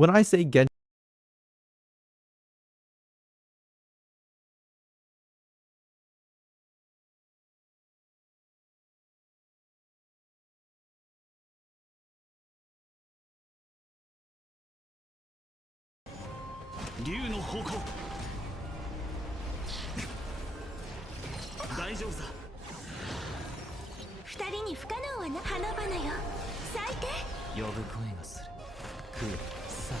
When I say Genshin, 竜の方向。大丈夫さ。二人に不可能はな。花々よ、咲いて。呼ぶ声がする。来る。さら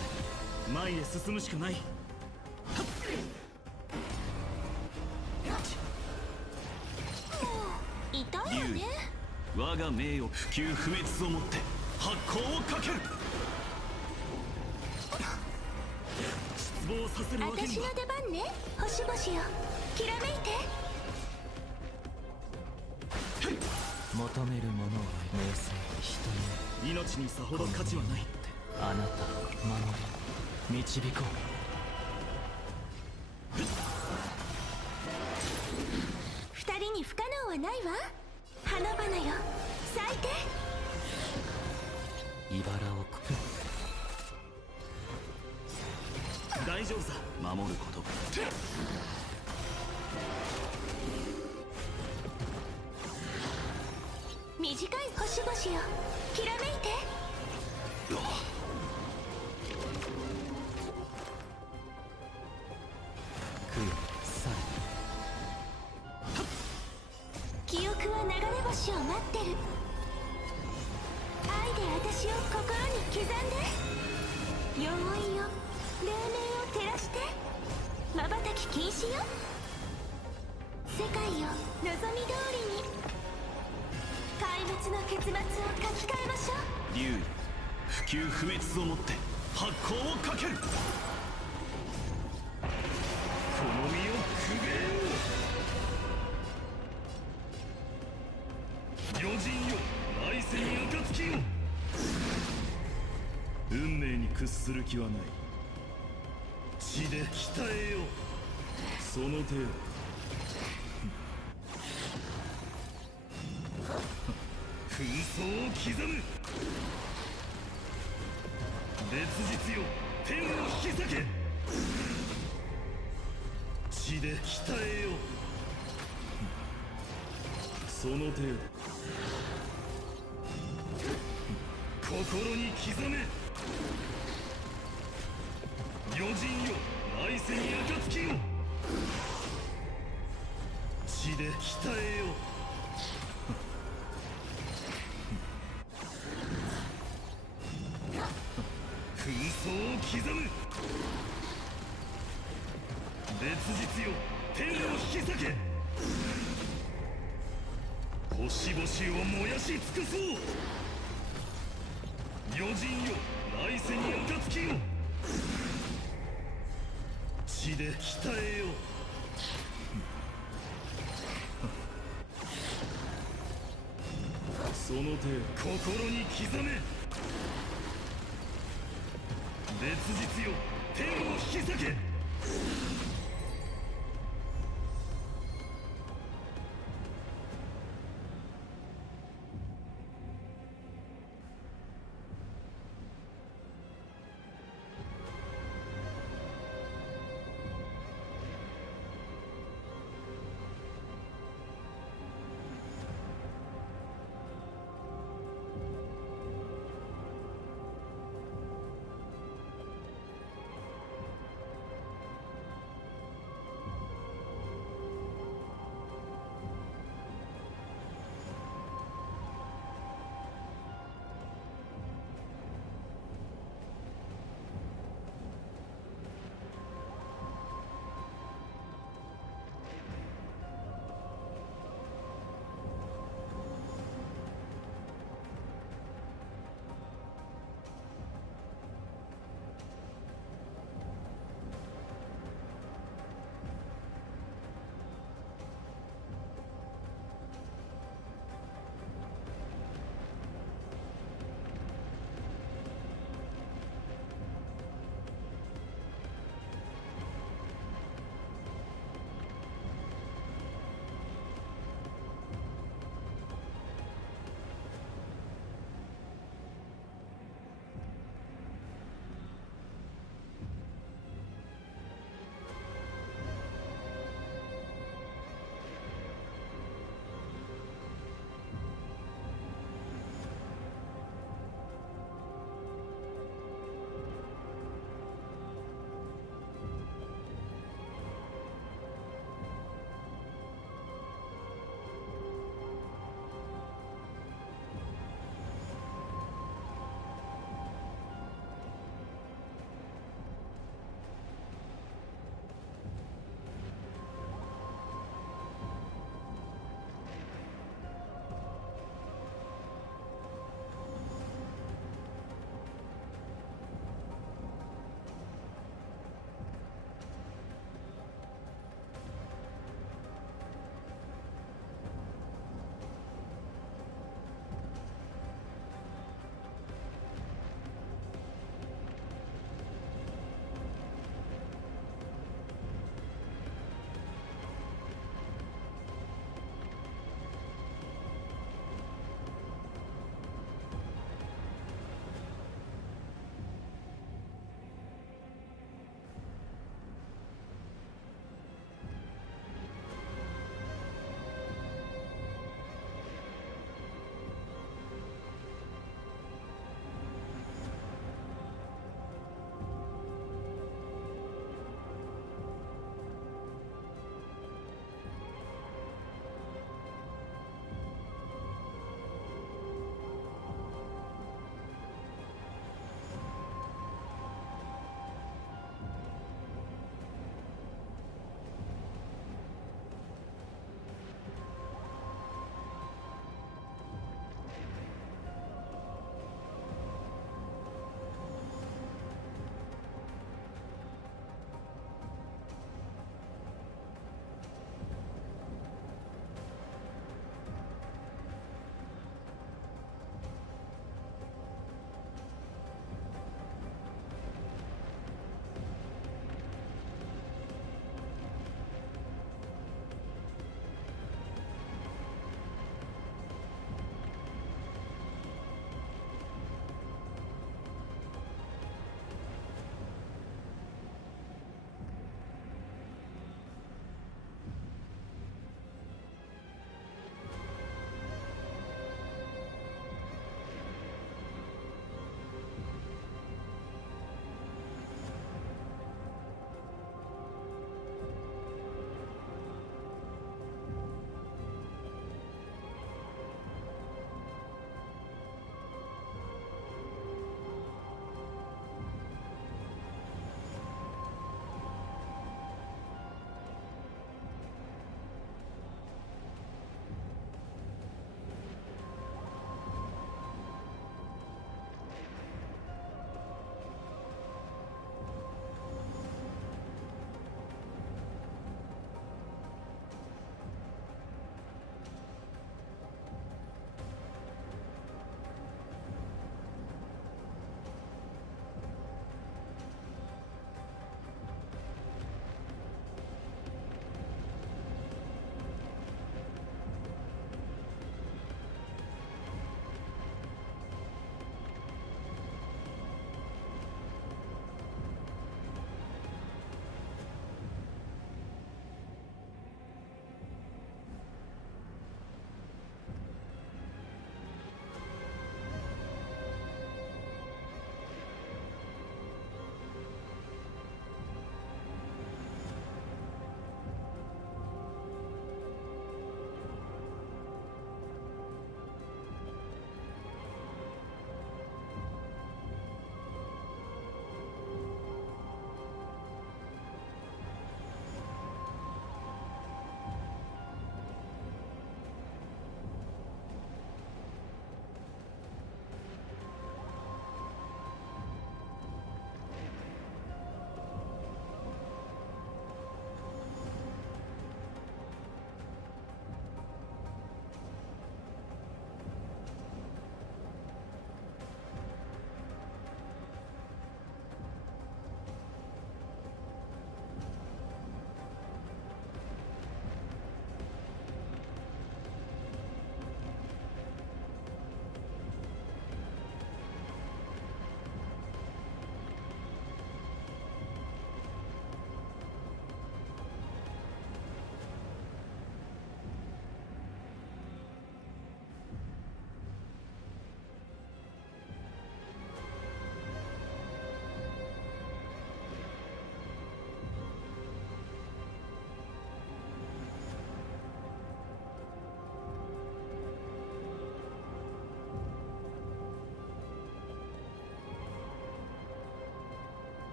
に前へ進むしかない。痛いよね。我が名誉不朽不滅をもって発光をかける。失望させるわけには。私の出番ね。星々よ、きらめいて。求めるものは名声人の命にさほど価値はない。あなたを守り導こう。二人に不可能はないわ。花々よ、咲いて。茨をこ大丈夫さ。守ること。短い星々よ、きらめいて。供養さらに。記憶は流れ星を待ってる。愛で私を心に刻んで。よいよ、黎明を照らして。瞬き禁止よ。世界を望み通りに。怪物の結末を書き換えましょう。竜不朽不滅をもって発光をかける。この身をくべよう。余人よ、来世に暁よ。運命に屈する気はない。血で鍛えよう。その程度。紛争を刻む。烈日よ、天を引き裂け。血で鍛えよう。その程度。心に刻め。余人よ、来世に暁よ。血で鍛えよう。紛争を刻む。烈日よ、天を引き裂け。星々を燃やし尽くそう。余人よ、来世に暁よ。血で鍛えよう。その手を心に刻め。烈日よ、天を引き裂け。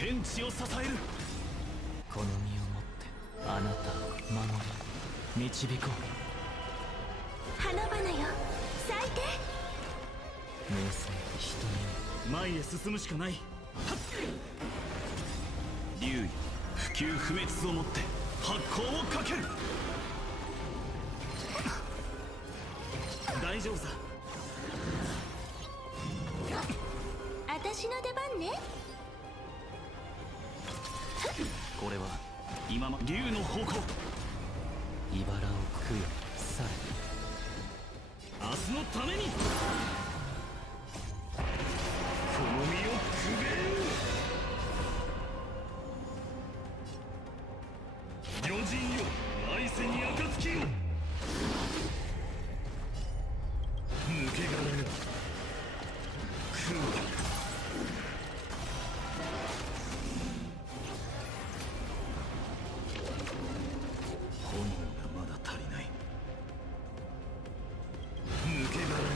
天地を支える。この身をもってあなたを守り導こう。花々よ咲いて。名声人に前へ進むしかない。竜よ不朽不滅をもって発光をかける。大丈夫さ。私の出番ね。これは今ま竜の方向。茨を食うよされ。明日のためにこの身をくべる。余人よ来世に暁を。抜け殻が食うよ。炎がまだ足りない。抜け殻が。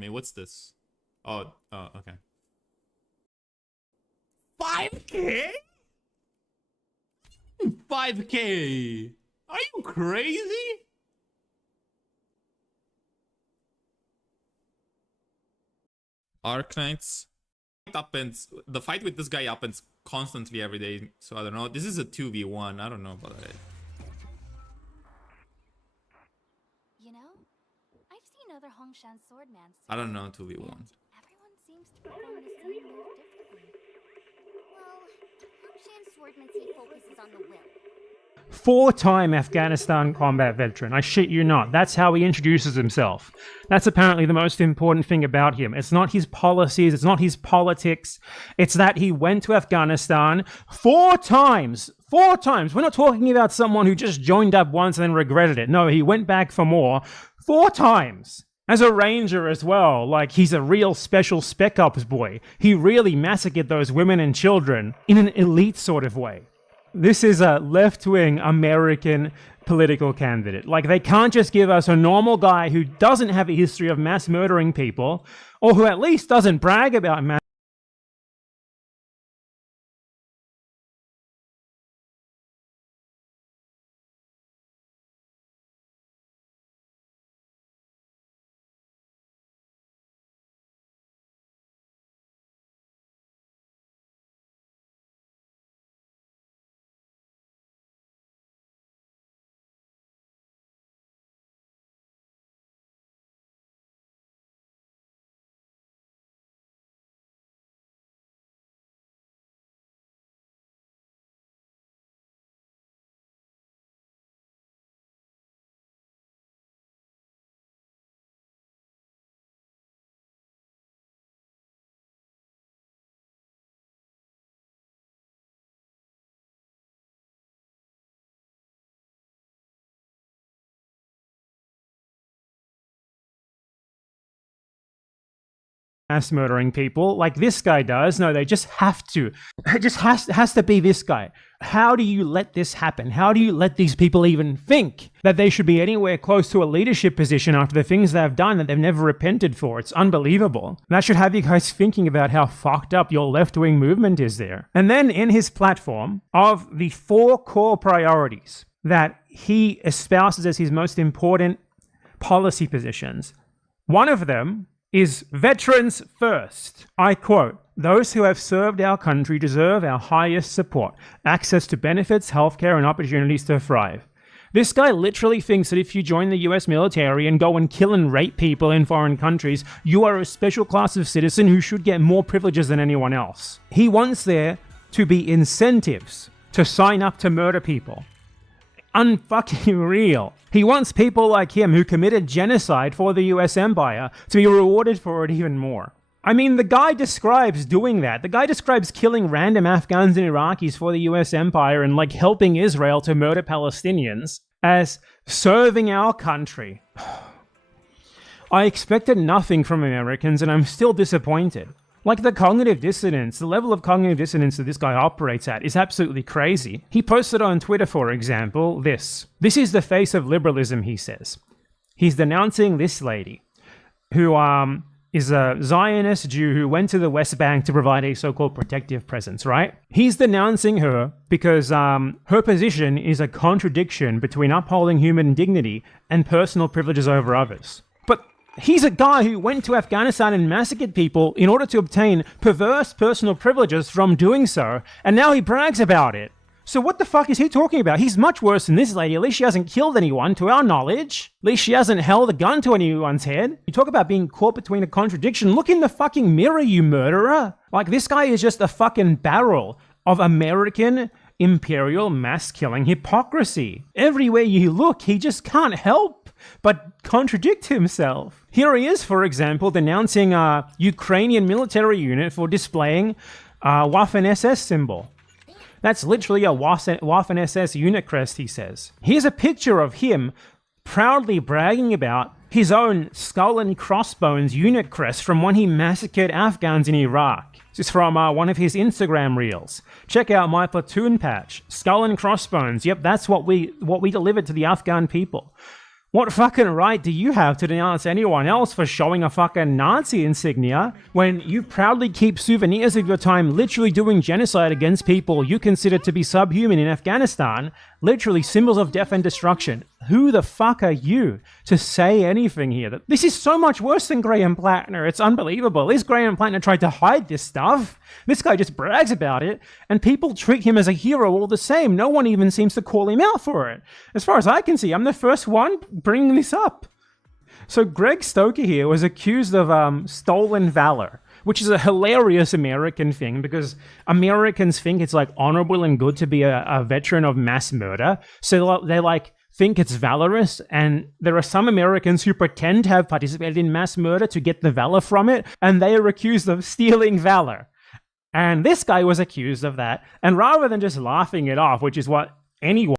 I mean, what's this? Oh, okay. 5K? 5K? Are you crazy? Arknights happens. The fight with this guy happens constantly every day. So I don't know. This is a 2v1. I don't know about that. You know, I've seen other Hongshan swordman. I don't know 2v1. Everyone seems to perform the same move differently. Well, Hongshan swordmancy focuses on the will. 4-time Afghanistan combat veteran. I shit you not. That's how he introduces himself. That's apparently the most important thing about him. It's not his policies, it's not his politics. It's that he went to Afghanistan 4 times. 4 times. We're not talking about someone who just joined up once and then regretted it. No, he went back for more. 4 times. As a ranger as well. Like, he's a real special spec ops boy. He really massacred those women and children in an elite sort of way. This is a left-wing American political candidate. Like, they can't just give us a normal guy who doesn't have a history of mass murdering people, or who at least doesn't brag about mass murdering people like this guy does. No, they just have to. It just has to be this guy. How do you let this happen? How do you let these people even think that they should be anywhere close to a leadership position after the things they've done that they've never repented for? It's unbelievable. That should have you guys thinking about how fucked up your left-wing movement is there. And then in his platform, of the 4 core priorities that he espouses as his most important policy positions, one of them is veterans first. I quote, "Those who have served our country deserve our highest support, access to benefits, healthcare, and opportunities to thrive." This guy literally thinks that if you join the US military and go and kill and rape people in foreign countries, you are a special class of citizen who should get more privileges than anyone else. He wants there to be incentives to sign up to murder people. Unfucking real. He wants people like him who committed genocide for the US Empire to be rewarded for it even more. I mean, the guy describes doing that. The guy describes killing random Afghans and Iraqis for the US Empire and like helping Israel to murder Palestinians as serving our country. I expected nothing from Americans and I'm still disappointed. Like the cognitive dissonance, the level of cognitive dissonance that this guy operates at is absolutely crazy. He posted on Twitter, for example, this. This is the face of liberalism, he says. He's denouncing this lady who is a Zionist Jew who went to the West Bank to provide a so-called protective presence, right? He's denouncing her because her position is a contradiction between upholding human dignity and personal privileges over others. But he's a guy who went to Afghanistan and massacred people in order to obtain perverse personal privileges from doing so, and now he brags about it. So what the fuck is he talking about? He's much worse than this lady. At least she hasn't killed anyone, to our knowledge. At least she hasn't held a gun to anyone's head. You talk about being caught between a contradiction. Look in the fucking mirror, you murderer. Like, this guy is just a fucking barrel of American imperial mass-killing hypocrisy. Everywhere you look, he just can't help but contradict himself. Here he is, for example, denouncing a Ukrainian military unit for displaying a Waffen-SS symbol. That's literally a Waffen-SS unit crest, he says. Here's a picture of him proudly bragging about his own skull and crossbones unit crest from when he massacred Afghans in Iraq. This is from one of his Instagram reels. Check out my platoon patch. Skull and crossbones. Yep, that's what we delivered to the Afghan people. What fucking right do you have to denounce anyone else for showing a fucking Nazi insignia when you proudly keep souvenirs of your time literally doing genocide against people you consider to be subhuman in Afghanistan, literally symbols of death and destruction? Who the fuck are you to say anything here? This is so much worse than Graham Plattner. It's unbelievable. At least Graham Plattner tried to hide this stuff. This guy just brags about it, and people treat him as a hero all the same. No one even seems to call him out for it. As far as I can see, I'm the first one bringing this up. So Greg Stoker here was accused of stolen valor, which is a hilarious American thing because Americans think it's like honorable and good to be a veteran of mass murder. So they like think it's valorous, and there are some Americans who pretend to have participated in mass murder to get the valor from it, and they are accused of stealing valor. And this guy was accused of that, and rather than just laughing it off, which is what anyone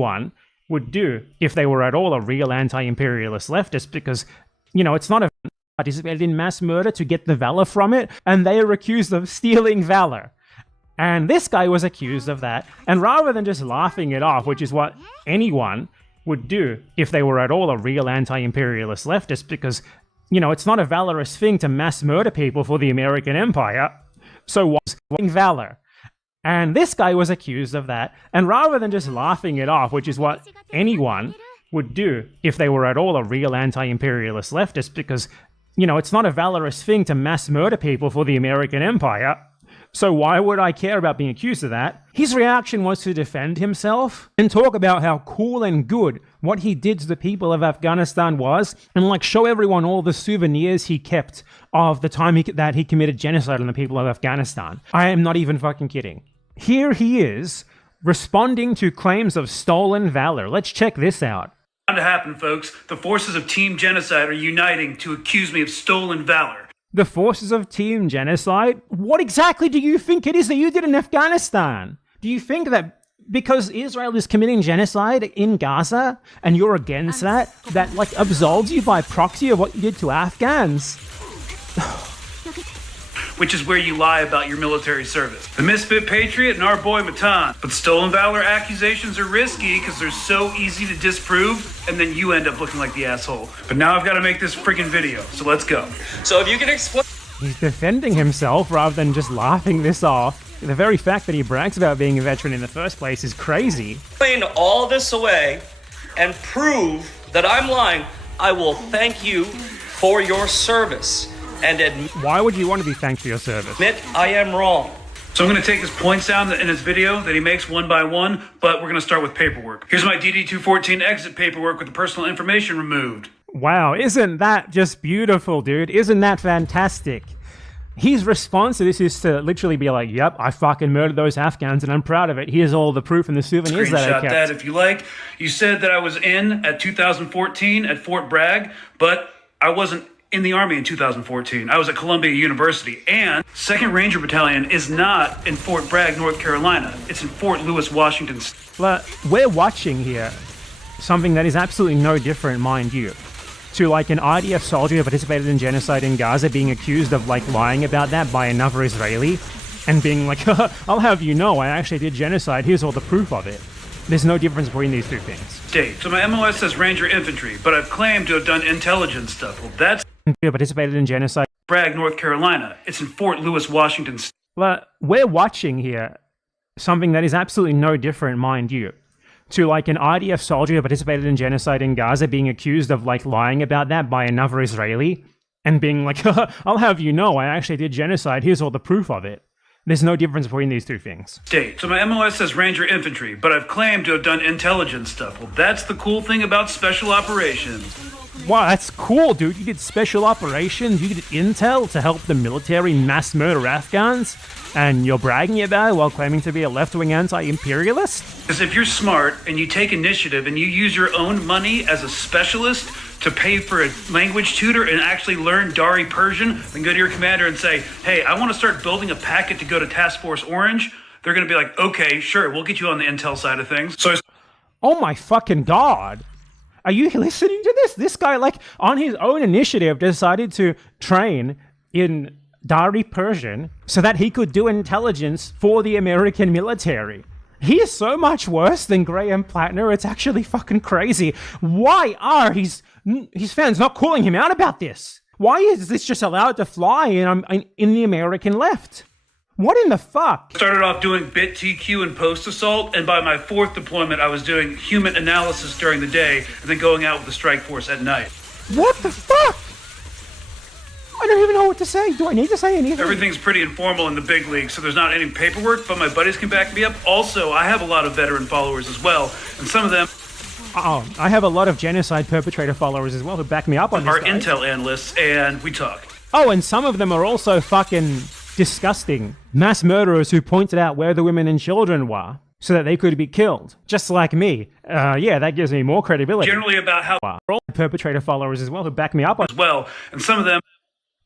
anyone would do if they were at all a real anti-imperialist leftist, because, you know, it's not a participated in mass murder to get the valor from it, and they are accused of stealing valor. And this guy was accused of that, and rather than just laughing it off, which is what anyone would do if they were at all a real anti-imperialist leftist, because, you know, it's not a valorous thing to mass murder people for the American Empire, so what's valor? And this guy was accused of that, and rather than just laughing it off, which is what anyone would do if they were at all a real anti-imperialist leftist, because, you know, it's not a valorous thing to mass murder people for the American Empire, so why would I care about being accused of that? His reaction was to defend himself and talk about how cool and good what he did to the people of Afghanistan was, and like show everyone all the souvenirs he kept of the time that he committed genocide on the people of Afghanistan. I am not even fucking kidding. Here he is, responding to claims of stolen valor. Let's check this out. To happen, folks. The forces of Team Genocide are uniting to accuse me of stolen valor. The forces of Team Genocide? What exactly do you think it is that you did in Afghanistan? Do you think that because Israel is committing genocide in Gaza and you're against that like absolves you by proxy of what you did to Afghans? Which is where you lie about your military service. The Misfit Patriot and our boy Matan. But stolen valor accusations are risky because they're so easy to disprove, and then you end up looking like the asshole. But now I've got to make this freaking video, so let's go. So if you can explain... He's defending himself rather than just laughing this off. The very fact that he brags about being a veteran in the first place is crazy. Explain all this away and prove that I'm lying, I will thank you for your service. And why would you want to be thanked for your service? Admit I am wrong. So I'm going to take his points down in his video that he makes one by one, but we're going to start with paperwork. Here's my DD-214 exit paperwork with the personal information removed. Wow, isn't that just beautiful, dude? Isn't that fantastic? His response to this is to literally be like, yep, I fucking murdered those Afghans and I'm proud of it. Here's all the proof and the souvenirs that I Screenshot kept. that if you like. You said that I was in at 2014 at Fort Bragg, but I wasn't in the Army in 2014. I was at Columbia University, and 2nd Ranger Battalion is not in Fort Bragg, North Carolina. It's in Fort Lewis, Washington. We're watching here something that is absolutely no different, mind you, to like an IDF soldier who participated in genocide in Gaza being accused of like lying about that by another Israeli and being like, I'll have you know, I actually did genocide, here's all the proof of it. There's no difference between these two things. So my MOS says Ranger Infantry, but I've claimed to have done intelligence stuff. Well, that's participated in genocide. Bragg, North Carolina. It's in Fort Lewis, Washington. We're watching here something that is absolutely no different, mind you, to like an IDF soldier who participated in genocide in Gaza being accused of like lying about that by another Israeli and being like, I'll have you know, I actually did genocide, here's all the proof of it. There's no difference between these two things. So my MOS says Ranger Infantry, but I've claimed to have done intelligence stuff. Well, that's the cool thing about special operations. Wow, that's cool, dude. You did special operations, you did intel to help the military mass murder Afghans, and you're bragging about it while claiming to be a left-wing anti-imperialist? Because if you're smart and you take initiative and you use your own money as a specialist to pay for a language tutor and actually learn Dari Persian, then go to your commander and say, hey, I want to start building a packet to go to Task Force Orange. They're going to be like, okay, sure, we'll get you on the intel side of things. So oh my fucking god. Are you listening to this? This guy, like, on his own initiative, decided to train in Dari Persian so that he could do intelligence for the American military. He is so much worse than Graham Plattner, it's actually fucking crazy. Why are his fans not calling him out about this? Why is this just allowed to fly in the American left? What in the fuck? Started off doing bit TQ and post assault, and by my 4th deployment, I was doing human analysis during the day, and then going out with the strike force at night. What the fuck? I don't even know what to say. Do I need to say anything? Everything's pretty informal in the big leagues, so there's not any paperwork, but my buddies can back me up. Also, I have a lot of veteran followers as well, and some of them I have a lot of genocide perpetrator followers as well who back me up on this. Are intel analysts, and we talk. Oh, and some of them are also fucking disgusting mass murderers who pointed out where the women and children were so that they could be killed, just like me. Yeah, that gives me more credibility. Generally about how all perpetrator followers as well who back me up on as well, and some of them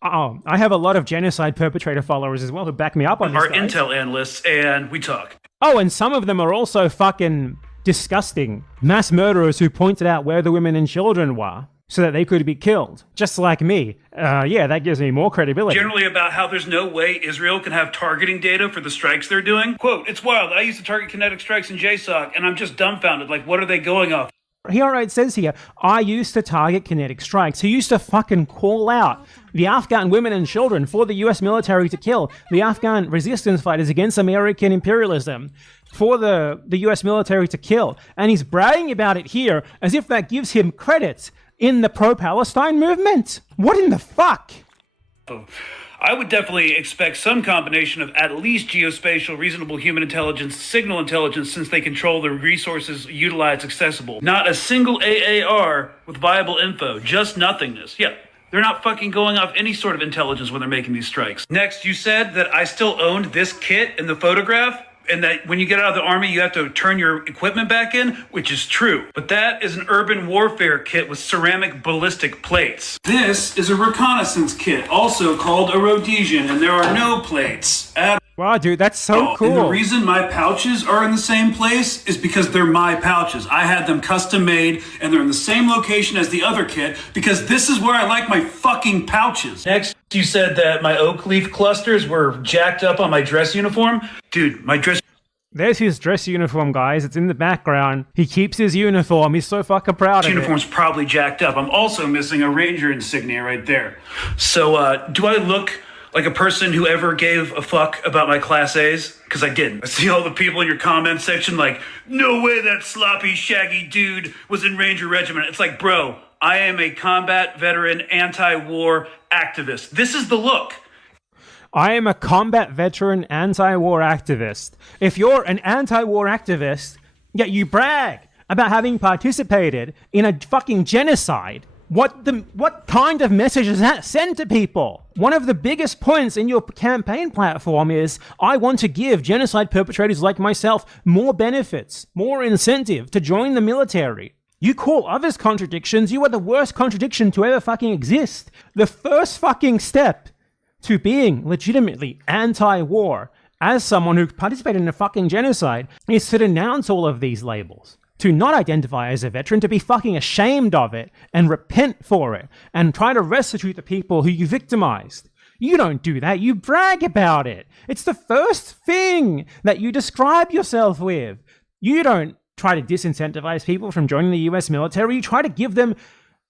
I have a lot of genocide perpetrator followers as well who back me up on this. Are intel analysts, and we talk. Oh, and some of them are also fucking disgusting mass murderers who pointed out where the women and children were so that they could be killed, just like me. Yeah, that gives me more credibility. Generally about how there's no way Israel can have targeting data for the strikes they're doing. Quote, it's wild. I used to target kinetic strikes in JSOC, and I'm just dumbfounded. Like, what are they going off? Here it says here, I used to target kinetic strikes. He used to fucking call out the Afghan women and children for the US military to kill, the Afghan resistance fighters against American imperialism for the US military to kill. And he's bragging about it here as if that gives him credit in the pro-Palestine movement. What in the fuck? I would definitely expect some combination of at least geospatial, reasonable human intelligence, signal intelligence, since they control the resources utilized accessible. Not a single AAR with viable info, just nothingness. Yeah, they're not fucking going off any sort of intelligence when they're making these strikes. Next, you said that I still owned this kit in the photograph, and that when you get out of the army, you have to turn your equipment back in, which is true. But that is an urban warfare kit with ceramic ballistic plates. This is a reconnaissance kit, also called a Rhodesian, and there are no plates at Wow, dude, that's so cool. And the reason my pouches are in the same place is because they're my pouches. I had them custom made, and they're in the same location as the other kit, because this is where I like my fucking pouches. Next, you said that my oak leaf clusters were jacked up on my dress uniform. Dude, my dress... There's his dress uniform, guys. It's in the background. He keeps his uniform. He's so fucking proud of it. Uniform's probably jacked up. I'm also missing a ranger insignia right there. So, do I look like a person who ever gave a fuck about my class A's? Because I didn't. I see all the people in your comment section like, no way that sloppy, shaggy dude was in Ranger Regiment. It's like, bro, I am a combat veteran, anti-war activist. This is the look. I am a combat veteran, anti-war activist. If you're an anti-war activist, yet you brag about having participated in a fucking genocide, what kind of message does that send to people? One of the biggest points in your campaign platform is, I want to give genocide perpetrators like myself more benefits, more incentive to join the military. You call others contradictions, you are the worst contradiction to ever fucking exist. The first fucking step to being legitimately anti-war as someone who participated in a fucking genocide is to denounce all of these labels. To not identify as a veteran, to be fucking ashamed of it and repent for it and try to restitute the people who you victimized. You don't do that, you brag about it. It's the first thing that you describe yourself with. You don't try to disincentivize people from joining the US military, you try to give them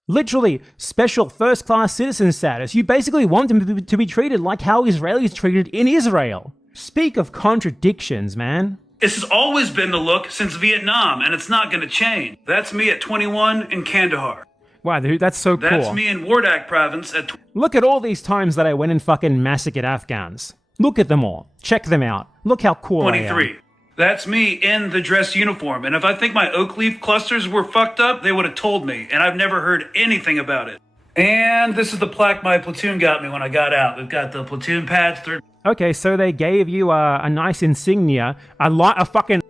literally special first-class citizen status. You basically want them to be treated like how Israelis treated in Israel. Speak of contradictions, man. This has always been the look since Vietnam, and it's not going to change. That's me at 21 in Kandahar. Wow, dude, that's so cool. That's me in Wardak province at... Look at all these times that I went and fucking massacred Afghans. Look at them all. Check them out. Look how cool 23. I am. That's me in the dress uniform. And if I think my oak leaf clusters were fucked up, they would have told me. And I've never heard anything about it. And this is the plaque my platoon got me when I got out. We've got the platoon patch. Okay, so they gave you a nice insignia, a fucking...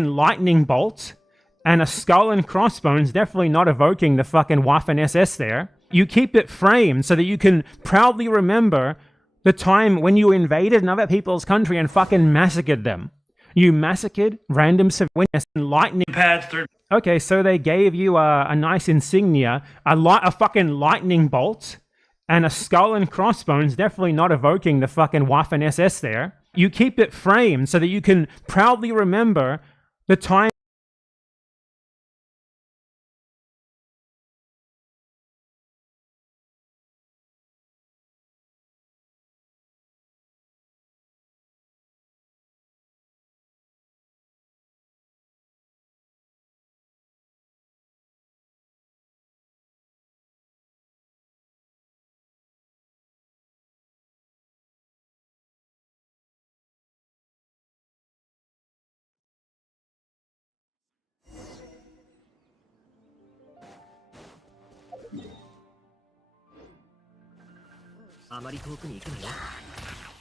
lightning bolt and a skull and crossbones, definitely not evoking the fucking Waffen SS there. You keep it framed so that you can proudly remember the time when you invaded another people's country and fucking massacred them. You massacred random civilians and lightning pads, third. Okay, so they gave you a nice insignia, a fucking lightning bolt, and a skull and crossbones, definitely not evoking the fucking Waffen SS there. You keep it framed so that you can proudly remember the time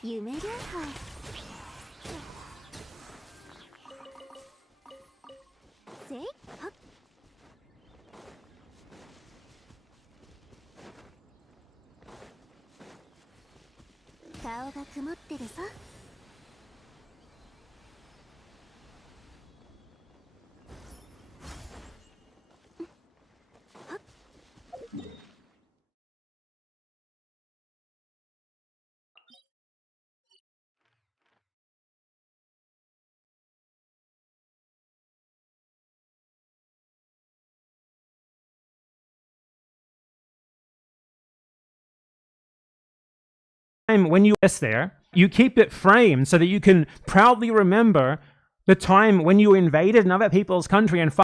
夢礼拝せいはっ顔が曇ってるぞwhen you there, you keep it framed so that you can proudly remember the time when you invaded another people's country and fucking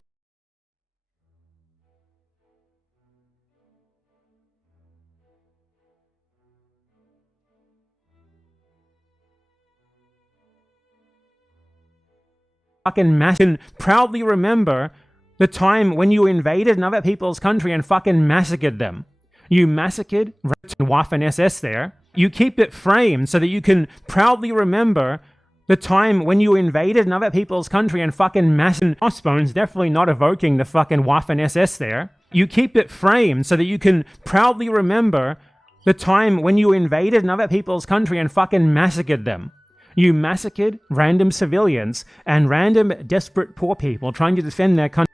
proudly remember the time when you invaded another people's country and fucking massacred them. You massacred Waffen SS there. You keep it framed so that you can proudly remember the time when you invaded another people's country and fucking massacred crossbones, definitely not evoking the fucking Waffen SS there. You keep it framed so that you can proudly remember the time when you invaded another people's country and fucking massacred them. You massacred random civilians and random desperate poor people trying to defend their country.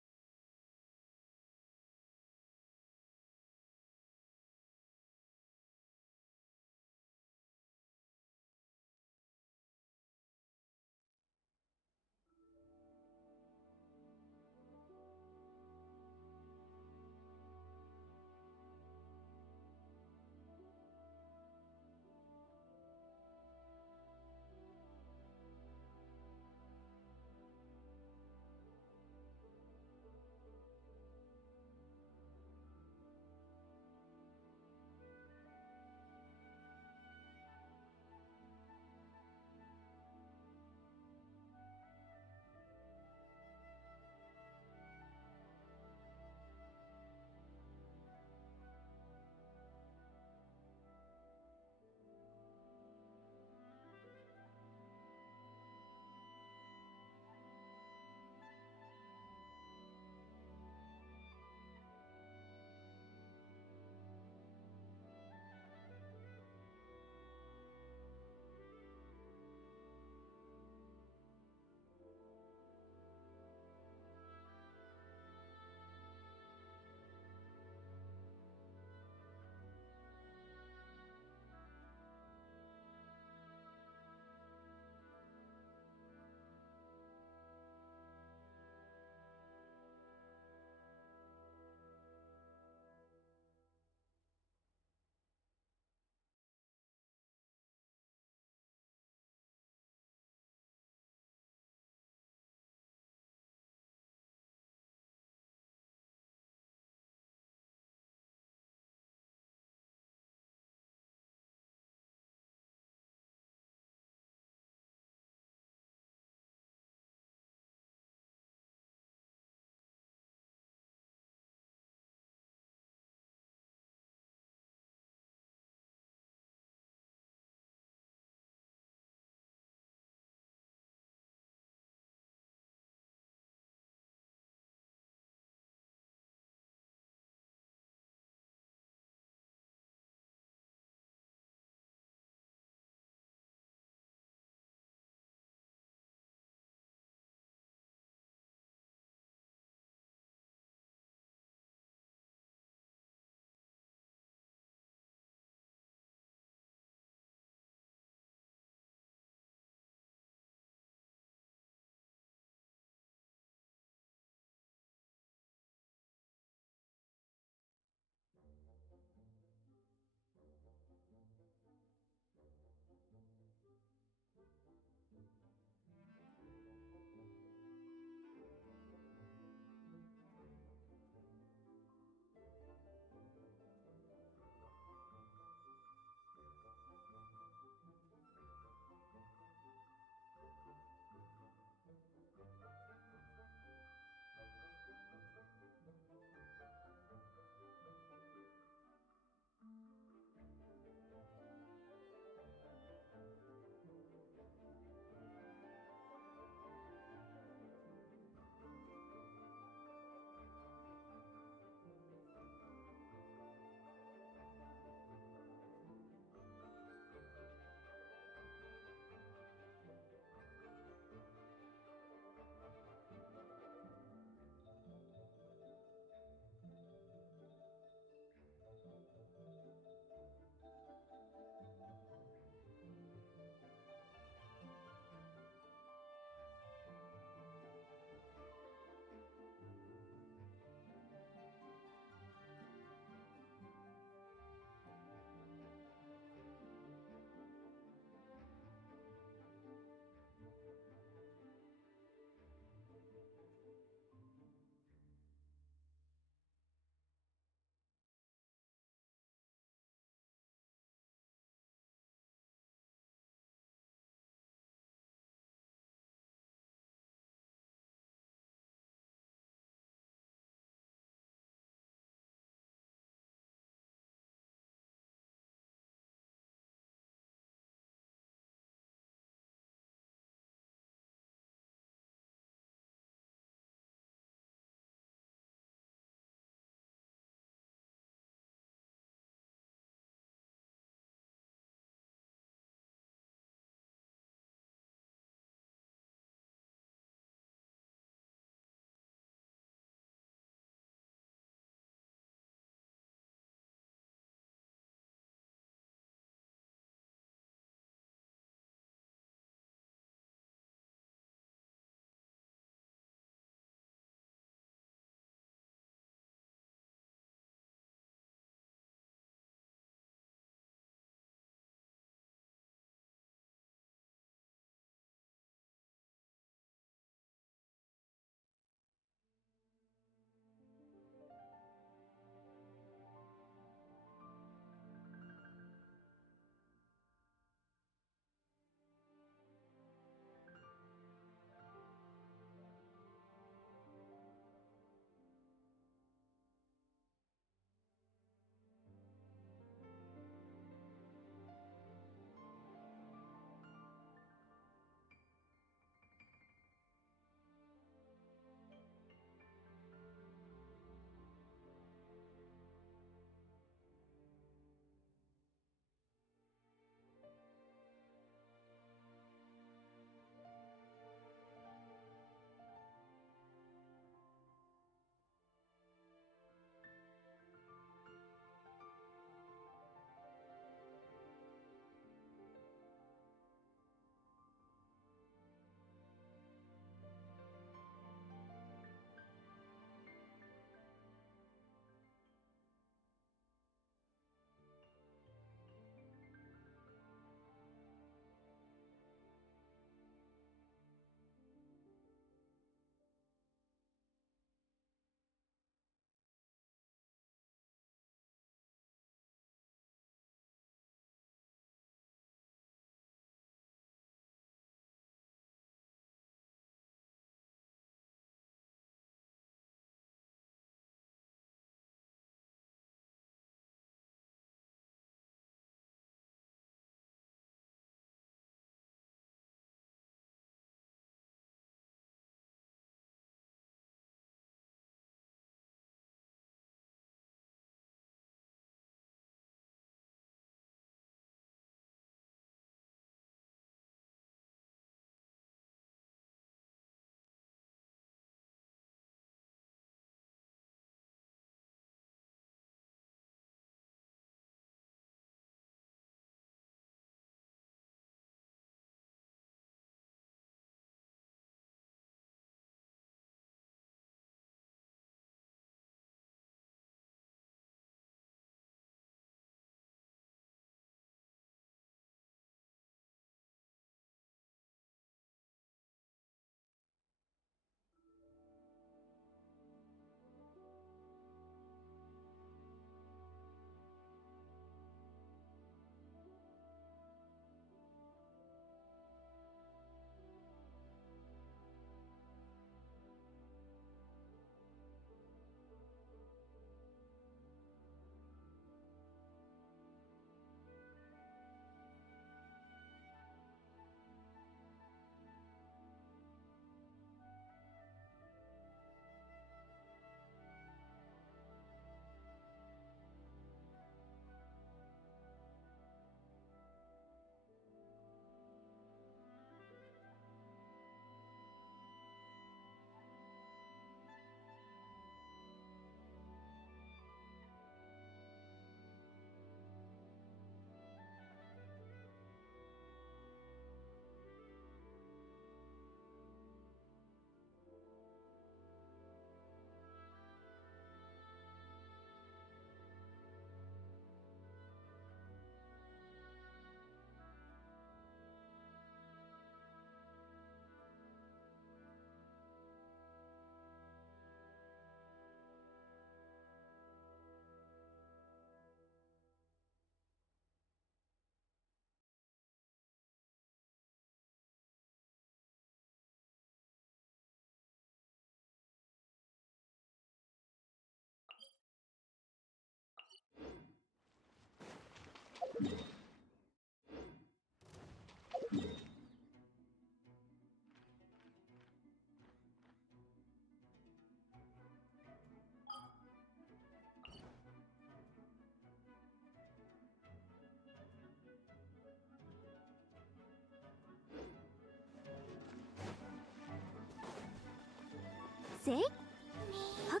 ぜい。はっ。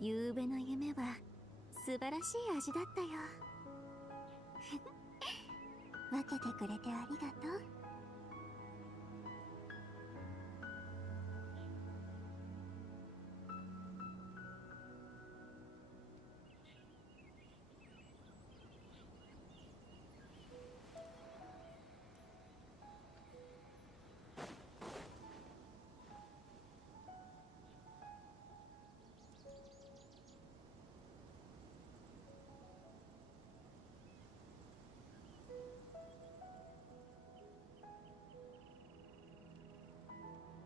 夕べの夢は素晴らしい味だったよ。分けてくれてありがとう。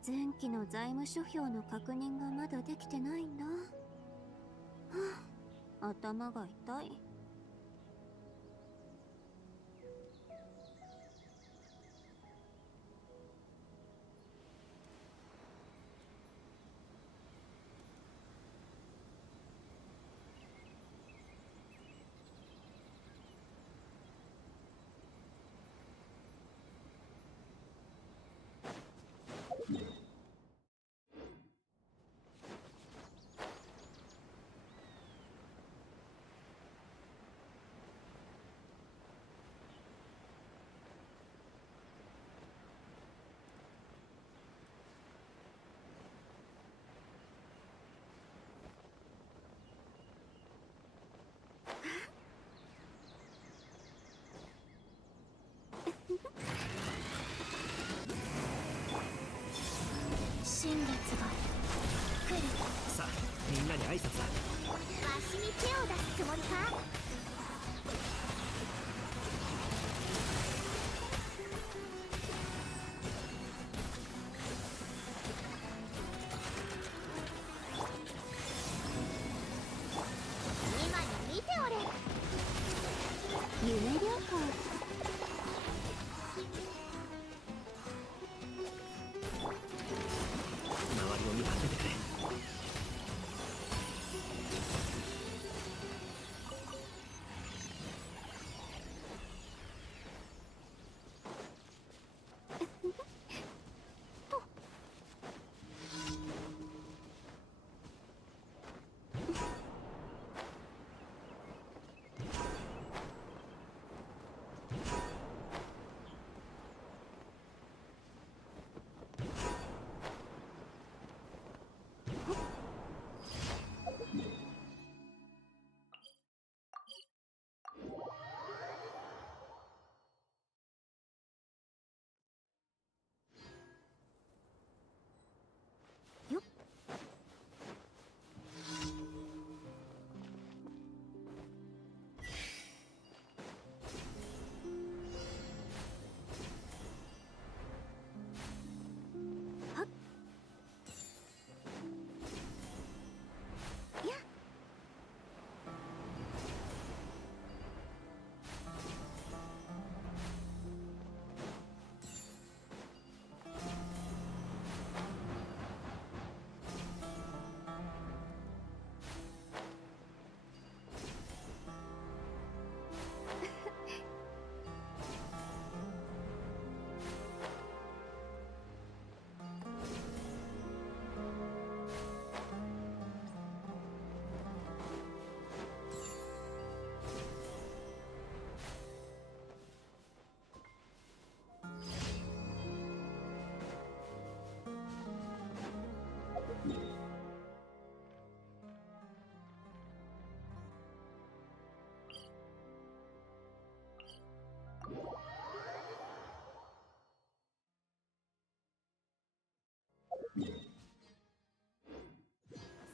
前期の財務諸表の確認がまだできてないんだ。はあ、頭が痛い。新月が来る。さあみんなに挨拶だ。わしに手を出すつもりか。今に見ておれ。夢旅行。周りを見張っててくれ。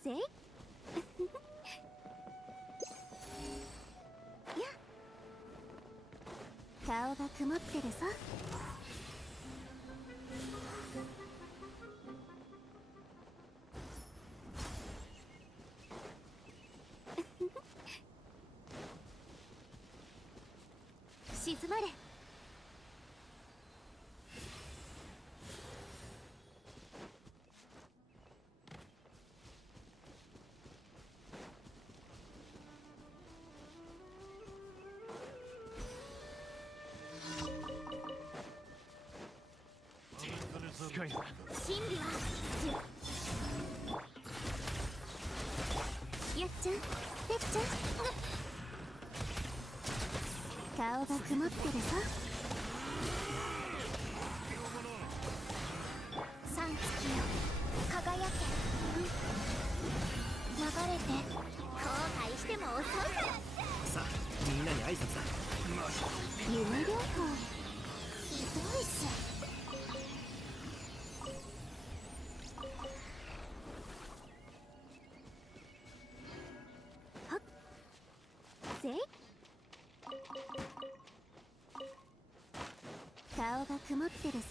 せいや顔が曇ってるぞ。静まれ。真理はやっちゃん、てっちゃん、顔が曇ってるぞ。三月よ、輝け。流れて後悔しても遅いから。さあみんなに挨拶だ。夢療法ひどいっす。顔が曇ってるぞ。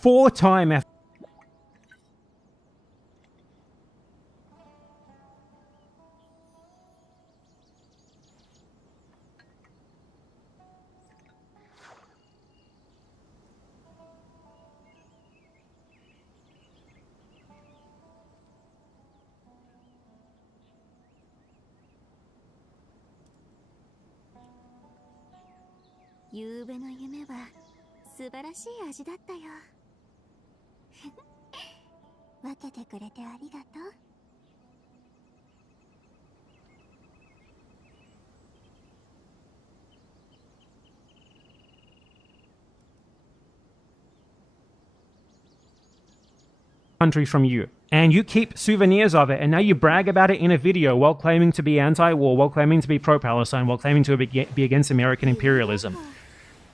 Four-time F.夕べの夢は素晴らしい味だったよ。分けてくれてありがとう。Country from you, and you keep souvenirs of it, and now you brag about it in a video while claiming to be anti-war, while claiming to be pro-Palestine, while claiming to be against American imperialism.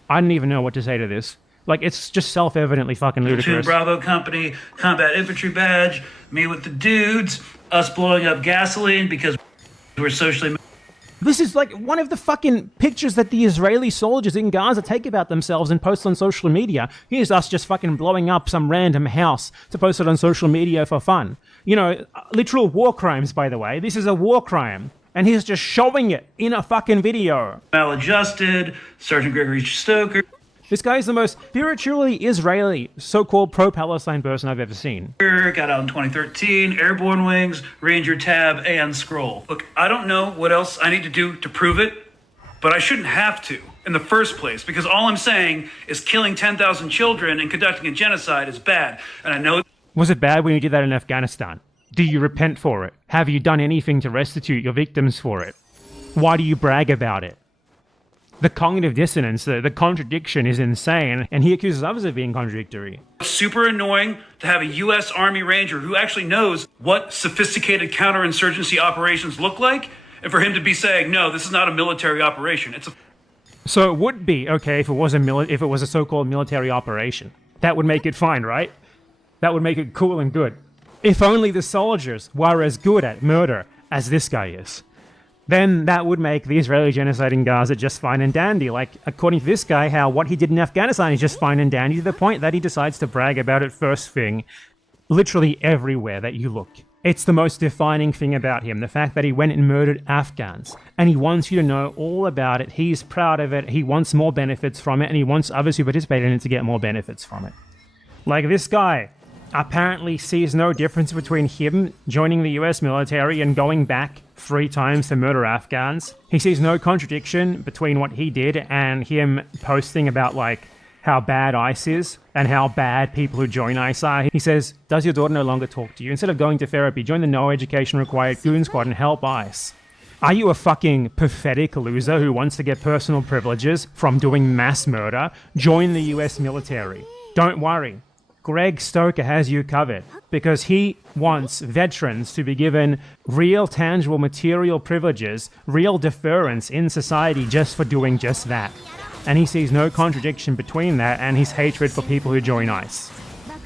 I don't even know what to say to this. Like, it's just self-evidently fucking ludicrous. Bravo Company, combat infantry badge, me with the dudes, us blowing up gasoline because we're socially... This is like one of the fucking pictures that the Israeli soldiers in Gaza take about themselves and post on social media. Here's us just fucking blowing up some random house to post it on social media for fun. You know, literal war crimes, by the way. This is a war crime. And he's just showing it in a fucking video. Maladjusted, Sergeant Gregory Stoker. This guy is the most spiritually Israeli, so-called pro-Palestine person I've ever seen. Got out in 2013, Airborne Wings, Ranger Tab, and Scroll. Look, I don't know what else I need to do to prove it, but I shouldn't have to in the first place, because all I'm saying is killing 10,000 children and conducting a genocide is bad. And I know... Was it bad when you did that in Afghanistan? Do you repent for it? Have you done anything to restitute your victims for it? Why do you brag about it? The cognitive dissonance, the contradiction is insane, and he accuses others of being contradictory. Super annoying to have a U.S. Army Ranger who actually knows what sophisticated counterinsurgency operations look like, and for him to be saying, no, this is not a military operation. It's a... So it would be okay if it was a so-called military operation. That would make it fine, right? That would make it cool and good. If only the soldiers were as good at murder as this guy is. Then that would make the Israeli genocide in Gaza just fine and dandy. Like, according to this guy, how what he did in Afghanistan is just fine and dandy to the point that he decides to brag about it first thing, literally everywhere that you look. It's the most defining thing about him, the fact that he went and murdered Afghans. And he wants you to know all about it. He's proud of it. He wants more benefits from it, and he wants others who participate in it to get more benefits from it. Like this guy apparently sees no difference between him joining the US military and going back 3 times to murder Afghans. He sees no contradiction between what he did and him posting about, like, how bad ICE is and how bad people who join ICE are. He says, does your daughter no longer talk to you? Instead of going to therapy, join the no education required goon squad and help ICE. Are you a fucking pathetic loser who wants to get personal privileges from doing mass murder? Join the US military. Don't worry. Greg Stoker has you covered, because he wants veterans to be given real, tangible, material privileges, real deference in society just for doing just that. And he sees no contradiction between that and his hatred for people who join ICE.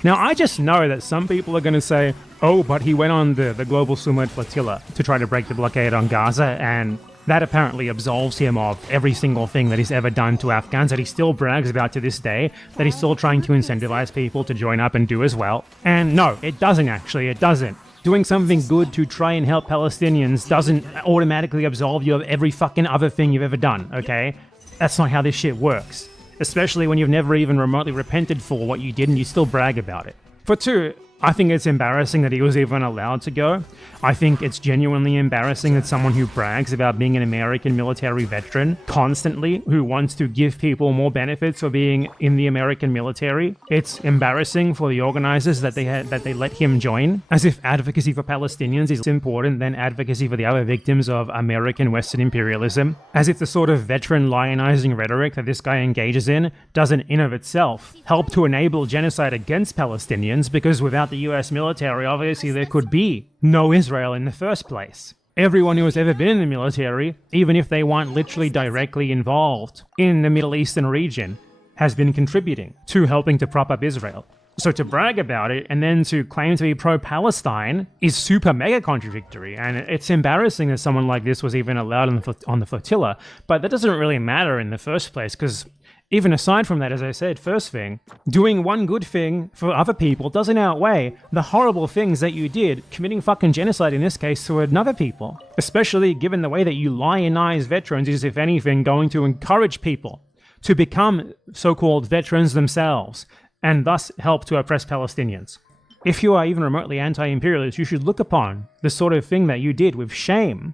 Now, I just know that some people are going to say, oh, but he went on the Global Summit Flotilla to try to break the blockade on Gaza, and that apparently absolves him of every single thing that he's ever done to Afghans, that he still brags about to this day, that he's still trying to incentivize people to join up and do as well. And no, it doesn't actually, it doesn't. Doing something good to try and help Palestinians doesn't automatically absolve you of every fucking other thing you've ever done, okay? That's not how this shit works. Especially when you've never even remotely repented for what you did and you still brag about it. For 2, I think it's embarrassing that he was even allowed to go. I think it's genuinely embarrassing that someone who brags about being an American military veteran constantly, who wants to give people more benefits for being in the American military, it's embarrassing for the organizers that they let him join, as if advocacy for Palestinians is important than advocacy for the other victims of American Western imperialism, as if the sort of veteran lionizing rhetoric that this guy engages in doesn't in of itself help to enable genocide against Palestinians, because without the US military, obviously there could be no Israel in the first place. Everyone who has ever been in the military, even if they weren't literally directly involved in the Middle Eastern region, has been contributing to helping to prop up Israel. So to brag about it and then to claim to be pro-Palestine is super mega contradictory, and it's embarrassing that someone like this was even allowed on the flotilla, but that doesn't really matter in the first place, because even aside from that, as I said, first thing, doing one good thing for other people doesn't outweigh the horrible things that you did, committing fucking genocide in this case to another people. Especially given the way that you lionize veterans is, if anything, going to encourage people to become so-called veterans themselves, and thus help to oppress Palestinians. If you are even remotely anti-imperialist, you should look upon the sort of thing that you did with shame.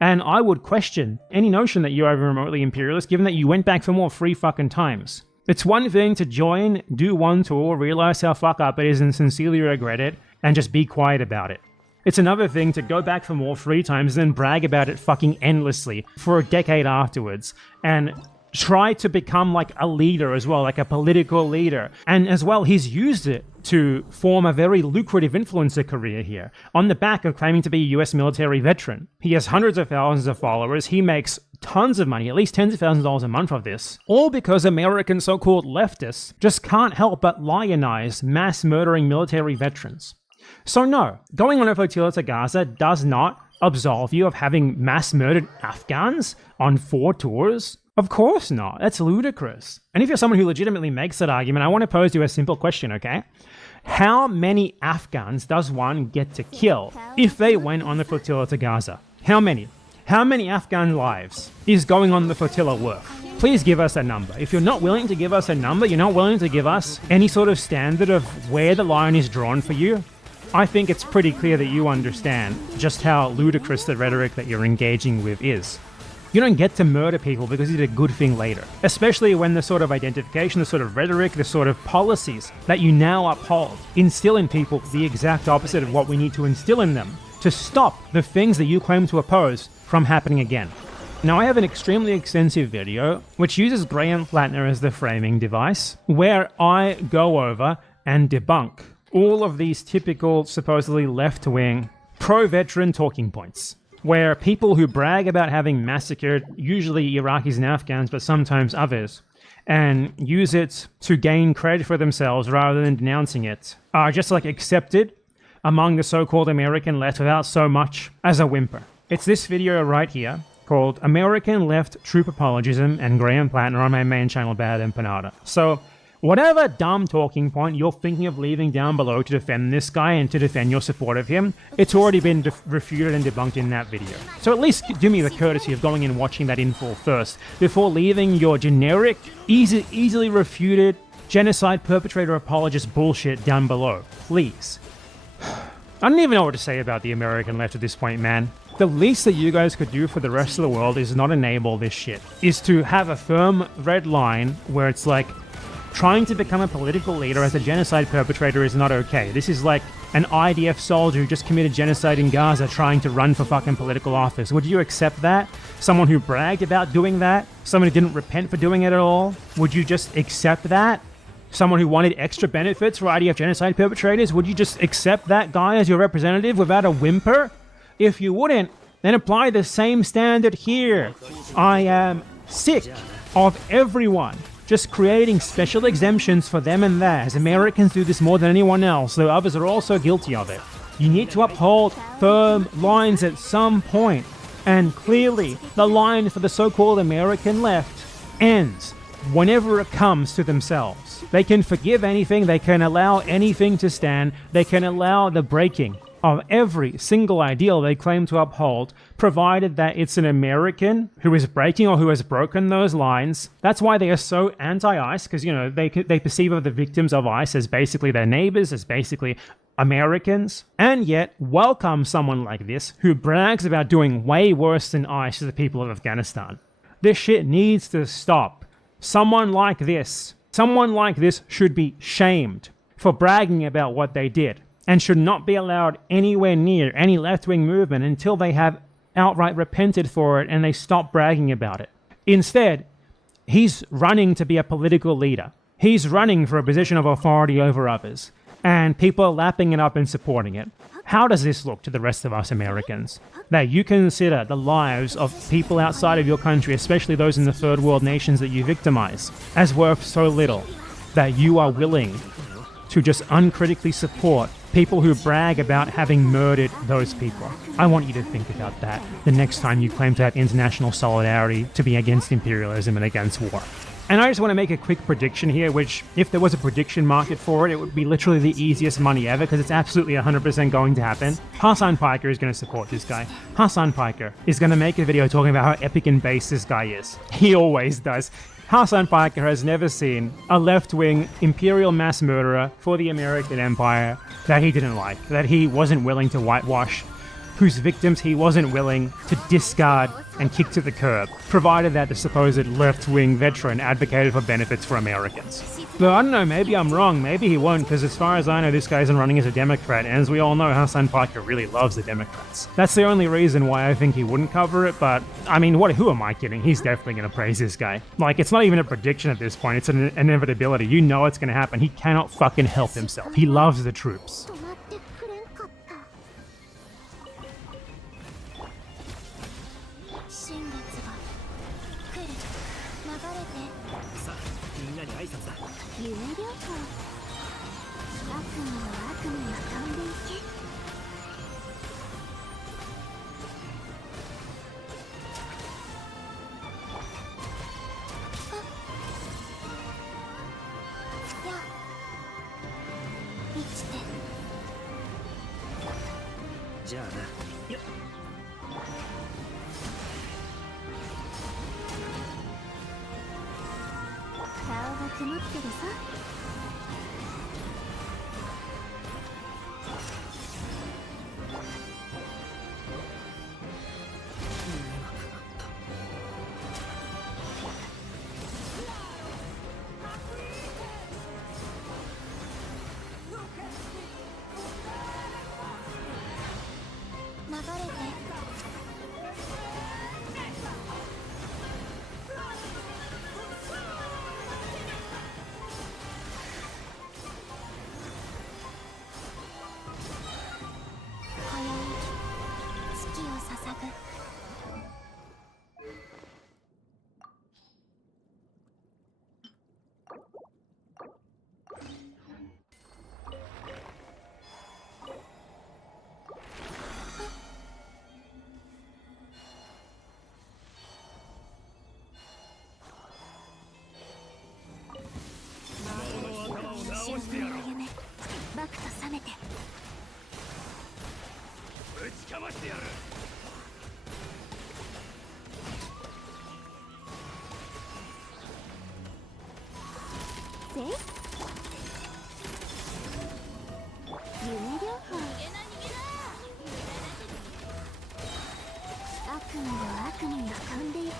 And I would question any notion that you are even remotely imperialist, given that you went back for more 3 fucking times. It's one thing to join, do one tour, realize how fuck up it is and sincerely regret it, and just be quiet about it. It's another thing to go back for more 3 times and then brag about it fucking endlessly for a decade afterwards, and try to become like a leader as well, like a political leader. And as well, he's used it to form a very lucrative influencer career here, on the back of claiming to be a US military veteran. He has hundreds of thousands of followers, he makes tons of money, at least tens of thousands of dollars a month of this, all because American so-called leftists just can't help but lionize mass murdering military veterans. So no, going on a flotilla to Gaza does not absolve you of having mass murdered Afghans on 4 tours. Of course not. That's ludicrous. And if you're someone who legitimately makes that argument, I want to pose you a simple question, okay? How many Afghans does one get to kill if they went on the flotilla to Gaza? How many? How many Afghan lives is going on the flotilla worth? please give us a number. If you're not willing to give us a number, you're not willing to give us any sort of standard of where the line is drawn for you, I think it's pretty clear that you understand just how ludicrous the rhetoric that you're engaging with is. You don't get to murder people because you did a good thing later, especially when the sort of identification, the sort of rhetoric, the sort of policies that you now uphold instill in people the exact opposite of what we need to instill in them to stop the things that you claim to oppose from happening again. Now, I have an extremely extensive video which uses Graham Flatner as the framing device, where I go over and debunk all of these typical, supposedly left-wing, pro-veteran talking points, where people who brag about having massacred, usually Iraqis and Afghans, but sometimes others, and use it to gain credit for themselves rather than denouncing it, are just like accepted among the so-called American left without so much as a whimper. It's this video right here, called American Left Troop Apologism and Graham Flatner on my main channel, Bad Empanada. So, whatever dumb talking point you're thinking of leaving down below to defend this guy and to defend your support of him, it's already been refuted and debunked in that video. So at least do me the courtesy of going and watching that in full first, before leaving your generic, easily refuted, genocide perpetrator apologist bullshit down below. Please. I don't even know what to say about the American left at this point, man. The least that you guys could do for the rest of the world is not enable this shit. Is to have a firm red line where it's like, trying to become a political leader as a genocide perpetrator is not okay. This is like an IDF soldier who just committed genocide in Gaza trying to run for fucking political office. Would you accept that? Someone who bragged about doing that? Someone who didn't repent for doing it at all? Would you just accept that? Someone who wanted extra benefits for IDF genocide perpetrators? Would you just accept that guy as your representative without a whimper? If you wouldn't, then apply the same standard here. I am sick of everyone just creating special exemptions for them and theirs. Americans do this more than anyone else, though others are also guilty of it. You need to uphold firm lines at some point, and clearly the line for the so-called American left ends whenever it comes to themselves. They can forgive anything, they can allow anything to stand, they can allow the breaking of every single ideal they claim to uphold, provided that it's an American who is breaking or who has broken those lines. That's why they are so anti-ICE, because, you know, they perceive of the victims of ICE as basically their neighbors, as basically Americans, and yet welcome someone like this who brags about doing way worse than ICE to the people of Afghanistan. This shit needs to stop. Someone like this should be shamed for bragging about what they did, and should not be allowed anywhere near any left-wing movement until they have outright repented for it and they stop bragging about it. Instead, he's running to be a political leader. He's running for a position of authority over others, and people are lapping it up and supporting it. How does this look to the rest of us Americans? That you consider the lives of people outside of your country, especially those in the third world nations that you victimize, as worth so little, that you are willing to just uncritically support people who brag about having murdered those people. I want you to think about that the next time you claim to have international solidarity to be against imperialism and against war. And I just want to make a quick prediction here, which, if there was a prediction market for it, it would be literally the easiest money ever, because it's absolutely 100% going to happen. Hassan Piker is going to support this guy. Hassan Piker is going to make a video talking about how epic and base this guy is. He always does. Hassan Piker has never seen a left-wing imperial mass murderer for the American Empire that he didn't like, that he wasn't willing to whitewash, whose victims he wasn't willing to discard and kick to the curb, provided that the supposed left-wing veteran advocated for benefits for Americans. Though I don't know, maybe I'm wrong, maybe he won't, because as far as I know, this guy isn't running as a Democrat, and as we all know, Hassan Piker really loves the Democrats. That's the only reason why I think he wouldn't cover it, but, I mean, who am I kidding? He's definitely going to praise this guy. Like, it's not even a prediction at this point, it's an inevitability. You know it's going to happen. He cannot fucking help himself. He loves the troops. じゃあなよっ曇ってるさ。流れて。今宵月を捧ぐ。白組の夢バクと覚めて。ぶちかましてやる。せい夢療法。悪夢を悪夢が飛んでいけ。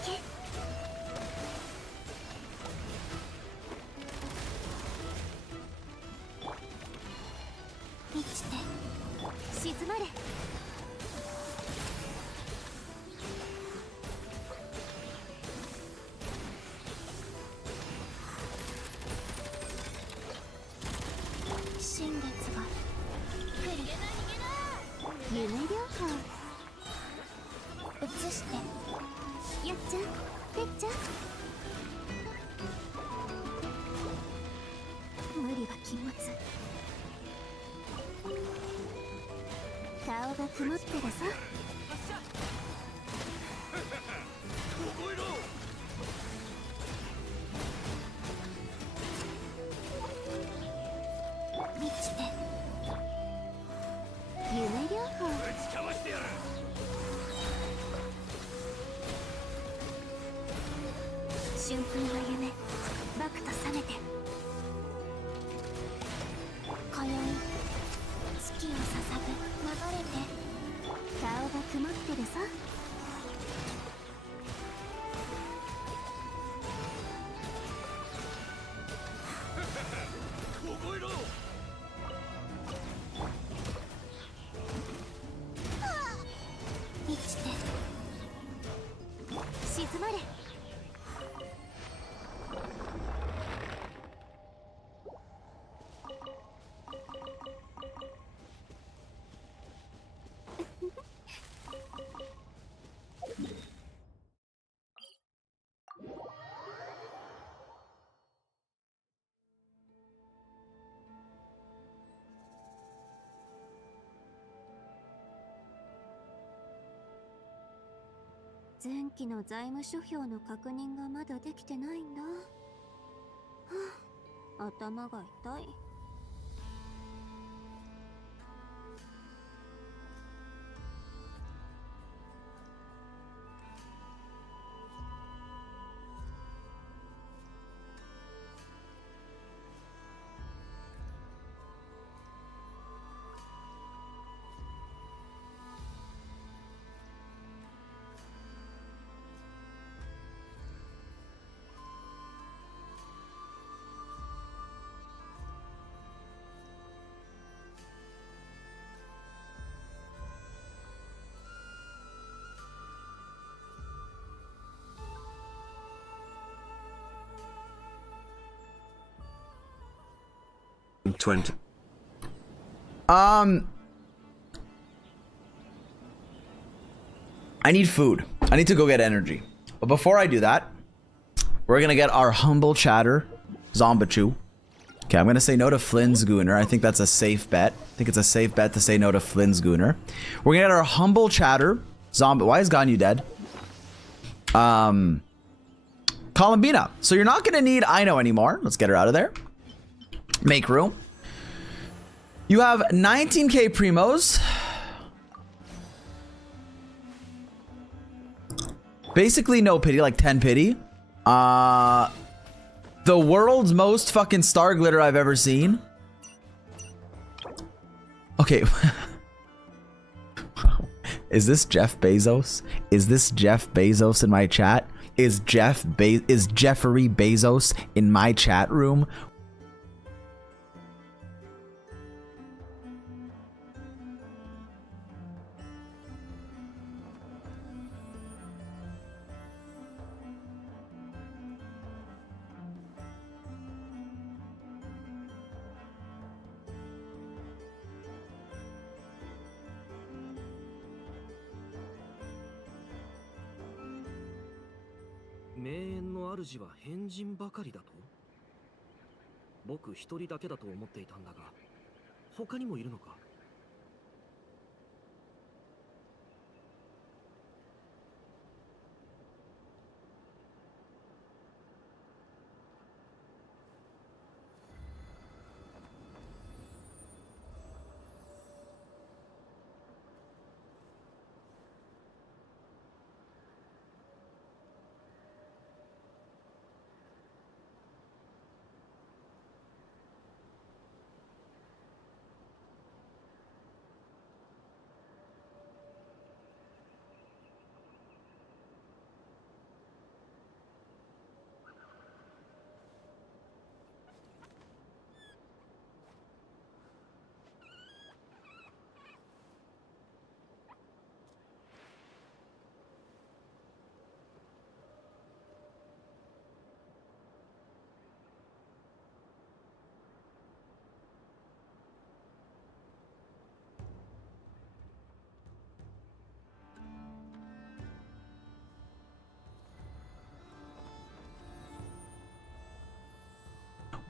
満ちて静まれ。新月が来る。夢療法移してやっちゃんてっちゃん。無理は禁物。顔が曇ってるさ。満ちて夢療法。ぶちかましてやる。春風の夢バクと覚めて。今宵月を捧ぐ。流れて顔が曇ってるさ。凍えろ。満ちて静まれ。前期の財務諸表の確認がまだできてないんだ。はあ、頭が痛い。20. I need food. I need to go get energy. But before I do that, we're gonna get our humble chatter, Zombachu. Okay, I'm gonna say no to Flynn's Gooner. I think that's a safe bet. I think it's a safe bet to say no to Flynn's Gooner. We're gonna get our humble chatter, Zomba. Why is Ganyu dead? Columbina. So you're not gonna need Ino anymore. Let's get her out of there. Make room. You have 19k primos. Basically no pity, like 10 pity. The world's most fucking star glitter I've ever seen. Okay. Is this Jeff Bezos? Is this Jeff Bezos in my chat? Is Jeffrey Bezos in my chat room?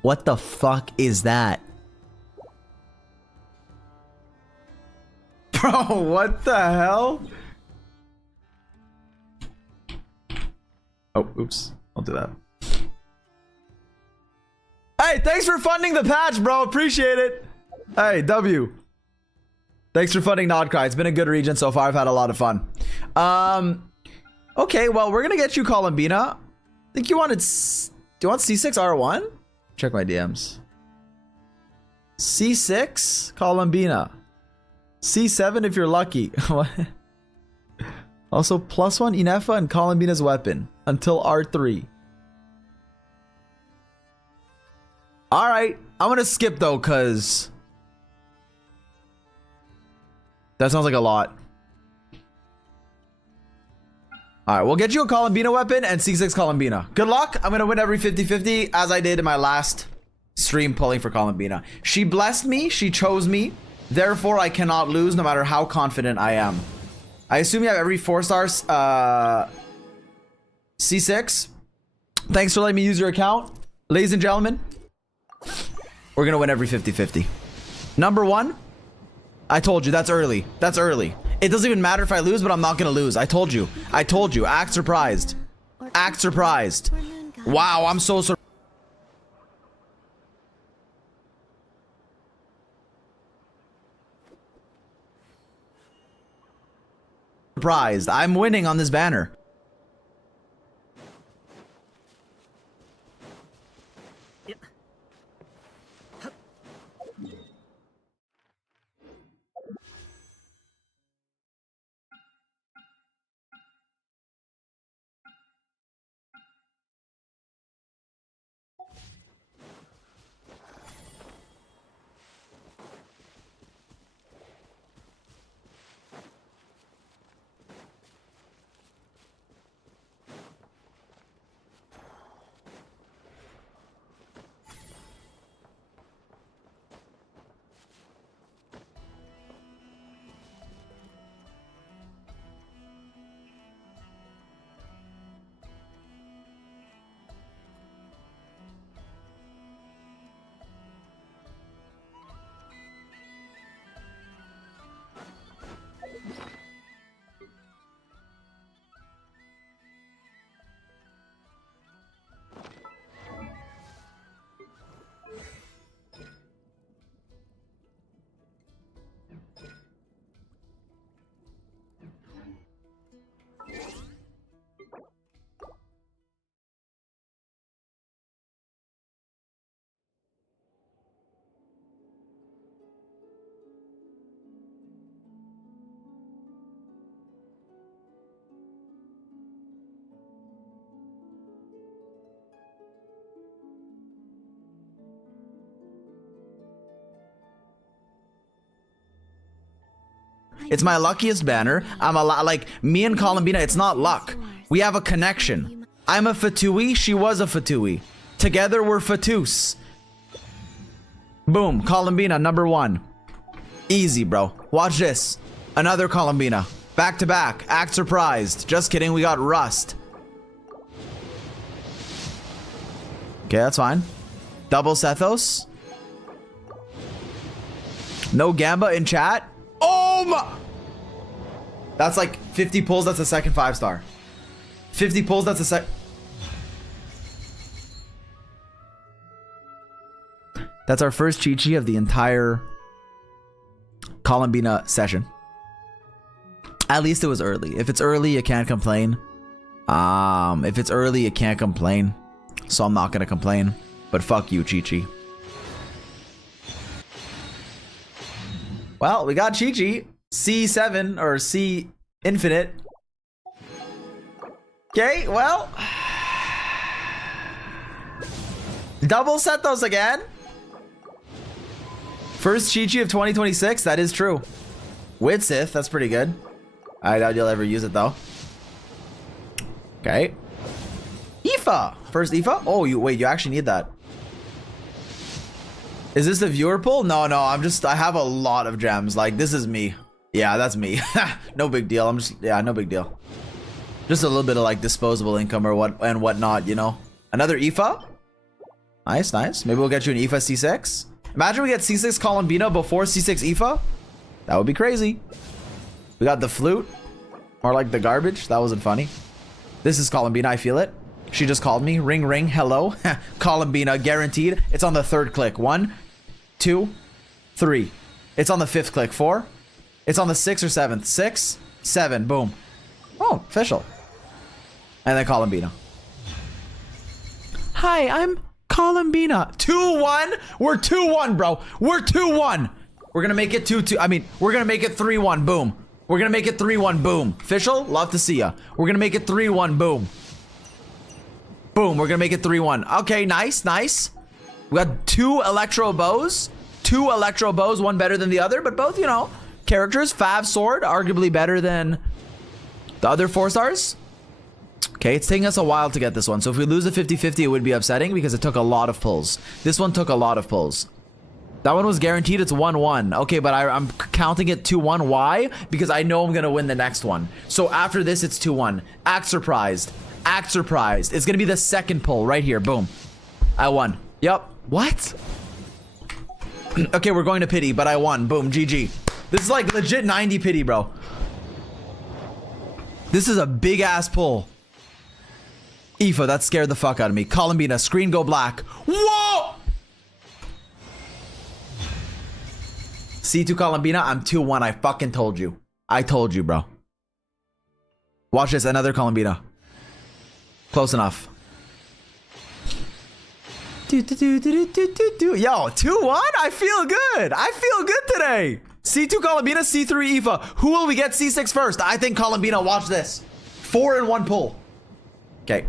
What the fuck is that? Bro, what the hell? Oh, oops. I'll do that. Hey, thanks for funding the patch, bro. Appreciate it. Hey, W. Thanks for funding Nodcry. It's been a good region so far. I've had a lot of fun. Okay, well, we're gonna get you Columbina. I think you wanted... Do you want C6 R1? Check my DMs. C6 Columbina. C7 if you're lucky. What? Also, +1 Inefa and Columbina's weapon until R3. Alright, I'm gonna skip though, cause that sounds like a lot. Alright, we'll get you a Columbina weapon and C6 Columbina. Good luck. I'm gonna win every 50-50 as I did in my last stream pulling for Columbina. She blessed me, she chose me, therefore I cannot lose no matter how confident I am. I assume you have every 4-star C6. Thanks for letting me use your account. Ladies and gentlemen, we're gonna win every 50-50. Number 1, I told you, that's early. That's early. It doesn't even matter if I lose, but I'm not gonna lose. I told you. I told you. Act surprised. Act surprised. Wow, I'm so surprised. I'm winning on this banner. It's my luckiest banner. I'm a lot like me and Columbina. It's not luck. We have a connection. I'm a Fatui. She was a Fatui. Together we're Fatus. Boom. Columbina number 1. Easy, bro. Watch this. Another Columbina. Back to back. Act surprised. Just kidding. We got Rust. Okay, that's fine. Double Sethos. No Gamba in chat. Oh my! That's like 50 pulls. That's a second 5-star. 50 pulls. That's a sec. That's our first Chi-Chi of the entire Columbina session. At least it was early. If it's early, you can't complain. If it's early, you can't complain. So I'm not gonna complain. But fuck you, Chi-Chi. Well, we got Chi-Chi. C7 or C infinite. Okay, well. Double set those again. First Chi-Chi of 2026, that is true. With Sith, that's pretty good. I doubt you'll ever use it though. Okay. Aoife! First Aoife? Oh, you actually need that. Is this the viewer pool? No, I have a lot of gems. Like, this is me. Yeah, that's me. No big deal. No big deal. Just a little bit of like disposable income or whatnot, you know. Another Aoife? Nice, nice. Maybe we'll get you an Aoife C6. Imagine we get C6 Columbina before C6 Aoife. That would be crazy. We got the flute. Or like the garbage. That wasn't funny. This is Columbina, I feel it. She just called me. Ring, ring, hello. Columbina, guaranteed. It's on the 3rd click. 1, 2, 3. It's on the 5th click. 4. It's on the 6th or 7th. 6, 7, boom. Oh, official. And then Columbina. Hi, I'm Columbina. 2-1. We're 2-1, bro. We're 2-1. We're gonna make it 2-2. I mean, we're gonna make it 3-1. Boom. We're gonna make it 3-1. Boom. Official. Love to see ya. We're gonna make it 3-1. Boom. Boom. We're gonna make it 3-1. Okay, nice, nice. We got 2 electro bows. 2 electro bows. One better than the other, but both, you know, characters. Fav sword, arguably better than the other 4 stars. Okay, it's taking us a while to get this one. So if we lose the 50-50, it would be upsetting because it took a lot of pulls. This one took a lot of pulls. That one was guaranteed. It's 1-1. Okay, but I'm counting it 2-1. Why? Because I know I'm going to win the next one. So after this, it's 2-1. Act surprised. Act surprised. It's going to be the second pull right here. Boom. I won. Yep. What? Okay, we're going to pity, but I won. Boom. GG. This is like legit 90 pity, bro. This is a big ass pull. Aoife, that scared the fuck out of me. Columbina, screen go black. Whoa! C2 Columbina, I'm 2-1. I fucking told you. I told you, bro. Watch this, another Columbina. Close enough. Yo, 2-1? I feel good. I feel good today. C2 Columbina, C3 Aoife. Who will we get C6 first? I think Columbina. Watch this. 4 in 1 pull. Okay.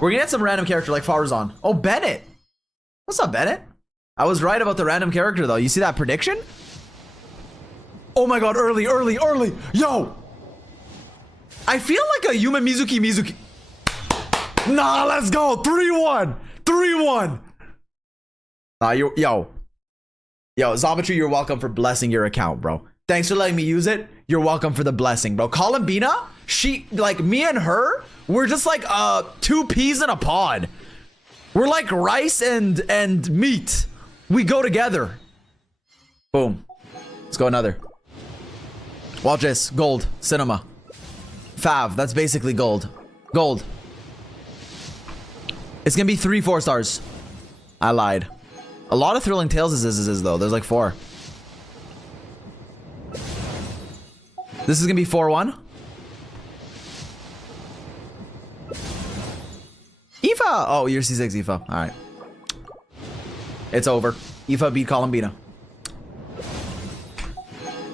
We're gonna get some random character like Farzan. Oh, Bennett. What's up, Bennett? I was right about the random character, though. You see that prediction? Oh my god, early. Yo! I feel like a Yuma Mizuki. Nah, let's go. 3-1. 3-1. Yo, Zombetry, you're welcome for blessing your account, bro. Thanks for letting me use it. You're welcome for the blessing, bro. Columbina, she, like, me and her, we're just like 2 peas in a pod. We're like rice and meat. We go together. Boom. Let's go another. Watch this. Gold. Cinema. Fav. That's basically gold. Gold. It's gonna be 3 4-stars. I lied. A lot of Thrilling Tales is though. There's like 4. This is gonna be 4-1. Aoife! Oh, you're C6 Aoife. Alright. It's over. Aoife beat Columbina.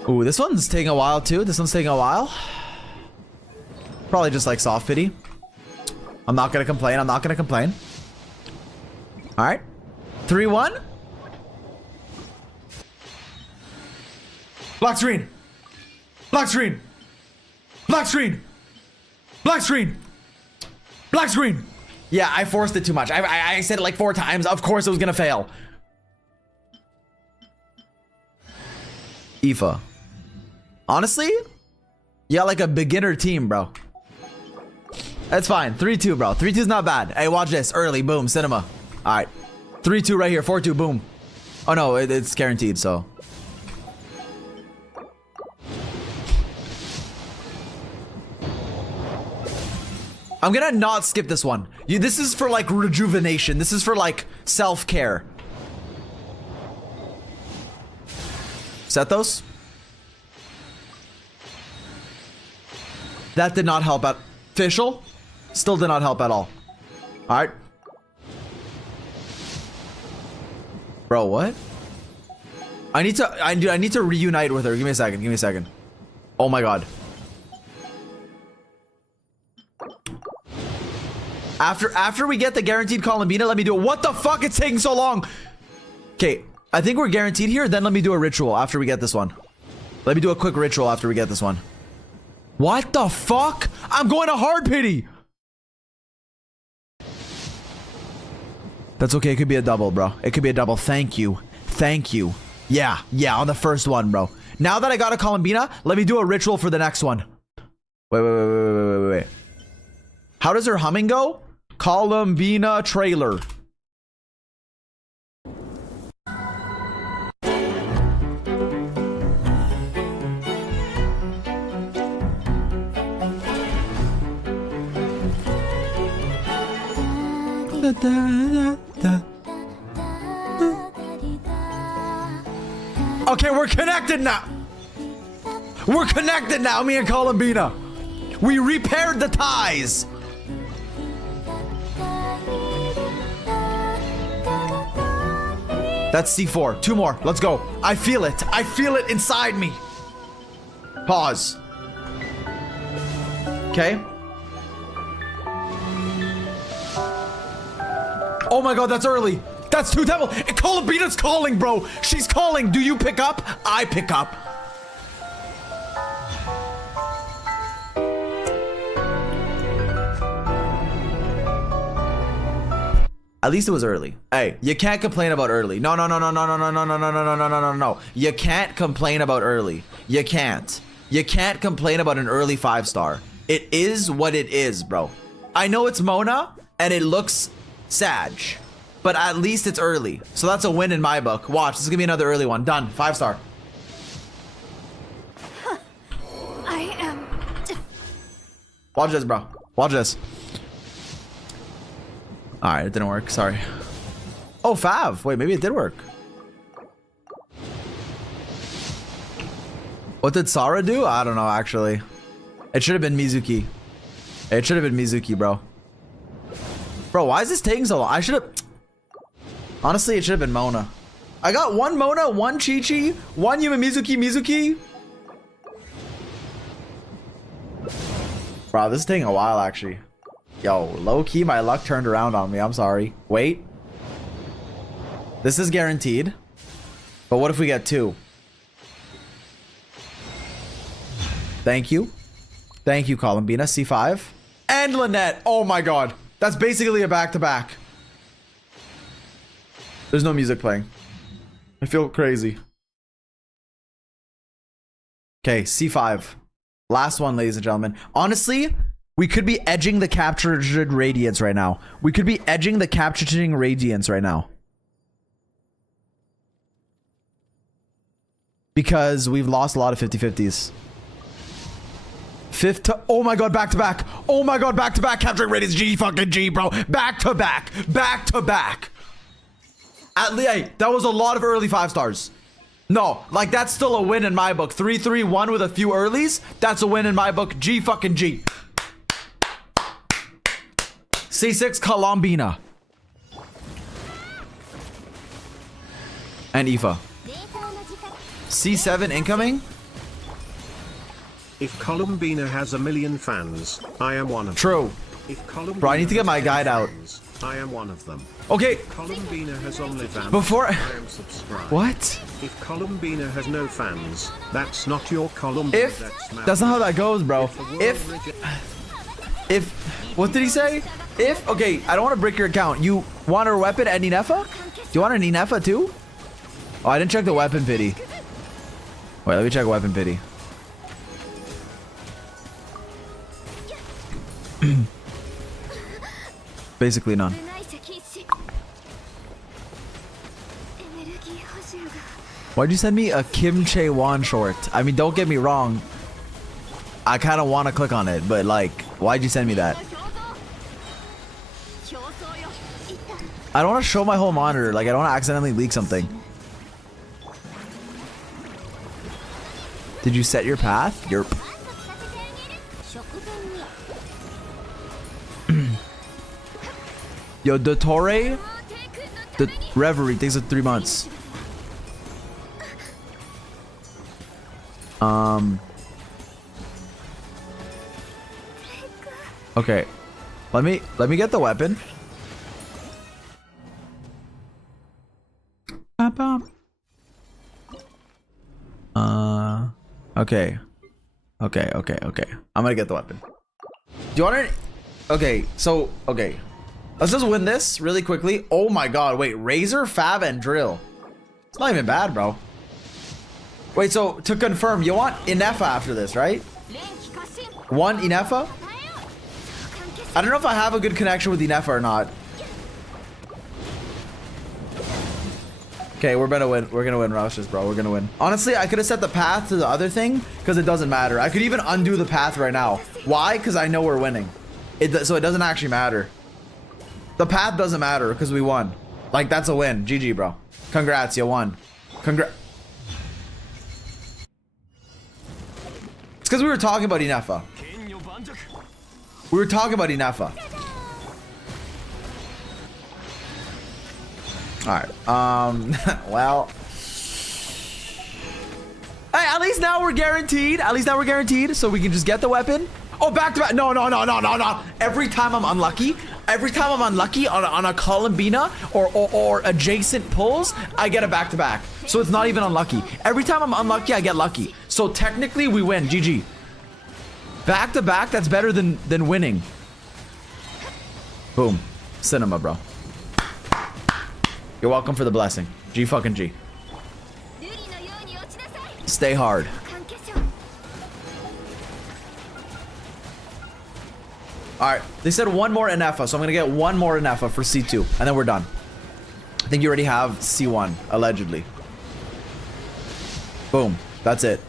Ooh, this one's taking a while too. This one's taking a while. Probably just like soft pity. I'm not gonna complain. I'm not gonna complain. Alright. 3-1. Black screen. Black screen. Black screen. Black screen. Black screen. Yeah, I forced it too much. I said it like 4 times. Of course it was gonna fail. Aoife. Honestly, yeah, like a beginner team, bro. That's fine. 3-2, bro. 3-2 is not bad. Hey, watch this. Early. Boom. Cinema. All right. 3-2 right here. 4-2. Boom. Oh, no. It's guaranteed, so. I'm gonna not skip this one. This is for, like, rejuvenation. This is for, like, self-care. Set those. That did not help at official. Still did not help at all. All right. Bro, what? I need to reunite with her. Give me a second. Give me a second. Oh my god. After we get the guaranteed Columbina, let me do it. What the fuck? It's taking so long. Okay, I think we're guaranteed here. Then let me do a ritual after we get this one. Let me do a quick ritual after we get this one. What the fuck? I'm going to hard pity. That's okay. It could be a double, bro. It could be a double. Thank you. Thank you. Yeah, on the first one, bro. Now that I got a Columbina, let me do a ritual for the next one. Wait. How does her humming go? Columbina trailer. Okay, we're connected now. We're connected now, me and Columbina. We repaired the ties. That's C4. 2 more. Let's go. I feel it. I feel it inside me. Pause. Okay. Oh my god, that's early. That's 2 devil. Columbina's calling, bro. She's calling. Do you pick up? I pick up. At least it was early. Hey, you can't complain about early. No. You can't complain about early. You can't. You can't complain about an early 5-star. It is what it is, bro. I know it's Mona and it looks Sag, but at least it's early. So that's a win in my book. Watch, this is gonna be another early one. Done. 5-star. I am. Watch this, bro. Watch this. All right, it didn't work. Sorry. Oh, Fav. Wait, maybe it did work. What did Sara do? I don't know, actually. It should have been Mizuki. It should have been Mizuki, bro. Bro, why is this taking so long? I should have... Honestly, it should have been Mona. I got 1 Mona, 1 Chi-Chi, 1 Yuma Mizuki. Bro, this is taking a while, actually. Yo, low-key, my luck turned around on me. I'm sorry. Wait. This is guaranteed. But what if we get 2? Thank you. Thank you, Columbina. C5. And Lynette. Oh my god. That's basically a back-to-back. There's no music playing. I feel crazy. Okay, C5. Last one, ladies and gentlemen. Honestly... we could be edging the captured radiance right now. We could be edging the capturing radiance right now. Because we've lost a lot of 50-50s. Oh my god, back to back. Oh my god, back to back. Capturing radiance. G fucking G, bro. Back to back. Back to back. At least, that was a lot of early 5-stars. No, like that's still a win in my book. 3-3-1 with a few earlies. That's a win in my book. G fucking G. C6 Columbina. And Aoife. C7 incoming. If Columbina has 1 million fans, I am one of them. True. If Columbina Bro, I need to get my has guide 10 out. fans, I am one of them. Okay, Columbina has OnlyFans. before... I am subscribed. What? If Columbina has no fans, that's not your Columbina. If... That's not how that goes, bro. If... What did he say? If... Okay, I don't want to break your account. You want a weapon and Inefa? Do you want an Inefa too? Oh, I didn't check the weapon pity. Wait, let me check weapon pity. Basically none. Why'd you send me a Kim Chae Won short? I mean, don't get me wrong. I kind of want to click on it, but like, why'd you send me that? I don't want to show my whole monitor. Like, I don't want to accidentally leak something. Did you set your path? Yerp. Yo, the Torre, the Reverie takes it 3 months. Okay. Let me get the weapon. Okay. Okay. I'm gonna get the weapon. Do you want it? Okay, so, okay. Let's just win this really quickly. Oh my god, wait. Razor, Fab, and Drill. It's not even bad, bro. Wait, so, to confirm, you want Inefa after this, right? One Inefa? I don't know if I have a good connection with Inefa or not. Okay, we're gonna win. We're gonna win rushes, bro. We're gonna win. Honestly, I could have set the path to the other thing because it doesn't matter. I could even undo the path right now. Why? Because I know we're winning. So it doesn't actually matter. The path doesn't matter because we won. Like, that's a win. GG, bro. Congrats, you won. It's because we were talking about Inefa. We were talking about Inefa. Alright, well. Hey, at least now we're guaranteed. At least now we're guaranteed, so we can just get the weapon. Oh, back to back. No. Every time I'm unlucky on a Columbina or adjacent pulls, I get a back to back. So it's not even unlucky. Every time I'm unlucky, I get lucky. So technically, we win. GG. Back to back, that's better than winning. Boom. Cinema, bro. You're welcome for the blessing. G fucking G. Stay hard. Alright, they said one more Inefa, so I'm gonna get one more Inefa for C2, and then we're done. I think you already have C1, allegedly. Boom. That's it.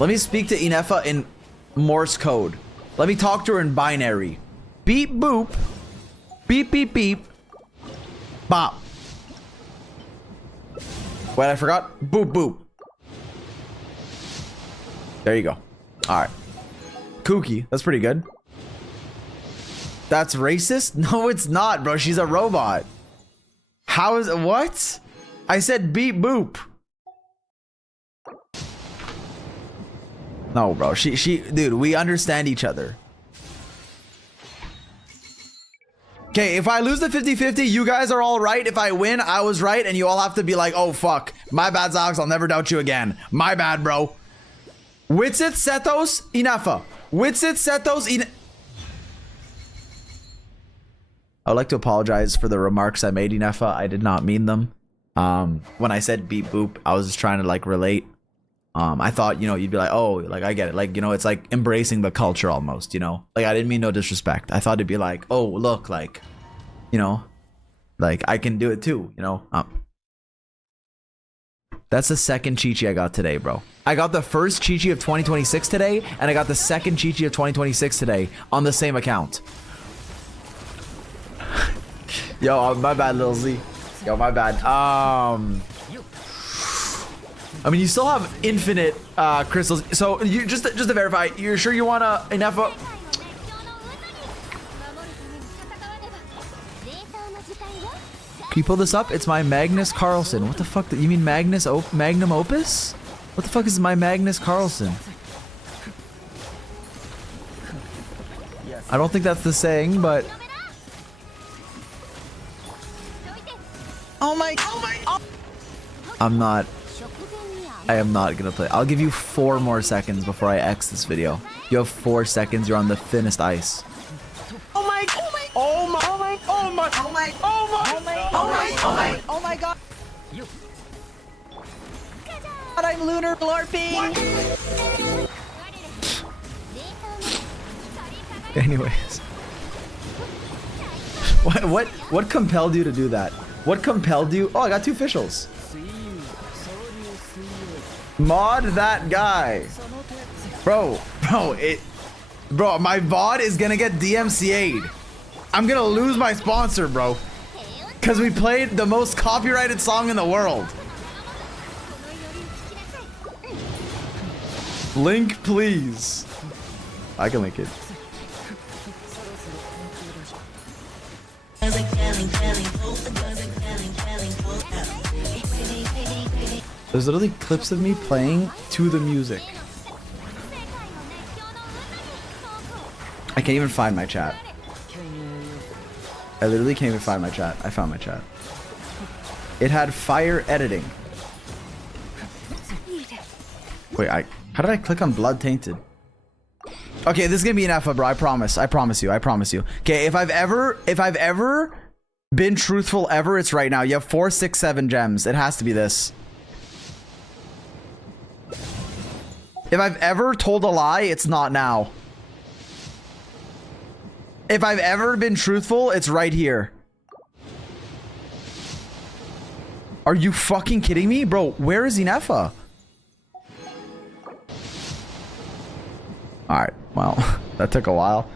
Let me speak to Inefa in Morse code. Let me talk to her in binary. Beep boop. Beep beep beep. Bop. Wait, I forgot. Boop boop. There you go. Alright. Kooky. That's pretty good. That's racist? No, it's not, bro. She's a robot. How is it? What? I said beep boop. No, bro. Dude, we understand each other. Okay, if I lose the 50-50, you guys are all right. If I win, I was right, and you all have to be like, oh, fuck. My bad, Zox. I'll never doubt you again. My bad, bro. Witsit Setos Inefa. Witsit Setos Inefa. I would like to apologize for the remarks I made, Inefa. I did not mean them. When I said beep boop, I was just trying to like relate. I thought, you know, you'd be like, oh, like I get it. Like, you know, it's like embracing the culture almost, you know? Like, I didn't mean no disrespect. I thought it'd be like, oh, look, like, you know, like I can do it too, you know? That's the second Chi-Chi I got today, bro. I got the first Chi-Chi of 2026 today, and I got the second Chi-Chi of 2026 today on the same account. Yo, my bad, Lil Z. Yo, my bad. I mean, you still have infinite crystals. So you just to verify, you're sure you want enough? Can you pull this up? It's my Magnus Carlsen. What the fuck? You mean Magnum Opus? What the fuck is my Magnus Carlsen? I don't think that's the saying, but I am not gonna play. I'll give you 4 more seconds before I X this video. You have 4 seconds. You're on the thinnest ice. I'm lunar LARPing. Anyways. What compelled you to do that? What compelled you? Oh, I got 2 officials. Mod that guy. Bro, my VOD is gonna get DMCA'd. I'm gonna lose my sponsor, bro. Cause we played the most copyrighted song in the world. Link, please. I can link it. There's literally clips of me playing to the music. I can't even find my chat. I literally can't even find my chat. I found my chat. It had fire editing. Wait, how did I click on blood tainted? Okay, this is gonna be an F, bro. I promise. I promise you. I promise you. Okay, if I've ever been truthful ever, it's right now. You have 4, 6, 7 gems. It has to be this. If I've ever told a lie, it's not now. If I've ever been truthful, it's right here. Are you fucking kidding me? Bro, where is Inefa? Alright, well, that took a while.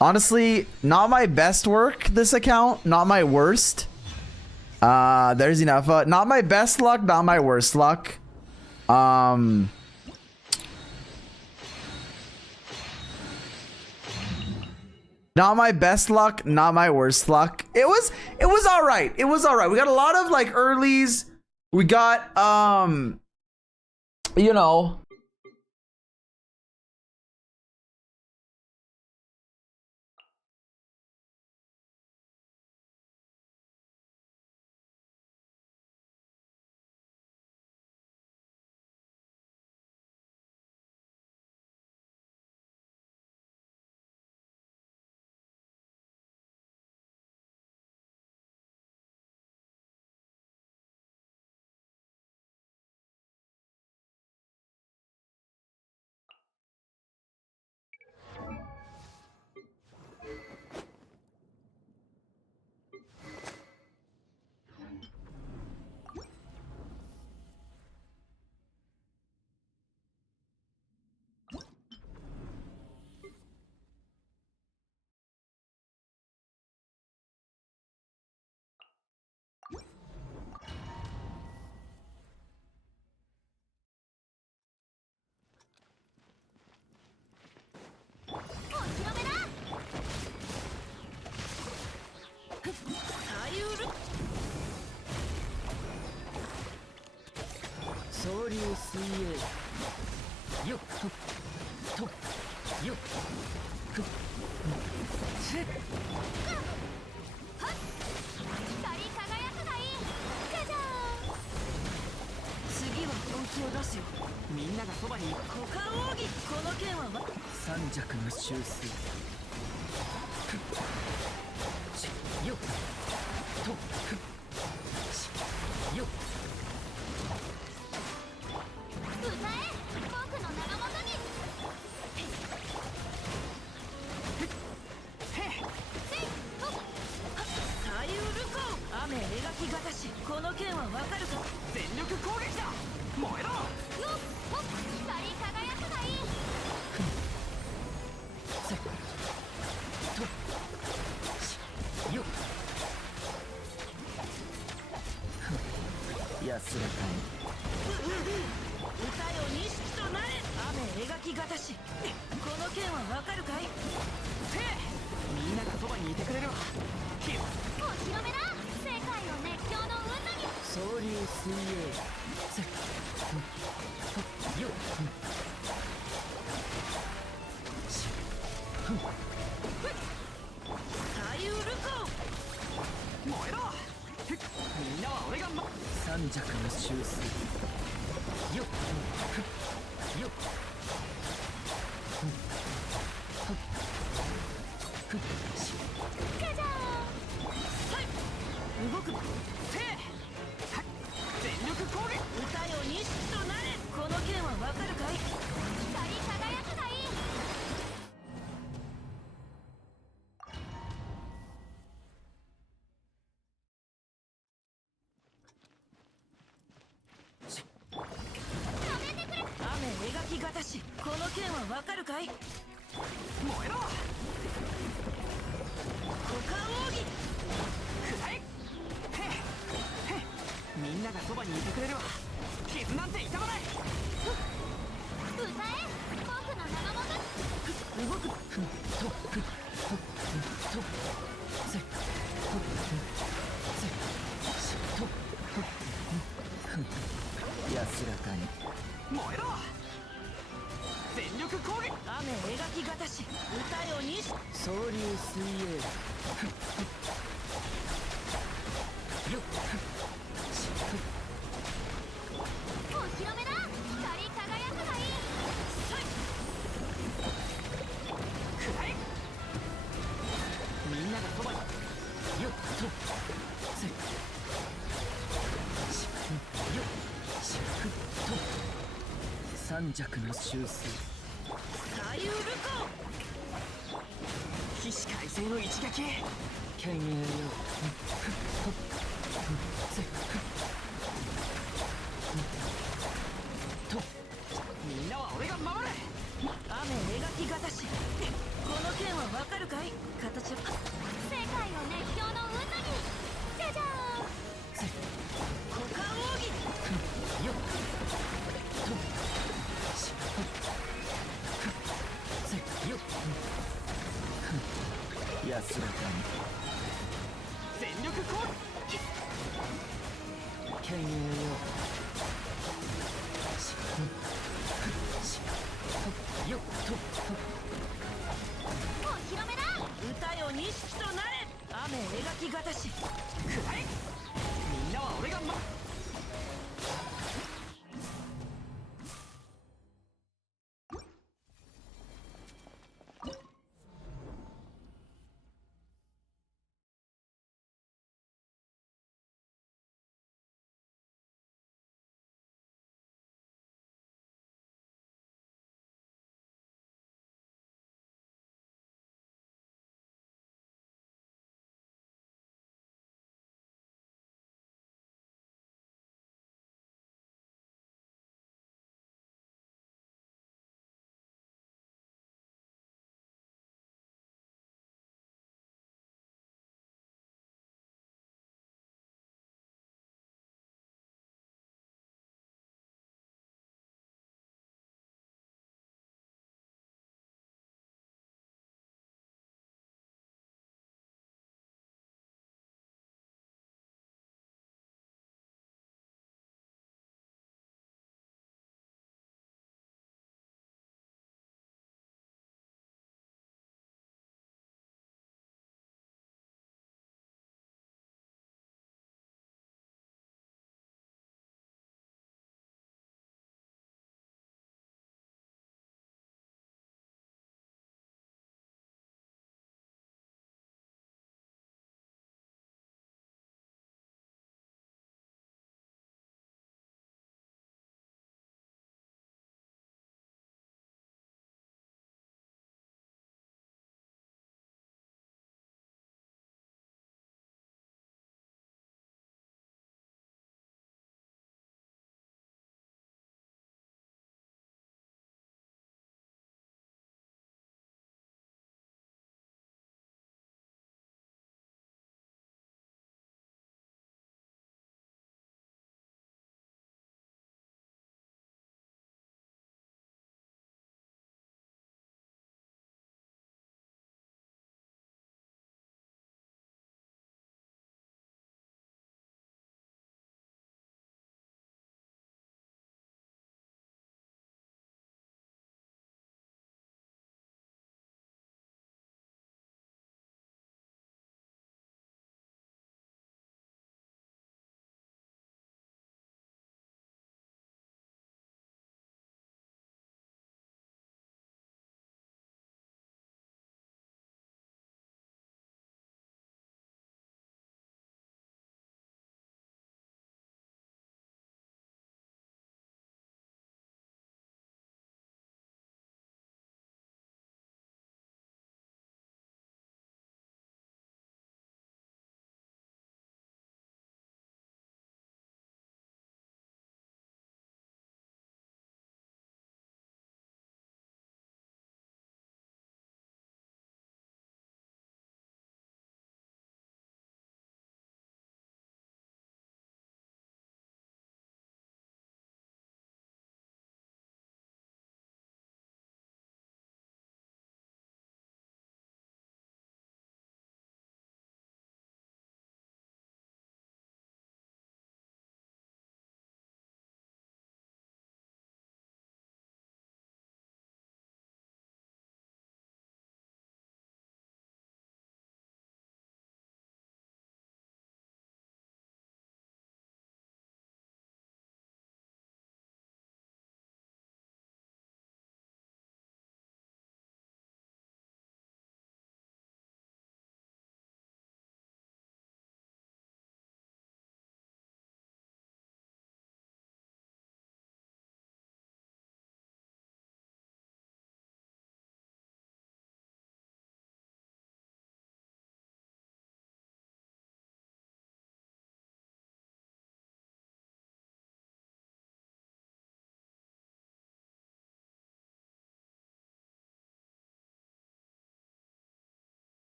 Honestly, not my best work, this account. Not my worst. There's Inefa. Not my best luck, not my worst luck. Not my best luck, not my worst luck. It was alright. It was alright. We got a lot of like earlies. We got you know, よっよっじゃじゃ動くせい全力攻撃歌よ錦となれこの剣はわかるかいーん光り輝くがいい。雨描きがたしこの剣はわかるかい燃えろ股間奥義くらえへっへっみんながそばにいてくれるわ傷なんて痛まない歌え僕の生もぐ。動くふんとふんとふんとせっとせっしとふん安らかに燃えろ全力攻撃雨描きがたし歌よにし総流水泳よっしお披露目だ。光り輝くがいい。くらえみんながそばによっとせっしよっしふっと三尺の修正左右武功起死回生の一撃権威よふっとせっふっとみんなは俺が守る雨描きがたしこの剣はわかるかい形は世界を熱狂の渦に。じゃじゃーんせ股間奥義よっとしふっせよっ安らかに全力攻撃権威よしふっしふっよっとお披露目だ。歌よ錦となれ雨描きがたしくらえみんなは俺が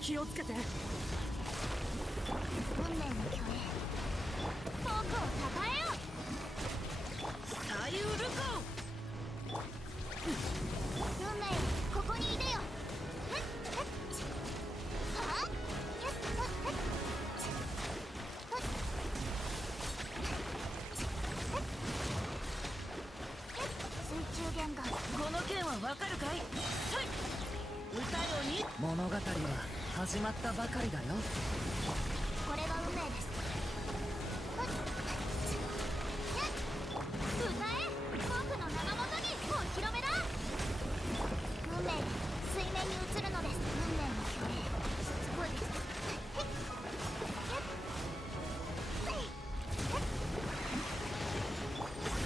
気をつけて。運命の巨栄僕をたたえよ左右ルコ運命よここにいでよはあ水中弦がこの件はわかるかい。歌よに物語は始まったばかりだよ。これが運命です歌え僕の名のもとにお披露目だ運命よ水面に映るのです運命の巨栄しつこいです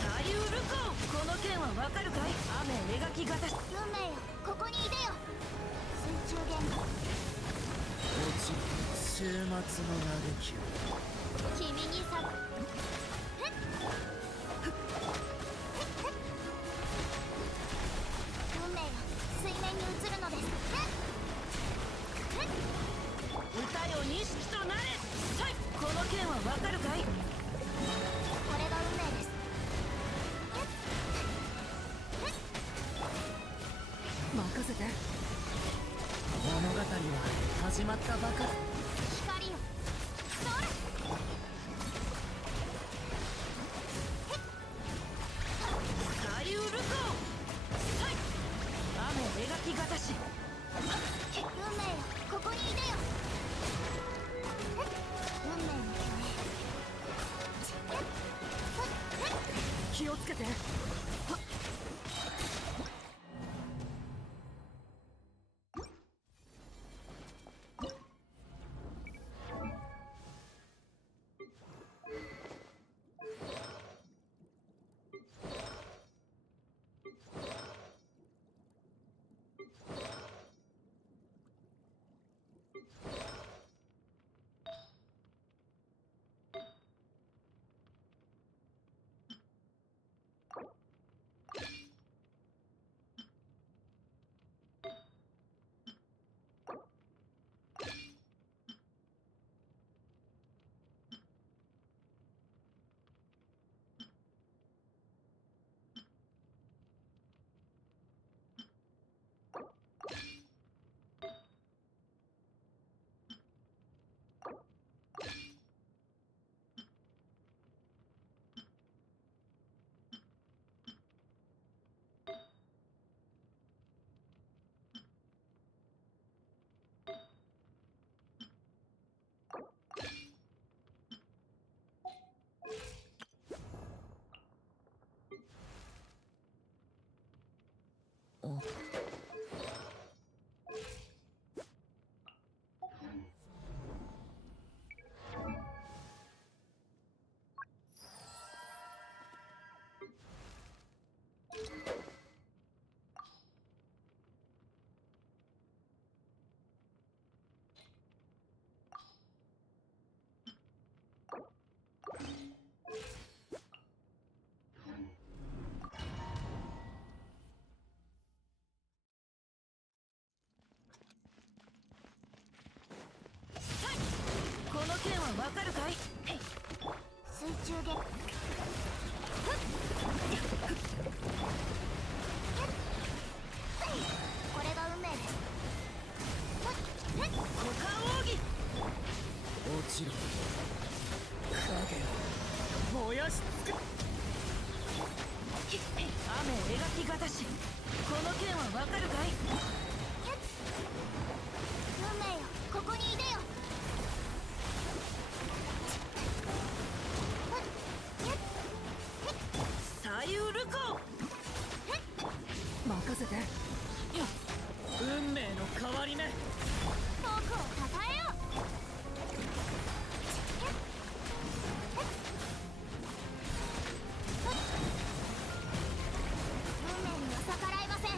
左右ルコこの件はわかるかい。雨描き型し運命よここにいでよ水中弦が落ち週末の嘆きを。君にさ運命よ水面に映るのです歌よ錦となれ。この件はわかるかい。これが運命です任せて。物語は始まったばかり。光よそれ左右ルコ雨描き型し。運命よここにいでよ運命の巨栄気をつけて。この件はわかるかい。水中弦これが運命です股間奥義。落ちろ影を燃やしつく。雨描き型し。この件はわかるかい。運命よここにいでよ左右ルコ任せて。運命の変わり目。僕をたたえよ運命には逆らえません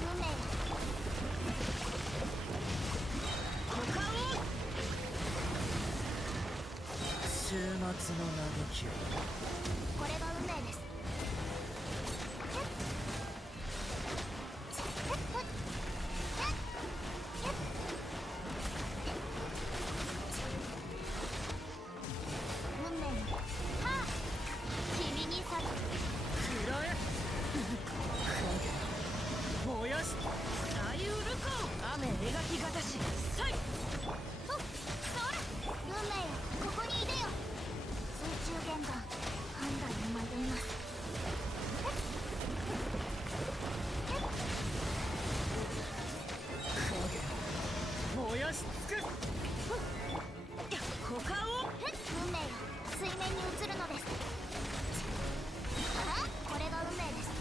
運命よ股間を週末の嘆きを。これが運命です。運命のはあ、君にさくらえ燃やす最ウルコ雨描きがたしさいそら運命よ、ここにいでよ。水中玄関判断に参ります。燃やし尽くす股間を運命よ、水面に映るのです。ああ、これが運命です。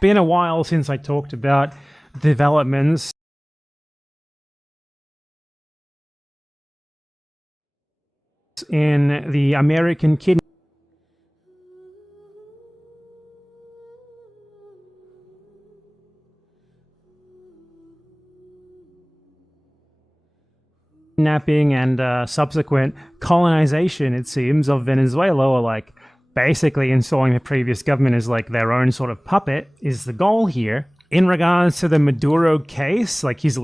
Been a while since I talked about developments in the American kidnapping and subsequent colonization, it seems, of Venezuela, or like basically installing the previous government as like their own sort of puppet, is the goal here. In regards to the Maduro case, like he's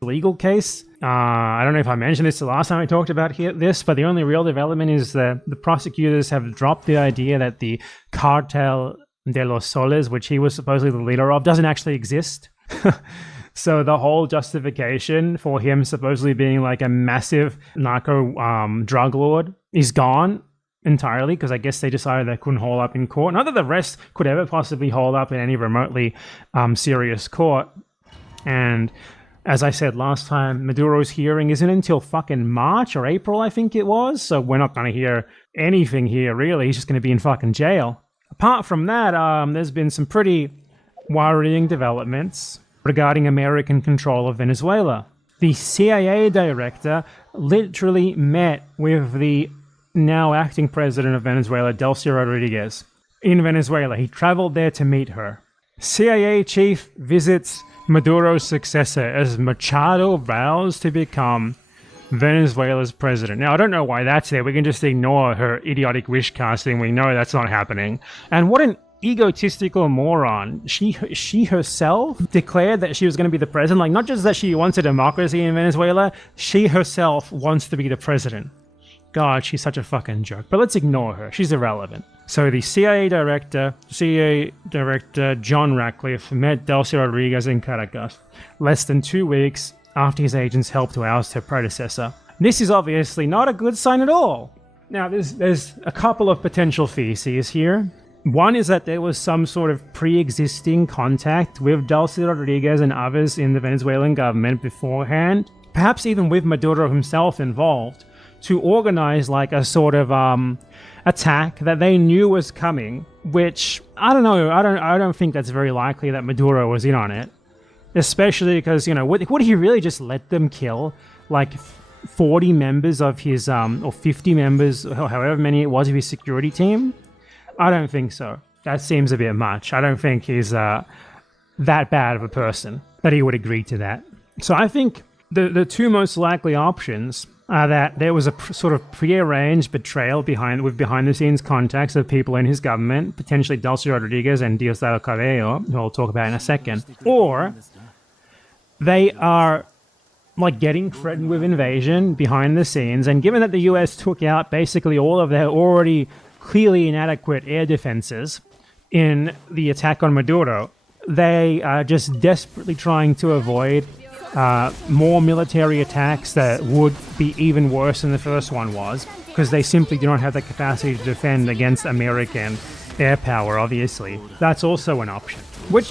legal case. I don't know if I mentioned this the last time I talked about this, but the only real development is that the prosecutors have dropped the idea that the Cartel de los Soles, which he was supposedly the leader of, doesn't actually exist. So the whole justification for him supposedly being like a massive narco drug lord is gone entirely, because I guess they decided they couldn't hold up in court. Not that the rest could ever possibly hold up in any remotely serious court. And as I said last time, Maduro's hearing isn't until fucking March or April, I think it was. So we're not going to hear anything here, really. He's just going to be in fucking jail. Apart from that, there's been some pretty worrying developments regarding American control of Venezuela. The CIA director literally met with the now acting president of Venezuela, Delcy Rodriguez, in Venezuela. He traveled there to meet her. CIA chief visits Maduro's successor as Machado vows to become Venezuela's president. Now, I don't know why that's there. We can just ignore her idiotic wish casting. We know that's not happening. And what an egotistical moron. She herself declared that she was going to be the president. Like, not just that she wants a democracy in Venezuela, she herself wants to be the president. God, she's such a fucking jerk. But let's ignore her. She's irrelevant. So the CIA director John Ratcliffe met Delcy Rodriguez in Caracas less than 2 weeks after his agents helped to oust her predecessor. This is obviously not a good sign at all. Now, there's a couple of potential theses here. One is that there was some sort of pre-existing contact with Delcy Rodriguez and others in the Venezuelan government beforehand, perhaps even with Maduro himself involved, to organize like a sort of attack that they knew was coming, which I don't know, I don't think that's very likely that Maduro was in on it. Especially because, you know, would he really just let them kill like 40 members of his or 50 members, or however many it was, of his security team? I don't think so. That seems a bit much. I don't think he's that bad of a person that he would agree to that. So I think the two most likely options are that there was a sort of prearranged betrayal behind-the-scenes contacts of people in his government, potentially Delcy Rodriguez and Diosdado Cabello, who I'll talk about in a second, or they are like getting threatened with invasion behind the scenes, and given that the US took out basically all of their already clearly inadequate air defenses in the attack on Maduro, they are just desperately trying to avoid more military attacks that would be even worse than the first one was, because they simply do not have the capacity to defend against American air power, obviously. That's also an option.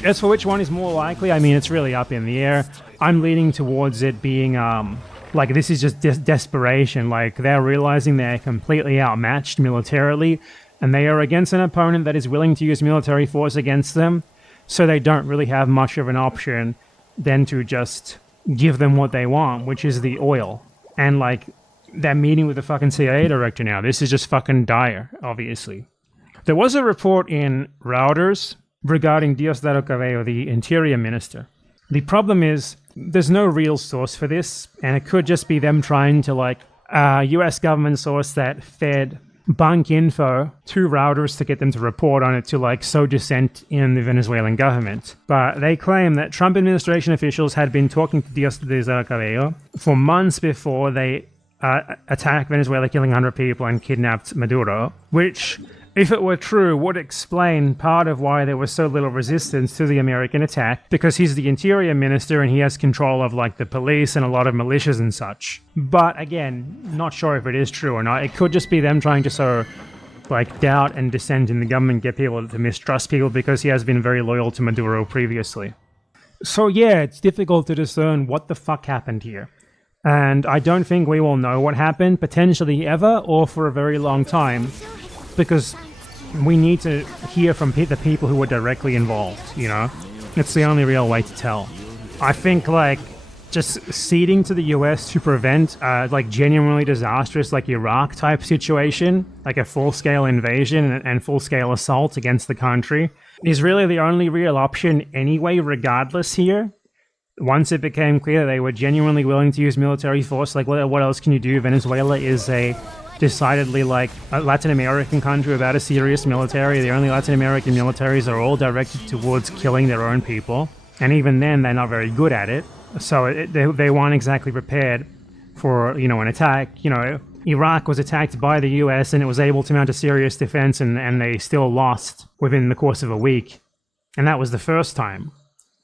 As for which one is more likely, I mean, it's really up in the air. I'm leaning towards it being, like, this is just desperation. Like, they're realizing they're completely outmatched militarily, and they are against an opponent that is willing to use military force against them, so they don't really have much of an option than to just give them what they want, which is the oil. And, like, they're meeting with the fucking CIA director now. This is just fucking dire, obviously. There was a report in Reuters regarding Diosdado Cabello, the interior minister. The problem is, there's no real source for this, and it could just be them trying to, like, a US government source that fed bunk info to Reuters to get them to report on it, to, like, sow dissent in the Venezuelan government. But they claim that Trump administration officials had been talking to Diosdado Cabello for months before they attacked Venezuela, killing 100 people and kidnapped Maduro, which, if it were true, would explain part of why there was so little resistance to the American attack, because he's the interior minister and he has control of, like, the police and a lot of militias and such. But again, not sure if it is true or not. It could just be them trying to sow, like, doubt and dissent in the government, get people to mistrust people, because he has been very loyal to Maduro previously. So yeah, it's difficult to discern what the fuck happened here. And I don't think we will know what happened, potentially ever, or for a very long time, because we need to hear from the people who were directly involved, you know? It's the only real way to tell. I think, like, just ceding to the US to prevent, like, genuinely disastrous, like, Iraq-type situation, like a full-scale invasion and full-scale assault against the country, is really the only real option anyway, regardless here. Once it became clear they were genuinely willing to use military force, like, what else can you do? Venezuela is a decidedly, like, a Latin American country without a serious military. The only Latin American militaries are all directed towards killing their own people, and even then they're not very good at it. So they weren't exactly prepared for, you know, an attack. You know, Iraq was attacked by the US and it was able to mount a serious defense, and they still lost within the course of a week. And that was the first time.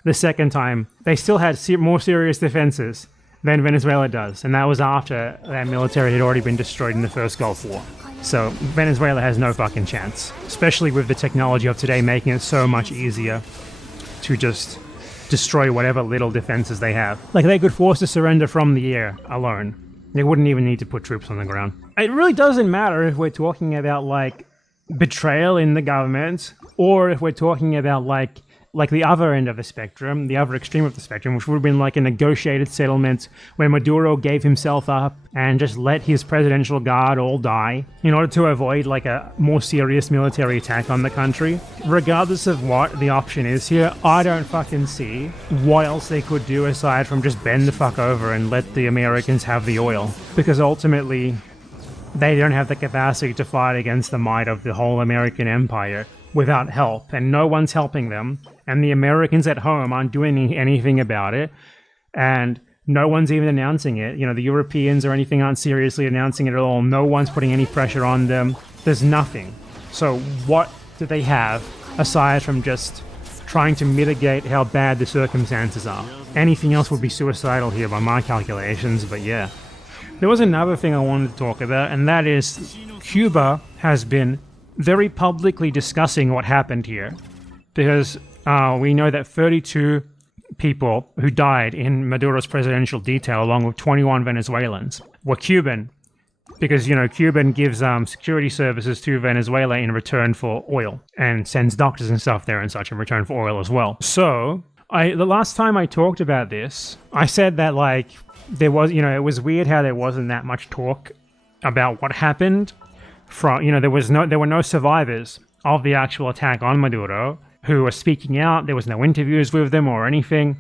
The second time, they still had more serious defenses than Venezuela does, and that was after their military had already been destroyed in the first Gulf War. So Venezuela has no fucking chance, especially with the technology of today making it so much easier to just destroy whatever little defenses they have. Like, they could force a surrender from the air alone. They wouldn't even need to put troops on the ground. It really doesn't matter if we're talking about, like, betrayal in the government, or if we're talking about, like the other end of the spectrum, the other extreme of the spectrum, which would have been like a negotiated settlement where Maduro gave himself up and just let his presidential guard all die in order to avoid, like, a more serious military attack on the country. Regardless of what the option is here, I don't fucking see what else they could do aside from just bend the fuck over and let the Americans have the oil. Because ultimately, they don't have the capacity to fight against the might of the whole American empire without help, and no one's helping them, and the Americans at home aren't doing anything about it, and no one's even announcing it. You know, the Europeans or anything aren't seriously announcing it at all. No one's putting any pressure on them. There's nothing. So what do they have aside from just trying to mitigate how bad the circumstances are? Anything else would be suicidal here by my calculations, but yeah. There was another thing I wanted to talk about, and that is Cuba has been very publicly discussing what happened here, because we know that 32 people who died in Maduro's presidential detail, along with 21 Venezuelans, were Cuban, because, you know, Cuban gives security services to Venezuela in return for oil, and sends doctors and stuff there and such in return for oil as well. So, the last time I talked about this, I said that, like, there was, you know, it was weird how there wasn't that much talk about what happened from, you know, there were no survivors of the actual attack on Maduro who were speaking out. There was no interviews with them or anything.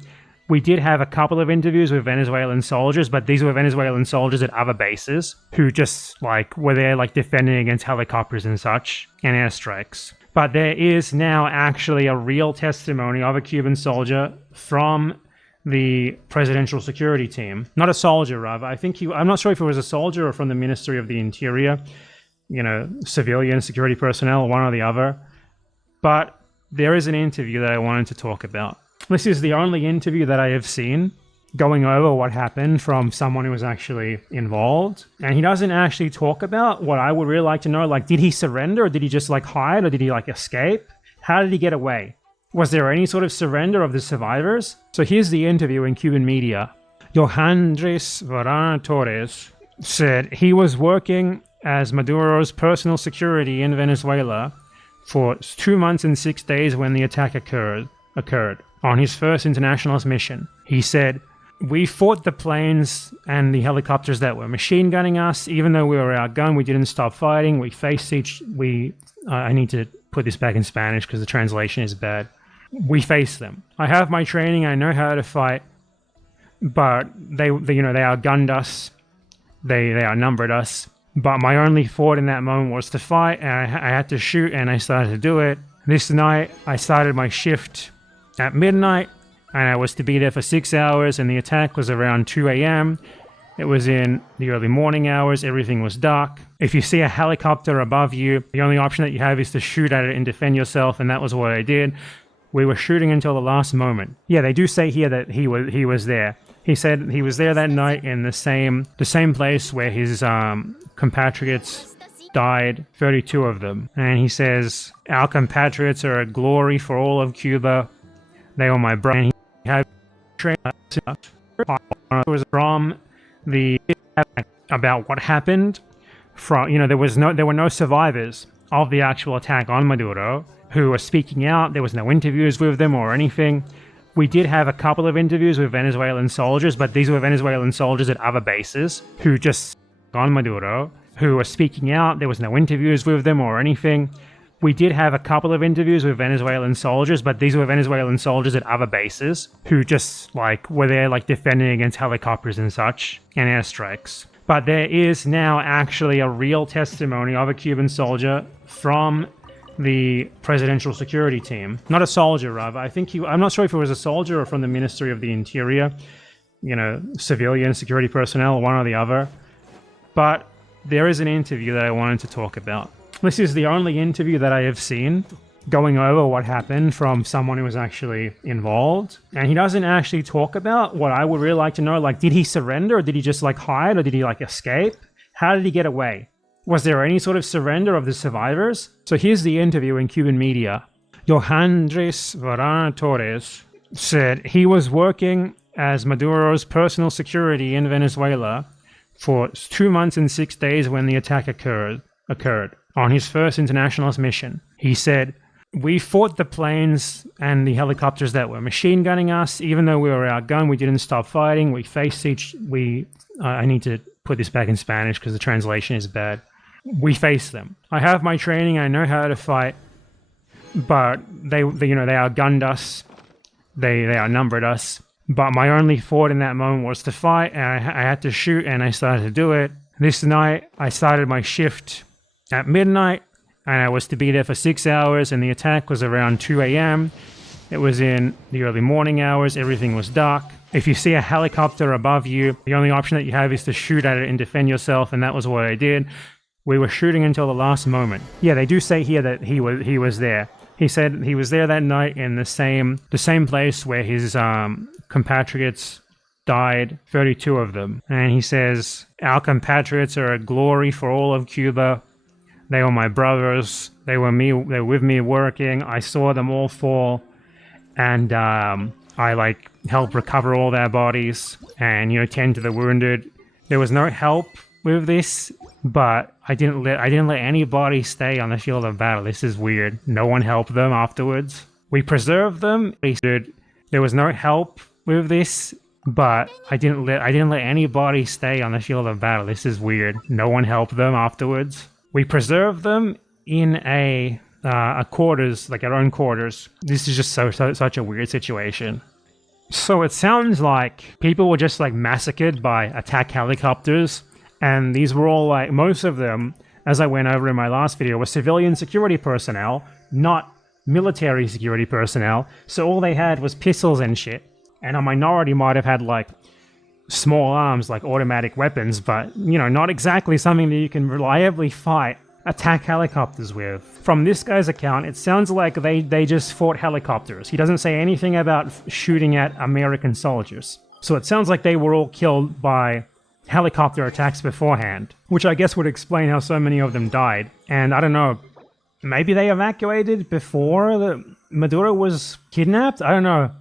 We did have a couple of interviews with Venezuelan soldiers, but these were Venezuelan soldiers at other bases who just, like, were there, like, defending against helicopters and such and airstrikes. But there is now actually a real testimony of a Cuban soldier from the presidential security team. Not a soldier, rather. I'm not sure if it was a soldier or from the Ministry of the Interior, you know, civilian security personnel, one or the other. But there is an interview that I wanted to talk about. This is the only interview that I have seen going over what happened from someone who was actually involved. And he doesn't actually talk about what I would really like to know. Like, did he surrender, or did he just, like, hide, or did he, like, escape? How did he get away? Was there any sort of surrender of the survivors? So here's the interview in Cuban media. Johandres Varana Torres said he was working as Maduro's personal security in Venezuela for 2 months and 6 days when the attack occurred on his first internationalist mission. He said, "We fought the planes and the helicopters that were machine gunning us. Even though we were outgunned, we didn't stop fighting. We faced I need to put this back in Spanish because the translation is bad. We faced them. I have my training. I know how to fight. But they outgunned us. They outnumbered us. But my only thought in that moment was to fight, and I had to shoot, and I started to do it. This night, I started my shift at midnight, and I was to be there for 6 hours, and the attack was around 2 a.m. It was in the early morning hours. Everything was dark. If you see a helicopter above you, the only option that you have is to shoot at it and defend yourself, and that was what I did. We were shooting until the last moment." Yeah, they do say here that he was there. He said he was there that night in the same place where his compatriots died, 32 of them. And he says, "Our compatriots are a glory for all of Cuba. They were my brother." And he had trained from the about what happened from, you know, there were no survivors of the actual attack on Maduro who were speaking out. There was no interviews with them or anything. We did have a couple of interviews with Venezuelan soldiers, but these were Venezuelan soldiers at other bases who just on Maduro, who were speaking out. There was no interviews with them or anything. We did have a couple of interviews with Venezuelan soldiers, but these were Venezuelan soldiers at other bases who just, like, were there, like, defending against helicopters and such and airstrikes. But there is now actually a real testimony of a Cuban soldier from the presidential security team. Not a soldier, rather. I'm not sure if it was a soldier or from the Ministry of the Interior, you know, civilian security personnel, one or the other. But there is an interview that I wanted to talk about. This is the only interview that I have seen going over what happened from someone who was actually involved. And he doesn't actually talk about what I would really like to know. Like, did he surrender, or did he just, like, hide, or did he, like, escape? How did he get away? Was there any sort of surrender of the survivors? So here's the interview in Cuban media. Johandres Varana Torres said he was working as Maduro's personal security in Venezuela for 2 months and 6 days when the attack occurred on his first internationalist mission. He said, "We fought the planes and the helicopters that were machine gunning us. Even though we were outgunned, we didn't stop fighting. We faced I need to put this back in Spanish because the translation is bad. We faced them. I have my training. I know how to fight. But they outgunned us. They outnumbered us. But my only thought in that moment was to fight, and I had to shoot, and I started to do it. This night, I started my shift at midnight, and I was to be there for 6 hours, and the attack was around 2 a.m. It was in the early morning hours. Everything was dark. If you see a helicopter above you, the only option that you have is to shoot at it and defend yourself, and that was what I did. We were shooting until the last moment." Yeah, they do say here that he was there. He said he was there that night in the same place where his compatriots died, 32 of them. And he says, "Our compatriots are a glory for all of Cuba. They were my brothers. They were with me working. I saw them all fall, and I like helped recover all their bodies and tend to the wounded. There was no help with this, but I didn't let anybody stay on the field of battle. This is weird. No one helped them afterwards. We preserved them. There was no help with this, but I didn't let anybody stay on the field of battle. This is weird. No one helped them afterwards. We preserved them in a quarters, like our own quarters. This is just such a weird situation. So it sounds like people were just like massacred by attack helicopters, and these were all like, most of them, as I went over in my last video, were civilian security personnel, not military security personnel. So all they had was pistols and shit. And a minority might have had like small arms, like automatic weapons, but not exactly something that you can reliably fight attack helicopters with. From this guy's account, it sounds like they just fought helicopters. He doesn't say anything about shooting at American soldiers. So it sounds like they were all killed by helicopter attacks beforehand, which I guess would explain how so many of them died. And I don't know, maybe they evacuated before Maduro was kidnapped? I don't know.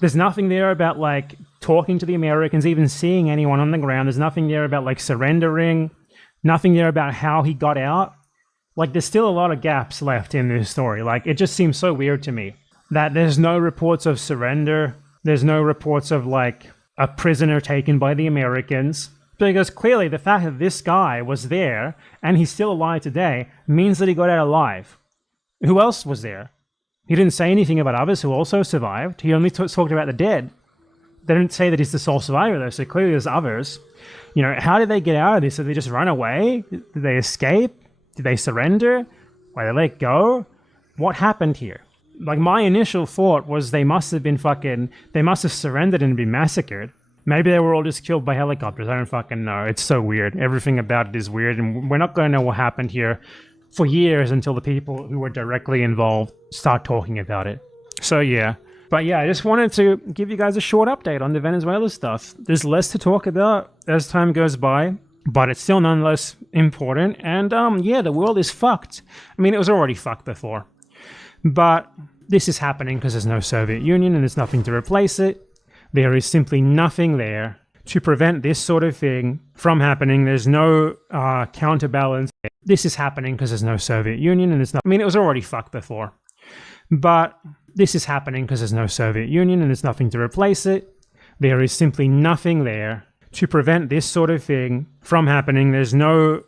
There's nothing there about like talking to the Americans, even seeing anyone on the ground. There's nothing there about like surrendering. Nothing there about how he got out. Like, there's still a lot of gaps left in this story. Like, it just seems so weird to me that there's no reports of surrender. There's no reports of, like, a prisoner taken by the Americans. Because clearly the fact that this guy was there, and he's still alive today, means that he got out alive. Who else was there? He didn't say anything about others who also survived. He only talked about the dead. They didn't say that he's the sole survivor, though, so clearly there's others. How did they get out of this? Did they just run away? Did they escape? Did they surrender? Why they let go? What happened here? Like, my initial thought was they must have surrendered and been massacred. Maybe they were all just killed by helicopters. I don't fucking know. It's so weird. Everything about it is weird, and we're not going to know what happened here for years until the people who were directly involved start talking about it. So yeah. But yeah, I just wanted to give you guys a short update on the Venezuela stuff. There's less to talk about as time goes by, but it's still nonetheless important. And yeah, the world is fucked. I mean, it was already fucked before. But this is happening because there's no Soviet Union and there's nothing to replace it. There is simply nothing there to prevent this sort of thing from happening. There's no counterbalance. This is happening because there's no Soviet Union and there's not. I mean, it was already fucked before. But this is happening because there's no Soviet Union and there's nothing to replace it. There is simply nothing there to prevent this sort of thing from happening. There's no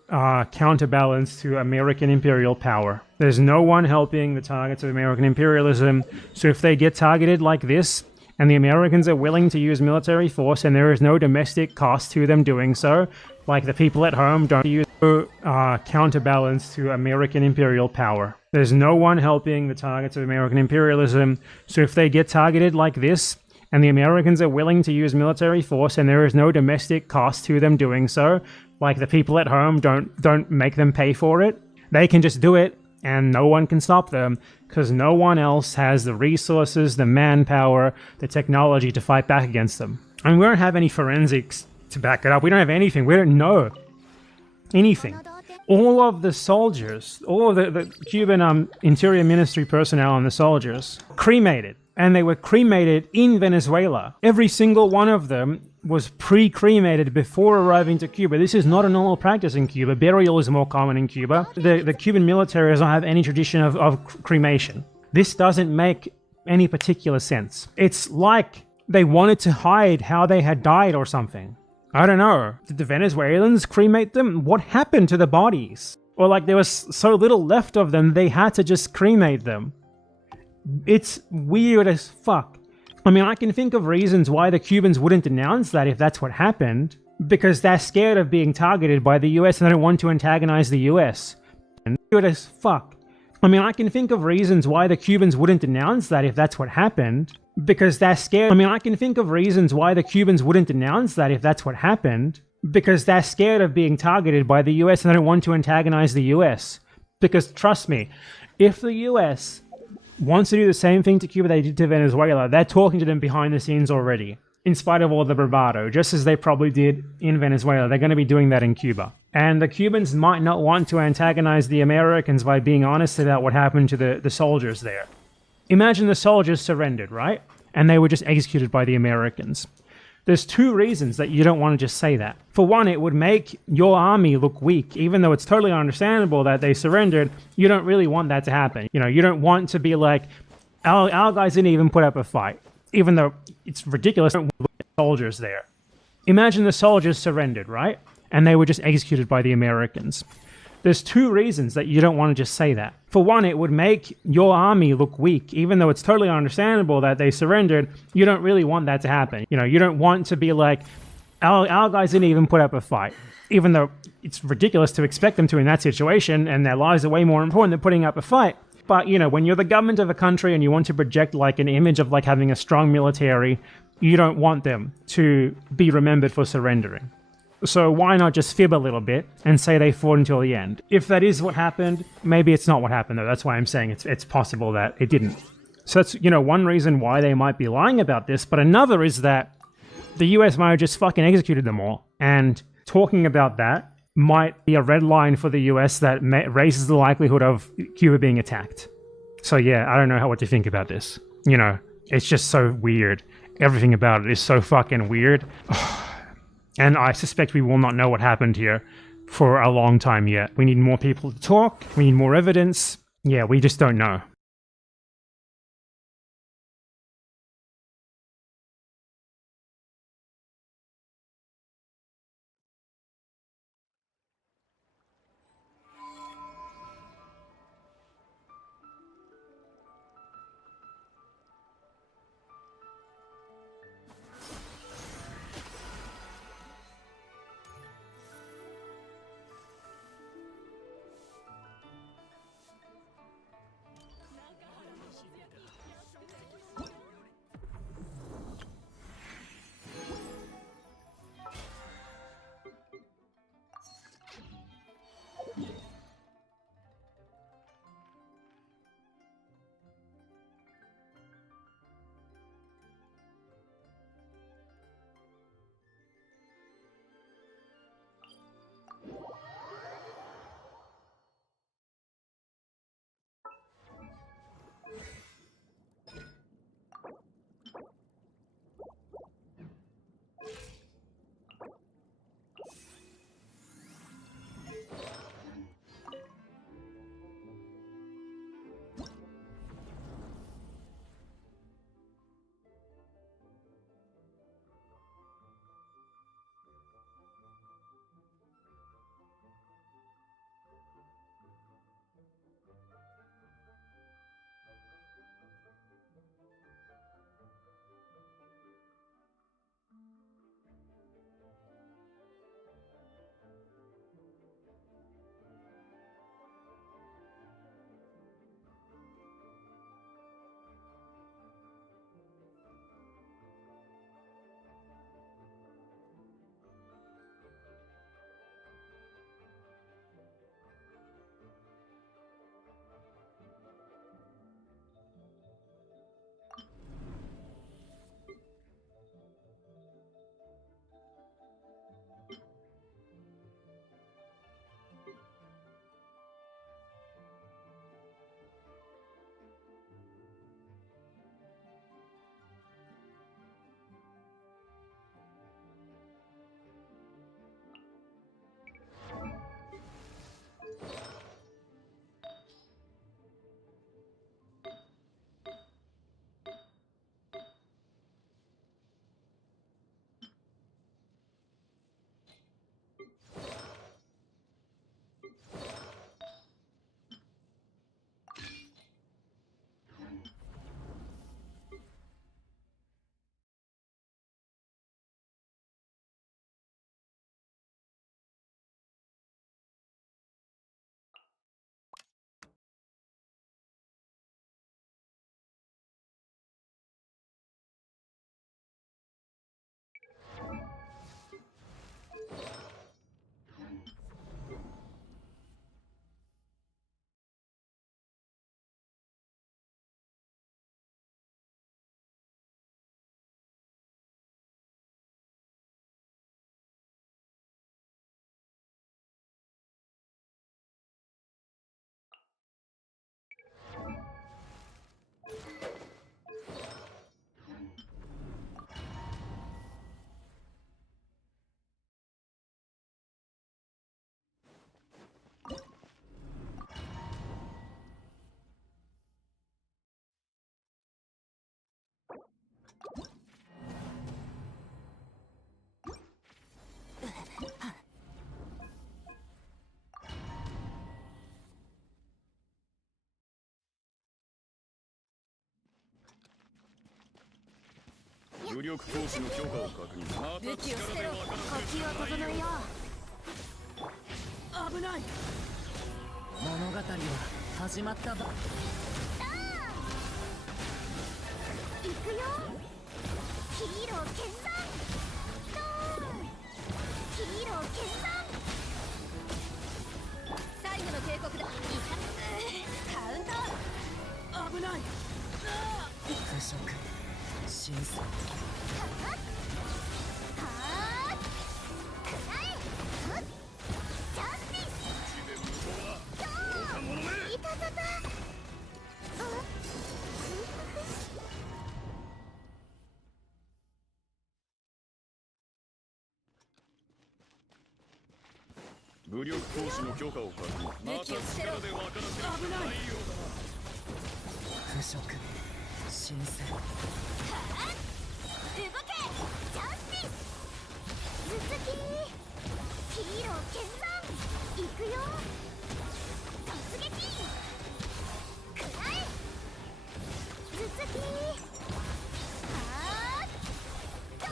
counterbalance to American imperial power. There's no one helping the targets of American imperialism. So if they get targeted like this, and the Americans are willing to use military force, and there is no domestic cost to them doing so, like the people at home don't use counterbalance to American imperial power. There's no one helping the targets of American imperialism. So if they get targeted like this, and the Americans are willing to use military force, and there is no domestic cost to them doing so, like the people at home don't make them pay for it, they can just do it, and no one can stop them, because no one else has the resources, the manpower, the technology to fight back against them. I mean, we don't have any forensics to back it up. We don't have anything. We don't know anything. All of the soldiers, all of the Cuban Interior Ministry personnel and the soldiers, cremated. And they were cremated in Venezuela. Every single one of them was pre-cremated before arriving to Cuba. This is not a normal practice in Cuba. Burial is more common in Cuba. The Cuban military does not have any tradition of cremation. This doesn't make any particular sense. It's like they wanted to hide how they had died or something. I don't know. Did the Venezuelans cremate them? What happened to the bodies? Or like there was so little left of them, they had to just cremate them. It's weird as fuck. I mean, I can think of reasons why the Cubans wouldn't denounce that if that's what happened, because they're scared of being targeted by the US and they don't want to antagonize the US. And weird as fuck. I mean, I can think of reasons why the Cubans wouldn't denounce that if that's what happened, because they're scared. I mean, I can think of reasons why the Cubans wouldn't denounce that if that's what happened, because they're scared of being targeted by the US and they don't want to antagonize the US. Because trust me, if the US wants to do the same thing to Cuba they did to Venezuela, they're talking to them behind the scenes already. in spite of all the bravado, just as they probably did in Venezuela. They're going to be doing that in Cuba. And the Cubans might not want to antagonize the Americans by being honest about what happened to the soldiers there. Imagine the soldiers surrendered, right? And they were just executed by the Americans. There's two reasons that you don't want to just say that. For one, it would make your army look weak. Even though it's totally understandable that they surrendered, you don't really want that to happen. You know, you don't want to be like, our guys didn't even put up a fight. Even though it's ridiculous, soldiers there. Imagine the soldiers surrendered, right? And they were just executed by the Americans. There's two reasons that you don't want to just say that. For one, it would make your army look weak. Even though it's totally understandable that they surrendered, you don't really want that to happen. You know, you don't want to be like, our guys didn't even put up a fight. Even though it's ridiculous to expect them to in that situation, and their lives are way more important than putting up a fight. But, you know, when you're the government of a country and you want to project like an image of like having a strong military, you don't want them to be remembered for surrendering. So why not just fib a little bit and say they fought until the end? If that is what happened, maybe it's not what happened though. That's why I'm saying it's possible that it didn't. So that's, you know, one reason why they might be lying about this. But another is that the US might have just fucking executed them all. And talking about that might be a red line for the US that raises the likelihood of Cuba being attacked. So yeah, I don't know what to think about this. You know, it's just so weird. Everything about it is so fucking weird. And I suspect we will not know what happened here for a long time yet. We need more people to talk. We need more evidence. Yeah, we just don't know. 武器を捨てろ。呼吸を整えよ危ない。物語は始まったば。う。行くよ。ヒーロー剣山。ドーン。ヒーロー剣山。最後の警告だ。カウント。危ない。腐食新鮮。はーっ。くらえ。ふっ。ジャスティス。ドーン。いたたた。武力行使の許可を確認。また力で分からせるしかないようだな。腐食新鮮。動け。ジャスティス。頭突き。ヒーロー剣山。行くよ。突撃。くらえ。頭突き。はーっ。ドー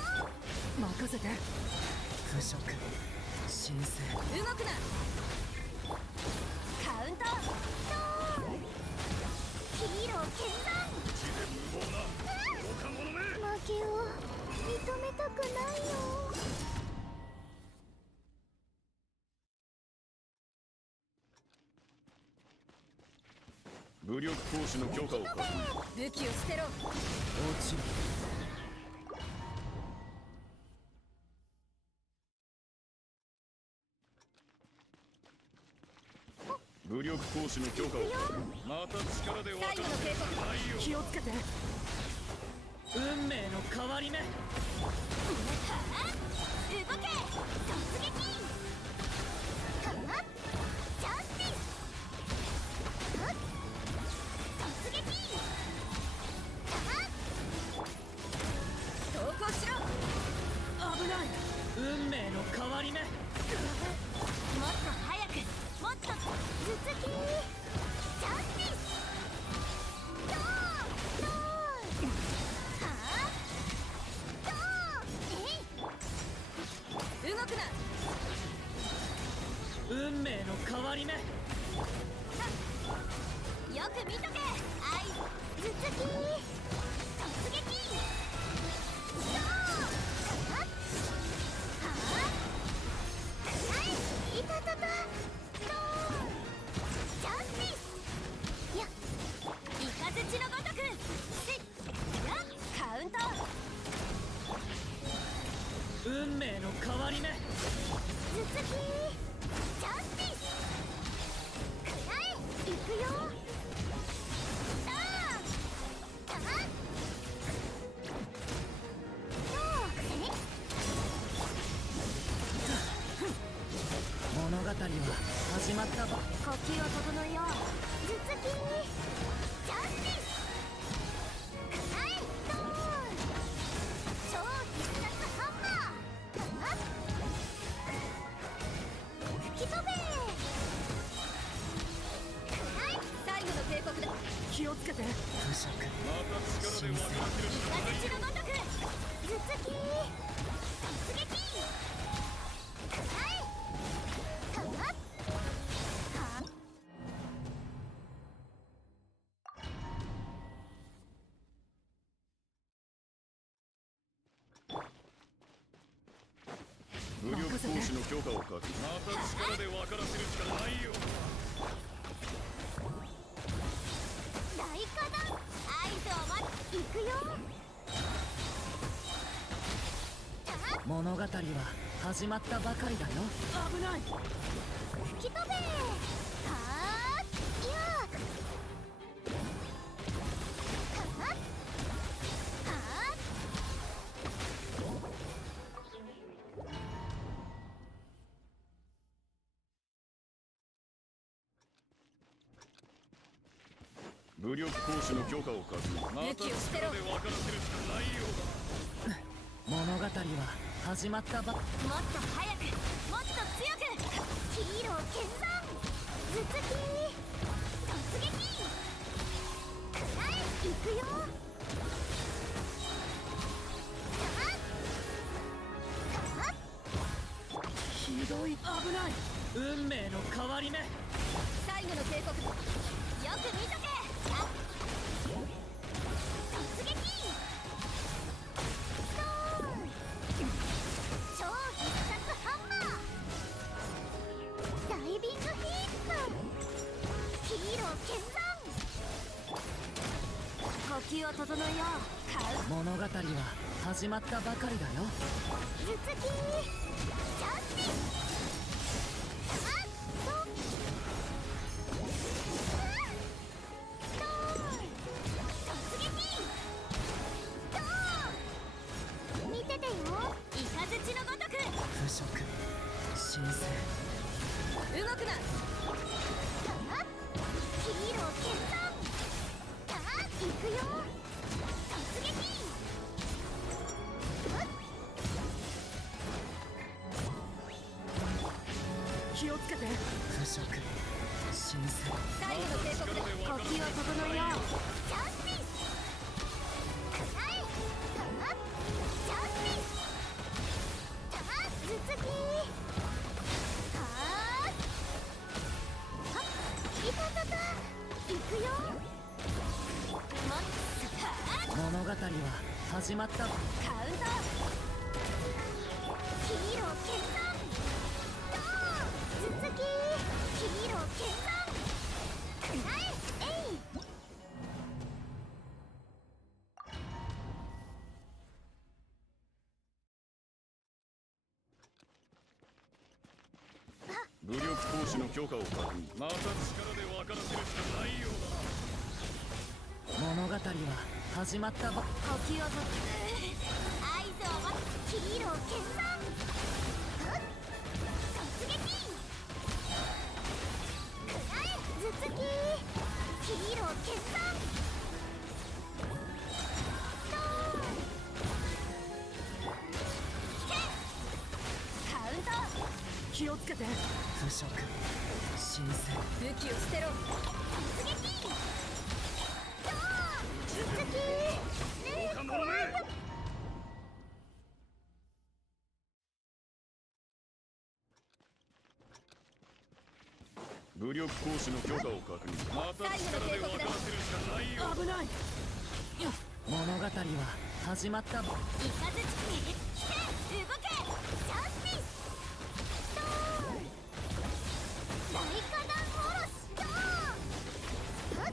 ン。任せて。腐食新鮮。動くな。カウント。ドーン。ヒーロー剣山。負けを認めたくないよ。武力行使の許可を確認。武器を捨てろ。落ちる。武力行使の許可を確認。また力で分からせるしかないよ。気をつけて。運命の変わり目。動け。突撃。はっ。ジャスティス。はっ。突撃。はっ。投降しろ。危ない。運命の変わり目。もっと早く。もっと頭突き。ジャスティス。ドーン。ドーン。はあ。ドーン。動くな。運命の変わり目。よく見とけ。アイ頭突き。突撃。ドーン。はあ。くらえ。いたたた。ドーン。ジャスティス。やっ。イカズチのごとく。せっ。やっ。カウント。運命の変わり目。頭突き。ジャスティス。くらえ。行くよ。ドーン。カーン。どうせ。物語は始まったば。呼吸を整えよう。頭突き。ジャスティス。くらえ。ドーン。超必殺ハンマー。はっ。吹き飛べ。くらえ。最後の警告だ。気をつけて。腐食また力で分からせるしかないよ。風のごとく。頭突き。突撃。くらえ。はっ。はっ。武力行使の許可を確認。また力で分からせるしかないよ。大火弾。合図を待つ。行くよ。物語は始まったばかりだよ。危ない。吹き飛べ。はーっ。やー。はっ。はーっ。武力行使の許可を確認。また力で分からせるしかないようだな。物語は始まったば。もっと早く。もっと強く。ヒーロー剣山。頭突き。突撃。くらえ。行くよ。は遠い。危ない。運命の変わり目。最後の警告。よく見とけ。突撃。ストーン。超必殺ハンマー。ダイビングヒープ。ヒーロー決断。呼吸を整えよう。買う。物語は始まったばかりだよ。頭突き。ジャスティス。見ててよ。イカズチのごとく。腐食。神聖。動くな。ヒーロー決断。行くよ。突撃。気をつけて。腐食。神聖。最後の警告。呼吸を整えよう。ジャスティス。はい。ジャスティス。頭突き。いたたた。行くよ。物語は始まった。カウント。ヒーロー決断。頭突き。ヒーロー決断。えい。武力行使の許可を確認。また力で分からせるしかないようだ。物語は始まったば。呼吸をとって合図を待つ。ヒーロー決断。突撃。頭突き。ヒーロー決断。ドーン。引け。カウント。気をつけて。腐食。神聖。武器を捨てろ。突撃。ドーン。頭突き。ねえ、怖い。武力行使の許可を確認。また力で分からせるしかないよ。危ない。物語は始まったば。イカズチに引け。動け。ジャスティス。ドーン。大火弾殺し。ドーン。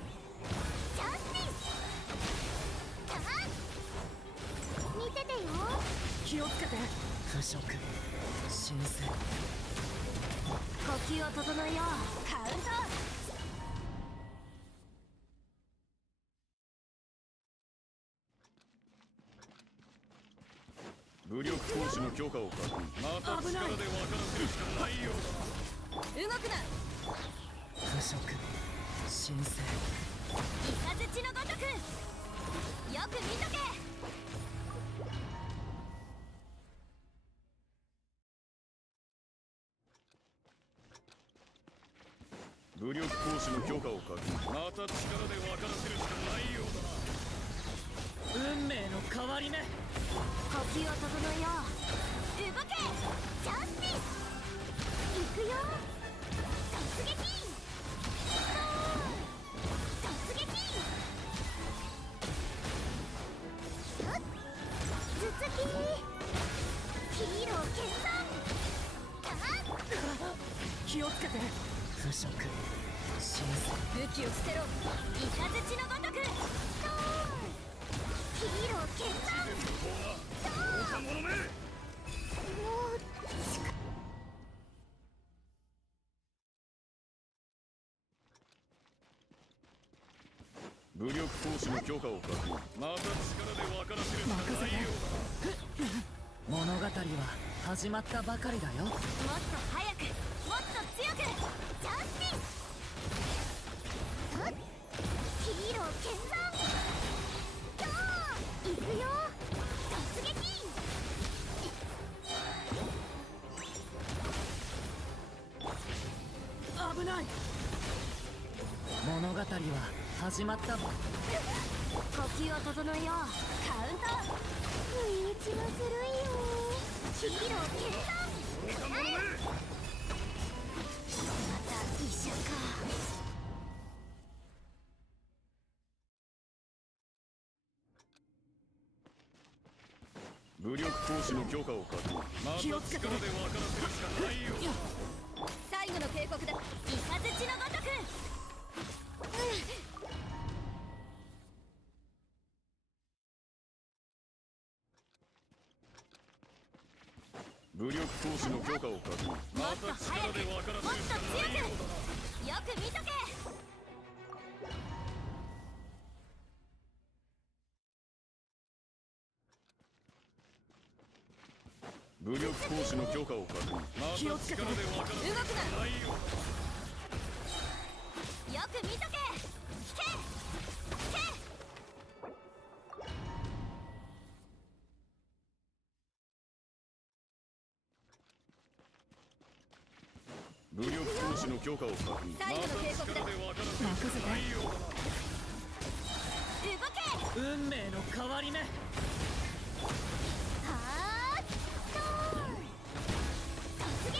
ジャスティス。見ててよ。気をつけて。腐食。神聖。呼吸を整えよう。カウント。武力行使の許可を確認。また力で分からせるしかないようだ。動くな。腐食。神聖。イカズチのごとく。よく見とけ。武力行使の許可を確認。また力で分からせるしかないようだ。運命の変わり目。呼吸を整えよう。動け。ジャスティス。行くよ。突撃。突撃。頭突き。ヒーロー決断。気をつけて。腐食。神聖。武器を捨てろ。イカズチのごとく。ドーン。ヒーロー決断。ドーン。もう武力行使の許可を確認。また力で分からせるしかないようだ。物語は始まったばかりだよ。もっと早く。もっと強く。ジャスティス。ヒーロー決断。ドーン。行くよ。突撃。危ない。物語は始まったば。呼吸を整えよう。カウント。不意打ちはずるいよ。ヒーロー決断。武力行使の許可を確認。また力で分からせるしかないよ。最後の警告だ。イカズチのごとく。武力行使の許可を確認。また力で分からせるしかないよ。よく見とけ。武力行使の許可を確認。また力で分からせるしかないよ。よく見とけ。聞け。聞け。武力行使の許可を確認。最後の警告だ。また力で分からせるしかないよ。動け。運命の変わり目。はーっと突撃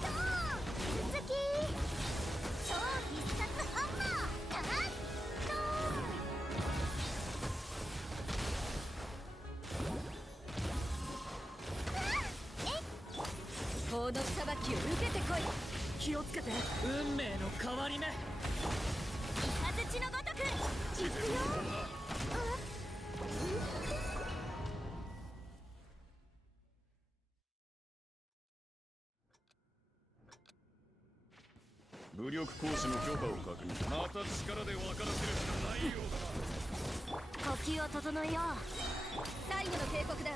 と突撃超必殺ハンマータハッと法の裁きを受けてこい。気をつけて。運命の変わり目。イカズチのごとく行くよ。武力行使の許可を確認。また力で分からせるしかないようだ。呼吸を整えよう。最後の警告だ。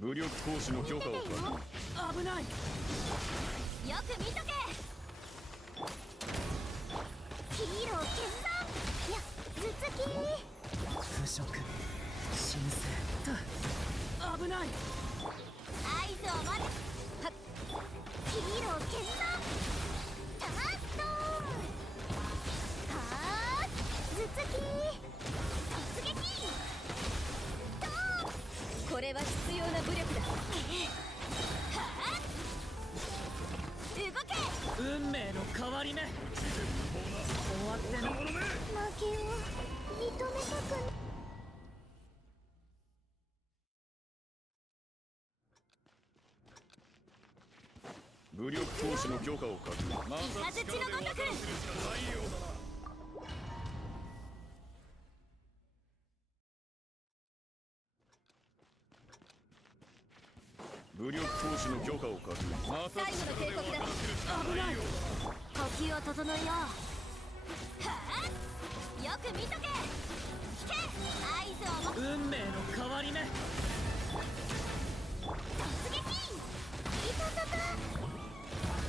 武力行使の許可を確認。危ない。よく見とけ。ヒーロー剣山。いや頭突き。腐食。神聖。危ない。合図を待て。はっヒーロー剣山。タハッとはーっ頭突き突撃とこれは必要な武力だ。はっ動け。運命の変わり目。終わってな。負けを認めたくない。武力行使の許可を確認。また力で分からせるしかないようだな。武力行使の許可を確認。また力で分からせるしかないようだな。呼吸を整えよう。はっよく見とけ。聞け。合図を運命の変わり目。突撃いたたた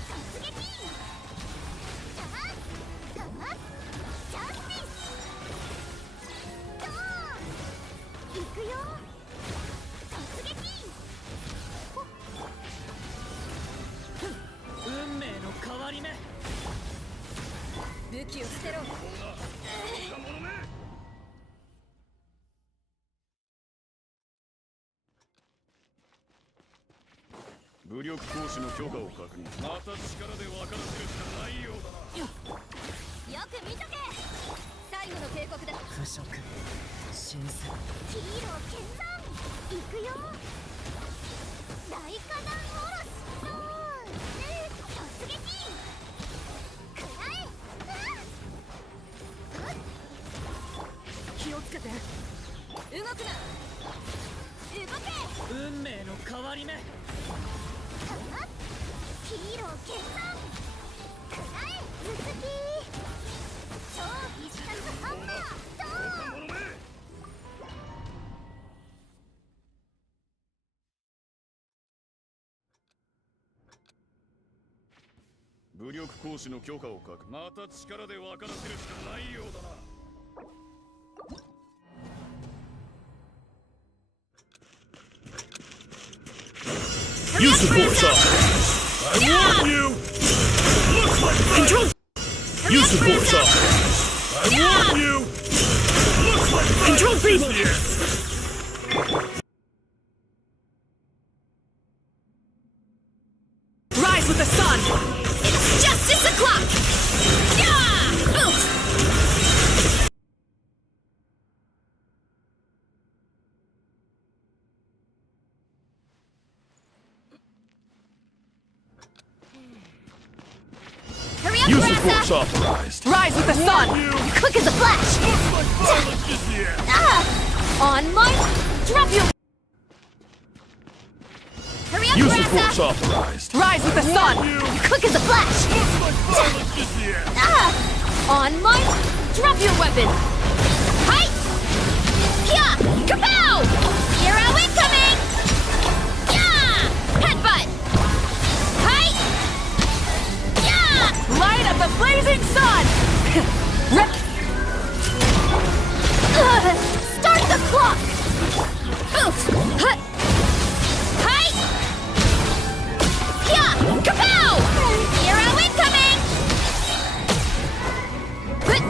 突撃タハッタハッジャスティスドーン行くよ。突撃ほっ運命の変わり目。武器を捨てろ。武力行使の許可を確認。また力で分からせるしかないようだな。よく見とけ。最後の警告だ。腐食。神聖。ヒーロー剣山行くよ。大火弾おろし突撃くらえ。気をつけて。動くな。動け。運命の変わり目。ヒーロー剣山くらえ頭突き超必殺ハンマードーン。武力行使の許可を確認。また力で分からせるしかないようだな。Use the force up! I warn you! Control! Use the force up! I warn you! Control people! Rise with the sun! It's justice o'clock! Yeah! Oof! Hurry up, Use the Grassa! force authorized. Rise with the sun! Quick as a flash! On my... Drop your... Hurry up, Use the Grassa! force authorized. Rise with the sun! Quick as a flash! On my... Drop your weapon! Hi! Kia! Kapow! Hero incoming! Yeah! Headbutt! Hi! Yeah! Light up the blazing sun! Start the clock! Oof! Hut! Hi! Kia! Kapow! Hero incoming! Hut!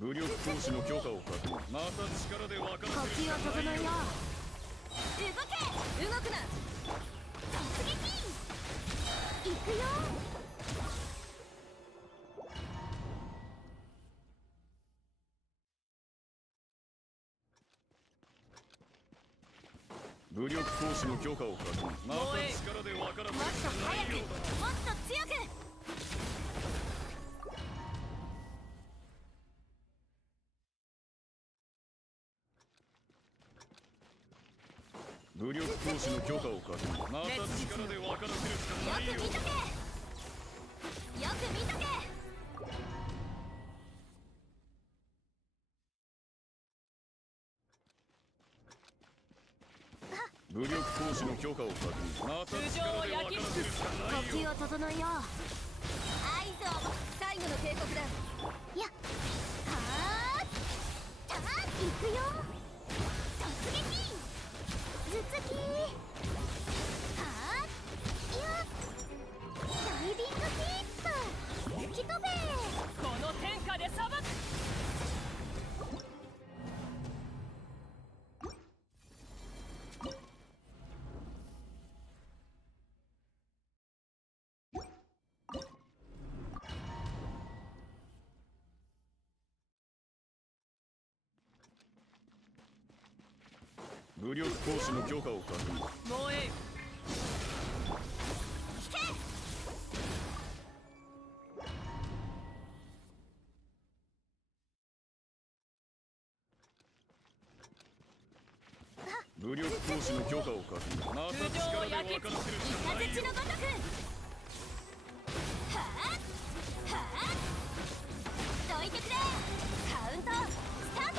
武力行使の許可を確認。また力で分か呼らせる吸を整えよう。動け、動くな。突撃行くよ。武力行使の許可を確認。また力で分からもっせると早く、もっと強く。武力行使の許可を確認。また力で分からせるしかないよ。よく見とけ。よく見とけ。武力行使の許可を確認。また力で分からせるしかないよ。呼吸を整えよう。合図を。最後の警告だ。やっはーったー行くよ。突撃頭突きはーやっダイビングキープ吹き飛べ。この天下で裁く。武力行使の許可を確認。もうえい。聞け。武力行使の許可を確認。また力で分からせるしかないよ。雷のごとく。はあはあどいてくれ。カウントスタート。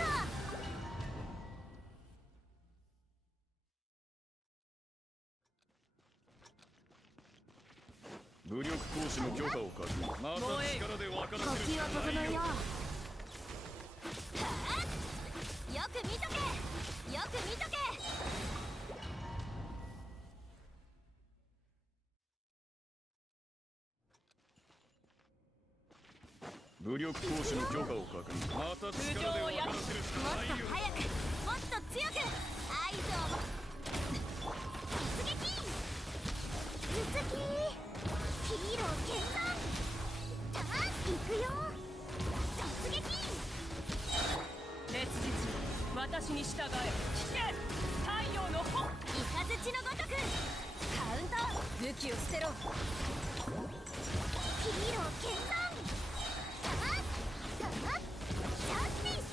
武力行使の許可を確認。また力で分から呼せるし吸をかないよ。整えよう。はあよく見とけ。よく見とけ。武力行使の許可を確認。また力で分からせるしもっとかないよ。早く、もっと強く。合図を。突撃頭突きヒーロー見参。たー行くよ。突撃烈日私に従え。聞け太陽の穂。イカズチのごとく。カウント武器を捨てろ。ヒーロー見参。たーたージャスティス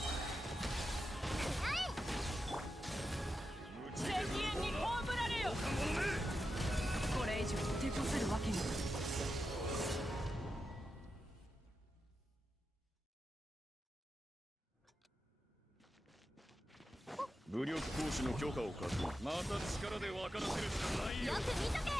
くらえ。石煙に葬られよ。これ以上手こずるわけには。武力行使の許可を確認。また力で分からせるしかないよ。よく見とけ。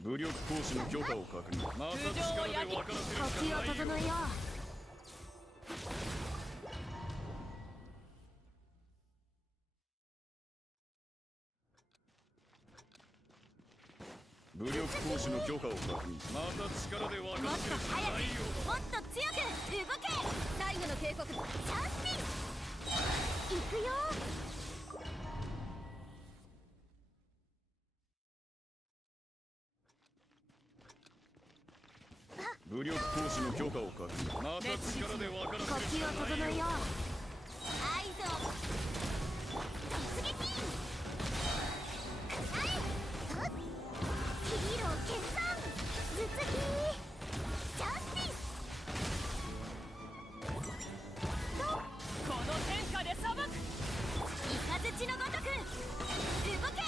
武力行使の許可を確認。また力で分からせるし呼吸をかないよ。整えよう。武力行使の許可を確認。また力で分からもっとせるしか早ないよ。く、もっと強く動け。最後の警告。ジャスティス行くよ。武力行使の許可を確認。また力で分から呼せるし吸をかないよ。整えよう。合図を。突撃くらえ。はっヒーロー見参。頭突きジャスティスこの天下で裁く。イカズチのごとく。動け。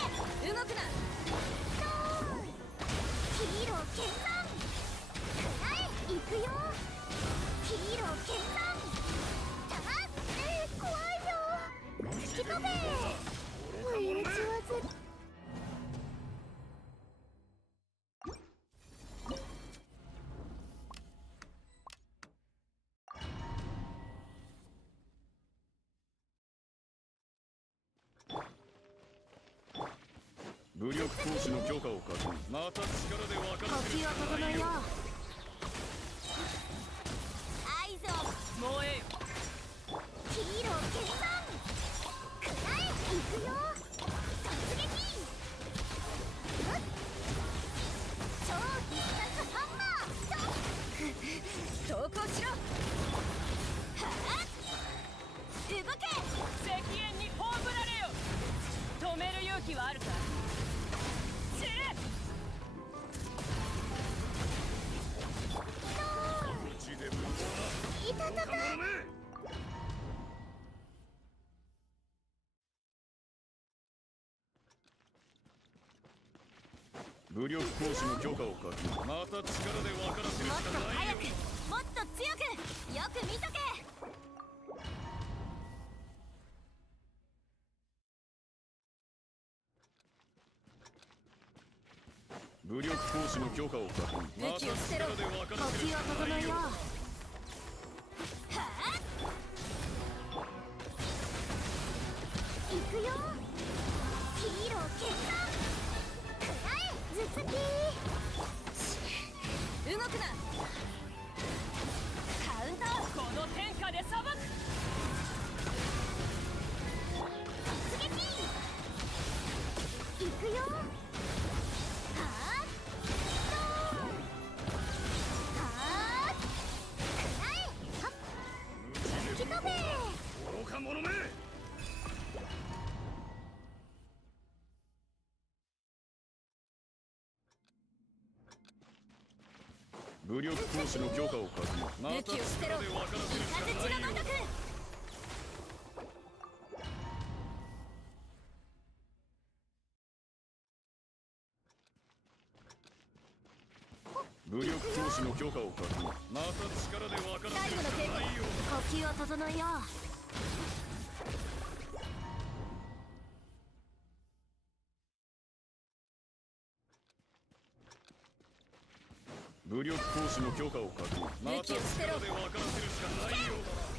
動くな。ヒーロー見参。くらえ。行くよ。ヒーロー見参。たー怖いよ。武力行使の許可を確認。また力で分からせるしかないよ。合図をもうええよ。ヒーロー決断くらえ行くよ突撃超必殺ハンマー投降しろはあ動け石煙に葬られよ。止める勇気はあるか。散れ。いたたた武力行使の許可を確認。また力で分からせるもっとしかないよ。早くもっと強くよく見とけ武力行使の許可を確認。また武器を捨てろ力で分呼からせるし吸をかないよ。整えようはあ行くよヒーロー決断くらえ頭突き動くなカウンターこの天下で裁く。突撃行くよはあドーンはあくらえはっ吹き飛べ愚か者め。武力行使の許可を確認。ま武た器を捨てろ力で分からせるしか雷のないよ。ごとく武力行使の許可を確認。また力で分からせるし最後の警かないよ。呼吸を整えよう武力行使の許可を確認。また武器を捨てろ力で分からせるしかないようだな。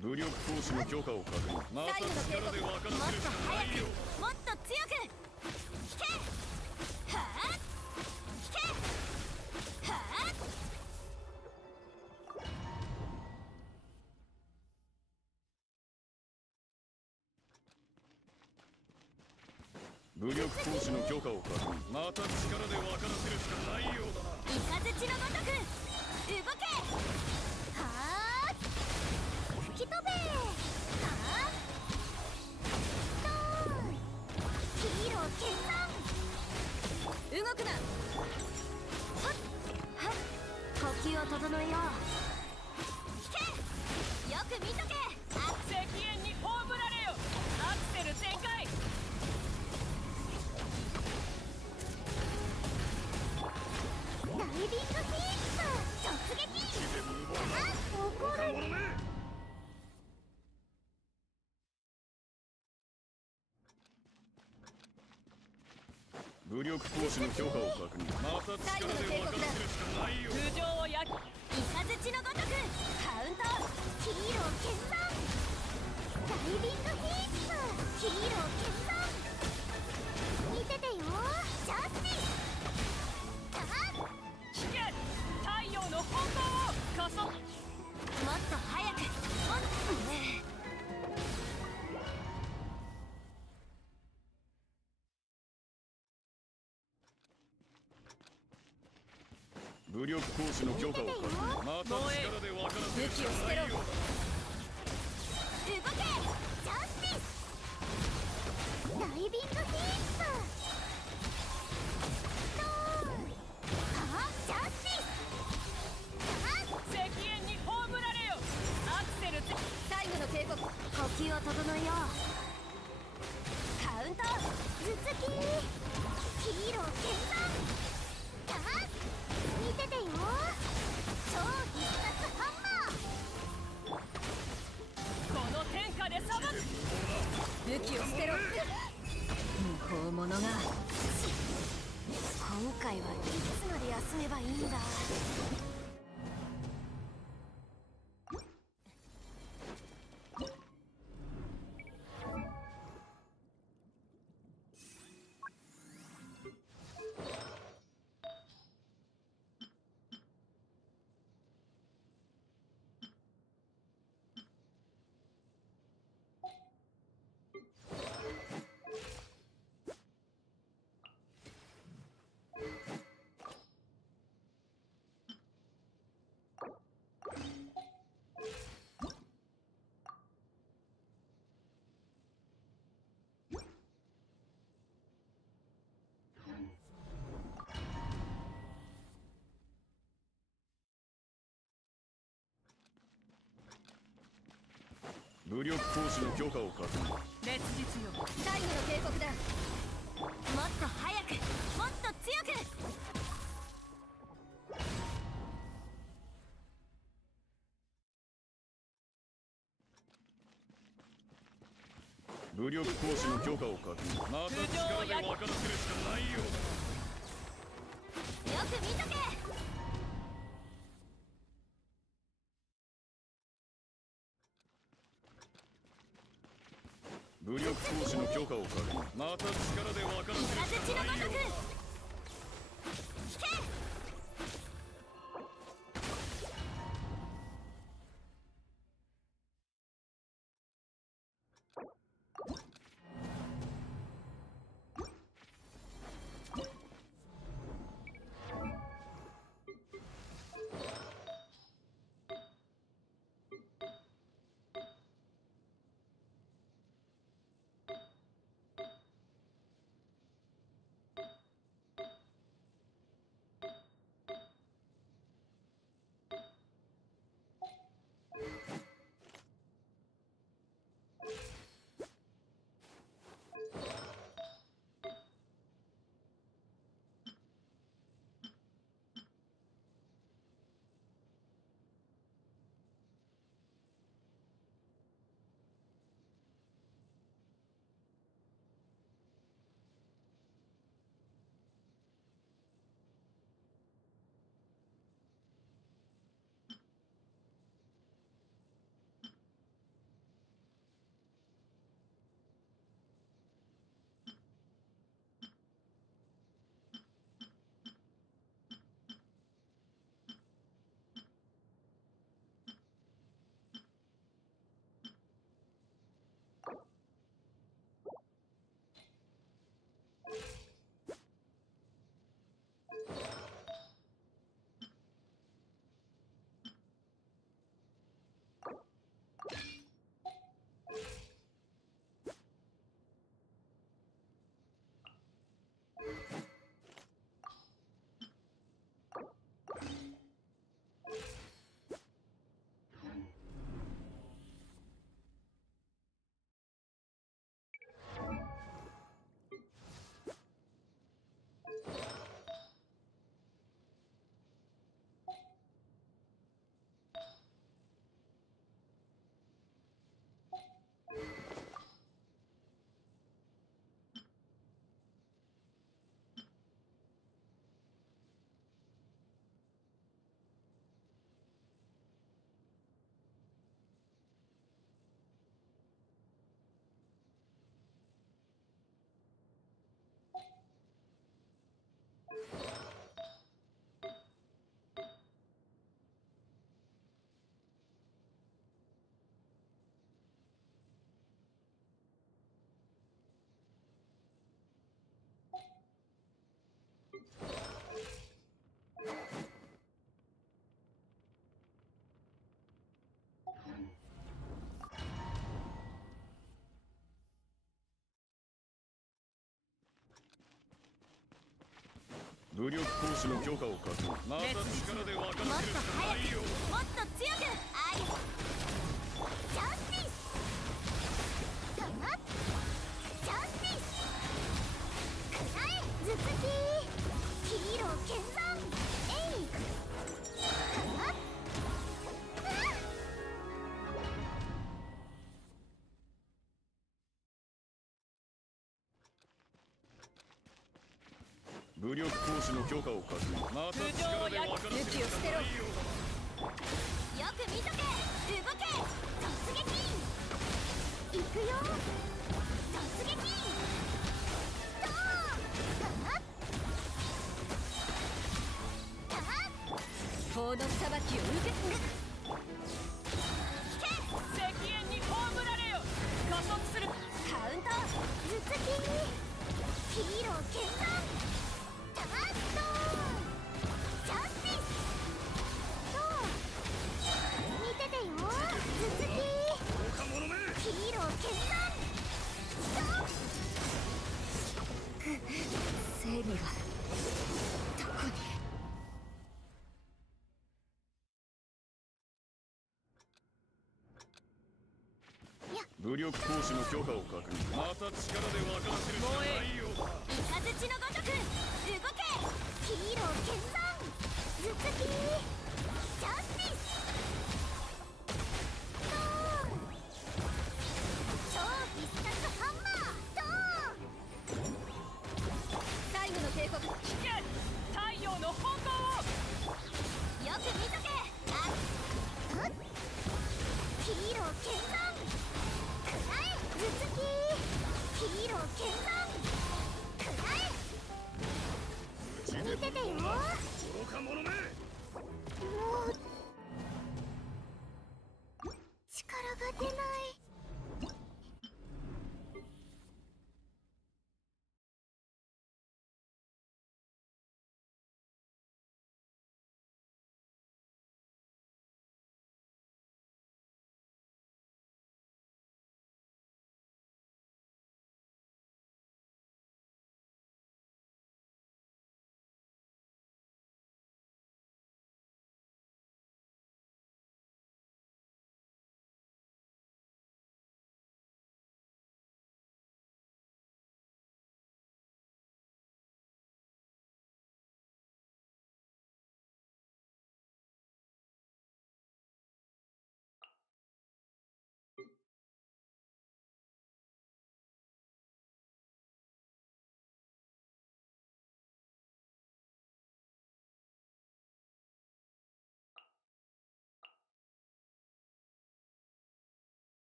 武力行使の許可を確認。また最後の警告力で分からもっとせるしかな早くいよ。もっと強く引けはあ引けはあ武力行使の許可を確認。また力で分からせるしかないようだな。雷のごとく動けはあ吹き飛べはあドーンヒーロー決断動くなはっはっ呼吸を整えよう引けよく見とけ石煙に葬られよ。アクセル全開。ダイビングフィース突撃あ怒る者め。武力行使の許可を確認。また力で分からせるしかないよ。頭上を焼き。雷のごとくカウントヒーロー決断ダイビングフィースヒーロー決断見ててよジャスティスあ引け。太陽の本番を加速。もっと早くもっと武力行使の許可を確認。また力で分からせるしかないよ。動けジャスティス。ダイビングヒップ。トーン。あジャスティス。石煙に葬られよ。アクセル最後の警告。呼吸を整えよう。カウント頭突き。ヒーロー剣山。見ててよ。超必殺ハンマー。この天下で裁く。武器を捨てろ。無法者が。今回はいつまで休めばいいんだ。武力行使の許可を確認。烈日よ。最後の警告だ。もっと早く、もっと強く。武力行使の許可を確認。また力で分からせるしかないよ。よく見とけ。武力行使の許可を確認。また力で分からせるしかないよ。引け。武力行使の許可を確認。また力で分からせるしかないよ。もっと強く愛ジャスティスかなジャスティスくらえ頭突きヒーロー剣山えいかな武力行使の許可を確認。また力で分からせるしかないよ。よく見とけ動け突撃行くよ突撃ドーンか法の裁きを受け石煙に葬られよ。加速する。カウント頭突きヒーロー剣山ターンドーンジャスティスドーン見ててよ頭突き愚か者め。ヒーロー剣山ドーン正義がどこに武力行使の許可を確認。また力で分からせるしかないよ。雷のごとく動けヒーロー剣山頭突きジャスティスドーン超必殺ハンマードーン最後の警告聞け。太陽の方向を。よく見とけあっヒーロー剣山くらえ頭突きヒーロー剣山くらえ見ててよ愚か者め。もう力が出ない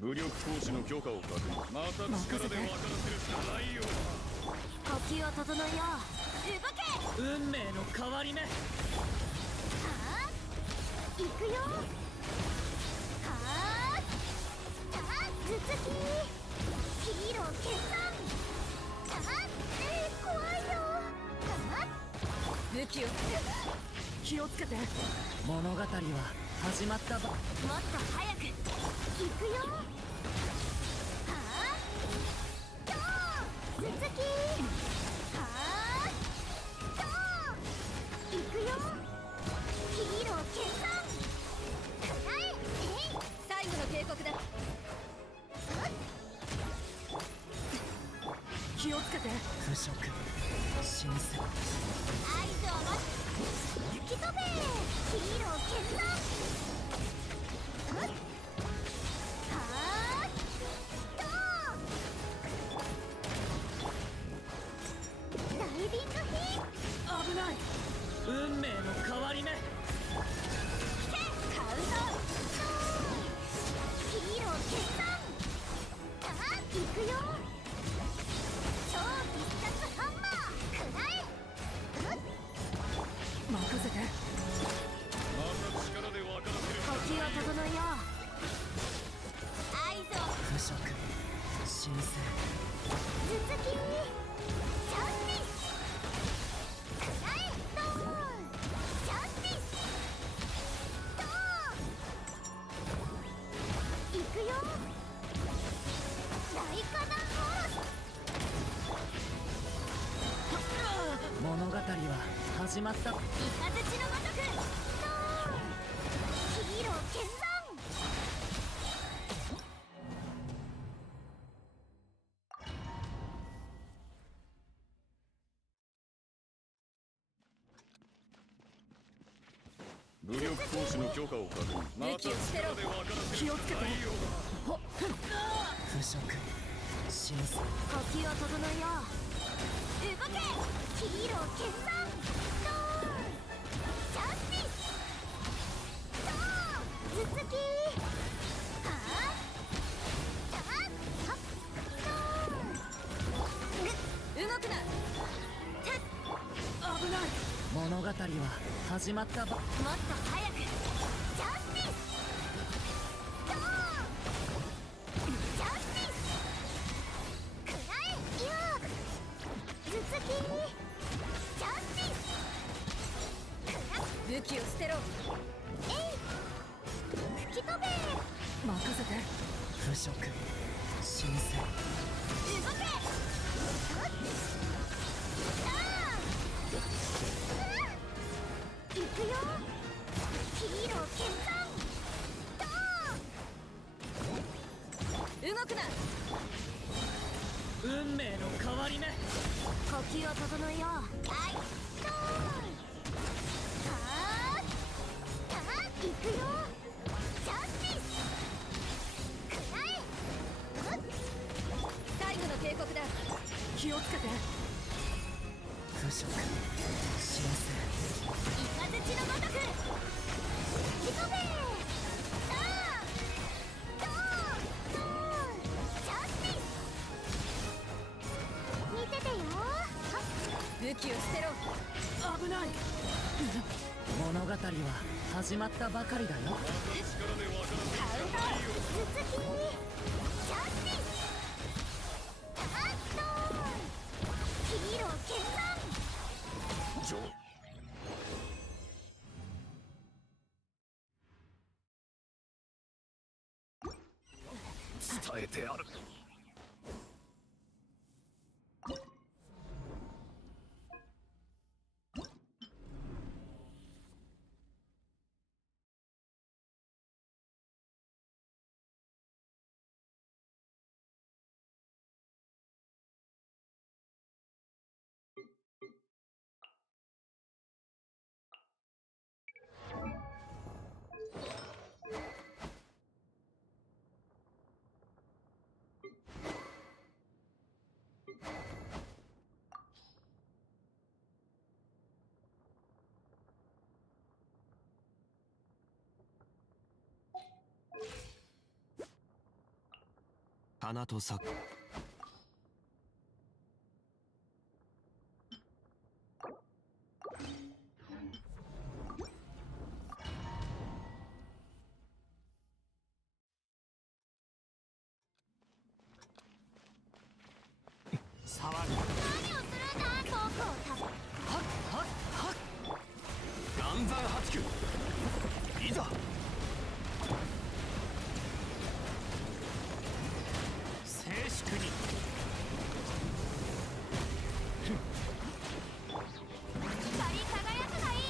武力行使の許可を確認。また力で分からせるしかないよ。呼吸を整えよう動け運命の変わり目。はあ行くよはあた頭突きヒーロー剣山た怖いよは武器を気をつけて。物語は始まったば。もっと早く行くよはあドーン頭突きはあドーン行くよヒーロー剣山くらえ最後の警告だ気をつけて。腐食新鮮。合図を待つ吹き飛べヒーロー剣山はあドーンダイビングヒー危ない。運命の変わり目。カウントヒーロー剣山行くよ超必殺ハンマーくらえ任せて。また力で始まった。雷のごとくドーン。ヒーロー見参。武力行使の許可を確認。また力で分からせる。気をつけて。腐食神聖。呼吸を整えよう。動けヒーロー見参。ドーン。ジャスティス。ドーン。頭突き。はあ。はっ。ドーン。動くな。危ない。物語は始まったば。もっと早く。ジャスティス。ドーン。ジャスティス。くらえよ。頭突き。ジャスティス。くら武器を捨てろ。えい。吹き飛べ。任せて。腐食神聖。動け。行くよ。ヒーロー見参。ドーン。動くな。運命の変わり目。呼吸を整えよう。はいドーン。はーたー行くよ。ジャスティス。くらえ。最後の警告だ。気をつけて。腐食神聖。雷のごとく吹き飛べ。あードーンドーン。ジャスティス。見ててよ。武器を捨てろ。危ない。物語は始まったばかりだよ。カウント頭突き。ジャスティス。あードーン。ヒーロー見参。伝えてある。花と咲く。触る。何をするんだ僕を食べ。岩山八九。いざ。静粛に。光り輝くがいい。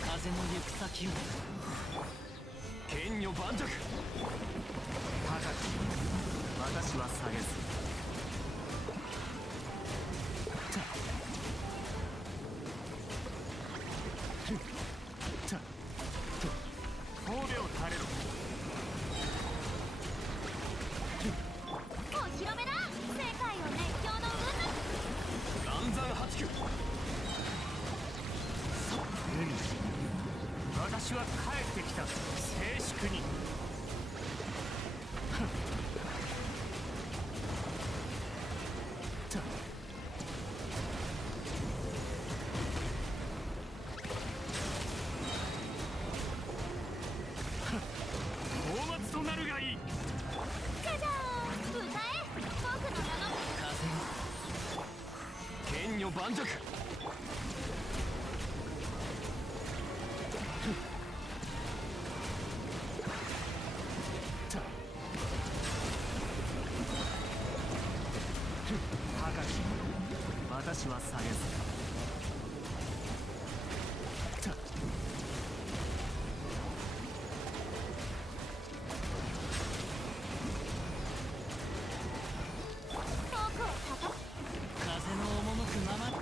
風の行く先を。剣女盤石。高く私は下げず。神戸を垂れろ。お披露目だ。世界を熱狂の岩山八九。私は帰ってきた。静粛に。大松となるがいい。じゃじゃーん。歌え僕の名の。剣女盤石。高き私はは下げず風の赴くままに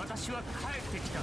私は帰ってきた。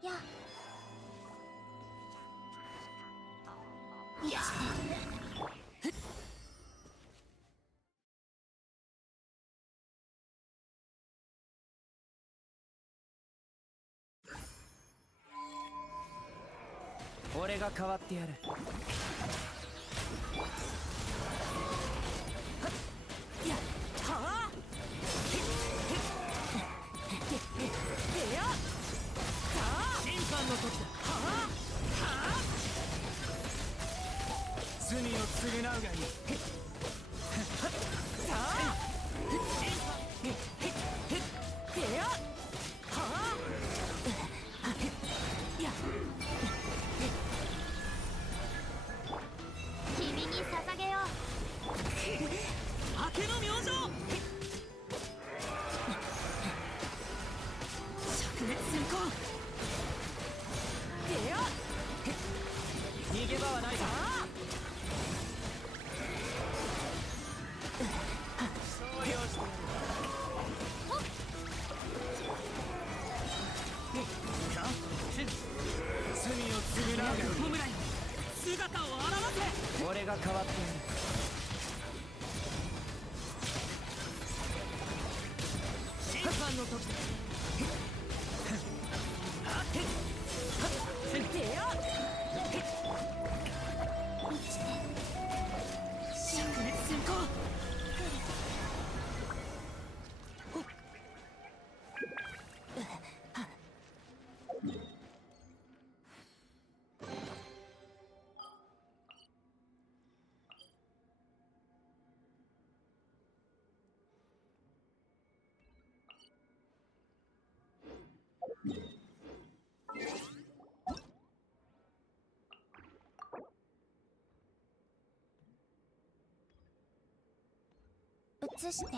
やいや俺が代わってやる。やはあ審判の時だ。はあ罪を償うがいい。さあ審判はあや君に捧げよう。明けの明星灼熱閃光でや逃げ場はないぞ。そうよしてやる。罪を償うがいい。姿を現せ。俺が代わってやる。審判の時だ。でや灼熱閃光移して。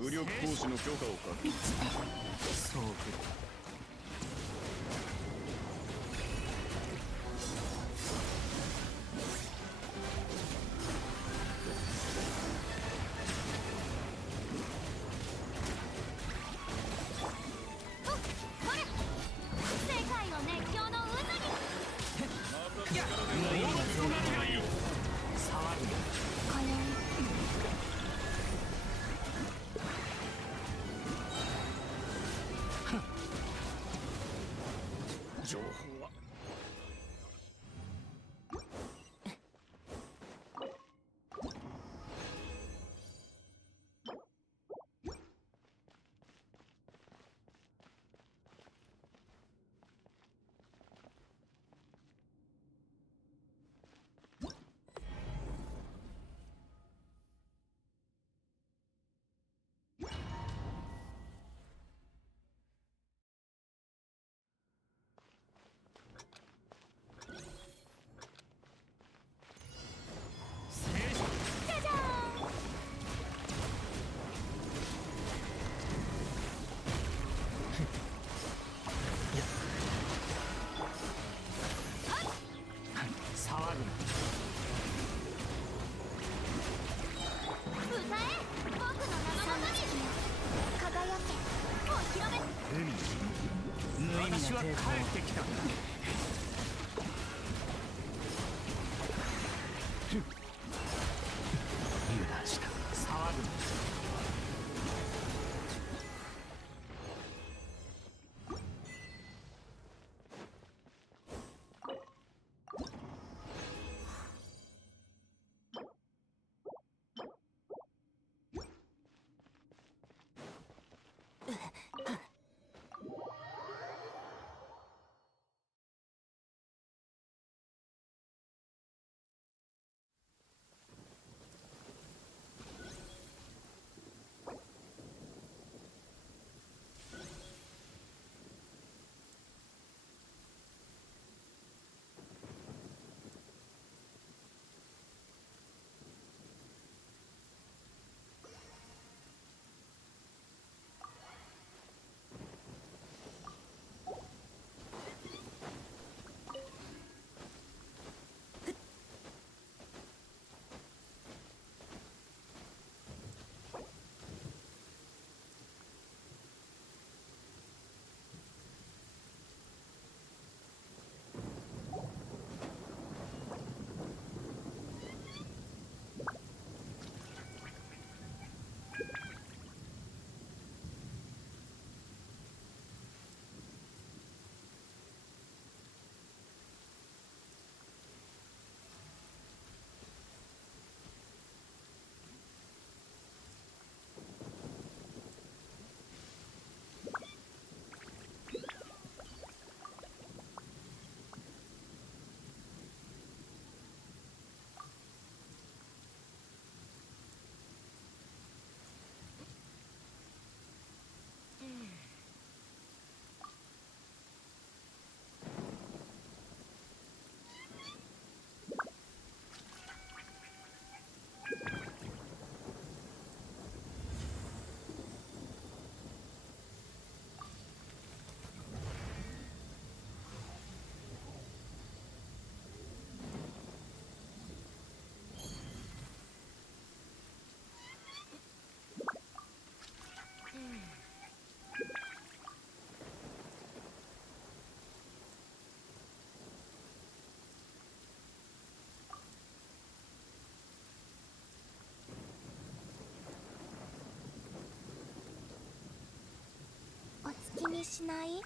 武力行使の許可を確認。そうく情報は帰ってきたんだ。油断した。騒ぐな。気にしない？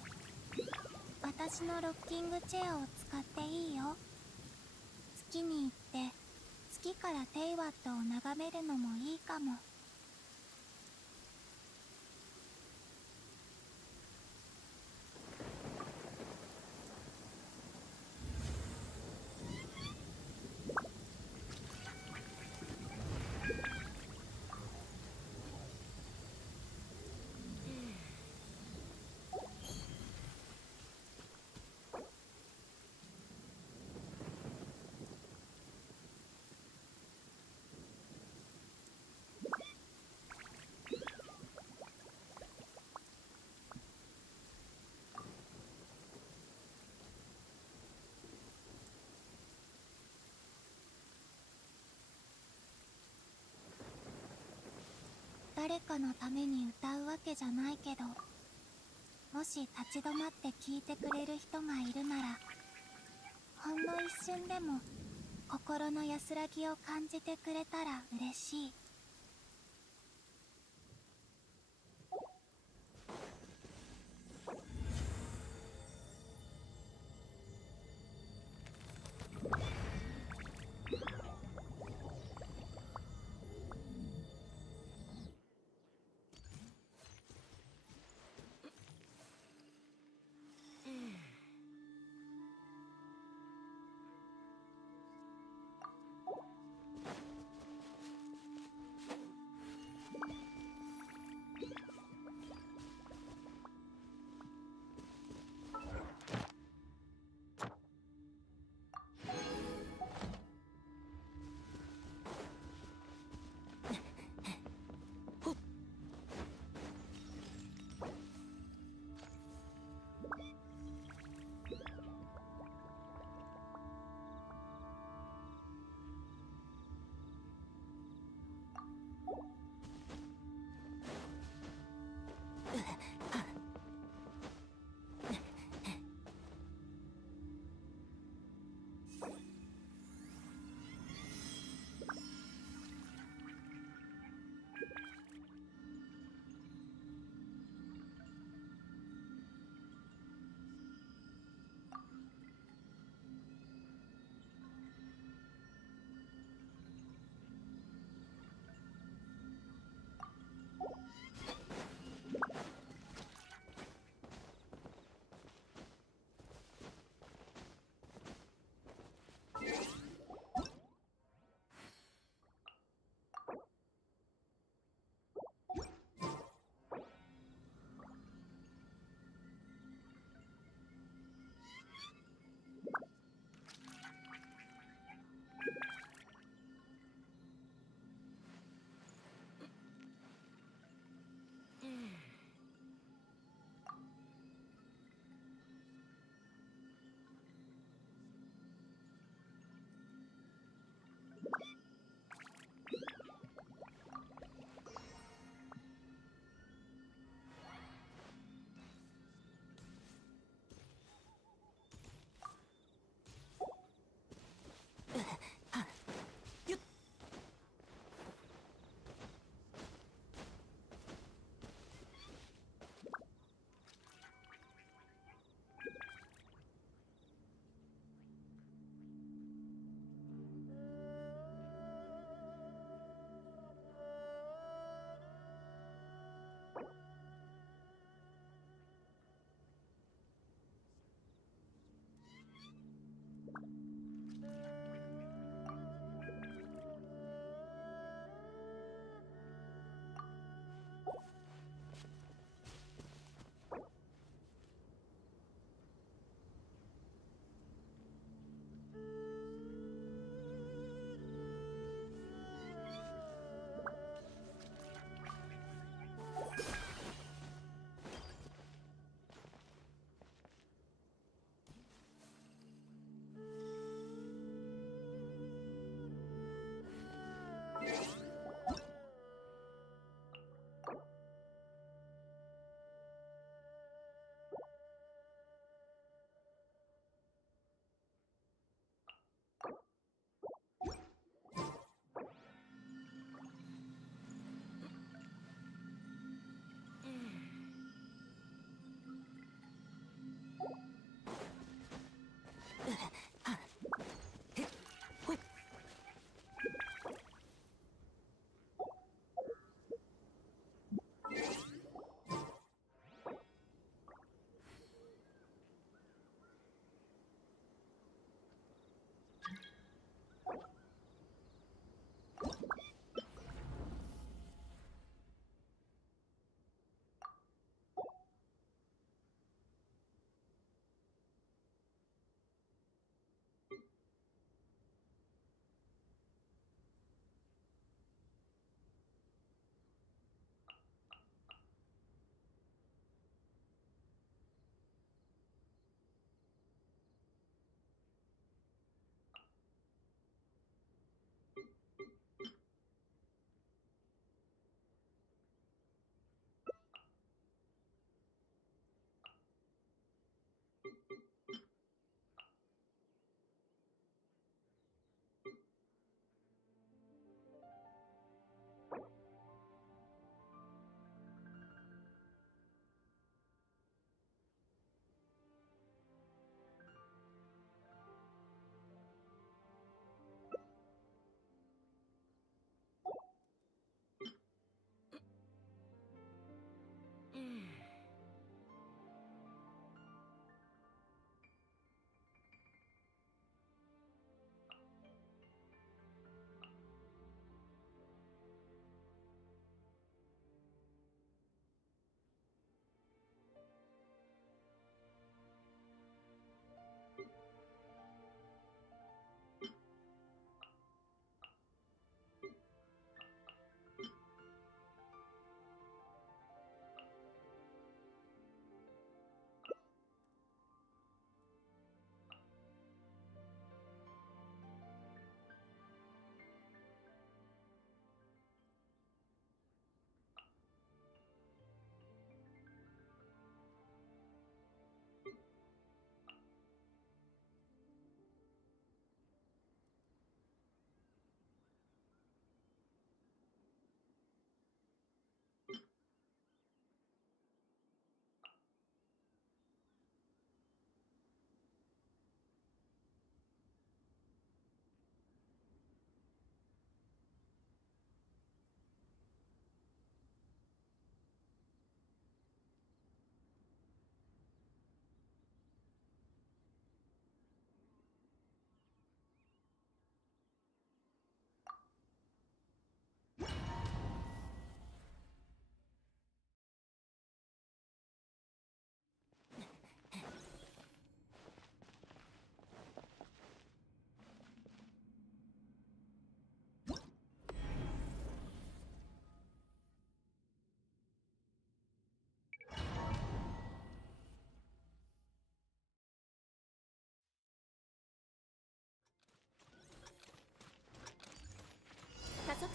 私のロッキングチェアを使っていいよ。月に行って月からテイワットを眺めるのもいいかも。誰かのために歌うわけじゃないけど、もし立ち止まって聴いてくれる人がいるなら、ほんの一瞬でも心の安らぎを感じてくれたら嬉しい。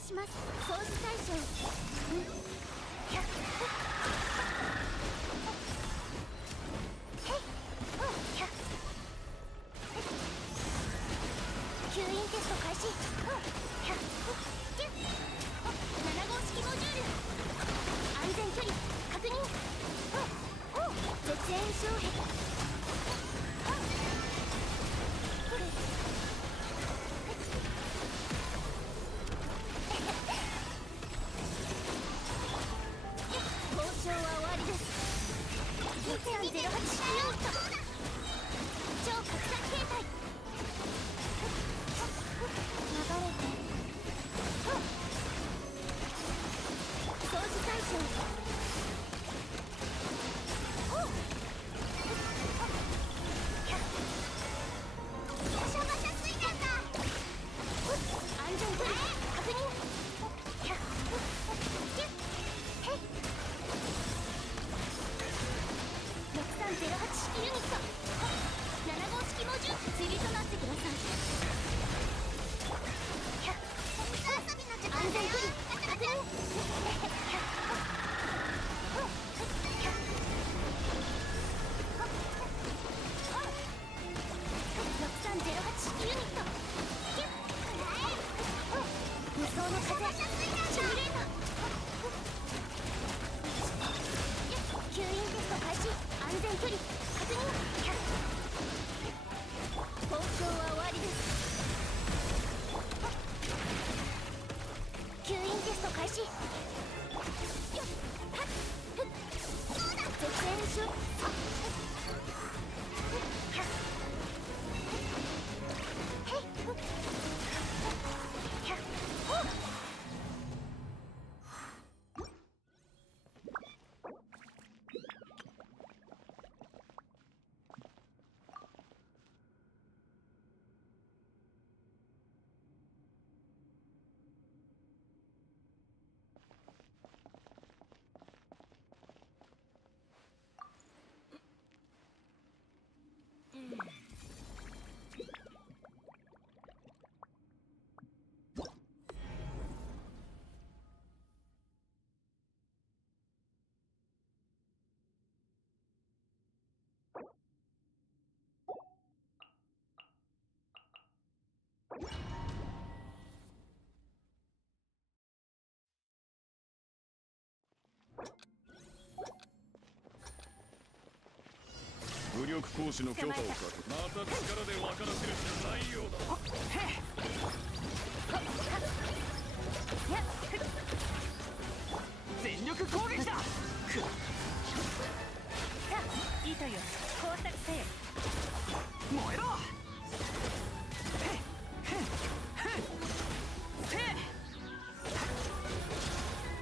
します。掃除対象。吸引テスト開始。7号式モジュール。安全距離確認。絶縁障壁。交渉は終わりです。1308ユニット。超拡散形態。流れて。掃除対象。安全距離確認。6308式ユニット。7号式モジュール。釣りとなってください。安全距離確認。6308式ユニット。無双の風シミュレーター。吸引テスト開始。安全距離確認。交渉は終わりです。吸引テスト開始。絶縁しよ。武力行使の許可をかけ、また力で分からせるしかないようだ。全力攻撃だ。さあ糸よ工作せよ。燃えろ。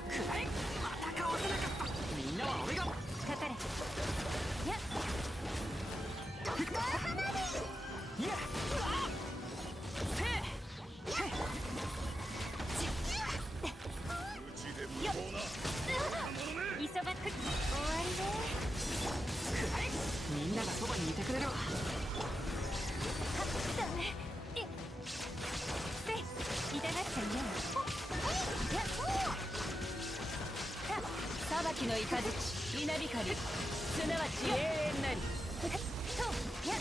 くらえ。またかわせなかった。みんなは俺がかかれ。やっいやうちで無謀な急がく終わりね。くらえ。みんながそばにいてくれるわ。ダメ。せい痛がっちゃうよ。やっさばきの雷稲光すなわち永遠なり。そうやっ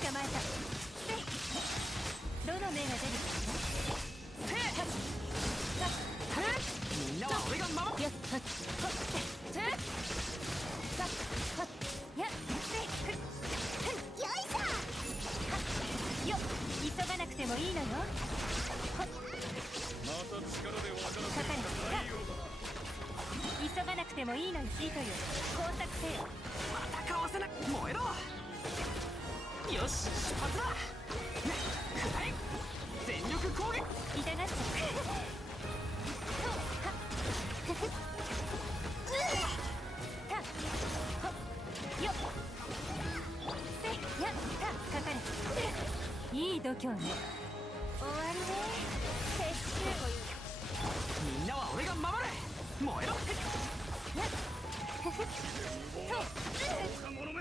捕まえた。せいどの目が出るみんなは俺が守る。やっはっはっさっやっせいよいしょ。よっ急がなくてもいいのよ。また力で分からせるしかないようだ。急がなくてもいいのよ。糸よ工作せよ。またかわせな。燃えろ。よし出発だ。くらえ。全力攻撃。痛がっちゃう。よっせいやったかかれ。いい度胸ね。終わりね。撤収。みんなは俺が守れ。燃えろ。やっ若者め。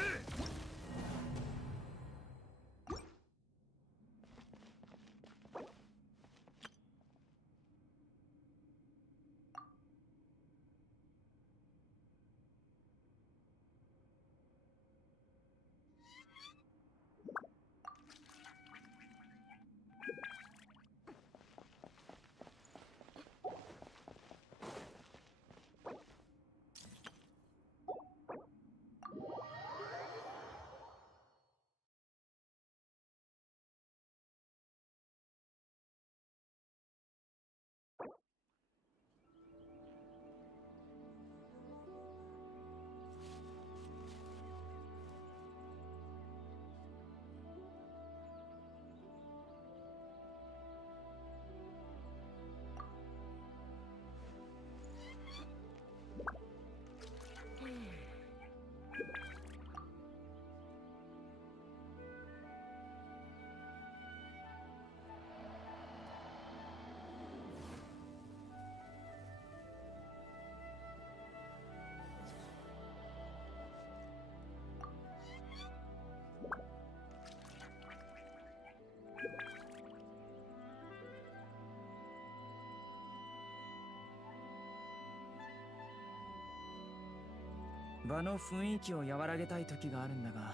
場の雰囲気を和らげたい時があるんだが、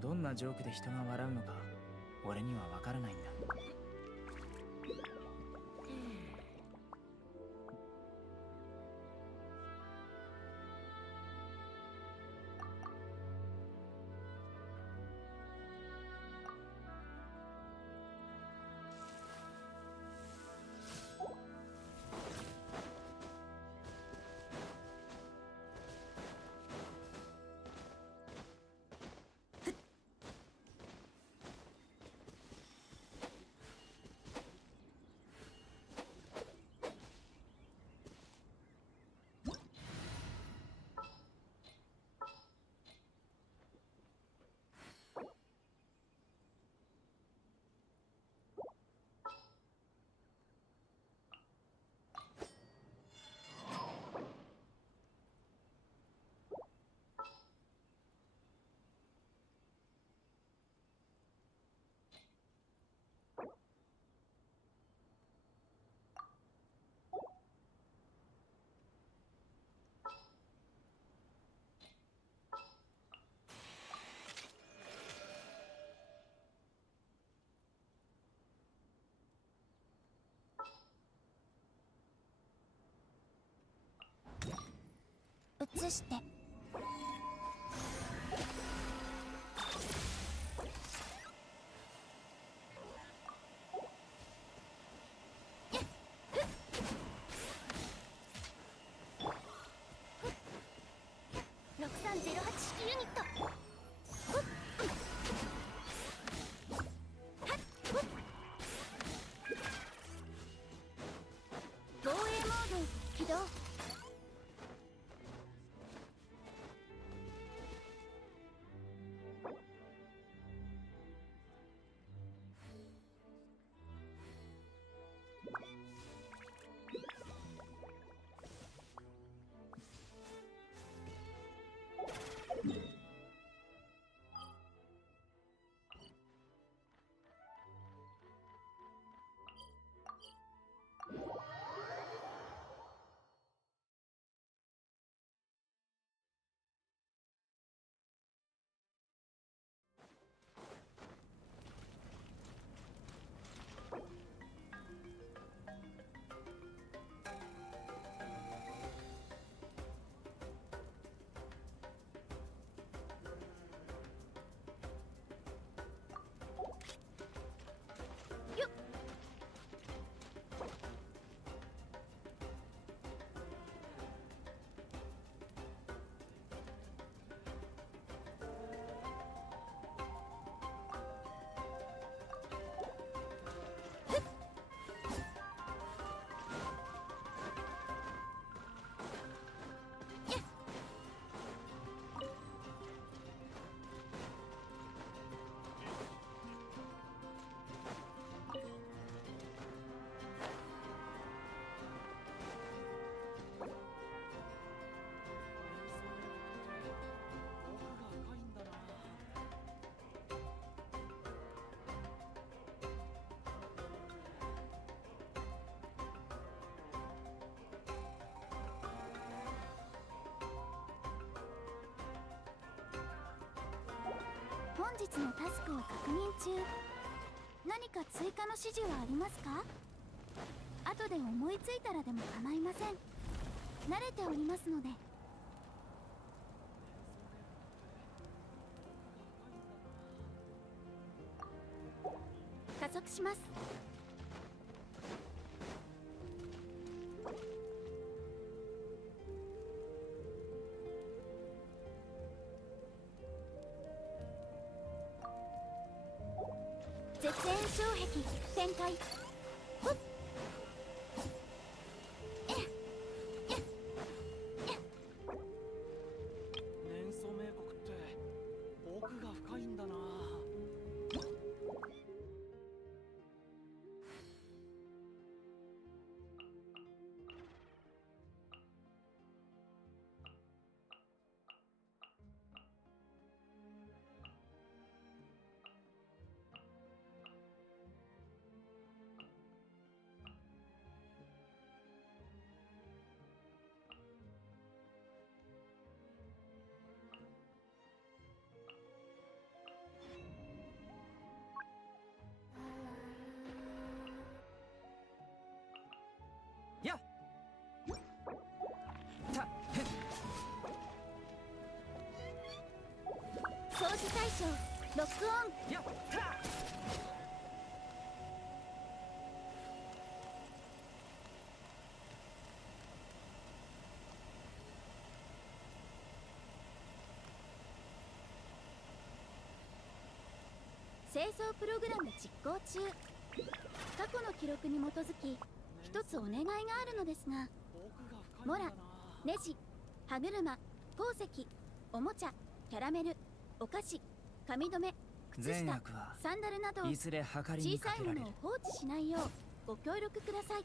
どんなジョークで人が笑うのか俺にはわからないんだ。移して。6308式ユニット。防衛モード起動。本日のタスクを確認中。何か追加の指示はありますか？後で思いついたらでも構いません。慣れておりますので。加速します。絶縁障壁展開。ほっ。年層名国って奥が深いんだな。しょう。ロックオン。清掃プログラム実行中。過去の記録に基づき一つお願いがあるのですが、モラ、ネジ、歯車、鉱石、おもちゃ、キャラメル、お菓子、髪留め、靴下、サンダルなど小さいものを放置しないようご協力ください。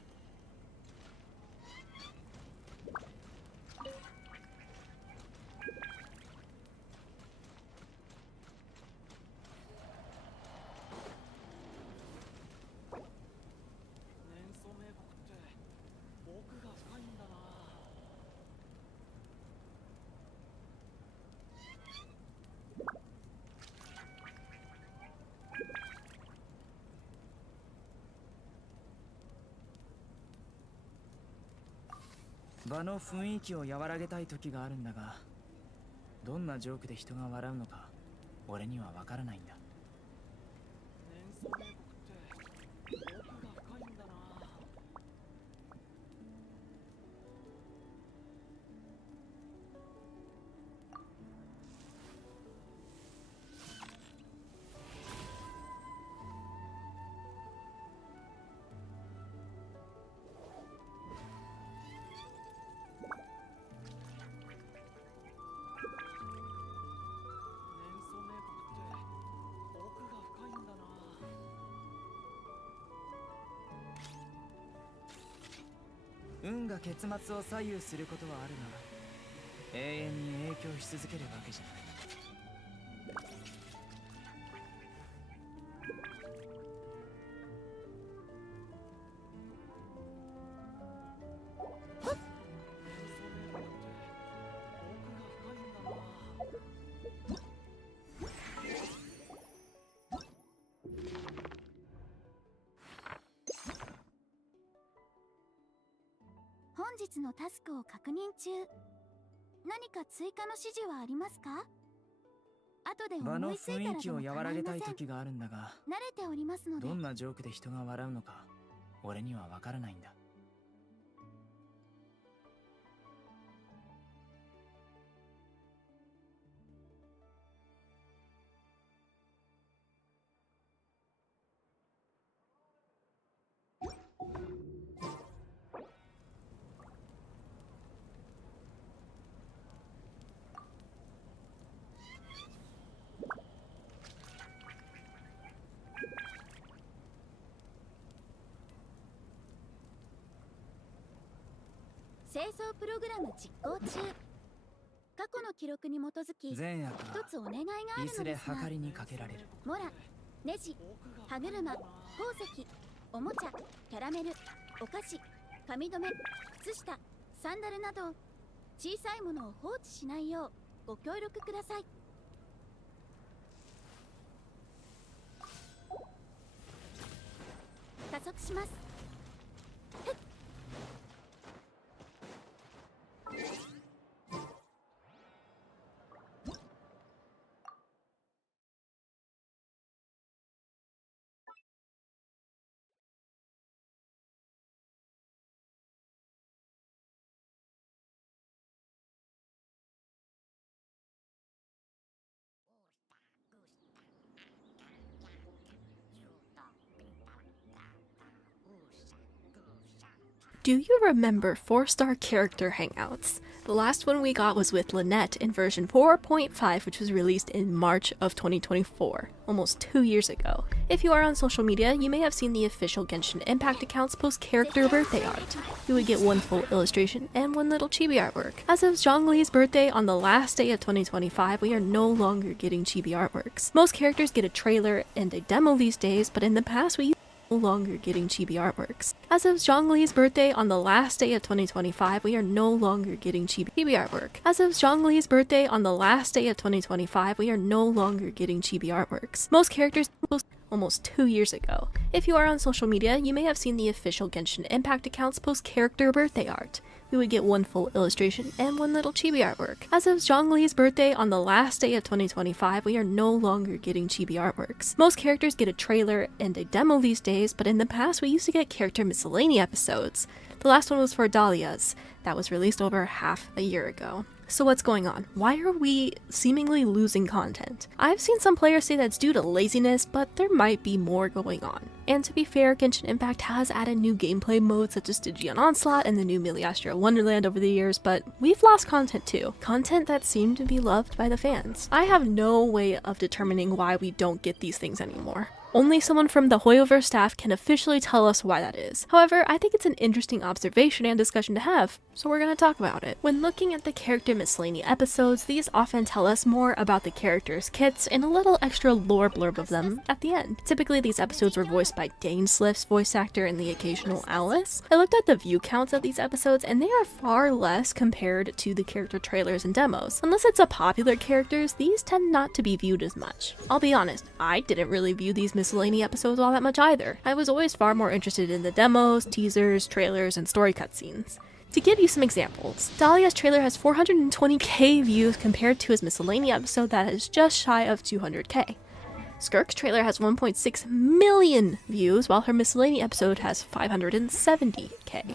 場の雰囲気を和らげたい時があるんだが、どんなジョークで人が笑うのか俺には分からないんだ。年層名国って奥が深いんだな。運が結末を左右することはあるが、永遠に影響し続けるわけじゃない。本日のタスクを確認中。何か追加の指示はありますか？後で場の思いついたら雰囲気を和らげたいでも構いません。時があるんだが、慣れておりますので。どんなジョークで人が笑うのか俺には分からないんだ。清掃プログラム実行中。過去の記録に基づき善悪一つお願いがあるいずれのですが、計りにかけられる。モラ、ネジ、歯車、鉱石、おもちゃ、キャラメル、お菓子、髪留め、靴下、サンダルなど小さいものを放置しないようご協力ください。加速します。Do you remember 4-star character hangouts? The last one we got was with Lynette in version 4.5, which was released in March of 2024, almost 2 years ago. If you are on social media, you may have seen the official Genshin Impact accounts post character birthday art. You would get one full illustration and one little chibi artwork. As of Zhongli's birthday on the last day of 2025, we are no longer getting chibi artworks. Most characters get a trailer and a demo these days, but in the past we no longer getting chibi artworks. As of Zhongli's birthday on the last day of 2025, we are no longer getting chibi artwork. As of Zhongli's birthday on the last day of 2025, we are no longer getting chibi artworks. Most characters almost 2 years ago. If you are on social media, you may have seen the official Genshin Impact accounts post character birthday art. We would get one full illustration and one little chibi artwork. As of Zhongli's birthday on the last day of 2025, we are no longer getting chibi artworks. Most characters get a trailer and a demo these days, but in the past we used to get character miscellany episodes. The last one was for Dahlia's, that was released over half a year ago. So what's going on? Why are we seemingly losing content? I've seen some players say that's due to laziness, but there might be more going on. And to be fair, Genshin Impact has added new gameplay modes such as Stygian Onslaught and the new Miliastria Wonderland over the years, but we've lost content too. Content that seemed to be loved by the fans. I have no way of determining why we don't get these things anymore. Only someone from the Hoyoverse staff can officially tell us why that is. However, I think it's an interesting observation and discussion to have, so we're going to talk about it. When looking at the character miscellany episodes, these often tell us more about the characters' kits and a little extra lore blurb of them at the end. Typically, these episodes were voiced by Dainsliff's voice actor and the occasional Alice. I looked at the view counts of these episodes and they are far less compared to the character trailers and demos. Unless it's a popular characters, these tend not to be viewed as much. I'll be honest, I didn't really view these miscellany episodes all that much either. I was always far more interested in the demos, teasers, trailers, and story cutscenes. To give you some examples, Dahlia's trailer has 420k views compared to his miscellany episode that is just shy of 200k. Skirk's trailer has 1.6 million views, while her miscellany episode has 570k.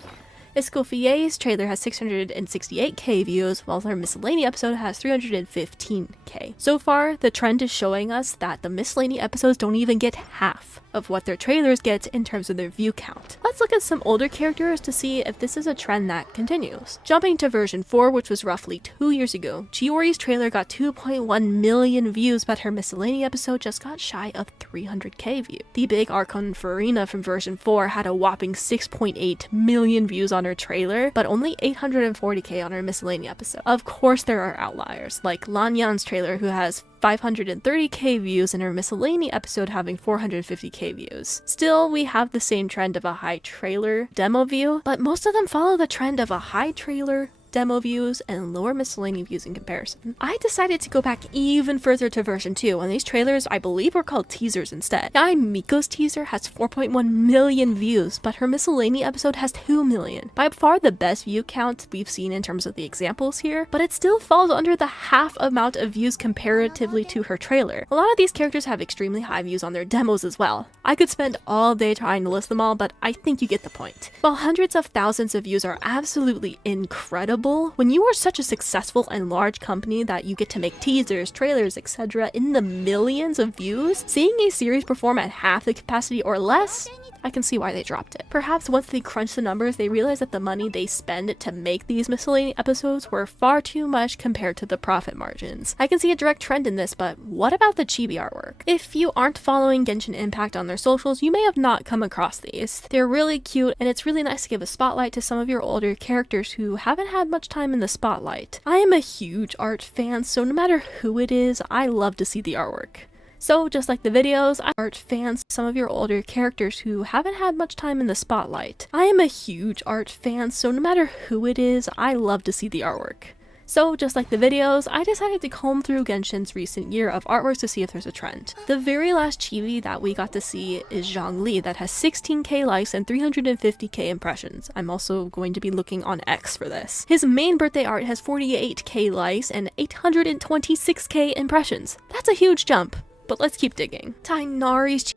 Escoffier's trailer has 668k views, while her miscellany episode has 315k. So far, the trend is showing us that the miscellany episodes don't even get half of what their trailers get in terms of their view count. Let's look at some older characters to see if this is a trend that continues. Jumping to version 4, which was roughly 2 years ago, Chiori's trailer got 2.1 million views, but her miscellany episode just got shy of 300k views. The big Archon Farina from version 4 had a whopping 6.8 million views on her trailer, but only 840k on her miscellany episode. Of course there are outliers, like Lanyan's trailer, who has 530k views and her miscellany episode having 450k views. Still, we have the same trend of a high trailer demo view, but most of them follow the trend of a high trailer demo views and lower miscellany views in comparison. I decided to go back even further to version 2, and these trailers I believe were called teasers instead. Guy Miko's teaser has 4.1 million views, but her miscellany episode has 2 million. By far the best view count we've seen in terms of the examples here, but it still falls under the half amount of views comparatively to her trailer. A lot of these characters have extremely high views on their demos as well. I could spend all day trying to list them all, but I think you get the point. While hundreds of thousands of views are absolutely incredible, when you are such a successful and large company that you get to make teasers, trailers, etc. in the millions of views, seeing a series perform at half the capacity or less, I can see why they dropped it. Perhaps once they crunched the numbers, they realized that the money they spend to make these miscellany episodes were far too much compared to the profit margins. I can see a direct trend in this, but what about the chibi artwork? If you aren't following Genshin Impact on their socials, you may have not come across these. They're really cute, and it's really nice to give a spotlight to some of your older characters who haven't had much time in the spotlight. I am a huge art fan, so no matter who it is, I love to see the artwork. So, just like the videos, art fans, some of your older characters who haven't had much time in the spotlight. I am a huge art fan, so no matter who it is, I love to see the artwork. So, just like the videos, I decided to comb through Genshin's recent year of artworks to see if there's a trend. The very last chibi that we got to see is Zhongli, that has 16k likes and 350k impressions. I'm also going to be looking on X for this. His main birthday art has 48k likes and 826k impressions. That's a huge jump. But let's keep digging. Tainari's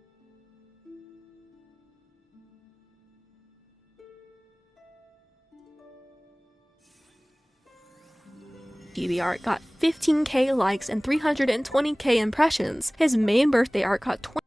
chibi art got 15k likes and 320k impressions. His main birthday art got 20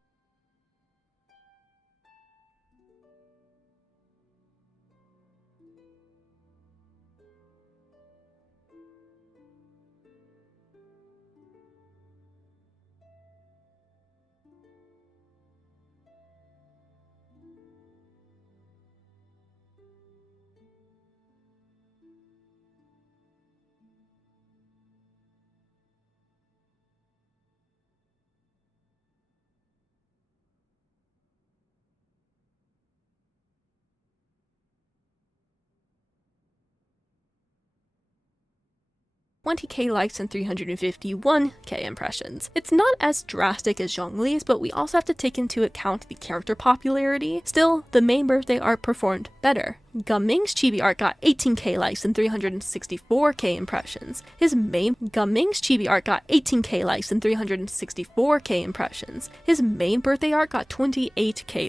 20k likes and 351k impressions. It's not as drastic as Zhongli's, but we also have to take into account the character popularity. Still, the main birthday art performed better. Gumming's chibi art got 18k likes and 364k impressions. His main birthday art got 28k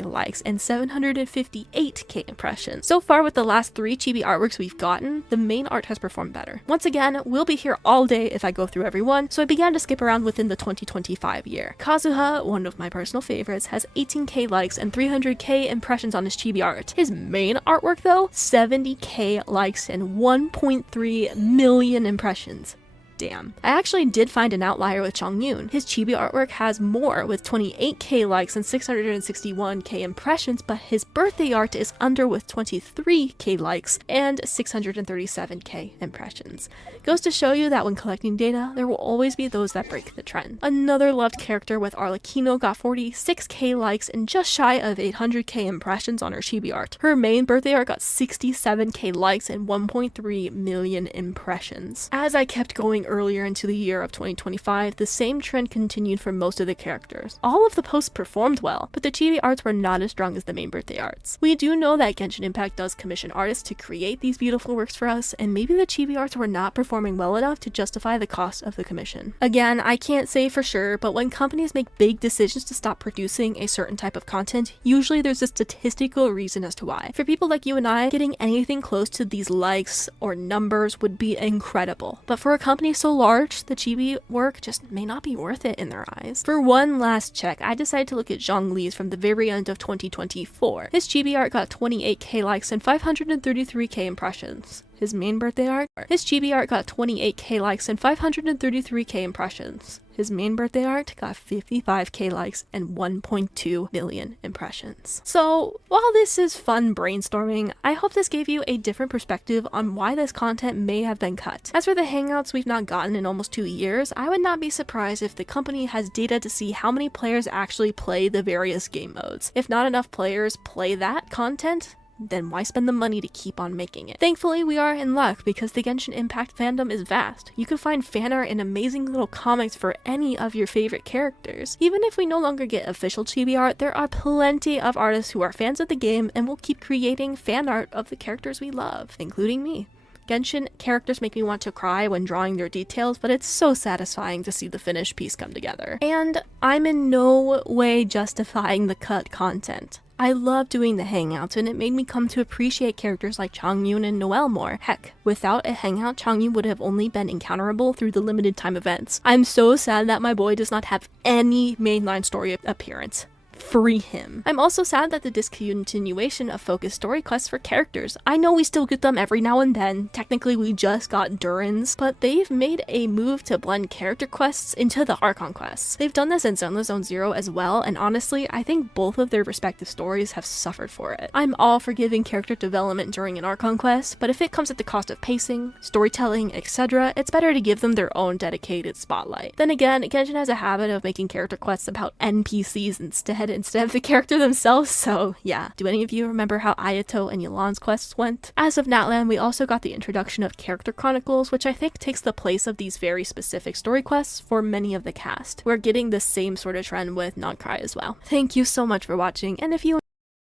likes and 758k impressions. So far with the last 3 chibi artworks we've gotten, the main art has performed better. Once again, we'll be here all day if I go through every one, so I began to skip around within the 2025 year. Kazuha, one of my personal favorites, has 18k likes and 300k impressions on his chibi art. His main artwork though, 70k likes and 1.3 million impressions. Damn. I actually did find an outlier with Chongyun. His chibi artwork has more, with 28k likes and 661k impressions, but his birthday art is under with 23k likes and 637k impressions. Goes to show you that when collecting data, there will always be those that break the trend. Another loved character with Arlecchino got 46k likes and just shy of 800k impressions on her chibi art. Her main birthday art got 67k likes and 1.3 million impressions. As I kept going earlier into the year of 2025, the same trend continued for most of the characters. All of the posts performed well, but the chibi arts were not as strong as the main birthday arts. We do know that Genshin Impact does commission artists to create these beautiful works for us, and maybe the chibi arts were not performing well enough to justify the cost of the commission. Again, I can't say for sure, but when companies make big decisions to stop producing a certain type of content, usually there's a statistical reason as to why. For people like you and I, getting anything close to these likes or numbers would be incredible, but for a company so large, the chibi work just may not be worth it in their eyes. For one last check, I decided to look at Zhongli's from the very end of 2024. His chibi art got 28k likes and 533k impressions. His main birthday art? His chibi art got 28k likes and 533k impressions. His main birthday art got 55k likes and 1.2 million impressions. So, while this is fun brainstorming, I hope this gave you a different perspective on why this content may have been cut. As for the hangouts we've not gotten in almost 2 years, I would not be surprised if the company has data to see how many players actually play the various game modes. If not enough players play that content, then why spend the money to keep on making it? Thankfully, we are in luck because the Genshin Impact fandom is vast. You can find fan art and amazing little comics for any of your favorite characters. Even if we no longer get official chibi art, there are plenty of artists who are fans of the game and will keep creating fan art of the characters we love, including me. Genshin characters make me want to cry when drawing their details, but it's so satisfying to see the finished piece come together. And I'm in no way justifying the cut content. I love doing the hangouts, and it made me come to appreciate characters like Chongyun and Noelle more. Heck, without a hangout, Chongyun would have only been encounterable through the limited time events. I'm so sad that my boy does not have any mainline story appearance. Free him. I'm also sad that the discontinuation of focused story quests for characters. I know we still get them every now and then. Technically, we just got Durin's, but they've made a move to blend character quests into the Archon quests. They've done this in Zenless Zone Zero as well, and honestly, I think both of their respective stories have suffered for it. I'm all for giving character development during an Archon quest, but if it comes at the cost of pacing, storytelling, etc., it's better to give them their own dedicated spotlight. Then again, Genshin has a habit of making character quests about NPCs instead of the character themselves, so yeah. Do any of you remember how Ayato and Yelan's quests went? As of Natlan, we also got the introduction of Character Chronicles, which I think takes the place of these very specific story quests for many of the cast. We're getting the same sort of trend with Non-Cry as well. Thank you so much for watching, and if you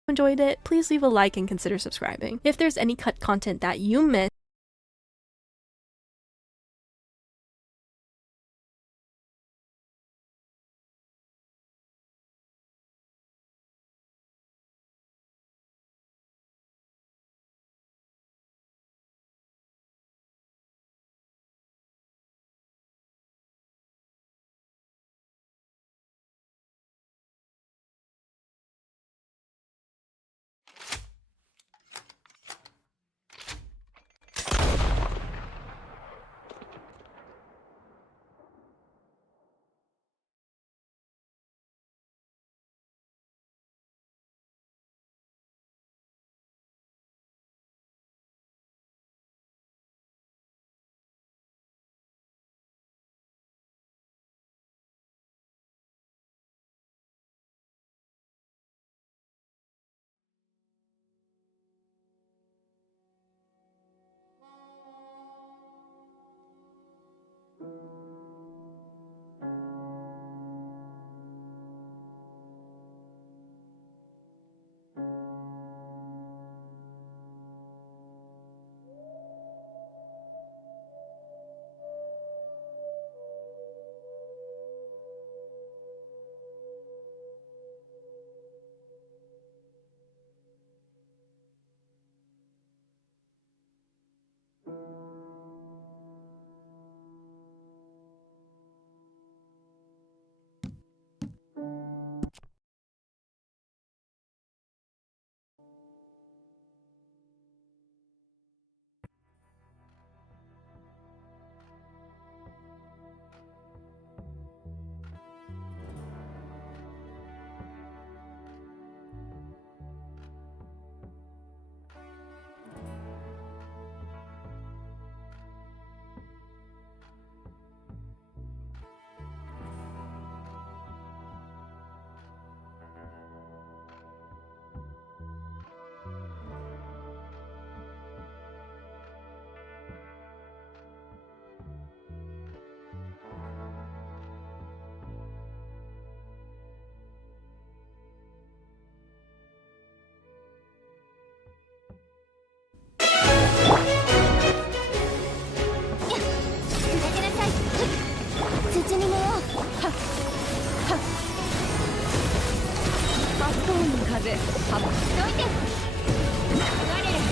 enjoyed it, please leave a like and consider subscribing. If there's any cut content that you missed, 炎の風発どいて我らの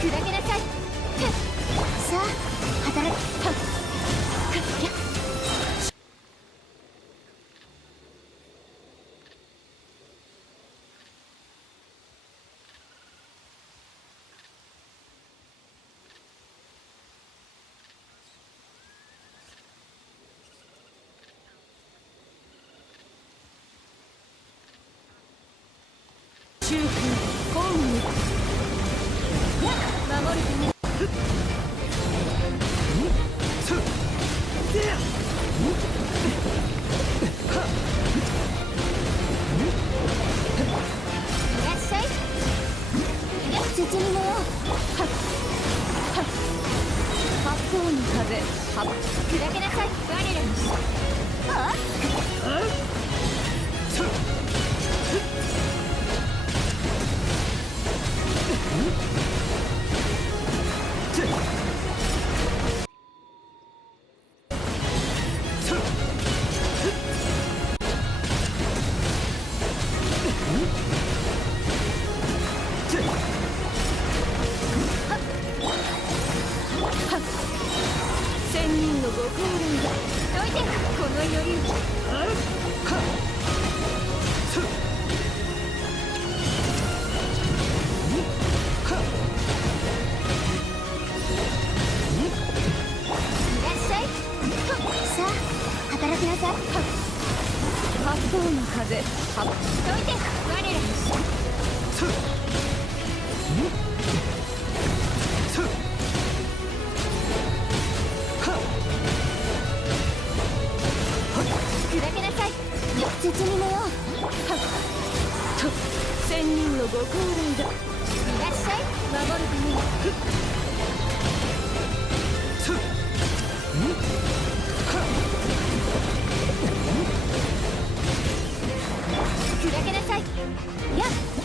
砕けなさいさあ働き守るためいらっしゃい土にもよ八方の風砕けなさい我らのあ千人のご高齢がどいてこのよりいらっしゃいさあ働きなさい八方の風どいて我らの砕けなさい絶にもよと千人のご高齢がいらっしゃい守るために砕けなさいやっ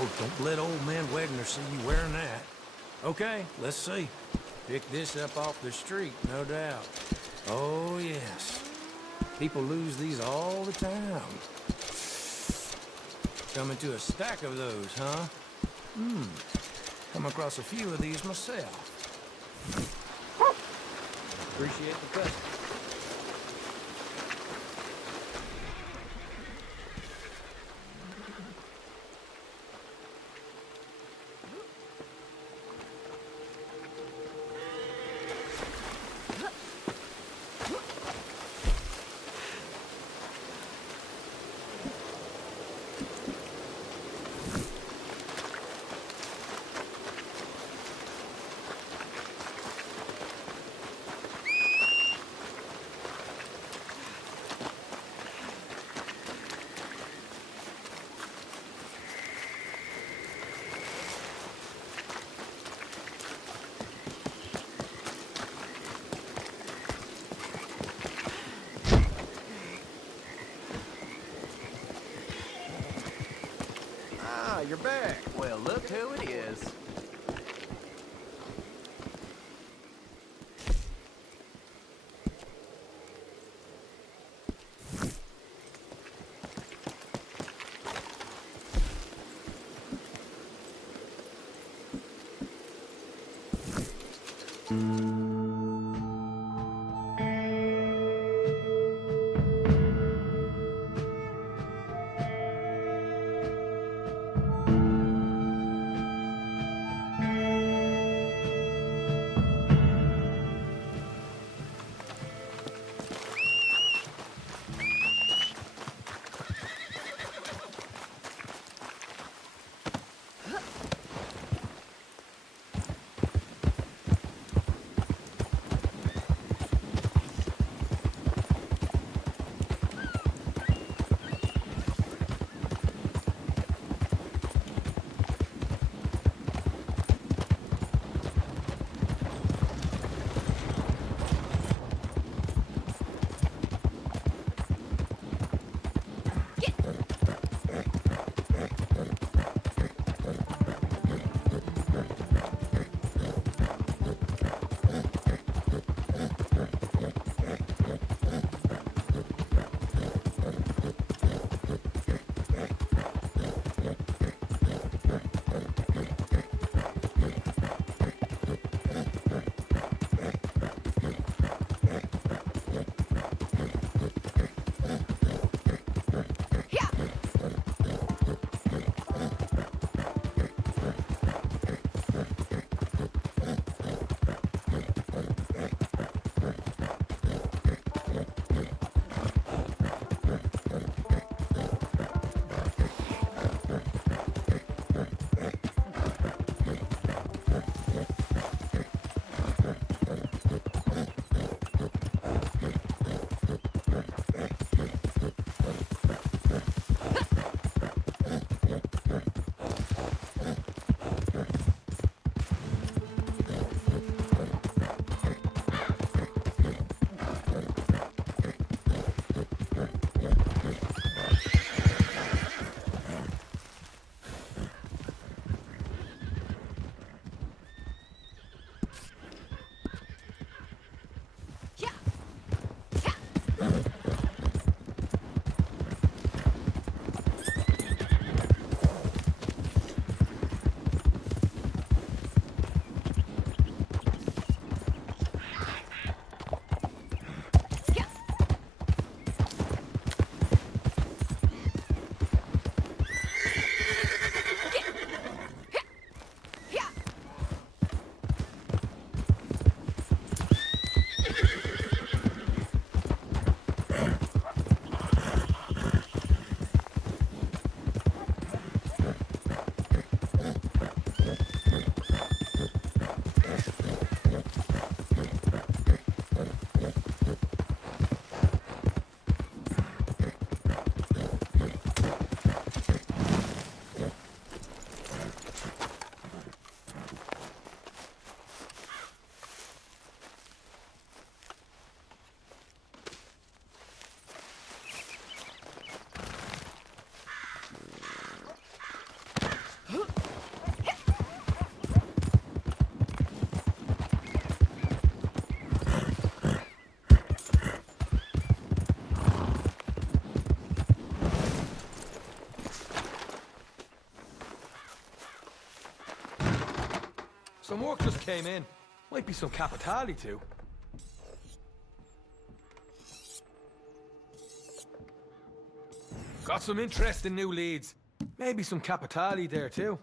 Oh, don't let old man Wagner see you wearing that. Okay, let's see. Pick this up off the street, no doubt. Oh, yes. People lose these all the time. Coming to a stack of those, huh? Come across a few of these myself. Appreciate the custom. Ah, you're back. Well, look who it is. Some work just came in. Might be some capitali too. Got some interesting new leads. Maybe some capitali there too.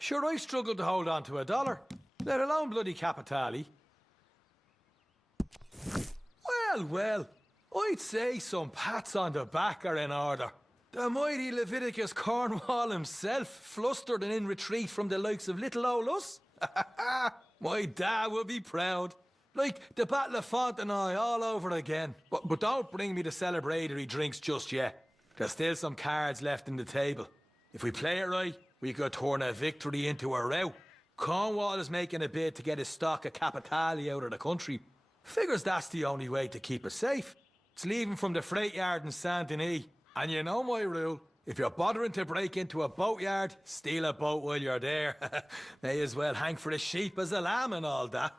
Sure, I struggled to hold on to $1, let alone bloody capitali. Well, I'd say some pats on the back are in order. The mighty Leviticus Cornwall himself, flustered and in retreat from the likes of little old us. My dad will be proud. Like the Battle of Fontenoy all over again. But don't bring me the celebratory drinks just yet. There's still some cards left in the table. If we play it right, we could turn a victory into a rout. Cornwall is making a bid to get his stock of capitali out of the country. Figures that's the only way to keep it safe. It's leaving from the freight yard in Saint Denis. And you know my rule. If you're bothering to break into a boatyard, steal a boat while you're there. May as well hang for the sheep as a lamb and all that.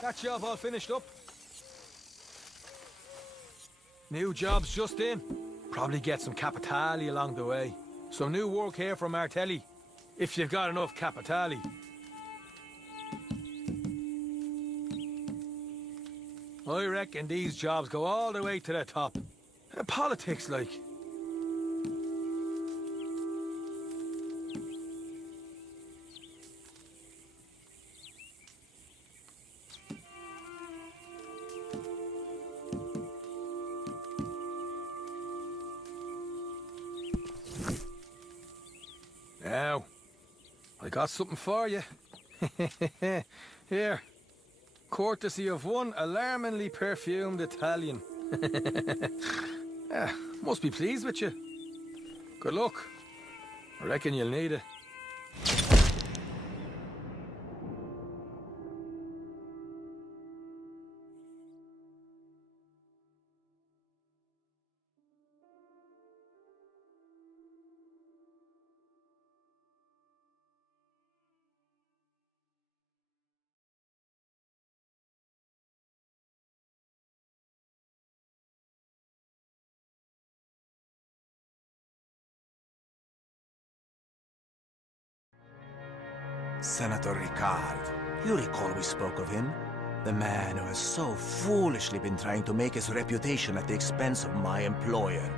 That job all finished up. New jobs just in. Probably get some capitali along the way. Some new work here from Martelli, if you've got enough capitali. I reckon these jobs go all the way to the top. Politics, like. Now, I got something for you. Here, courtesy of one alarmingly perfumed Italian. Must be pleased with you. Good luck. I reckon you'll need it. Senator Ricard. You recall we spoke of him? The man who has so foolishly been trying to make his reputation at the expense of my employer.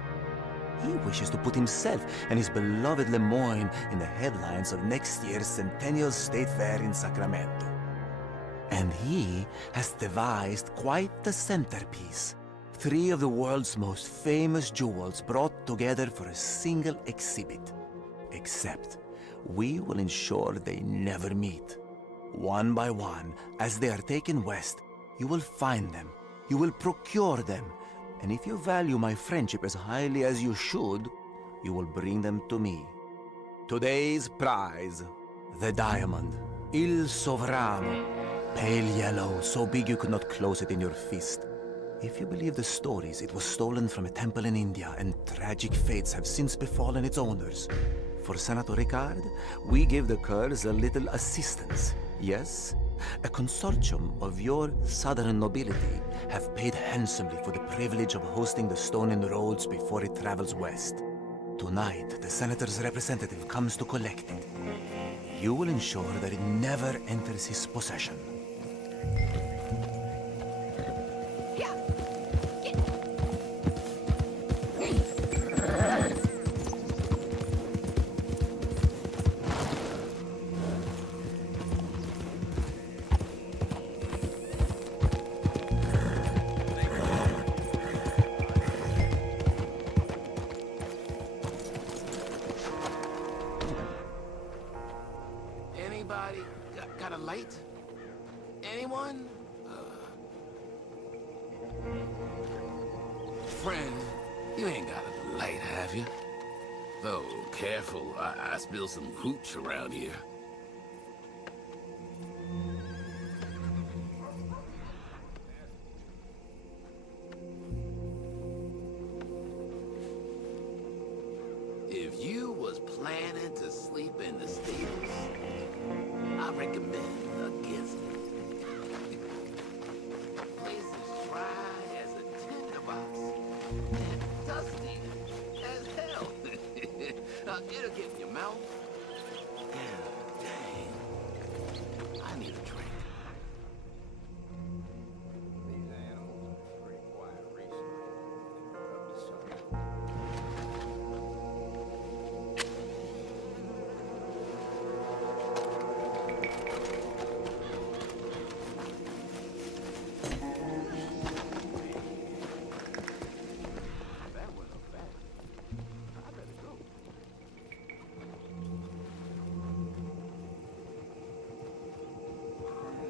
He wishes to put himself and his beloved Lemoyne in the headlines of next year's Centennial State Fair in Sacramento. And he has devised quite the centerpiece. 3 of the world's most famous jewels brought together for a single exhibit. Except, we will ensure they never meet. One by one, as they are taken west, you will find them, you will procure them, and if you value my friendship as highly as you should, you will bring them to me. Today's prize, the diamond, Il Sovrano, pale yellow, so big you could not close it in your fist. If you believe the stories, it was stolen from a temple in India, and tragic fates have since befallen its owners. For Senator Ricard, we give the Kurds a little assistance. Yes, a consortium of your southern nobility have paid handsomely for the privilege of hosting the stone in the roads before it travels west. Tonight, the senator's representative comes to collect it. You will ensure that it never enters his possession. Anybody got a light? Anyone? friend, you ain't got a light, have you? Though, careful, I spilled some hooch around here. If you was planning to sleep in the stables, I recommend against it. Place is dry as a tinderbox and dusty as hell. It'll get in your mouth. And dang, I need a drink. These animals require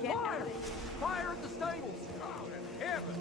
Fire! Fire at the stables! Oh, in heaven!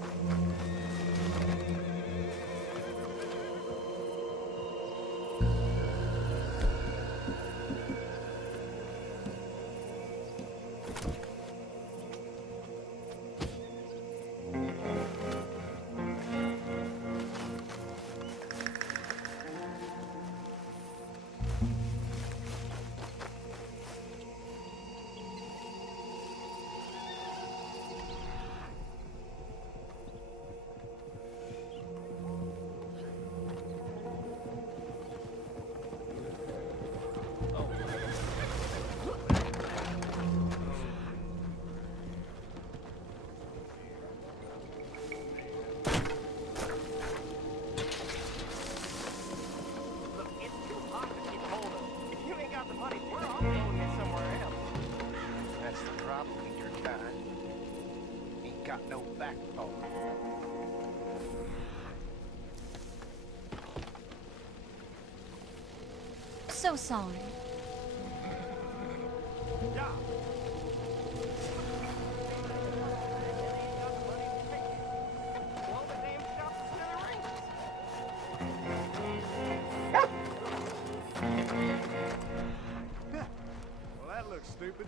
No backbone. So sorry. Yeah. Well, that looks stupid.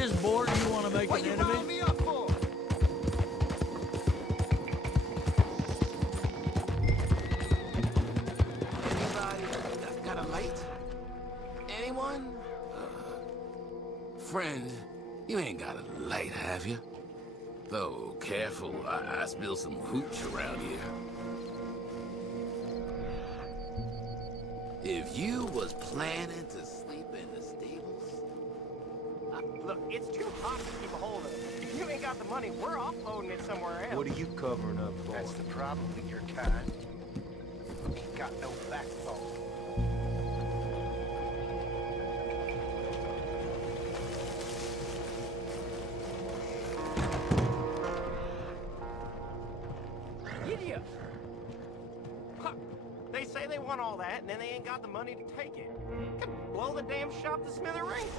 this board you want to make an enemy? Me up for? Anybody got a light? Anyone? Friend, you ain't got a light, have you? Though, careful, I spilled some hooch around here. If you was planning to sleep in the stables... Look, it's too hot to keep a hold of. If you ain't got the money, we're offloading it somewhere else. What are you covering up for? That's the problem with your kind. Ain't got no backbone. Idiot! Huh. They say they want all that, and then they ain't got the money to take it. Could blow the damn shop to smithereens.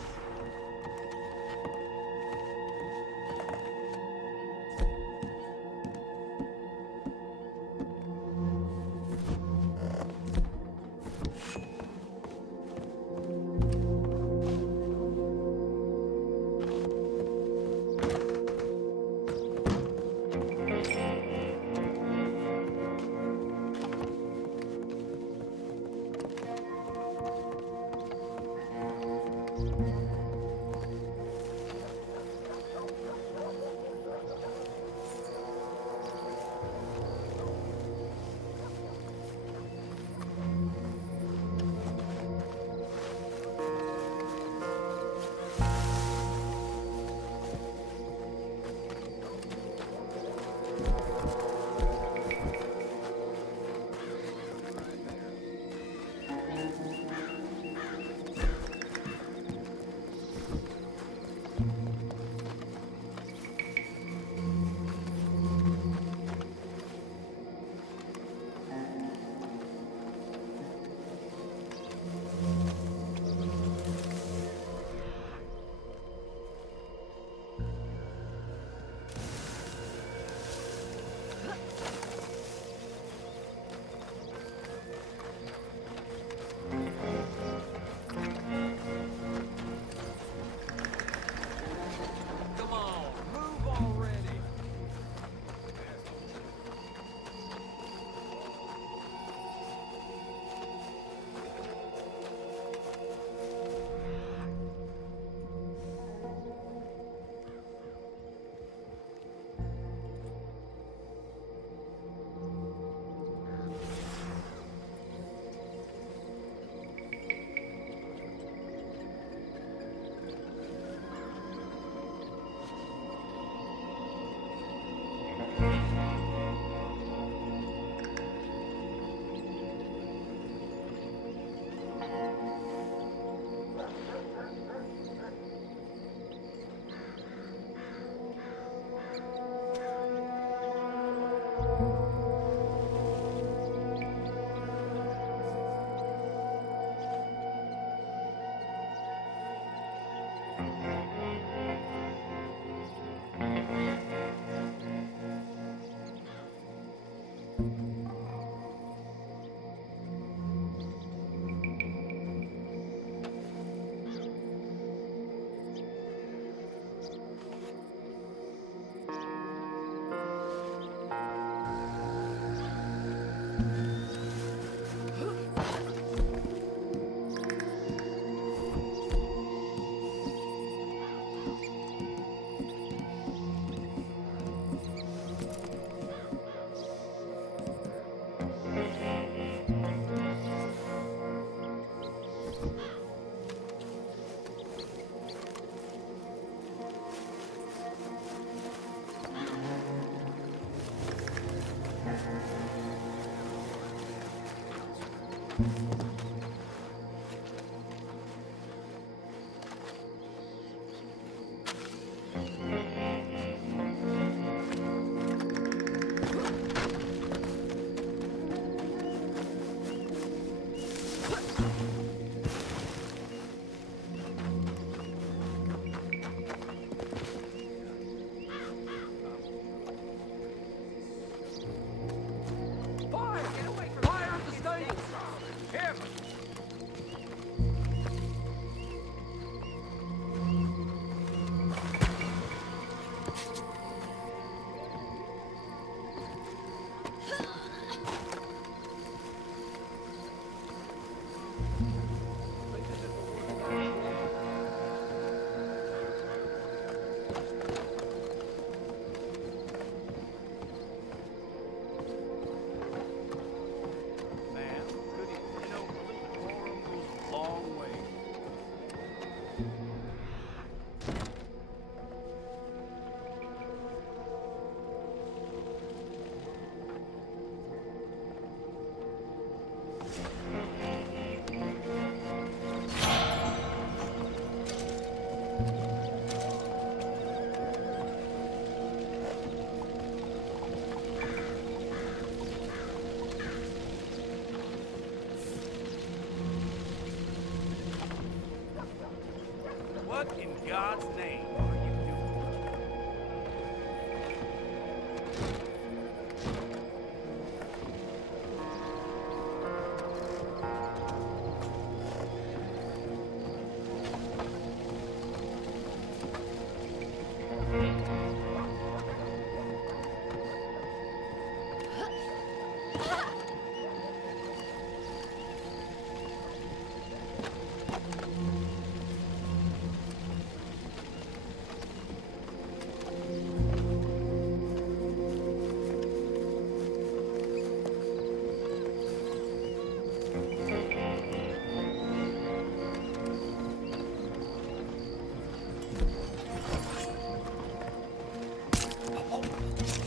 What in God's name are you doing?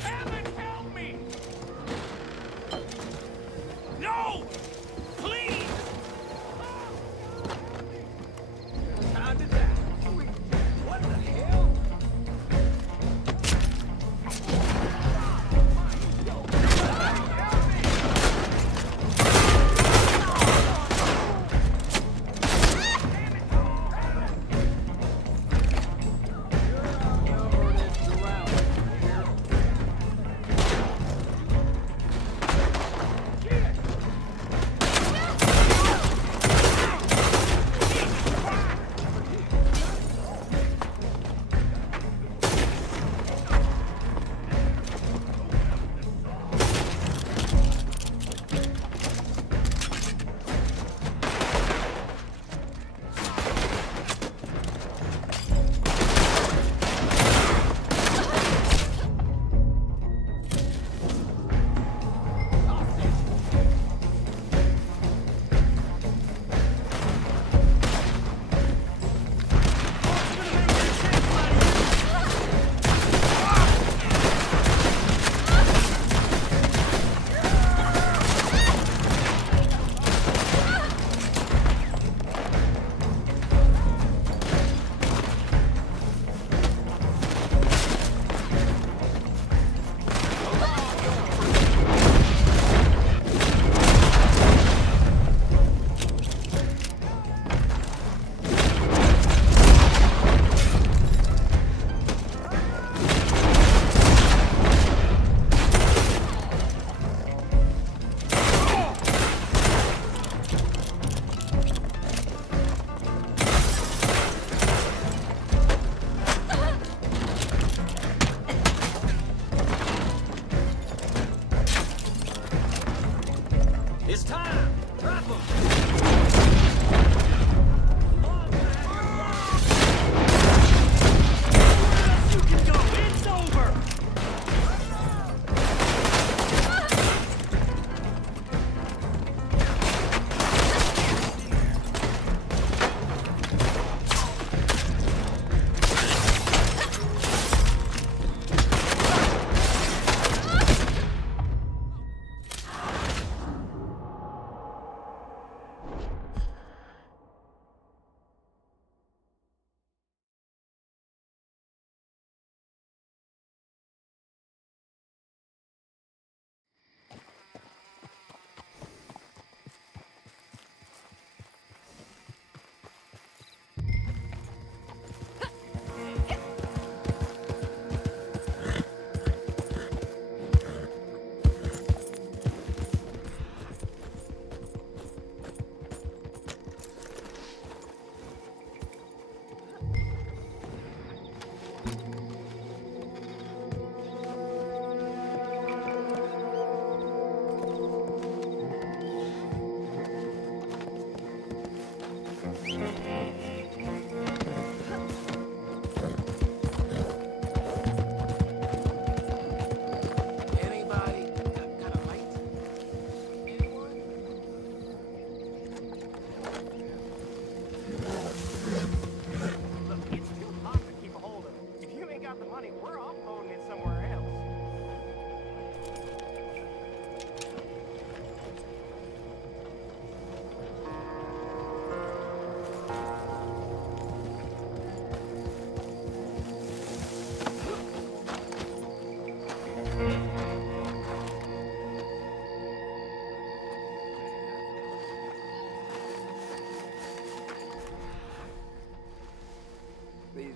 Heaven help me! No! Please! Time to die. What the hell? It's time! Drop him! You can go! It's over!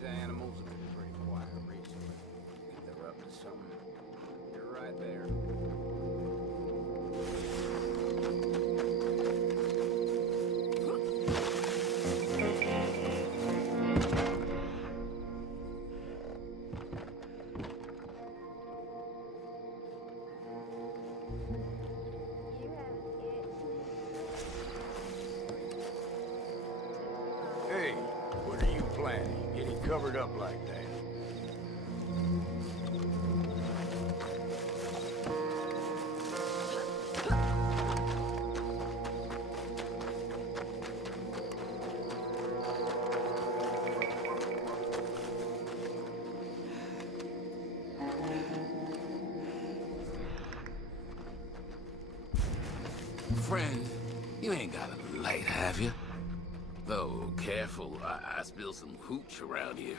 These animals have been pretty quiet recently. They're up to something. You're right there. Hey, what are you planning? Getting covered up like that? Friend, you ain't got a light, have you? Though, careful, I spill some hooch around here.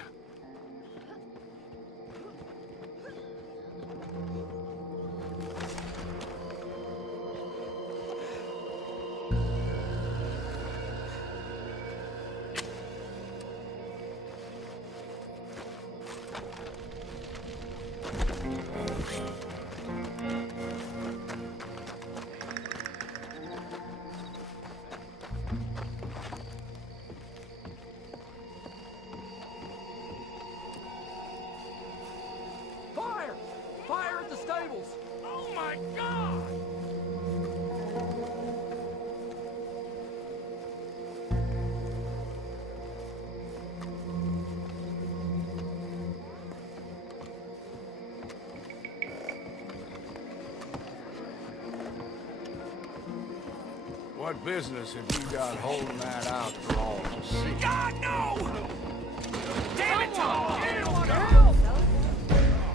Fire! Fire at the stables! Oh my God! What business have you got holding that out for all to see? God, no! Damn it, Tom! Anyone help!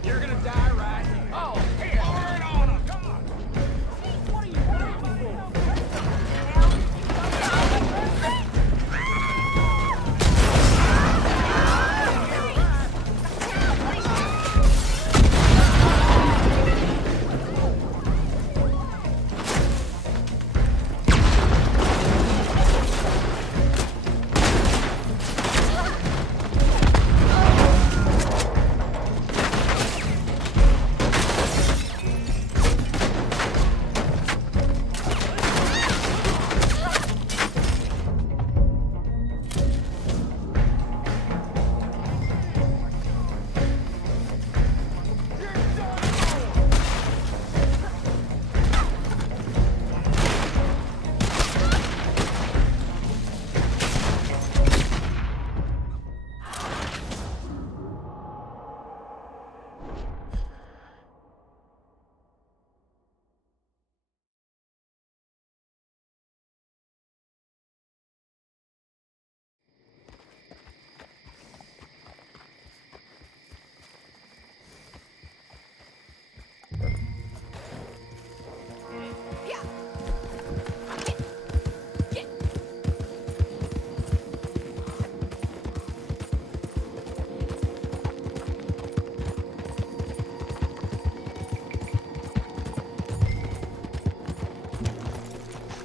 You're gonna die right here. Oh, here! Fire it on him! God! What are you waiting for?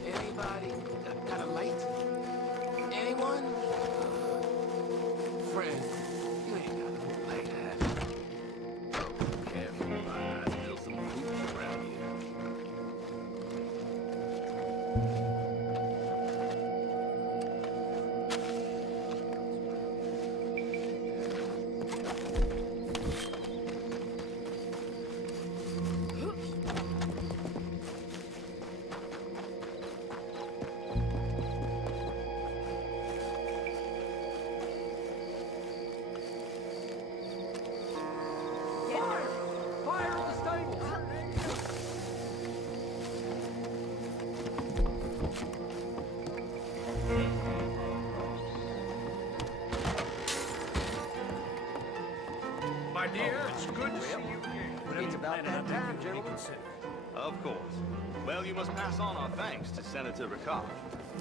Anybody got a light? Anyone? Friend, you ain't got a light, have you? Oh, careful, I spill some hooch around here. Fire! Fire at the stables! My dear, it's good to see you again. It's about that time, gentlemen. Of course. Well, you must pass on our thanks to Senator Ricard.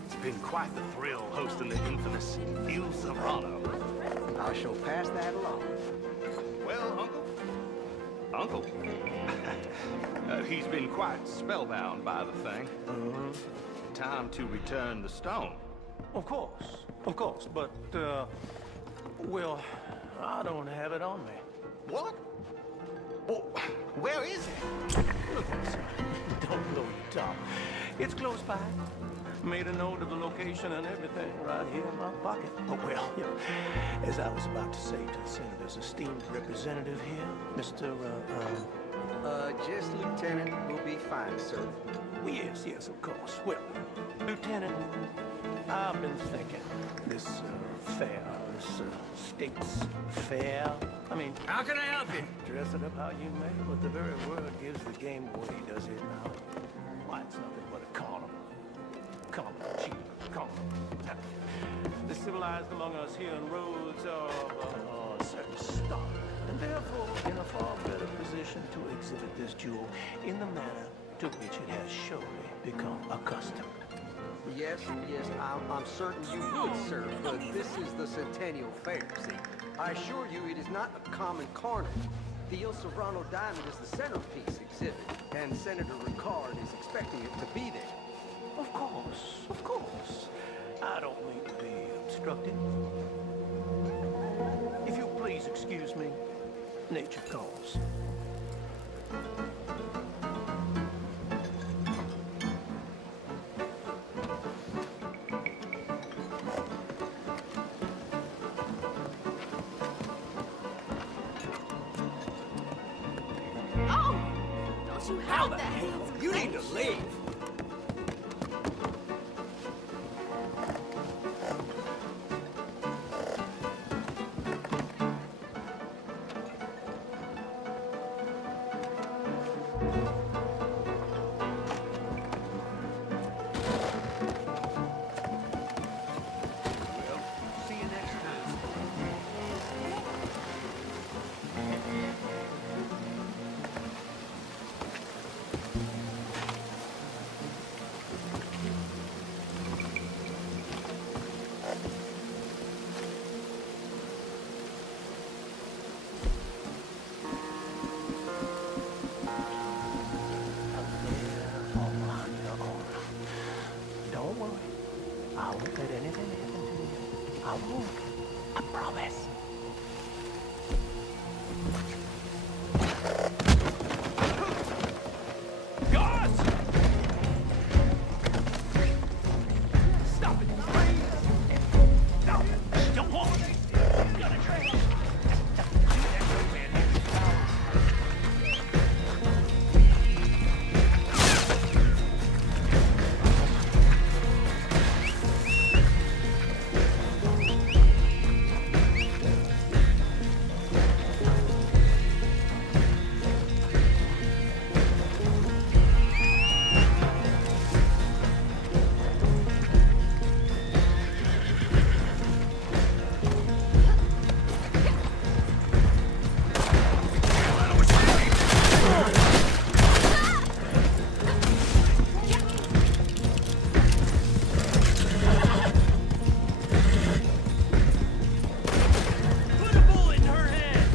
It's been quite the thrill hosting the infamous Il Serrano. I shall pass that along. Well, Uncle? He's been quite spellbound by the thing. Time to return the stone. Of course, but, Well, I don't have it on me. What? Oh, where is it? Look, son, don't blow your top. It's close by. Made a note of the location and everything right here in my pocket. Oh, well, you know, as I was about to say to the Senator's esteemed representative here, Mr. Just Lieutenant will be fine, sir. Well, yes, of course. Well, Lieutenant, I've been thinking this fair, this state's fair. I mean, How can I help you? dress it up how you may, but the very word gives the game away, does it now? Why, it's nothing but a carnival. Carnival, cheap carnival. The civilized among us here in roads are a certain stock, and therefore in a far better position to exhibit this jewel in the manner to which it has surely become accustomed. Yes, I'm certain you would, sir, but this is the Centennial Fair, see? I assure you it is not a common carnival. The El Serrano Diamond is the centerpiece exhibit, and Senator Ricard is expecting it to be there. Of course. I don't mean to be obstructive. If you'll please excuse me, nature calls. Oh! Don't you have that? You need to leave. See you next time. Don't worry. I won't let anything happen to you. I won't. I promise. Guys! Stop it! No! Don't walk! Got a trail! Put a bullet in her head!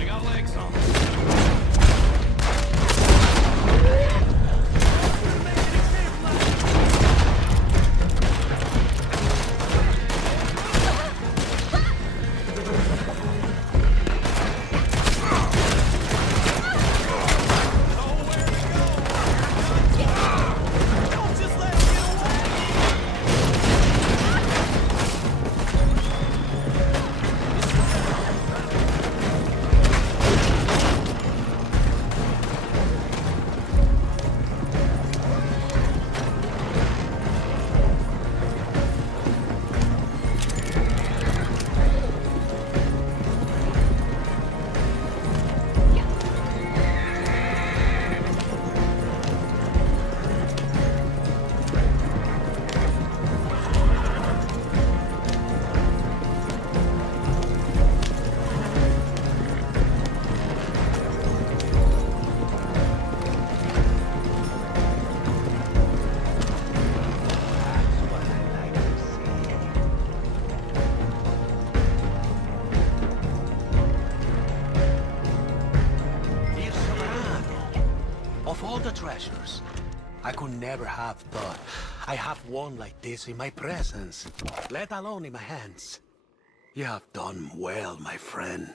I got legs on. Don't just let him get away! treasures. I could never have thought I have one like this in my presence, let alone in my hands. You have done well, my friend.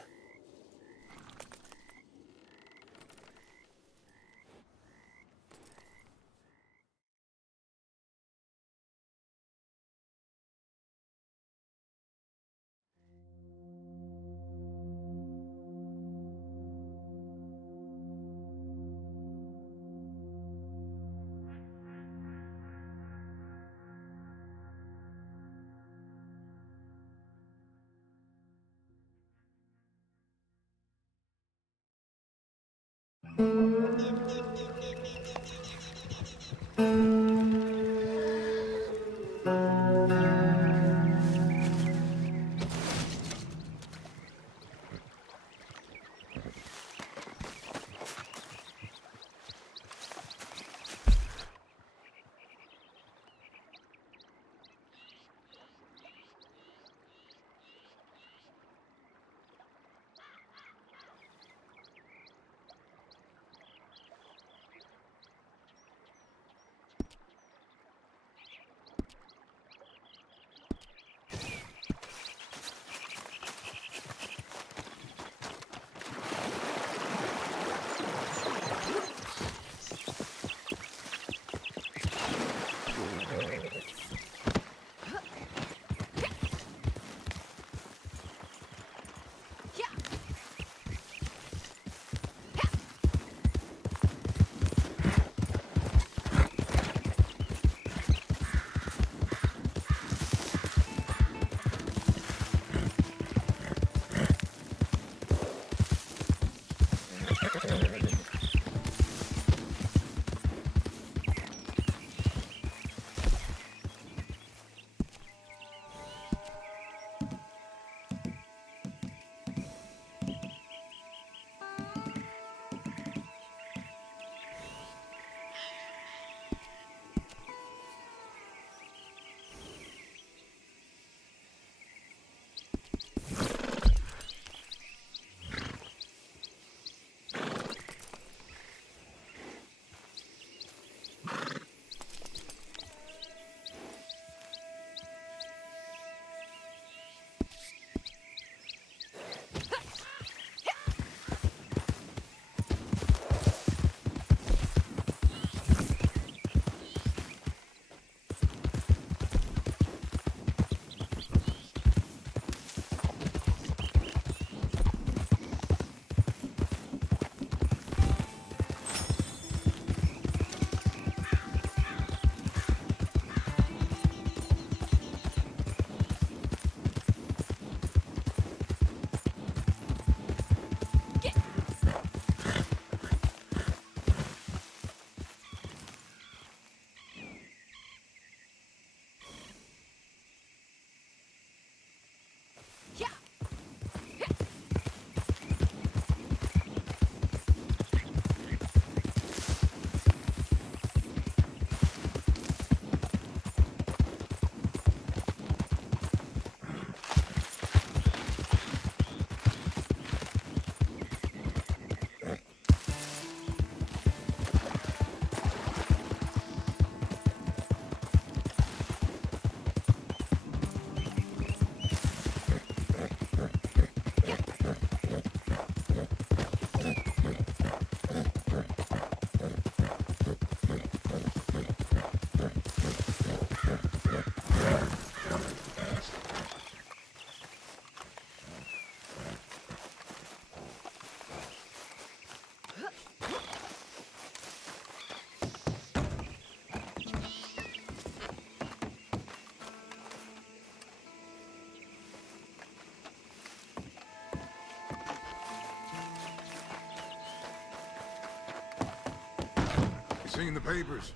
Seen the papers?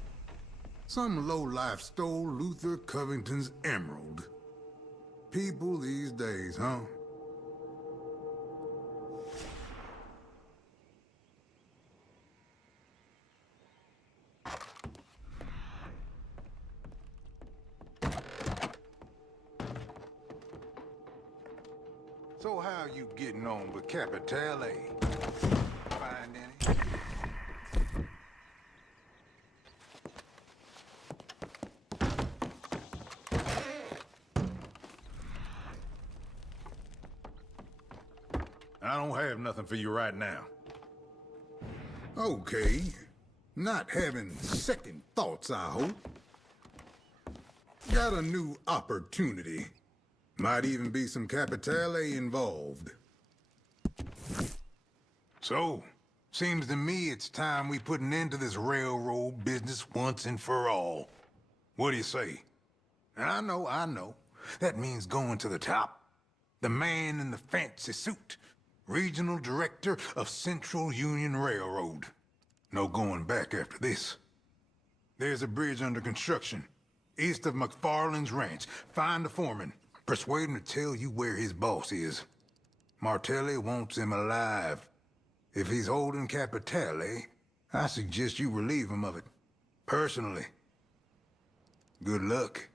Some lowlife stole Luther Covington's emerald. People these days, huh? So how you getting on with Capital A? Find any? I don't have nothing for you right now. Okay. Not having second thoughts, I hope. Got a new opportunity. Might even be some capitale involved. So, seems to me it's time we put an end to this railroad business once and for all. What do you say? I know. That means going to the top. The man in the fancy suit. Regional Director of Central Union Railroad. No going back after this. There's a bridge under construction, east of McFarland's ranch. Find the foreman. Persuade him to tell you where his boss is. Martelli wants him alive. If he's holding Capitale, I suggest you relieve him of it. Personally. Good luck.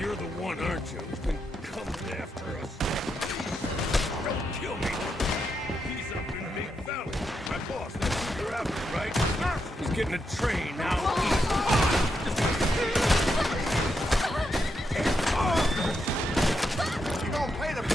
You're the one, aren't you, who's been coming after us? Don't kill me. He's up in Big Valley. My boss, that's who you're after, right? He's getting a train now. You don't pay them.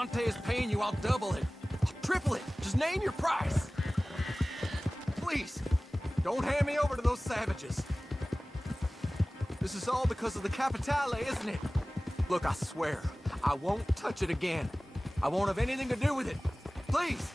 Dante is paying you, I'll double it. I'll triple it. Just name your price. Please, don't hand me over to those savages. This is all because of the Capitale, isn't it? Look, I swear, I won't touch it again. I won't have anything to do with it. Please!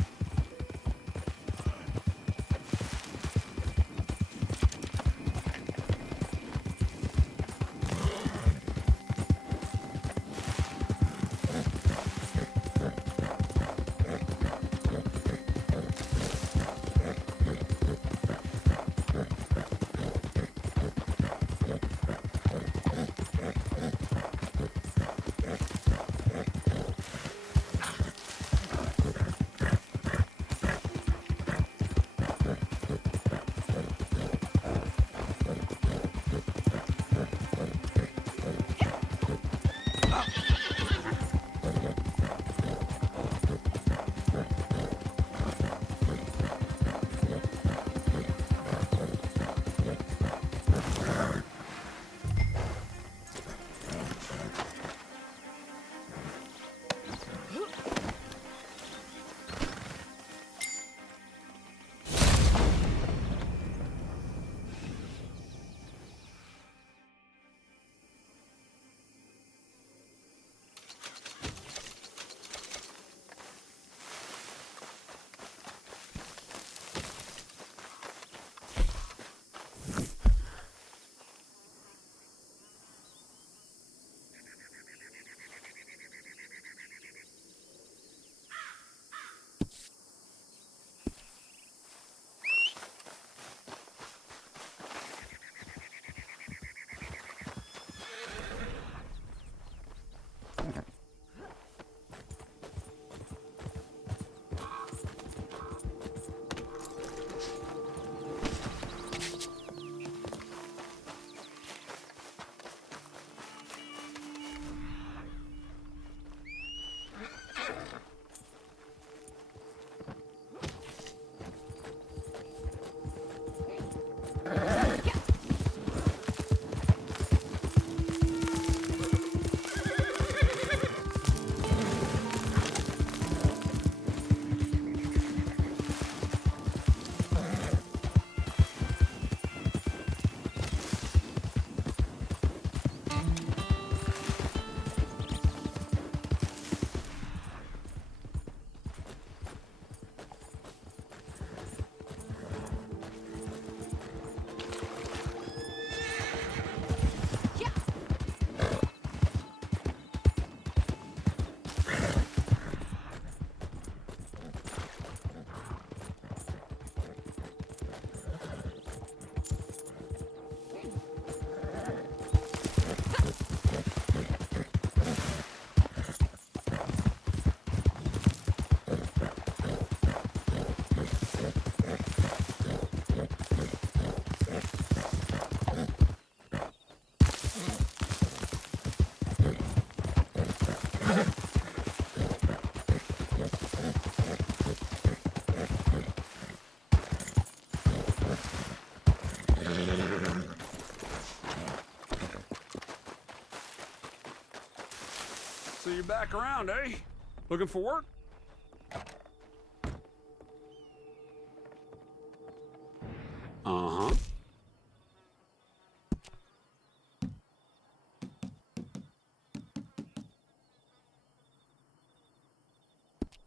So you're back around, eh? Looking for work? Uh-huh.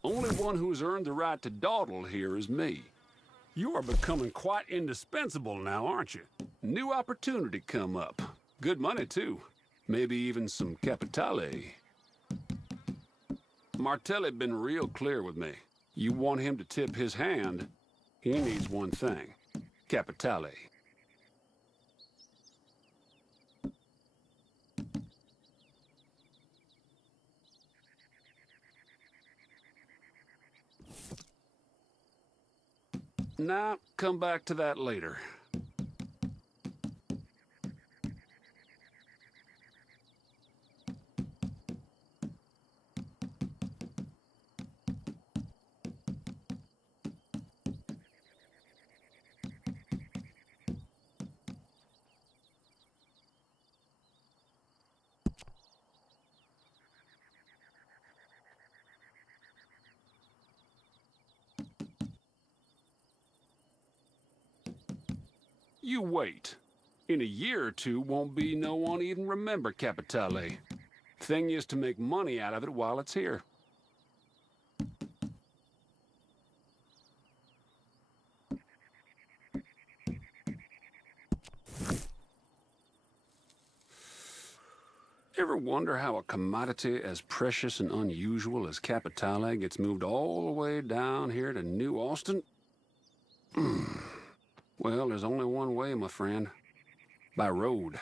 Only one who's earned the right to dawdle here is me. You are becoming quite indispensable now, aren't you? New opportunity come up. Good money, too. Maybe even some capitale. Martelli been real clear with me. You want him to tip his hand, he needs one thing. Capitale. Nah, come back to that later. You wait. In a year or two, won't be no one even remember Capitale. Thing is to make money out of it while it's here. Ever wonder how a commodity as precious and unusual as Capitale gets moved all the way down here to New Austin? Well, there's only one way, my friend. By road.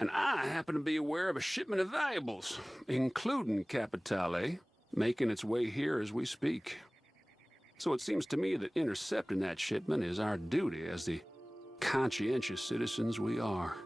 And I happen to be aware of a shipment of valuables, including Capitale, making its way here as we speak. So it seems to me that intercepting that shipment is our duty as the conscientious citizens we are.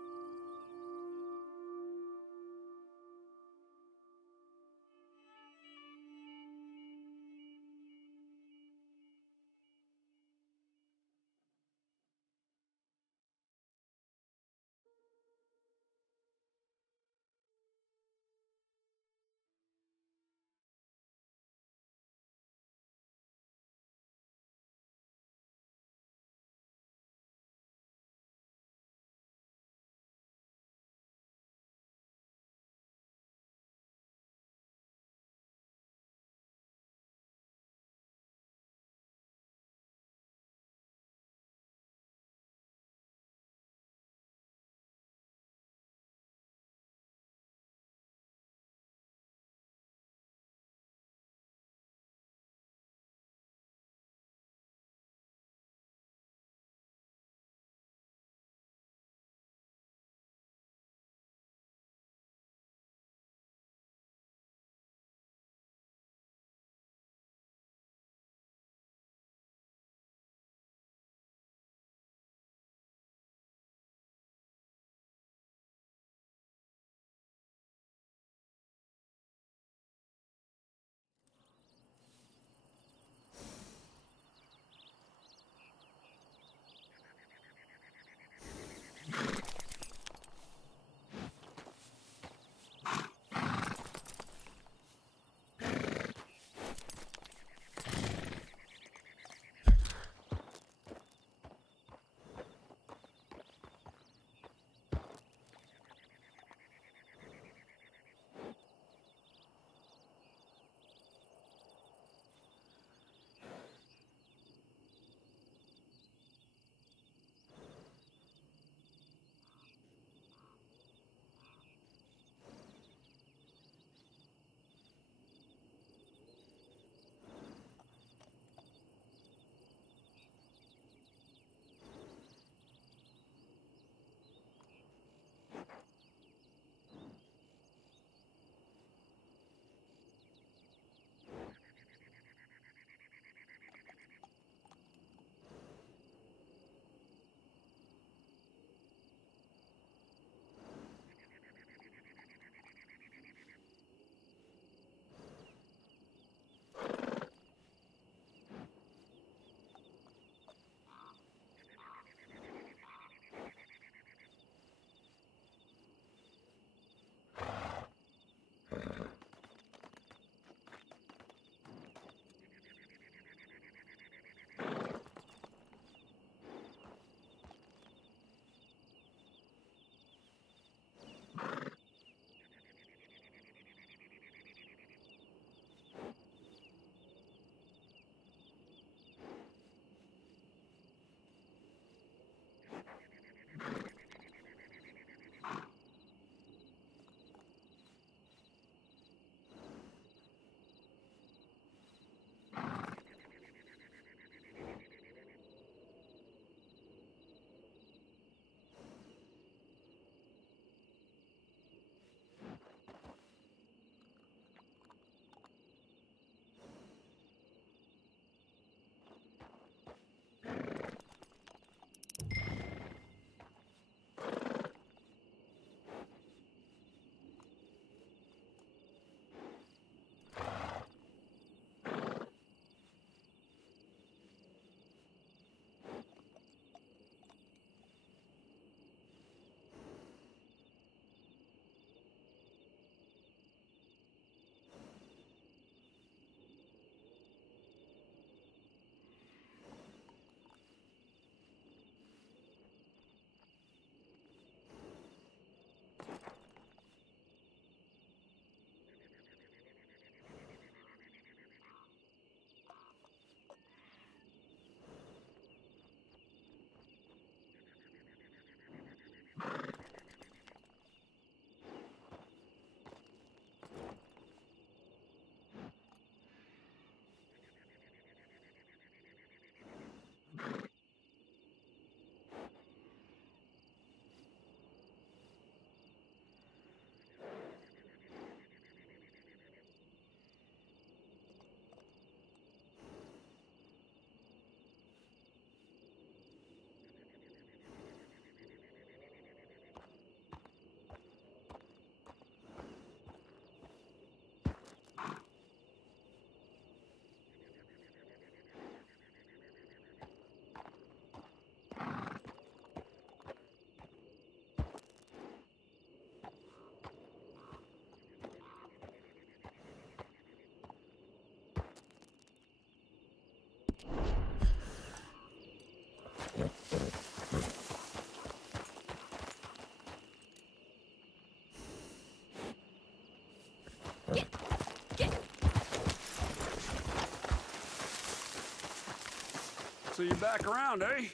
So you're back around, eh?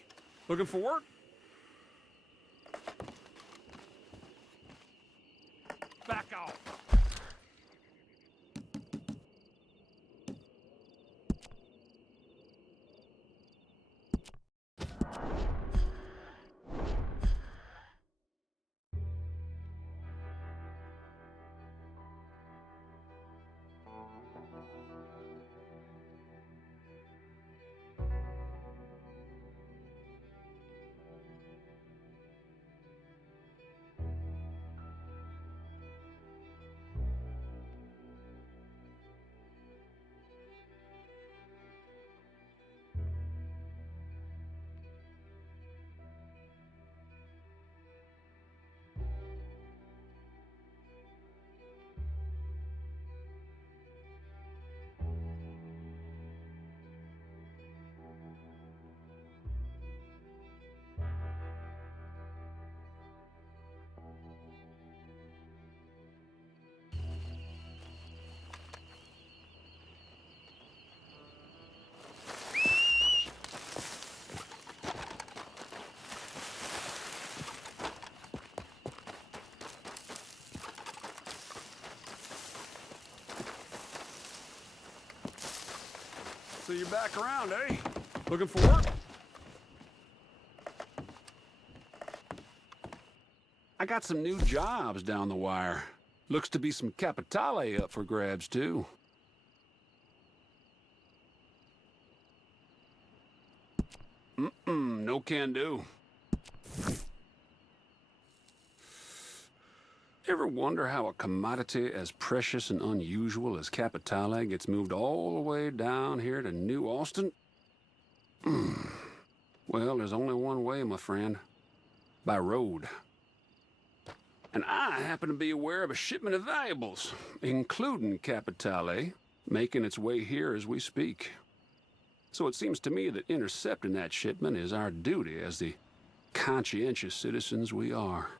Looking for work? Back off. So you're back around, eh? Looking for work? I got some new jobs down the wire. Looks to be some capitale up for grabs, too. No can do. Ever wonder how a commodity as precious and unusual as capitale gets moved all the way down here to New Austin? Well, there's only one way, my friend. By road. And I happen to be aware of a shipment of valuables, including capitale, making its way here as we speak. So it seems to me that intercepting that shipment is our duty as the conscientious citizens we are.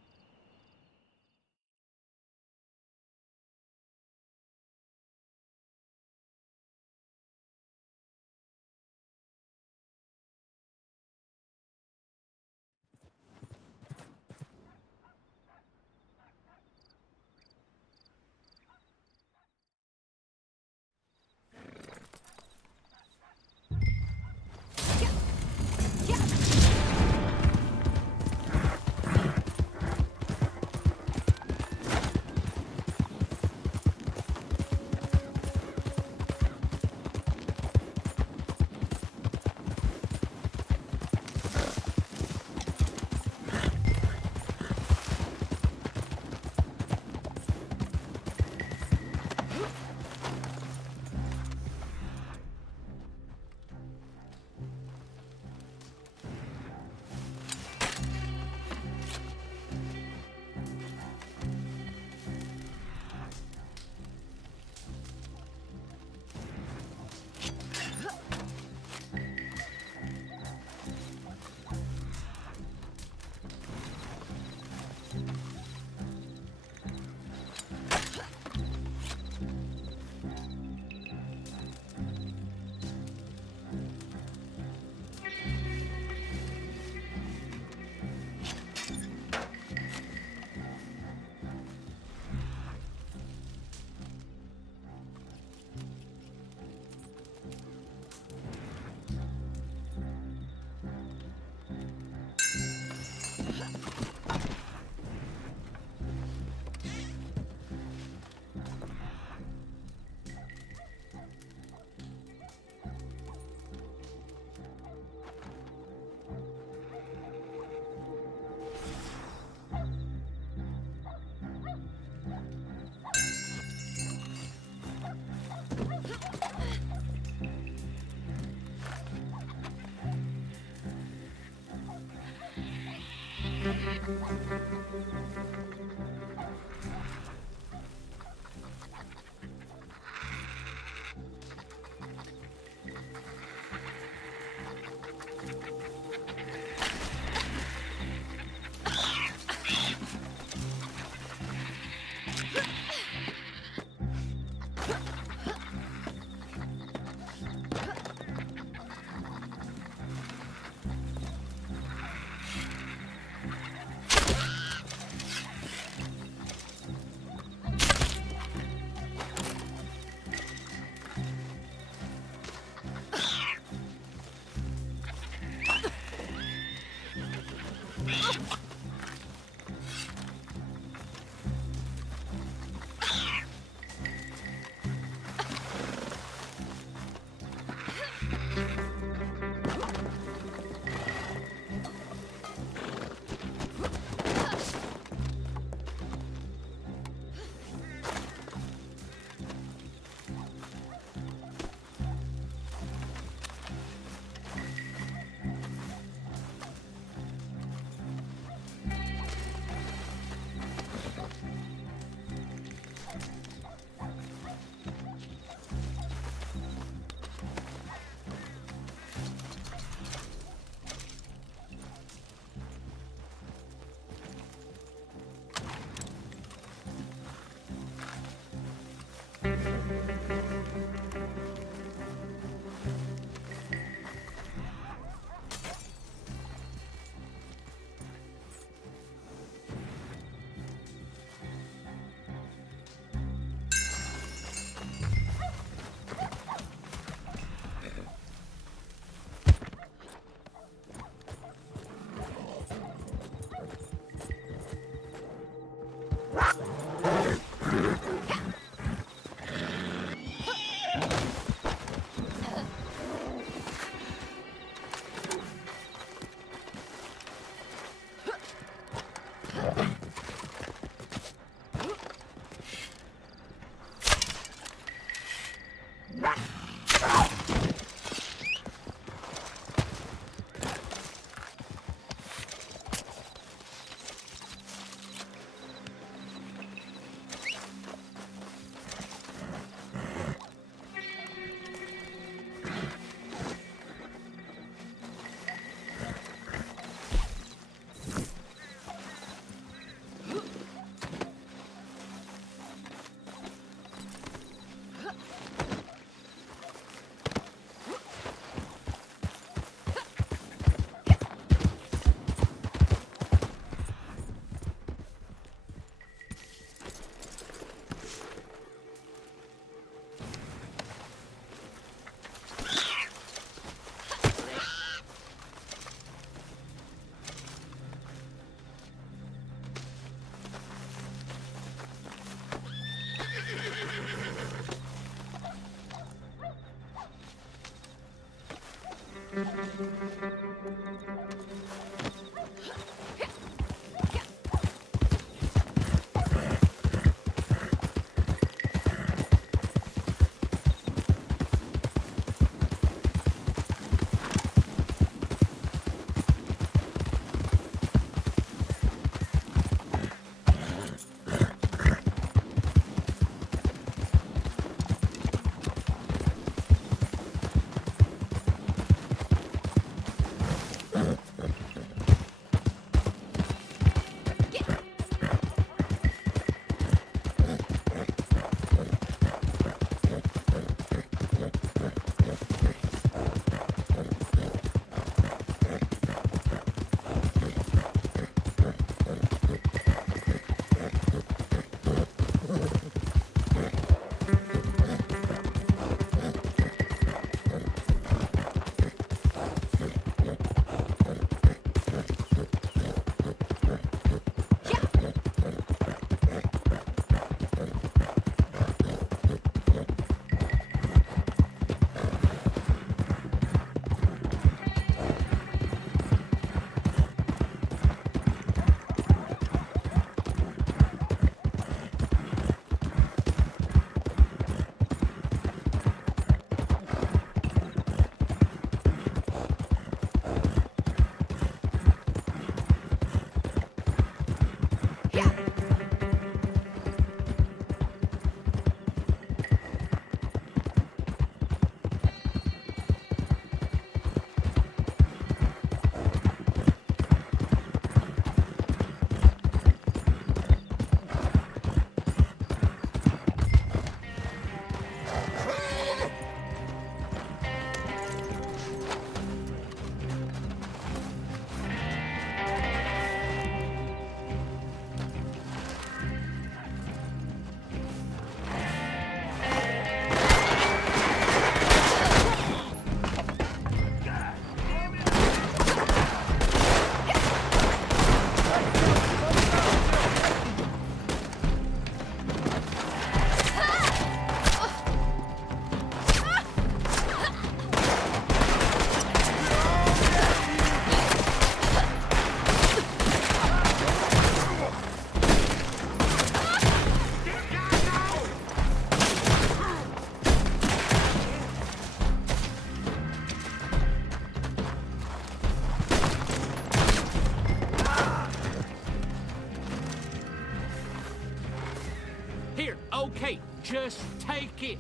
Okay, just take it.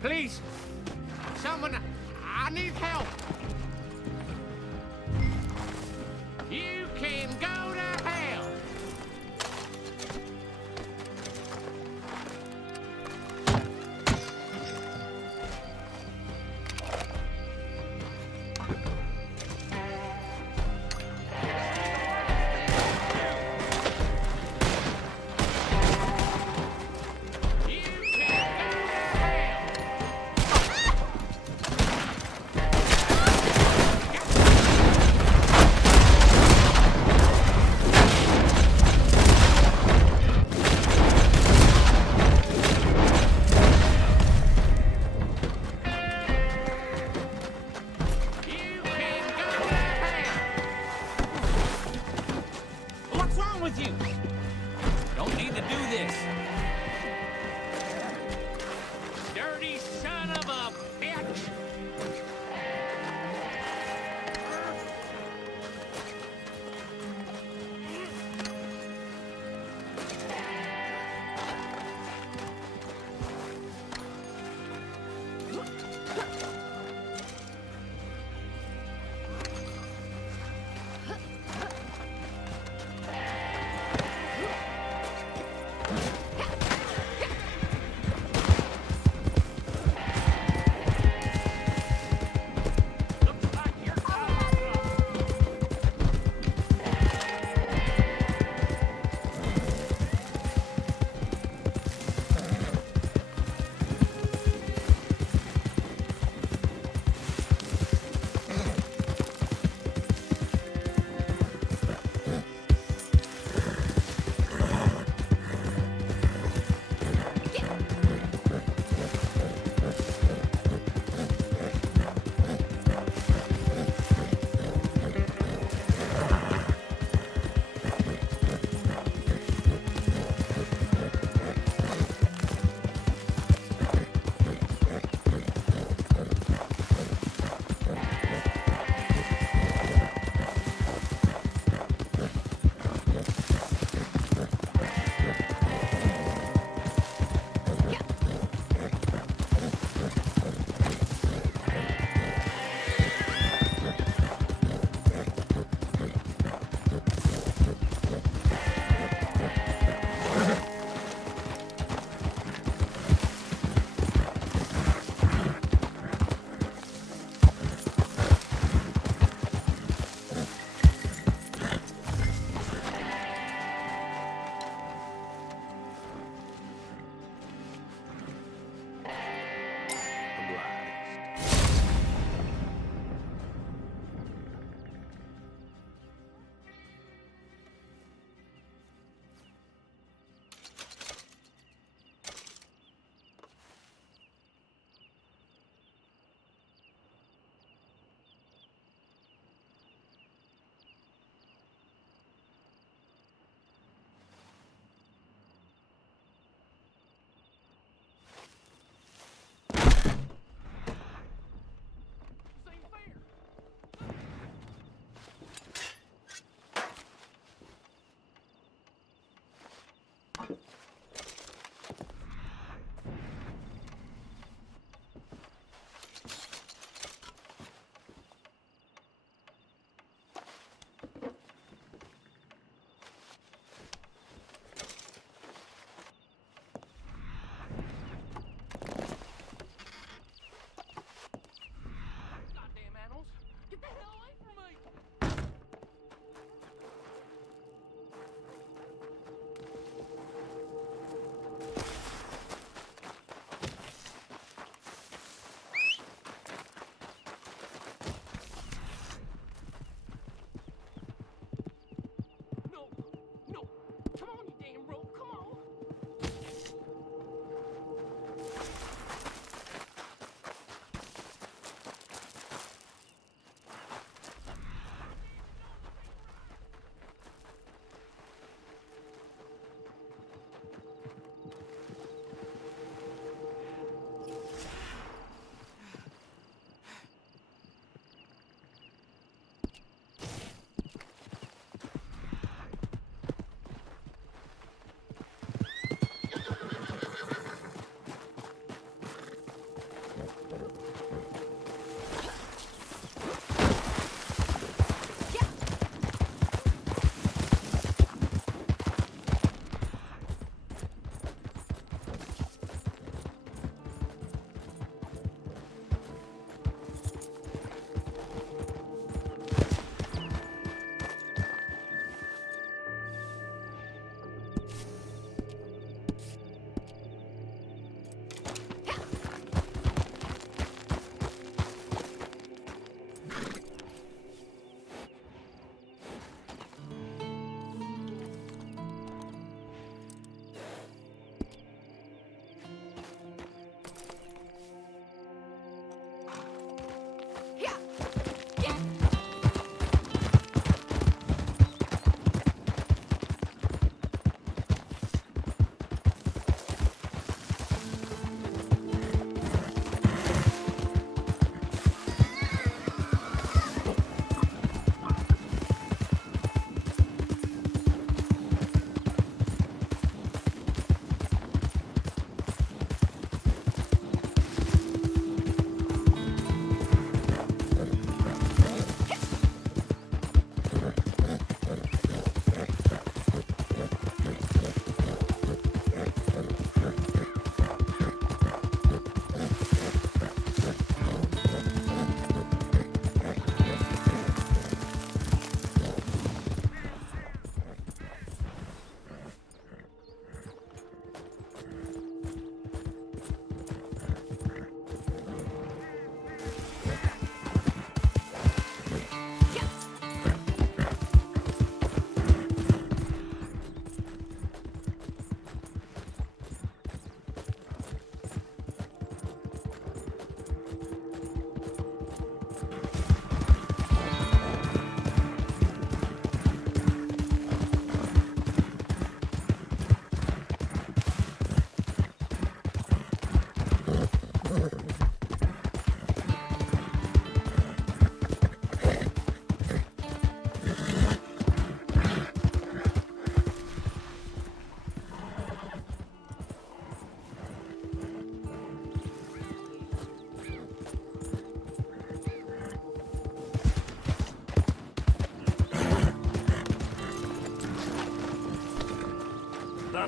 Please. Someone, I need help. You can go to hell.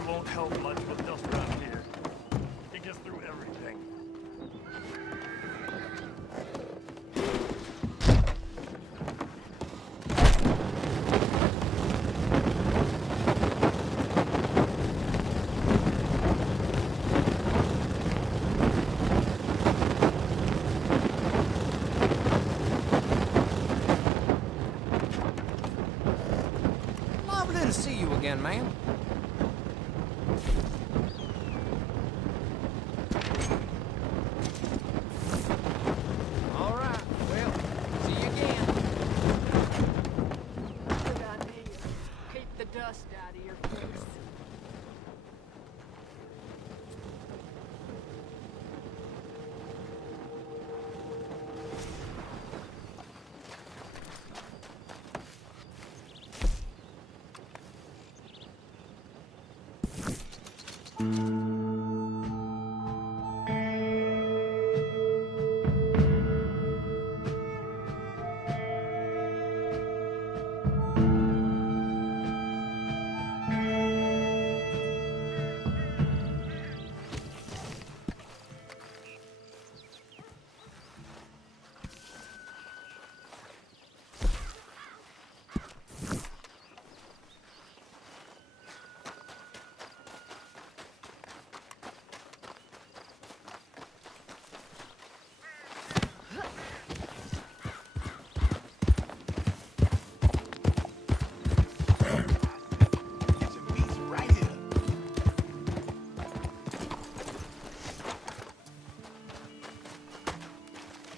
won't help much with dust around here. It gets through everything. Lovely to see you again, man. All right, well, see you again. Good idea. Keep the dust out of your face.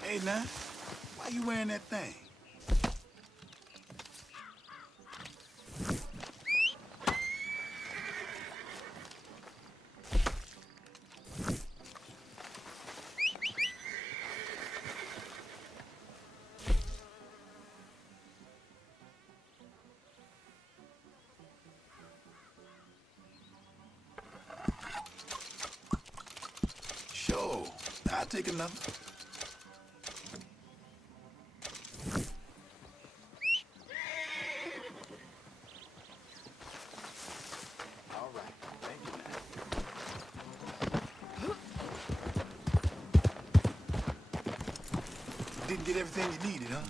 Hey, now, why you wearing that thing? Sure, I'll take another. All right, thank you, man. Didn't get everything you needed, huh?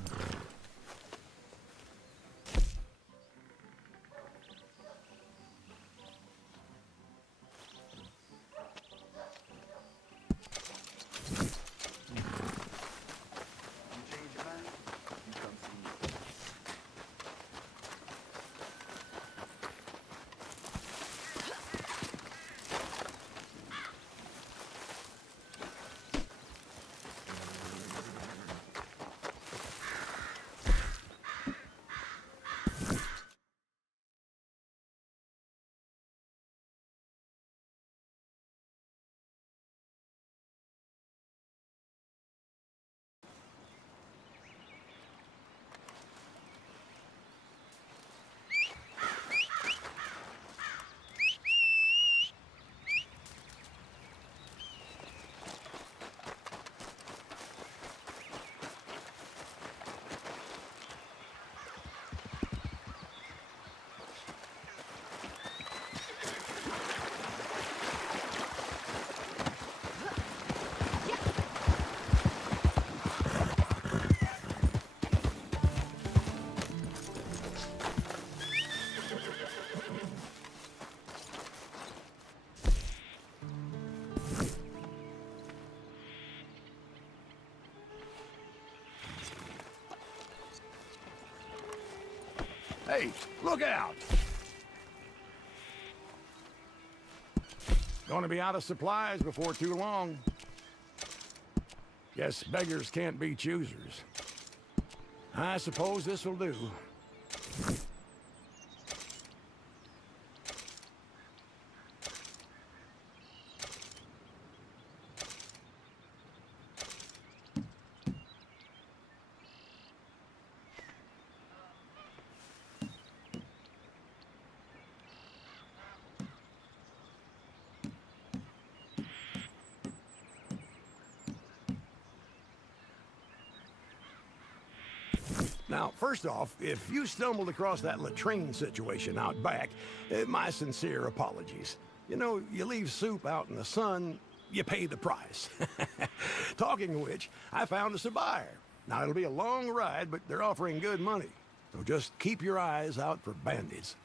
Hey, look out! Gonna be out of supplies before too long. Guess beggars can't be choosers. I suppose this'll do. Now, first off, if you stumbled across that latrine situation out back, my sincere apologies. You know, you leave soup out in the sun, you pay the price. Talking of which, I found us a buyer. Now, it'll be a long ride, but they're offering good money. So just keep your eyes out for bandits.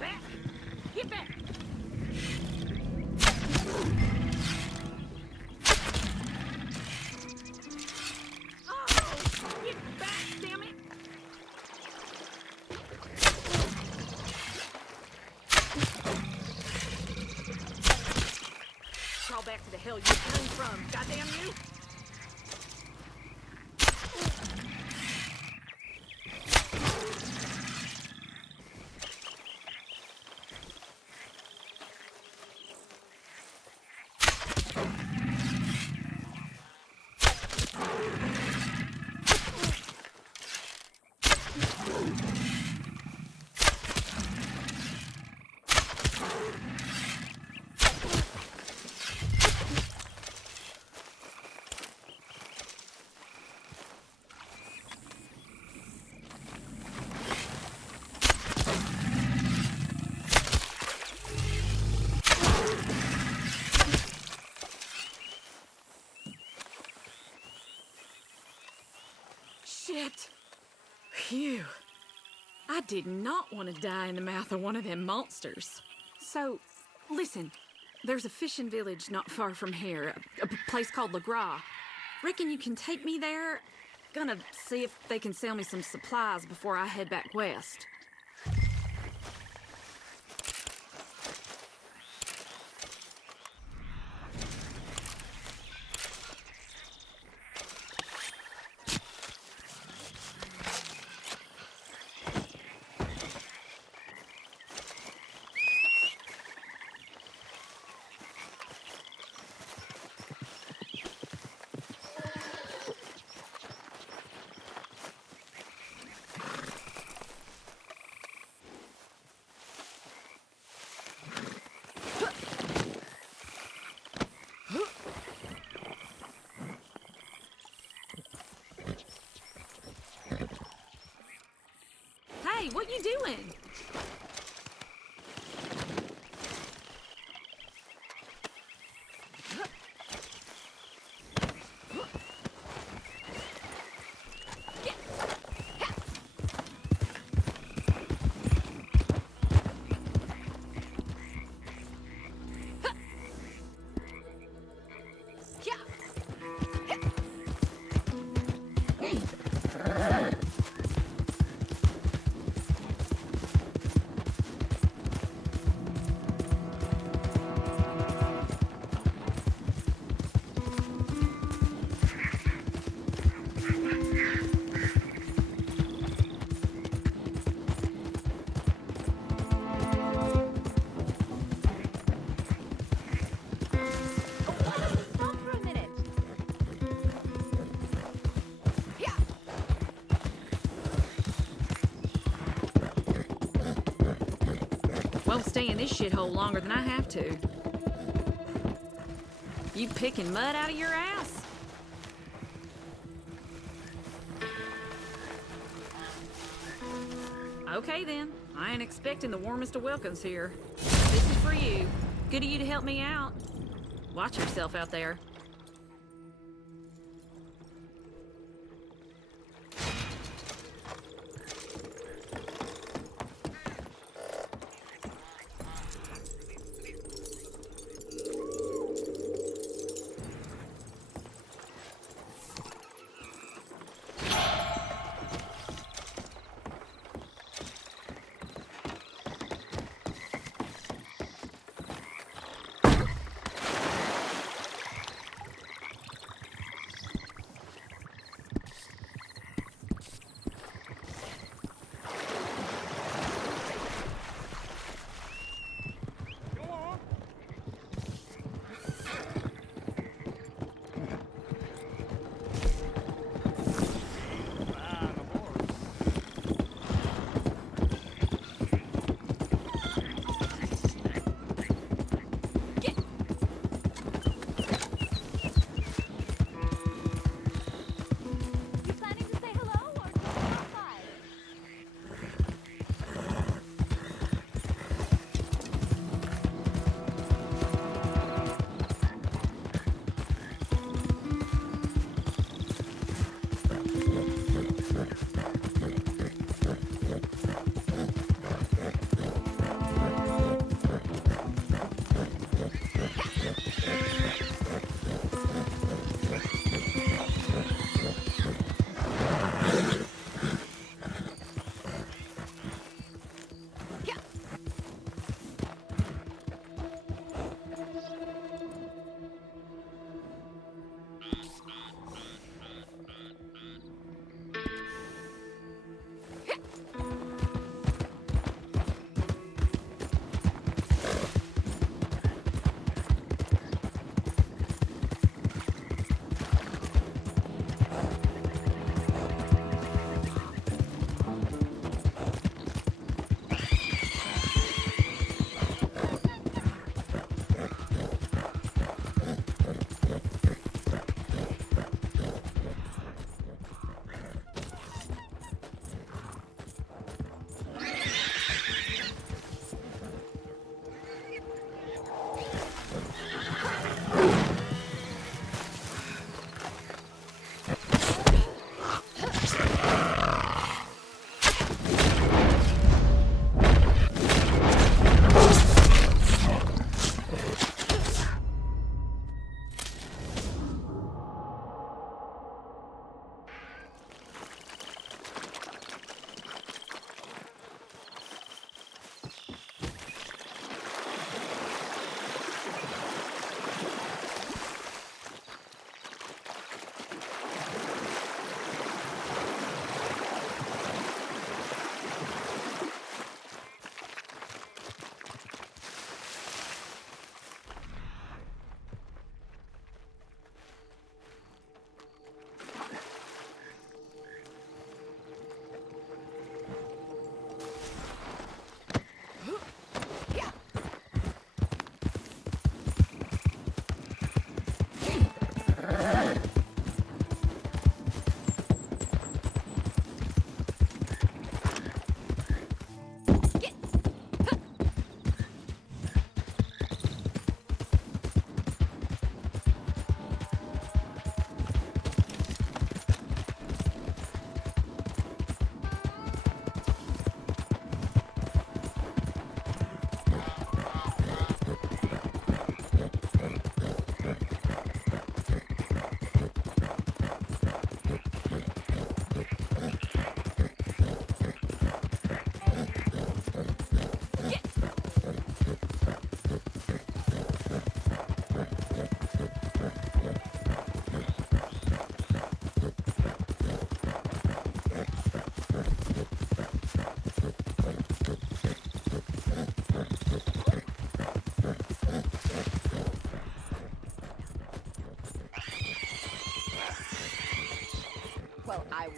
Back! Get back! Oh, get back, damn it! Crawl back to the hell you came from, goddamn you! Shit. Phew. I did not want to die in the mouth of one of them monsters. So, listen. There's a fishing village not far from here, a place called rdro. Reckon you can take me there? Gonna see if they can sell me some supplies before I head back west. Hey, what you doing? Won't stay in this shithole longer than I have to. You picking mud out of your ass? Okay then, I ain't expecting the warmest of welcomes here. This is for you. Good of you to help me out. Watch yourself out there.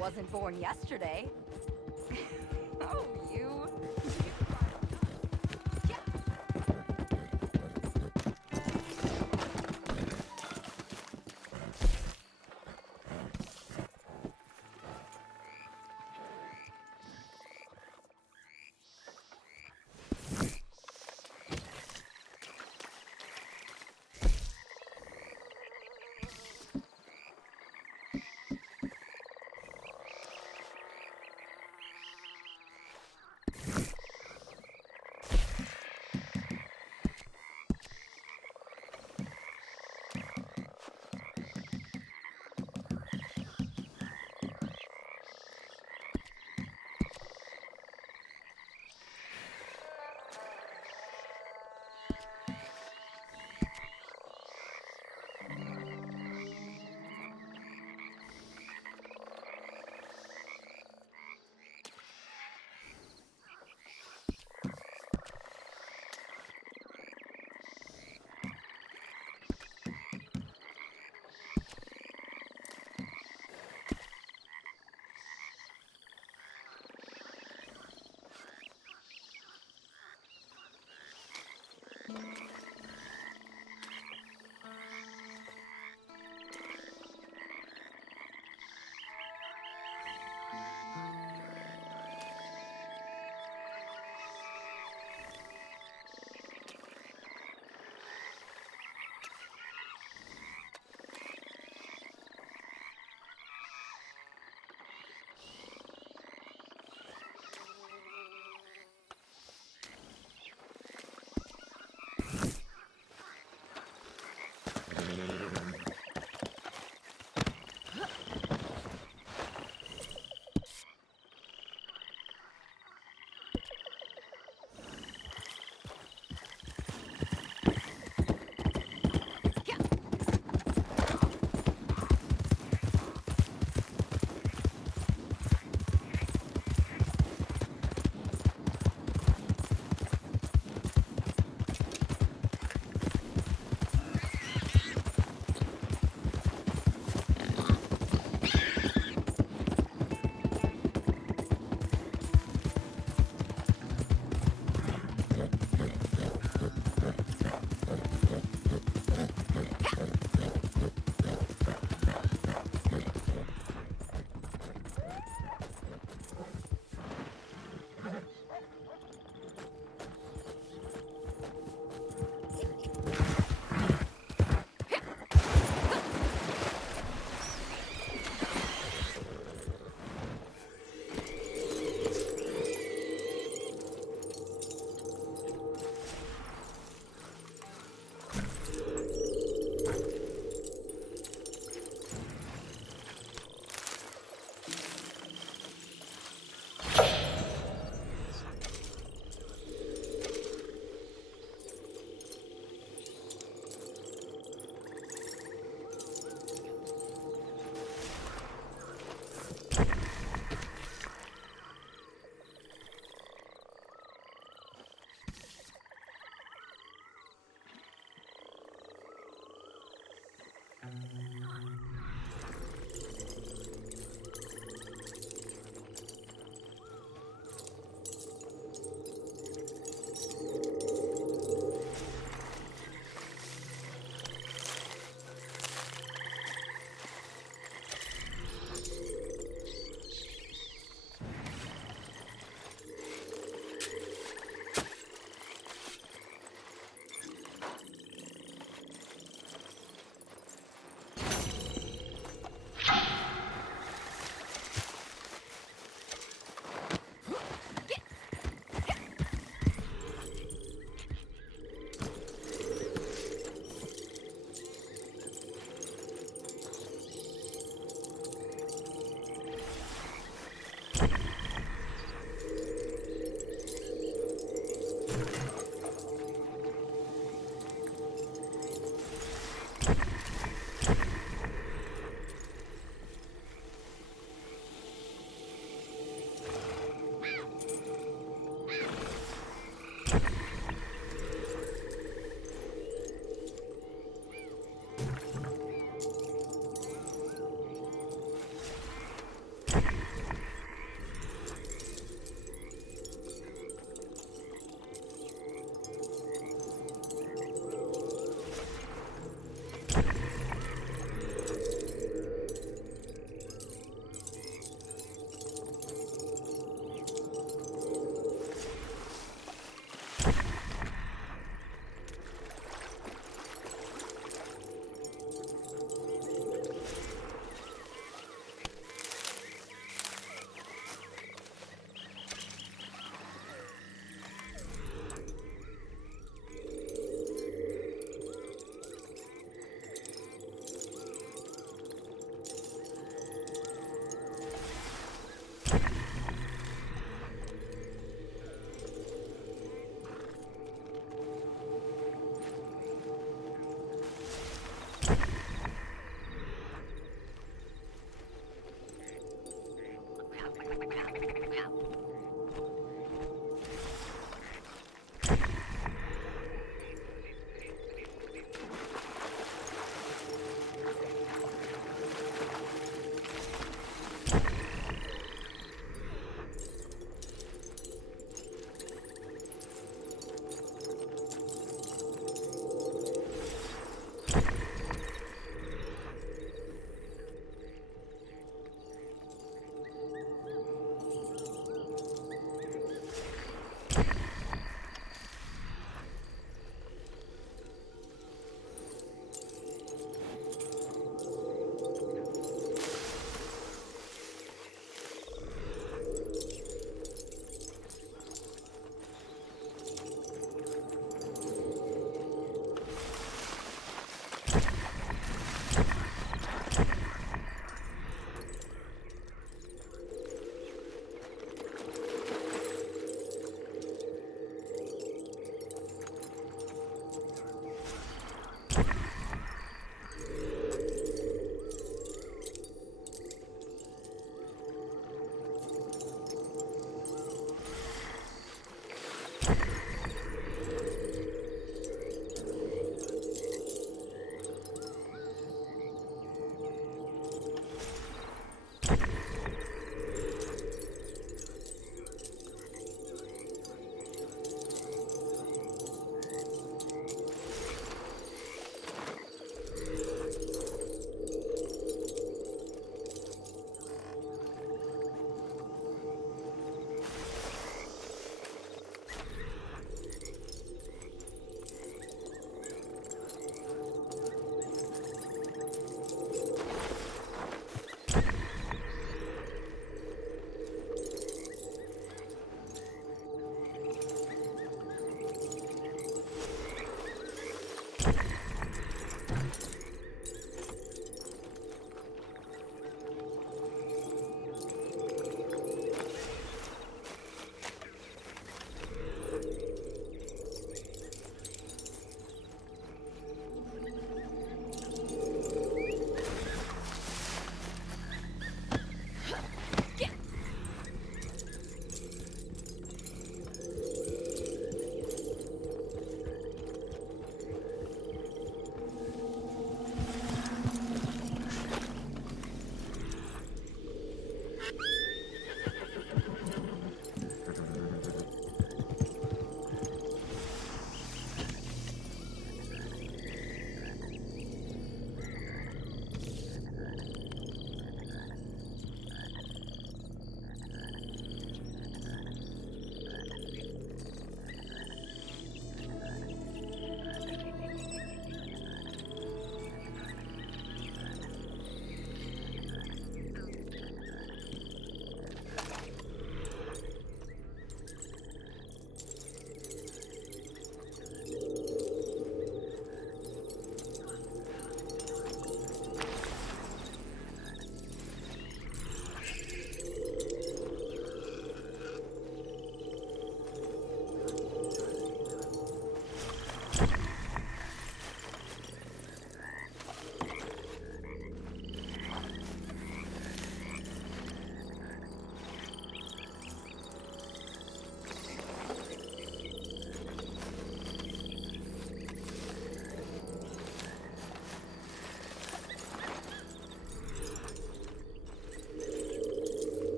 wasn't born yesterday. Oh, you.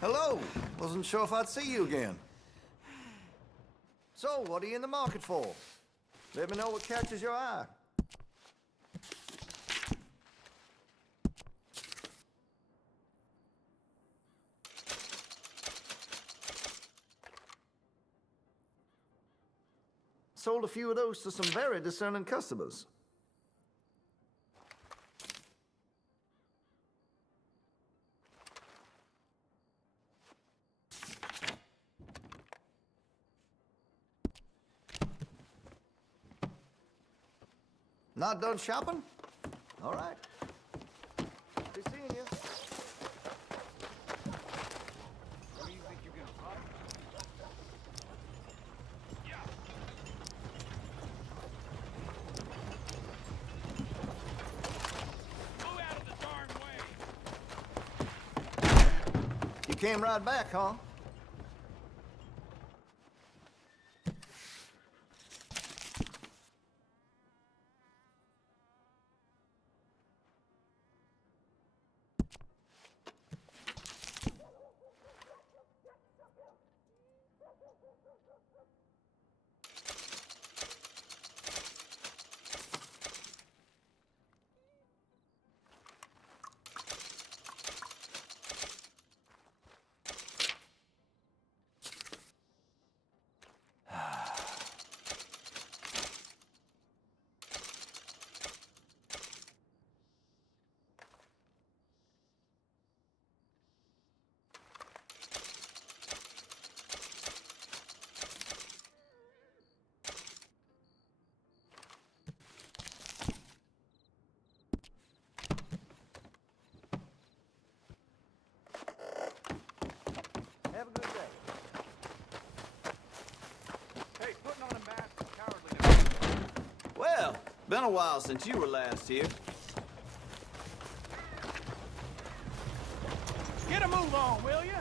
Hello. Wasn't sure if I'd see you again. So, what are you in the market for? Let me know what catches your eye. Sold a few of those to some very discerning customers. Not done shopping? All right. Be seeing you. You came right back, huh? Been a while since you were last here. Get a move on, will you?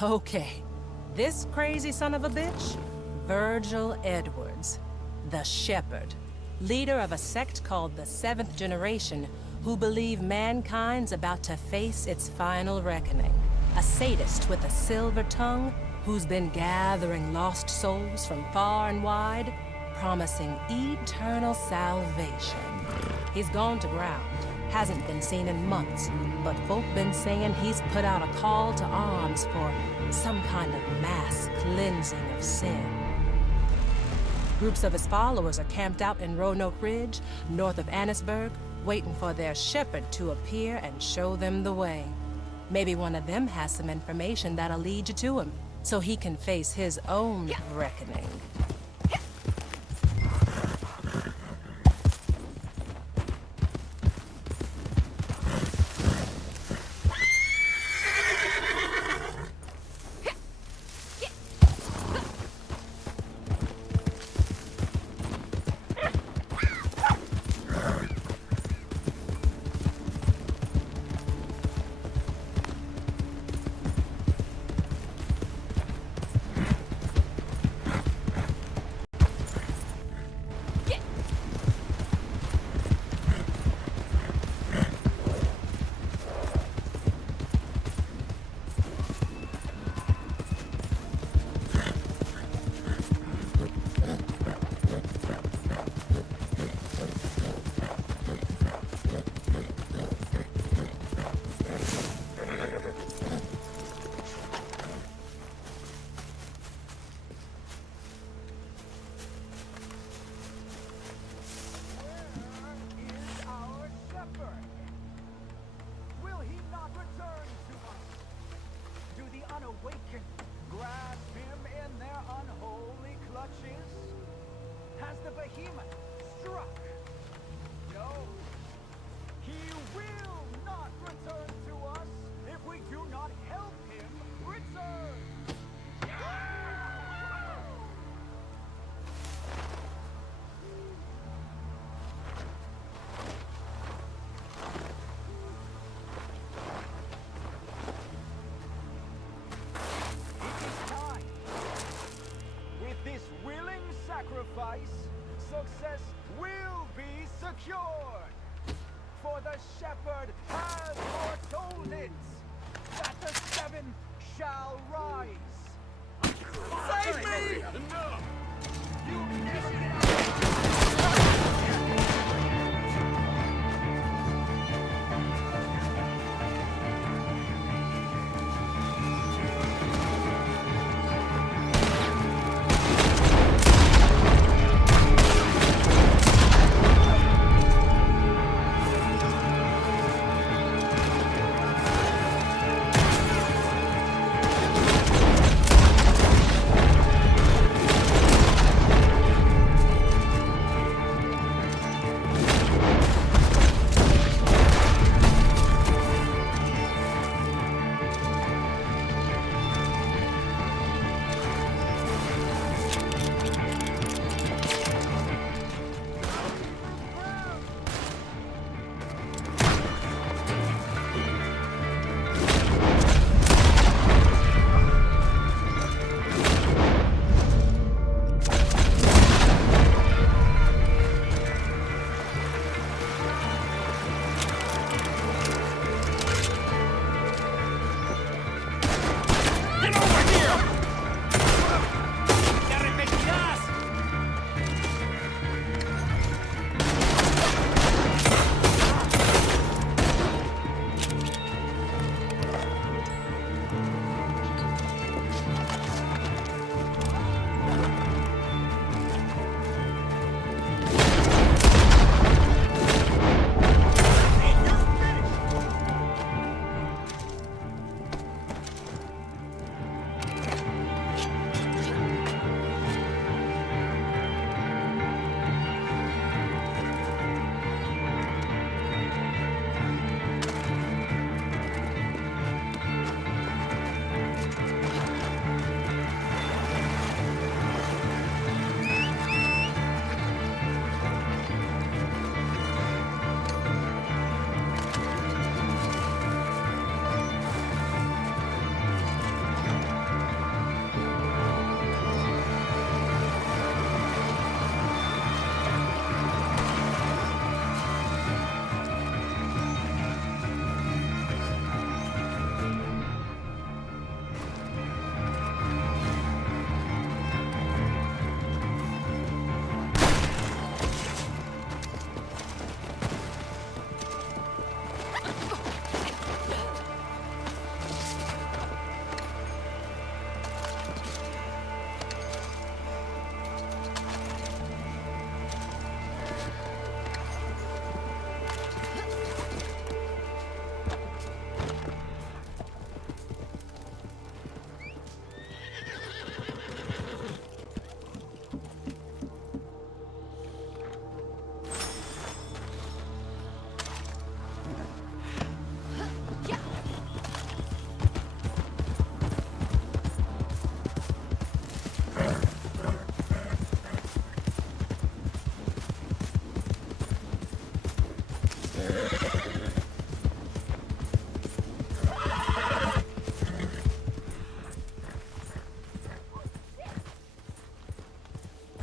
Okay, this crazy son of a bitch, Virgil Edwards, the Shepherd, leader of a sect called the Seventh Generation, who believe mankind's about to face its final reckoning. A sadist with a silver tongue who's been gathering lost souls from far and wide, promising eternal salvation. He's gone to ground, hasn't been seen in months, but folk been saying he's put out a call to arms for some kind of mass cleansing of sin. Groups of his followers are camped out in Roanoke Ridge, north of Annisburg, waiting for their shepherd to appear and show them the way. Maybe one of them has some information that'll lead you to him, so he can face his own reckoning. Success will be secured. For the shepherd has foretold it, that the seven shall rise. Save me! Enough! You never get out!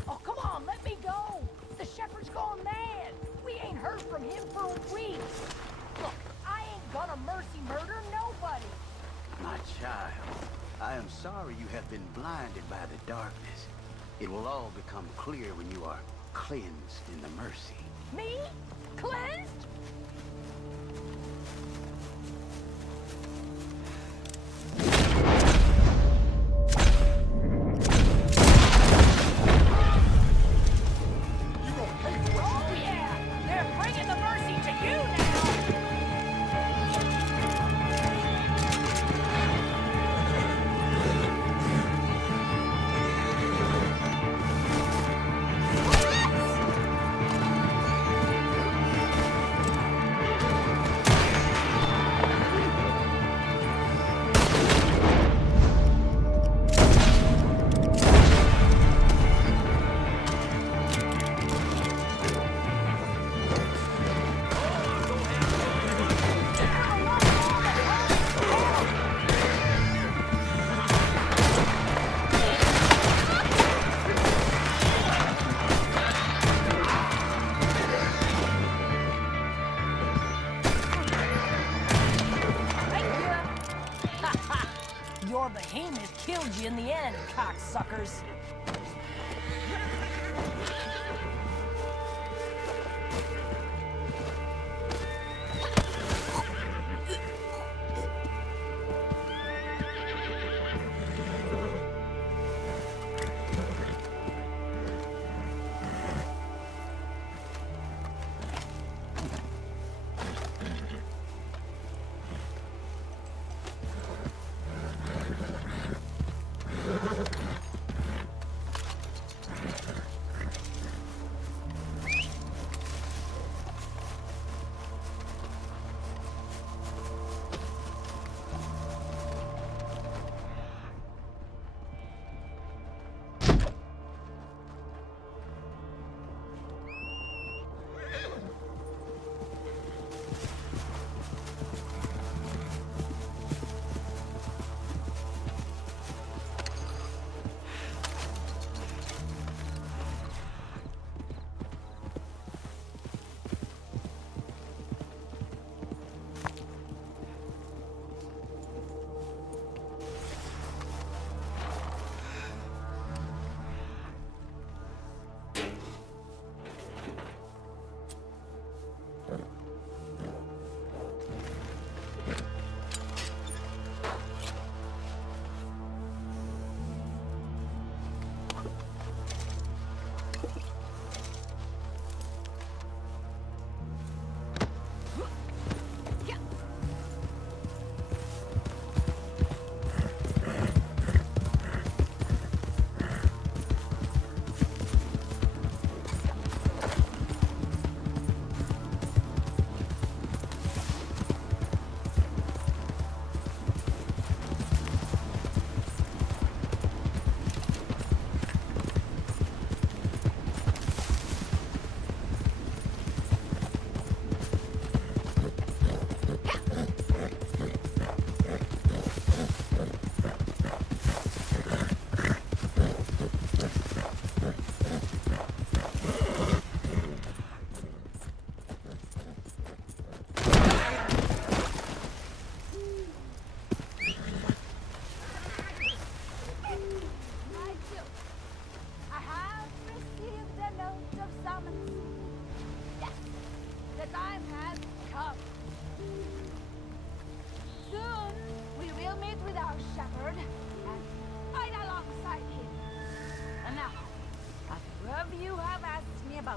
Oh, come on, let me go! The shepherd's gone mad! We ain't heard from him for weeks! Look, I ain't gonna mercy murder nobody! My child, I am sorry you have been blinded by the darkness. It will all become clear when you are cleansed in the mercy. Me? Cleansed? Oh yeah! They're bringing the mercy to you now! Your behemoth killed you in the end, cocksuckers.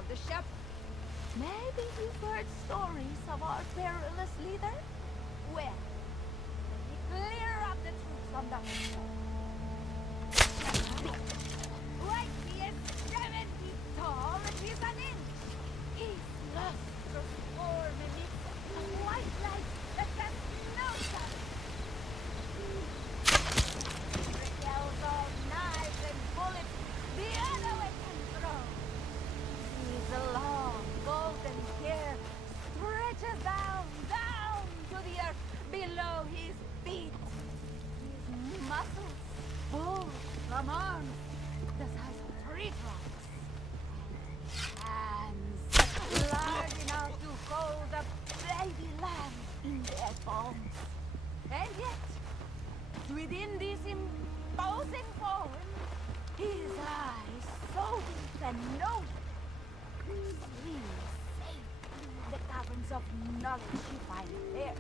the shepherd. Maybe you've heard stories of our perilous leader? Well, let me clear up the truth from the Like he is 7 feet tall and he's an inch. He's lustrous form and it's white light that has no sun. He yells all knives and bullets the other way can throw. His long golden hair stretches bones. And yet, within this imposing form, his eyes so deep and noble, seeing safe the caverns of knowledge you find there.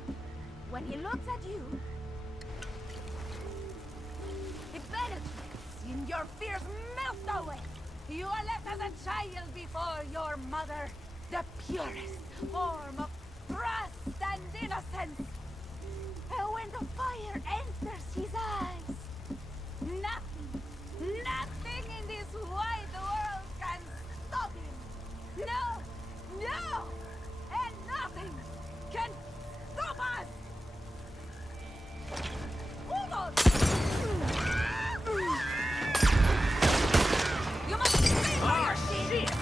When he looks at you, it penetrates in your fears melt away. You are left as a child before your mother, the purest form of trust and innocence. And when the fire enters his eyes, nothing in this wide world can stop him. No, and nothing can stop us. Hold on. You must pay for your shit.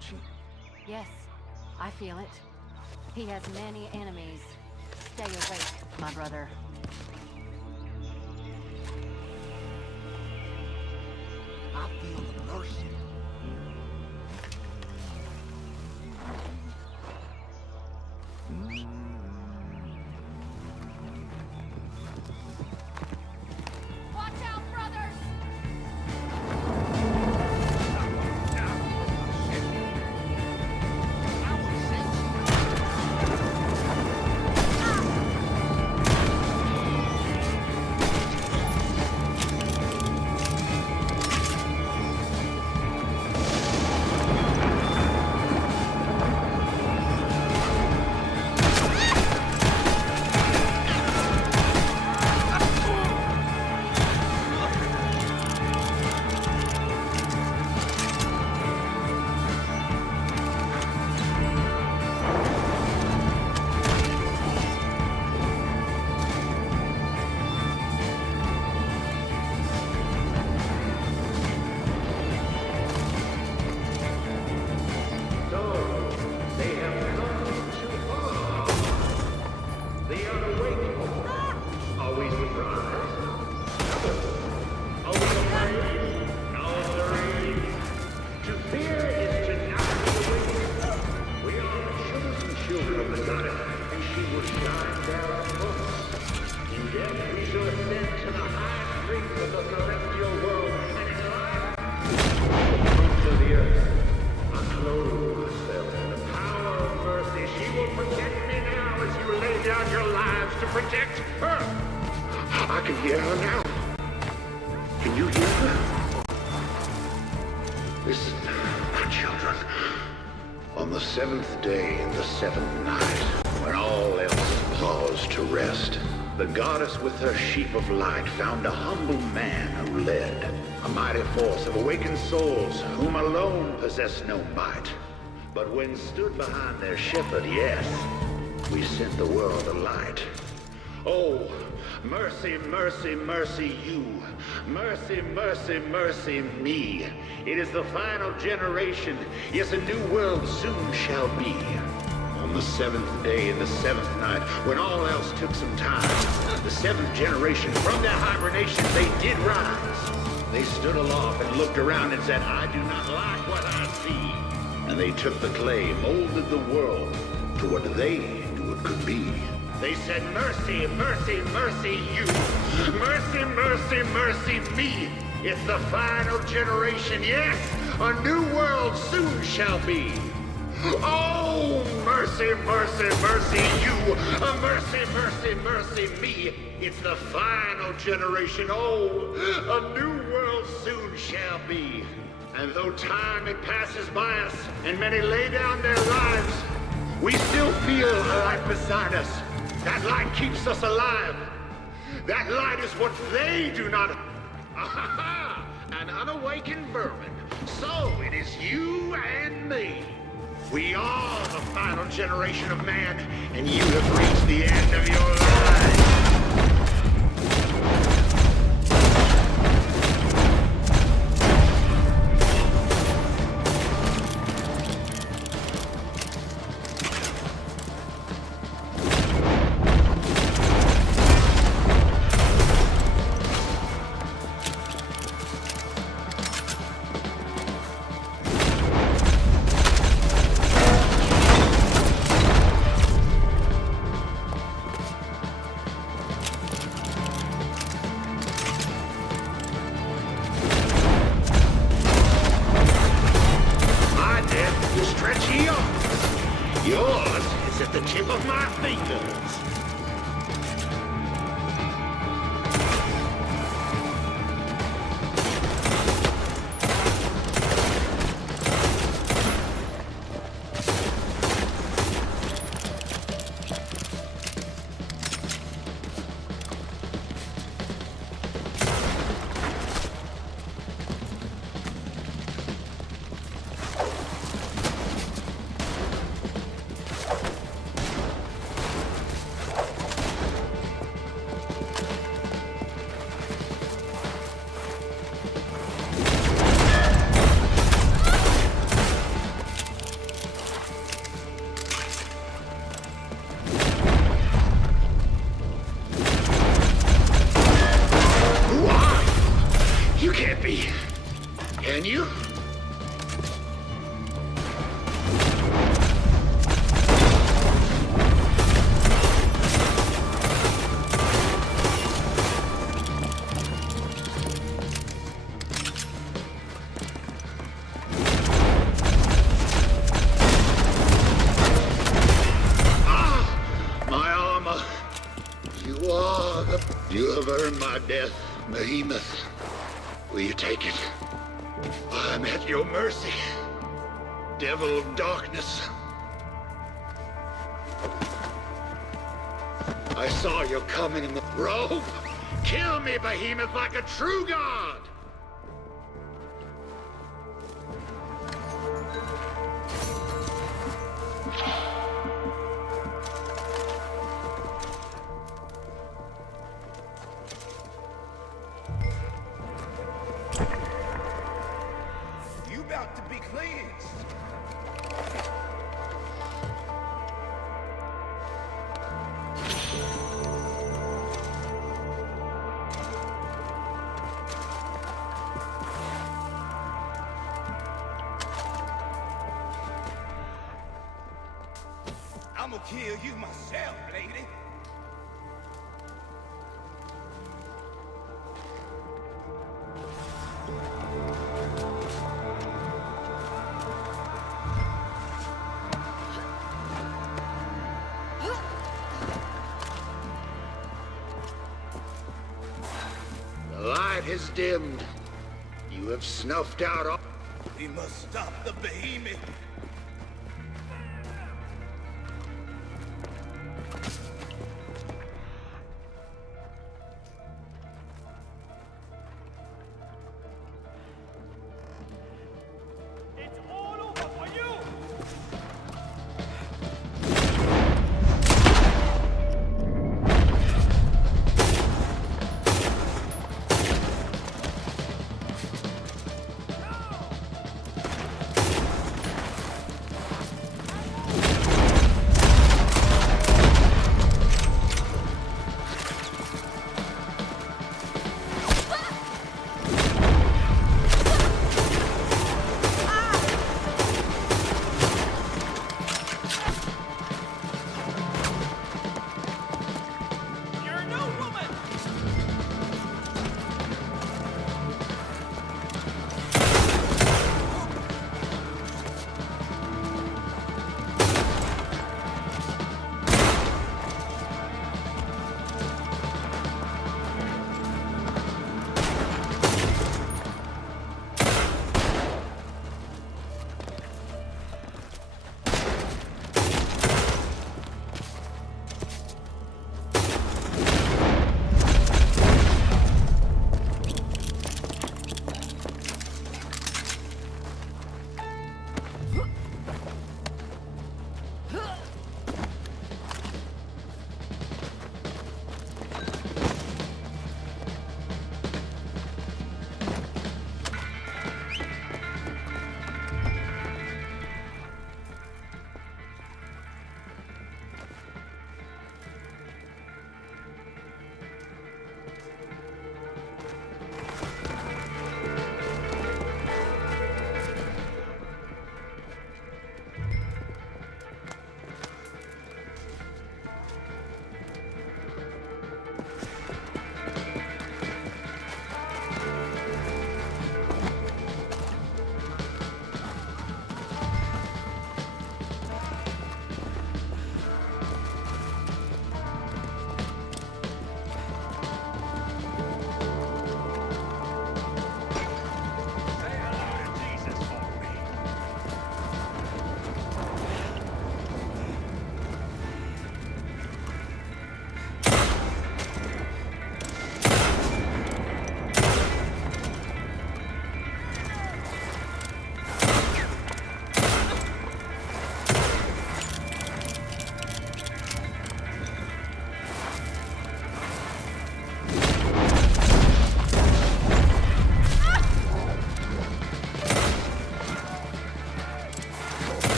don't you? Yes, I feel it. He has many enemies. Stay awake, my brother. I feel the mercy. Watch out, brothers! Protect her! I can hear her now. Can you hear her? Listen, my children. On the seventh day in the seventh night, when all else paused to rest, the goddess with her sheep of light found a humble man who led a mighty force of awakened souls whom alone possessed no might. But when stood behind their shepherd, yes, we sent the world a light. Oh, mercy, mercy, mercy you. Mercy, mercy, mercy me. It is the final generation. Yes, a new world soon shall be. On the seventh day in the seventh night, when all else took some time, the seventh generation, from their hibernation, they did rise. They stood aloft and looked around and said, I do not like what I see. And they took the clay, molded the world to what they knew it could be. They said, mercy, mercy, mercy you. Mercy, mercy, mercy me. It's the final generation, yes. A new world soon shall be. Oh, mercy, mercy, mercy you. Mercy, mercy, mercy me. It's the final generation. Oh, a new world soon shall be. And though time it passes by us and many lay down their lives, we still feel a light beside us. That light keeps us alive. That light is what they do not. Aha! An unawakened vermin. So it is you and me. We are the final generation of man, and you have reached the end of your lives. Yours is at the tip of my fingers. You have earned my death, Behemoth. Will you take it? I'm at your mercy, devil of darkness. I saw you coming in the rope. Kill me, Behemoth, like a true god. You about to be cleansed. I'm gonna kill you myself, lady. The light has dimmed. You have snuffed out all... We must stop the behemoth.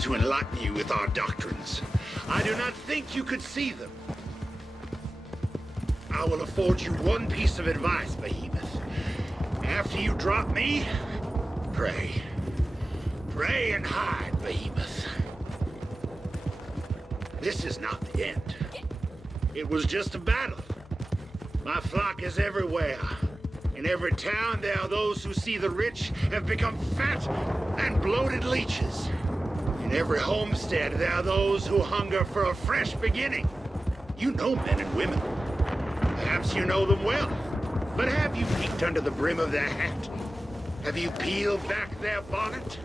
To enlighten you with our doctrines. I do not think you could see them. I will afford you one piece of advice, Behemoth. After you drop me, pray. Pray and hide, Behemoth. This is not the end. It was just a battle. My flock is everywhere. In every town, there are those who see the rich have become fat and bloated leeches. In every homestead, there are those who hunger for a fresh beginning. You know men and women. Perhaps you know them well. But have you peeked under the brim of their hat? Have you peeled back their bonnet?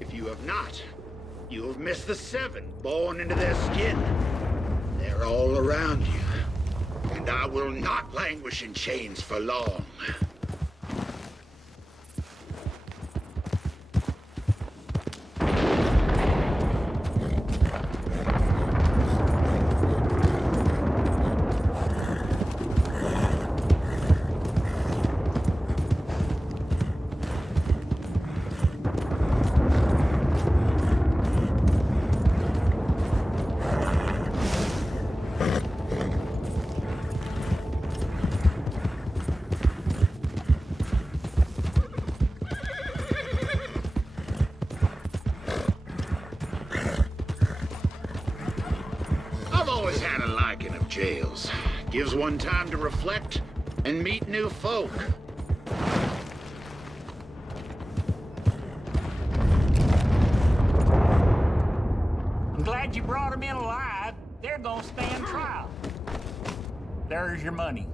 If you have not, you have missed the 7 born into their skin. They're all around you. And I will not languish in chains for long. Jails. Gives one time to reflect and meet new folk. I'm glad you brought them in alive. They're gonna stand trial. There's your money.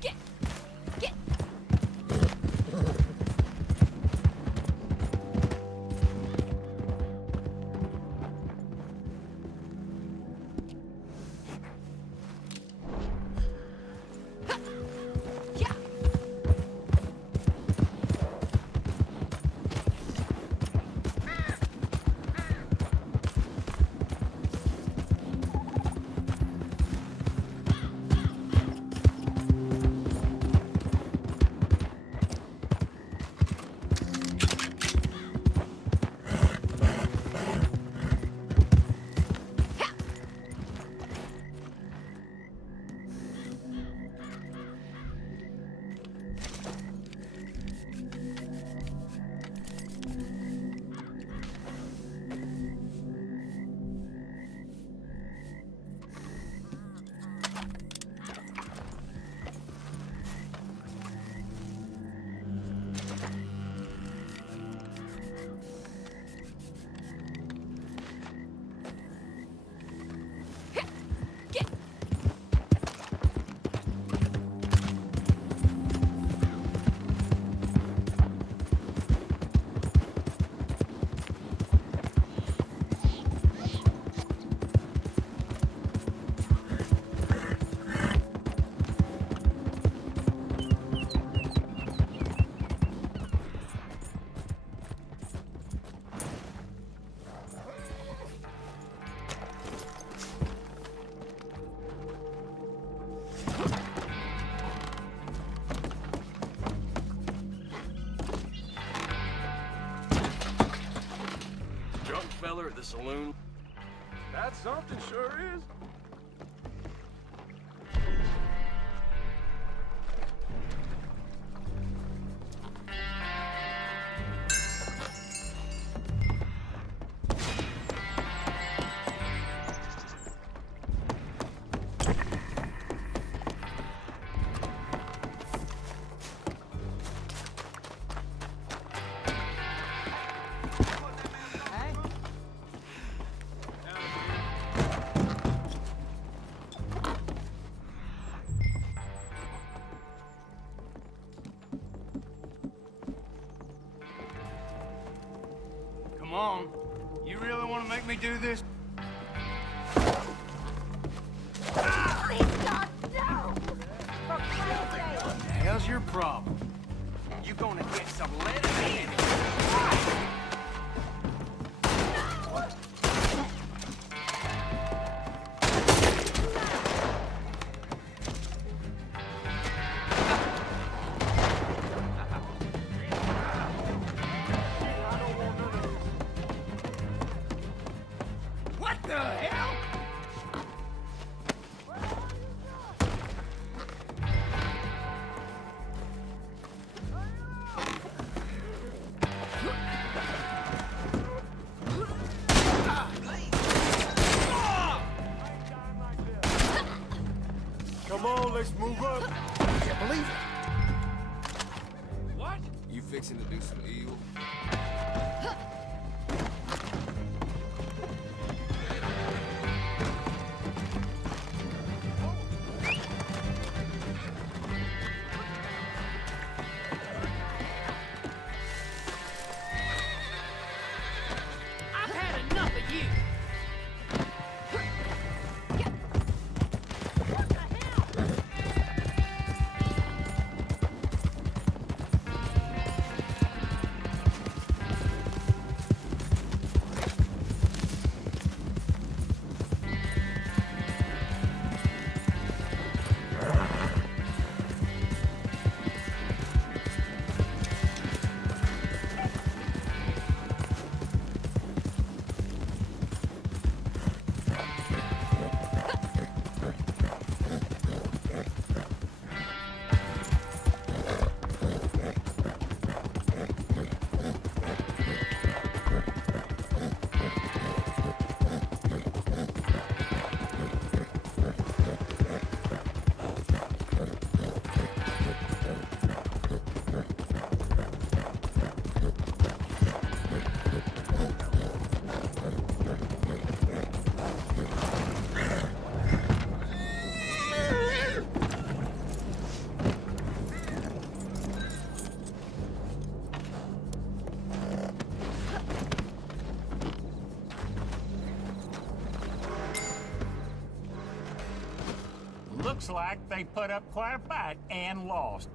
Get! Get! Drunk fella at the saloon? That's something, sure is. Come on. You really want to make me do this? Please, God, no! For Christ's sake! What the hell's your problem? You gonna get some lead in it? What the hell? Come on, let's move up. Can't believe it. What? You fixing to do some evil? I've had enough of you! What the hell? Looks like they put up quite a fight and lost.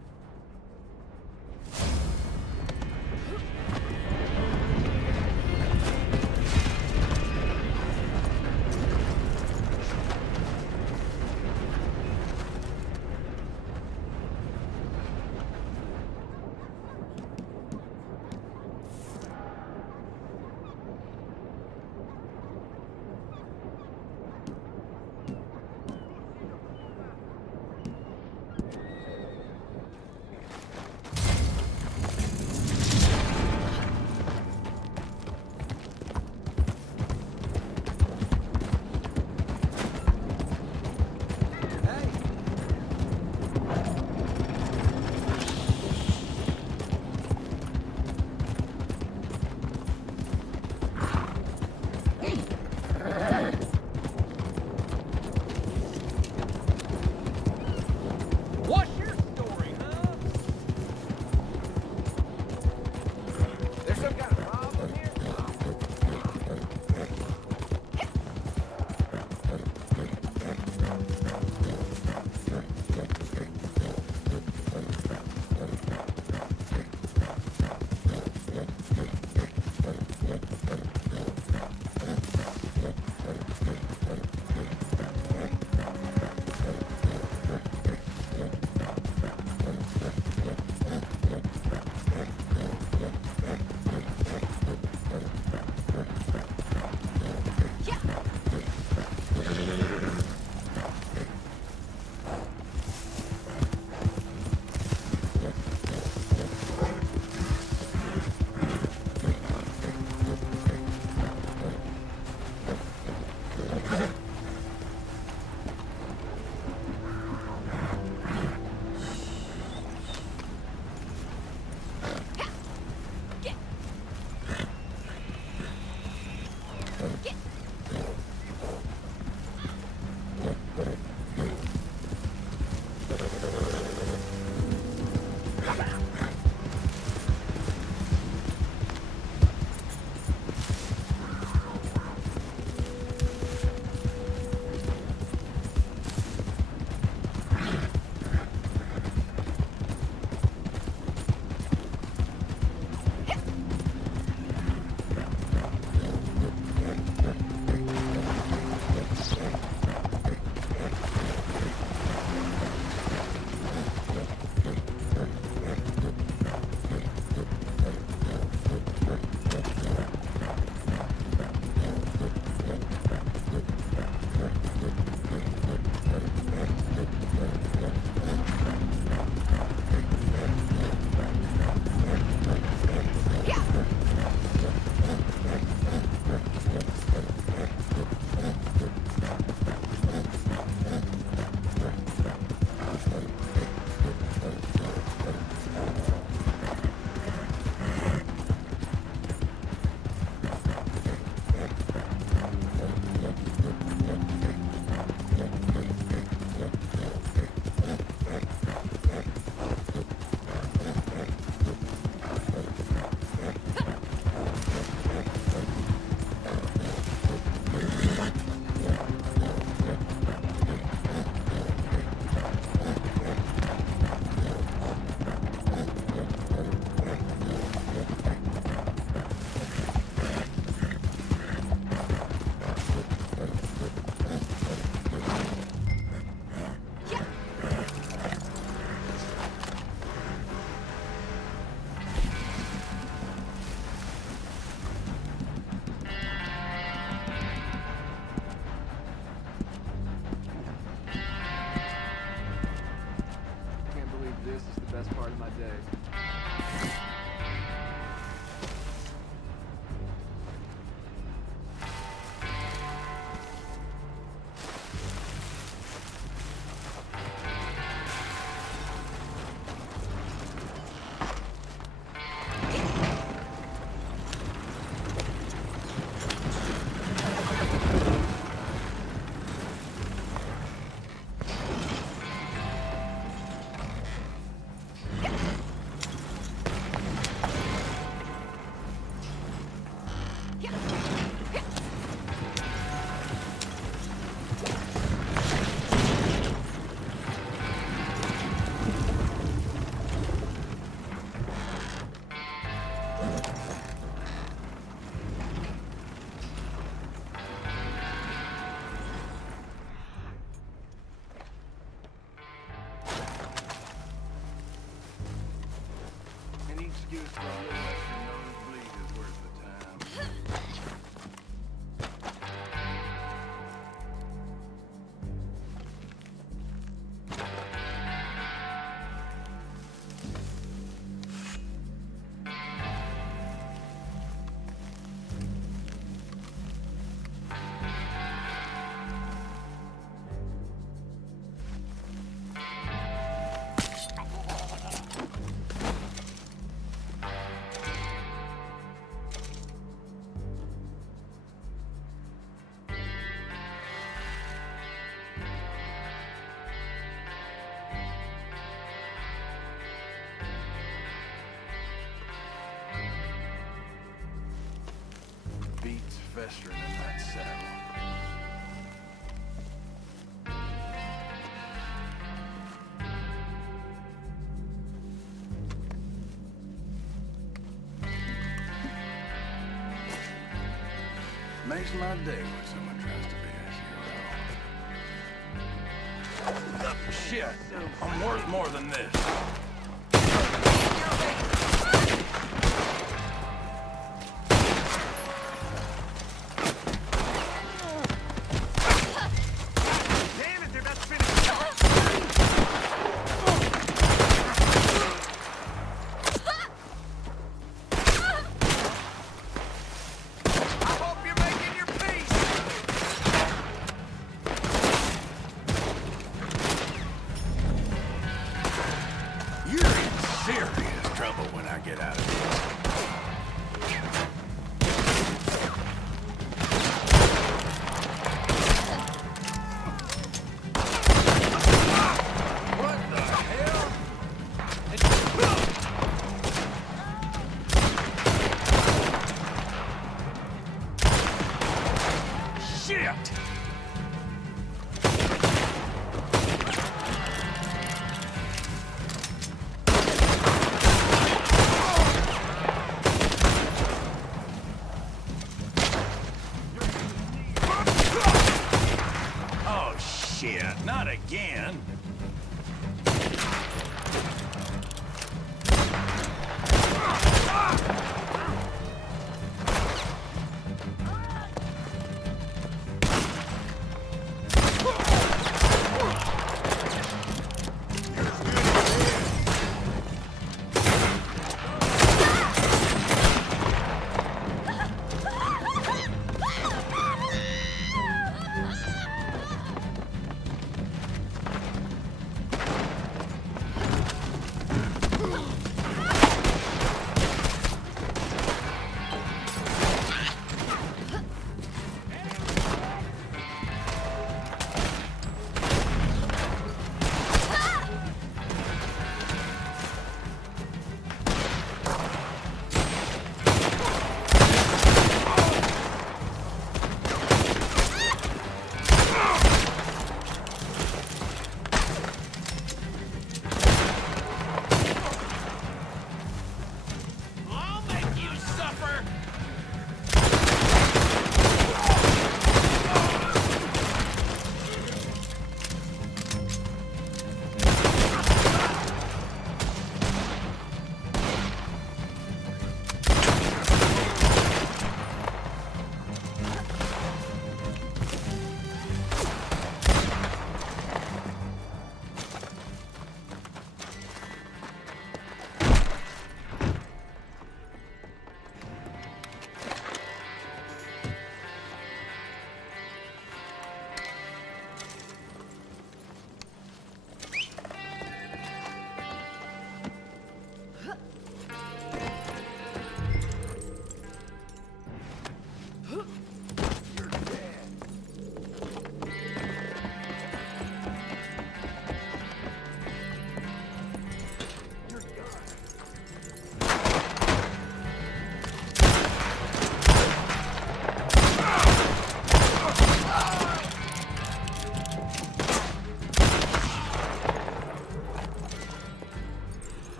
Just a little extra nosebleed is worth the time. Beats festering in that saddle. Makes my day when someone tries to be a hero. Shit! I'm worth more than this. Not again.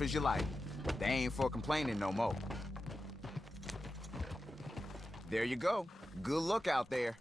rough as you like. They ain't for complaining no more. There you go. Good luck out there.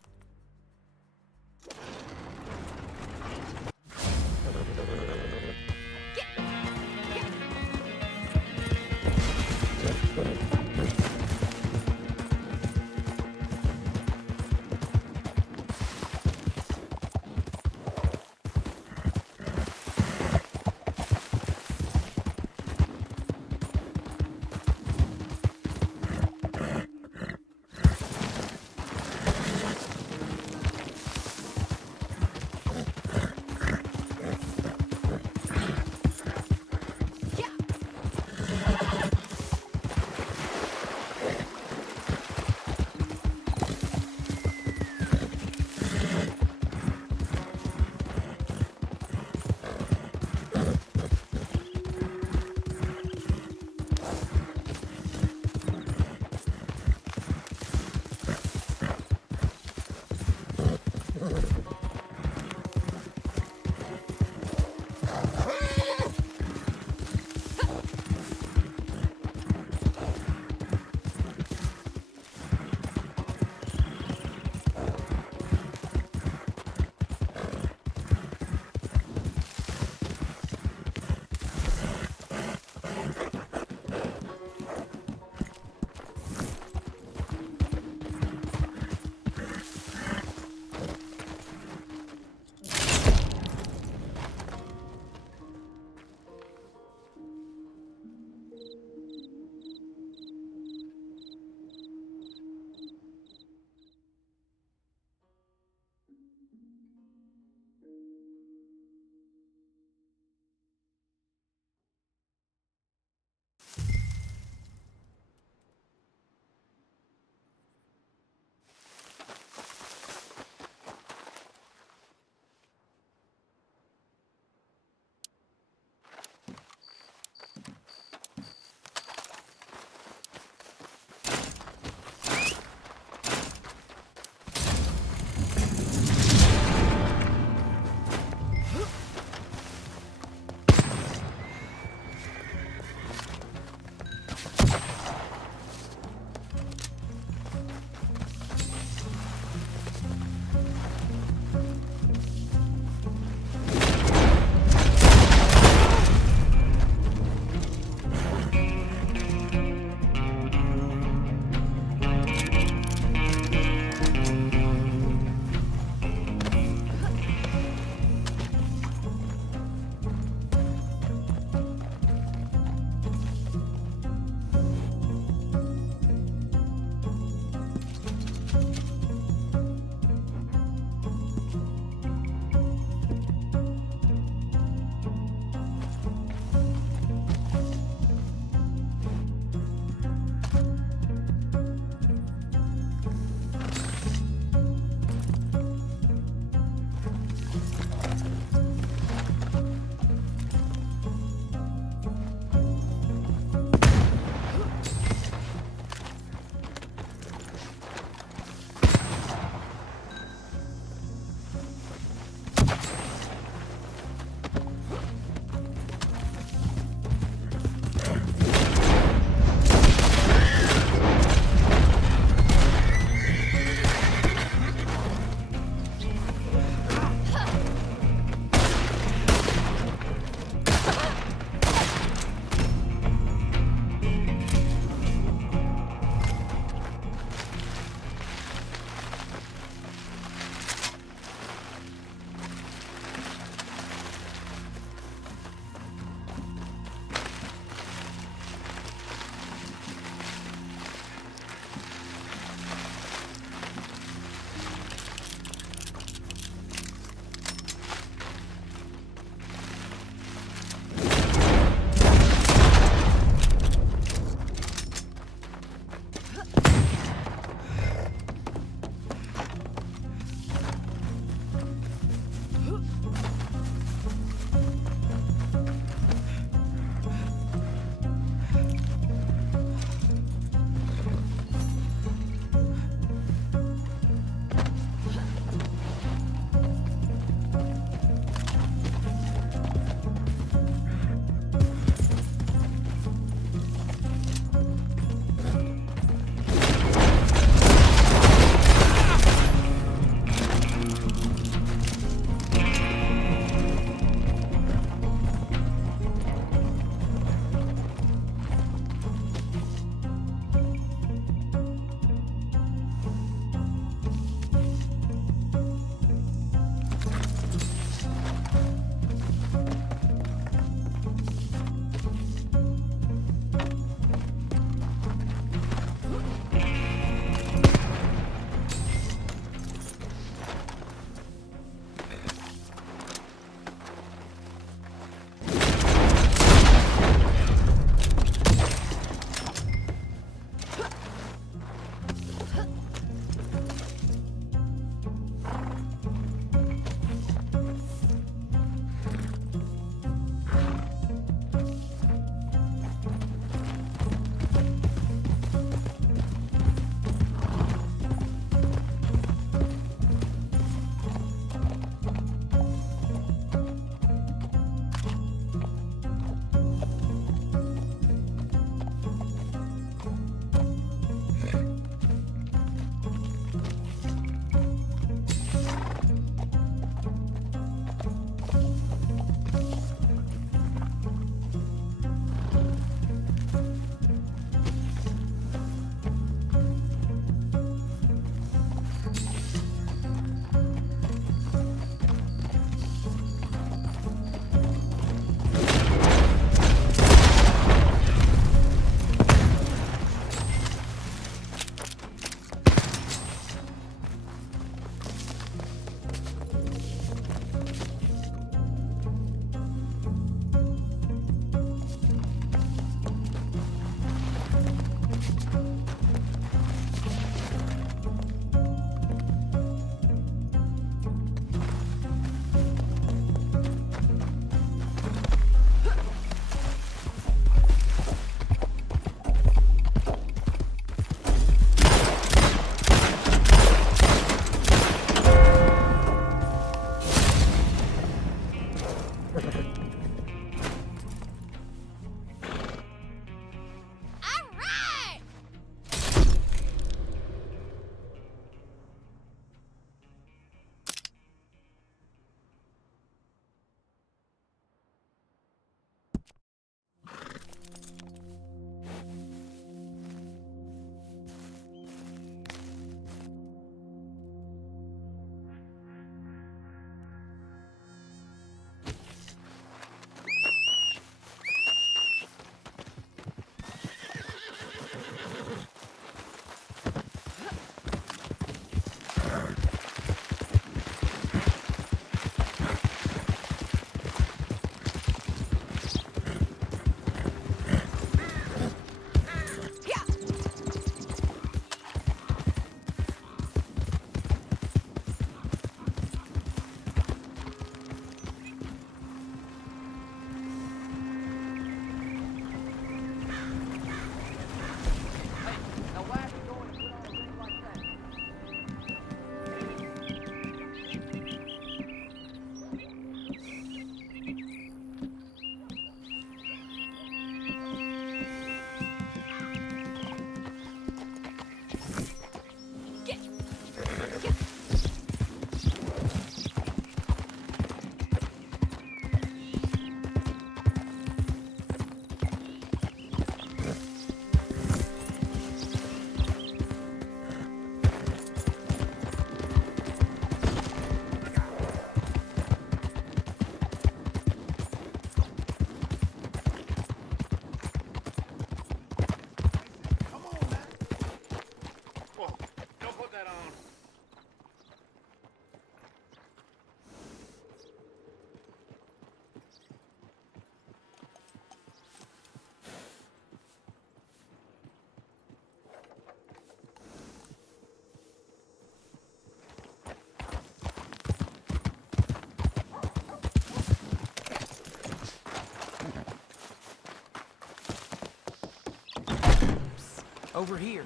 Over here.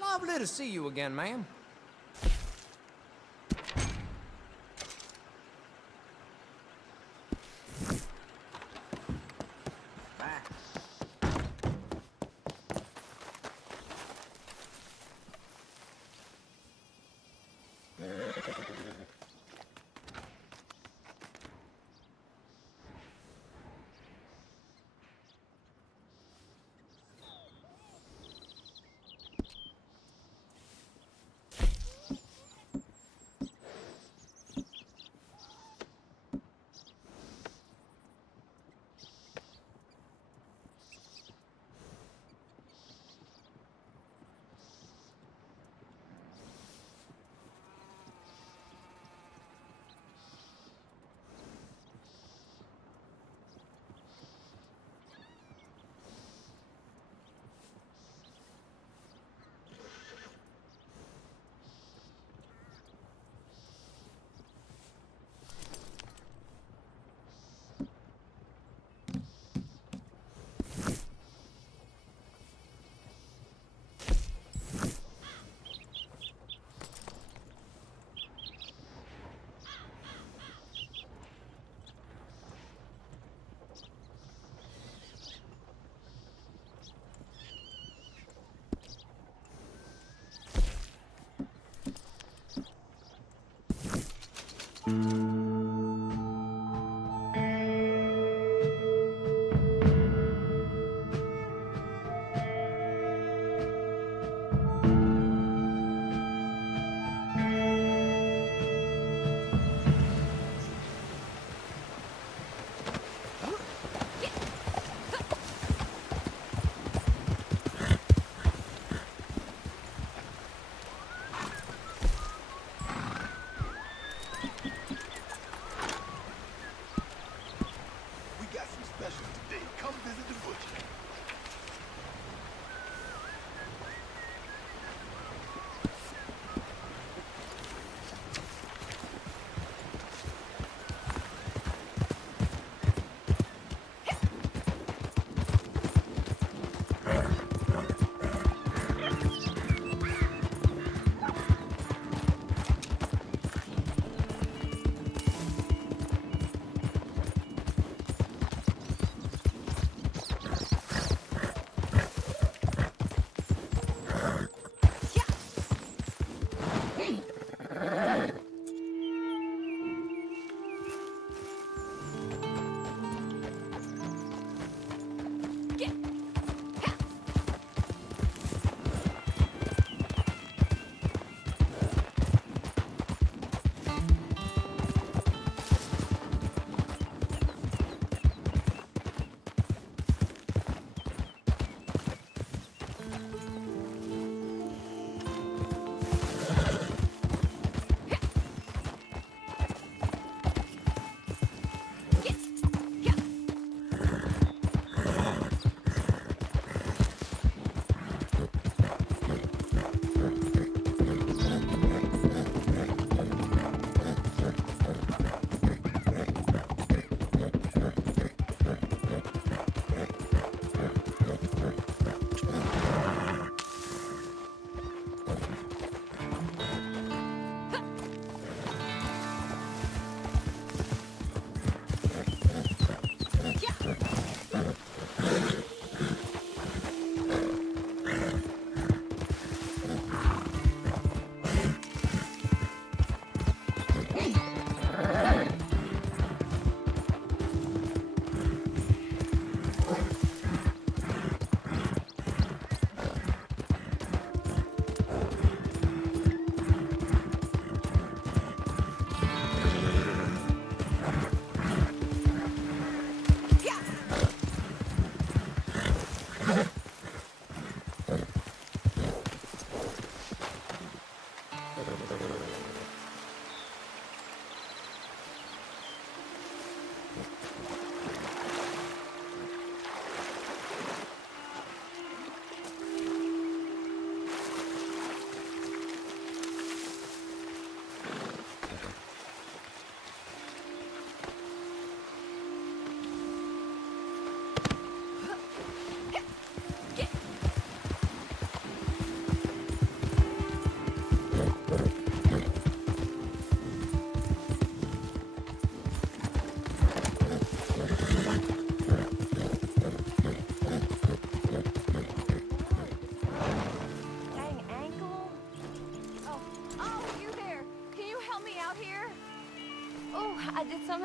Lovely to see you again, ma'am.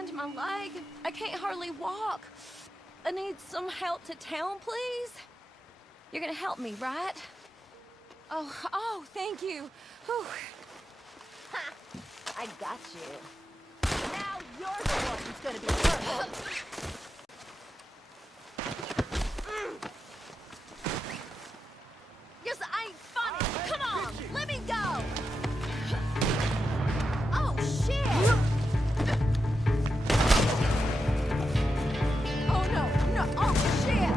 sprained my leg. I can't hardly walk. I need some help to town, please. You're gonna help me, right? Oh, thank you. Whew. Ha! I got you. Now you're the one who's gonna be hurt. Yes, I ain't funny. Come on, let me go. Oh, shit. Oh, no. Oh, shit.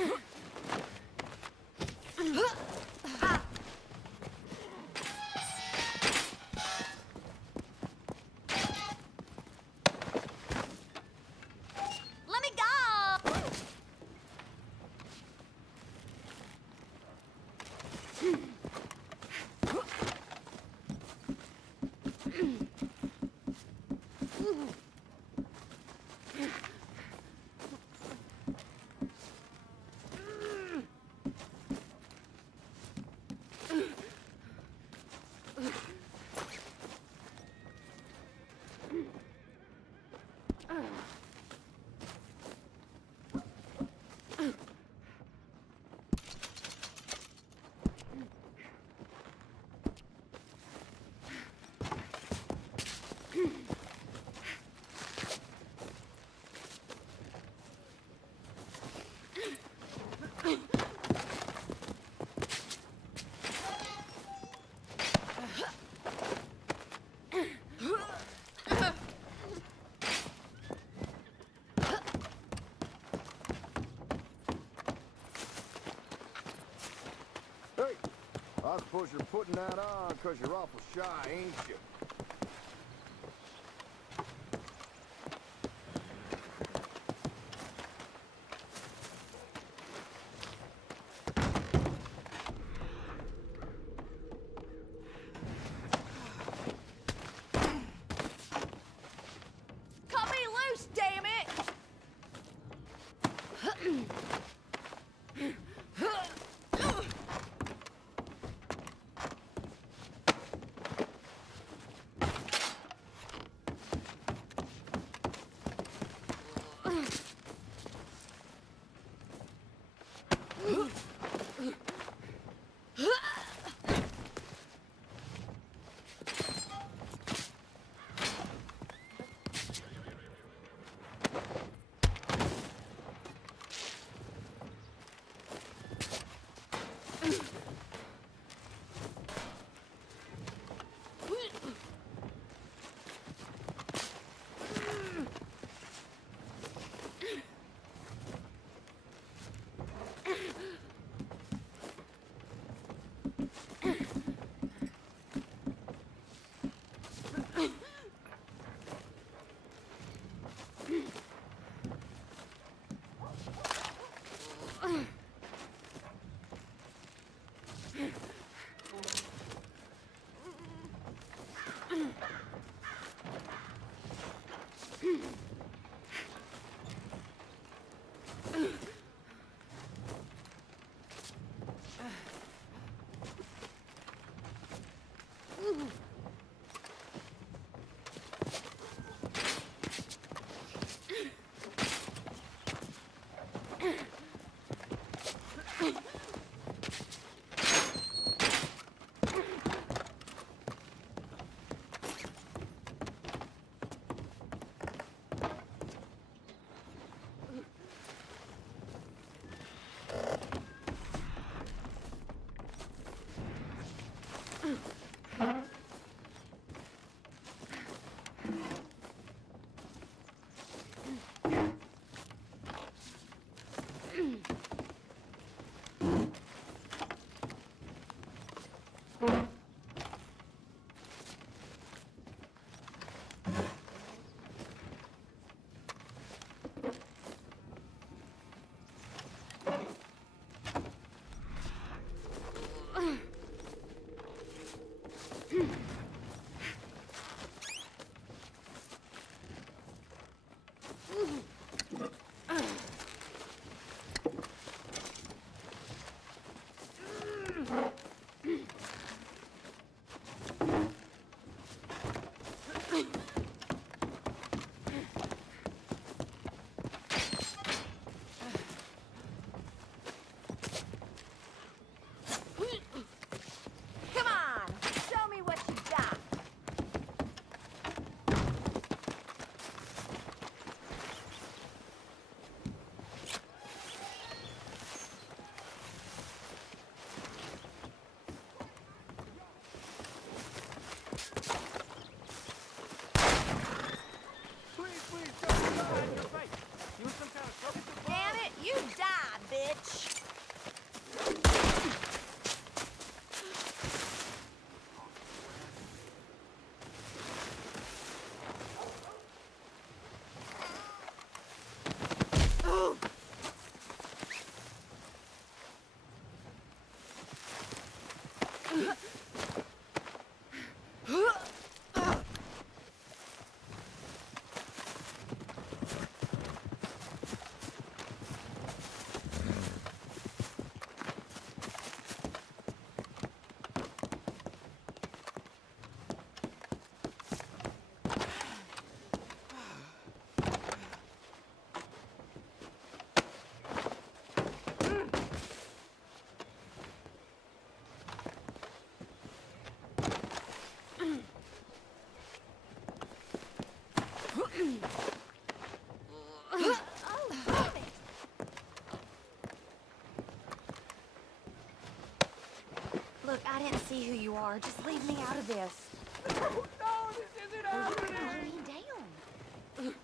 Let me go! Hey, I suppose you're putting that on because you're awful shy, ain't you? Cut me loose, damn it! Look, I didn't see who you are. Just leave me out of this. No, this isn't happening. Calm me down.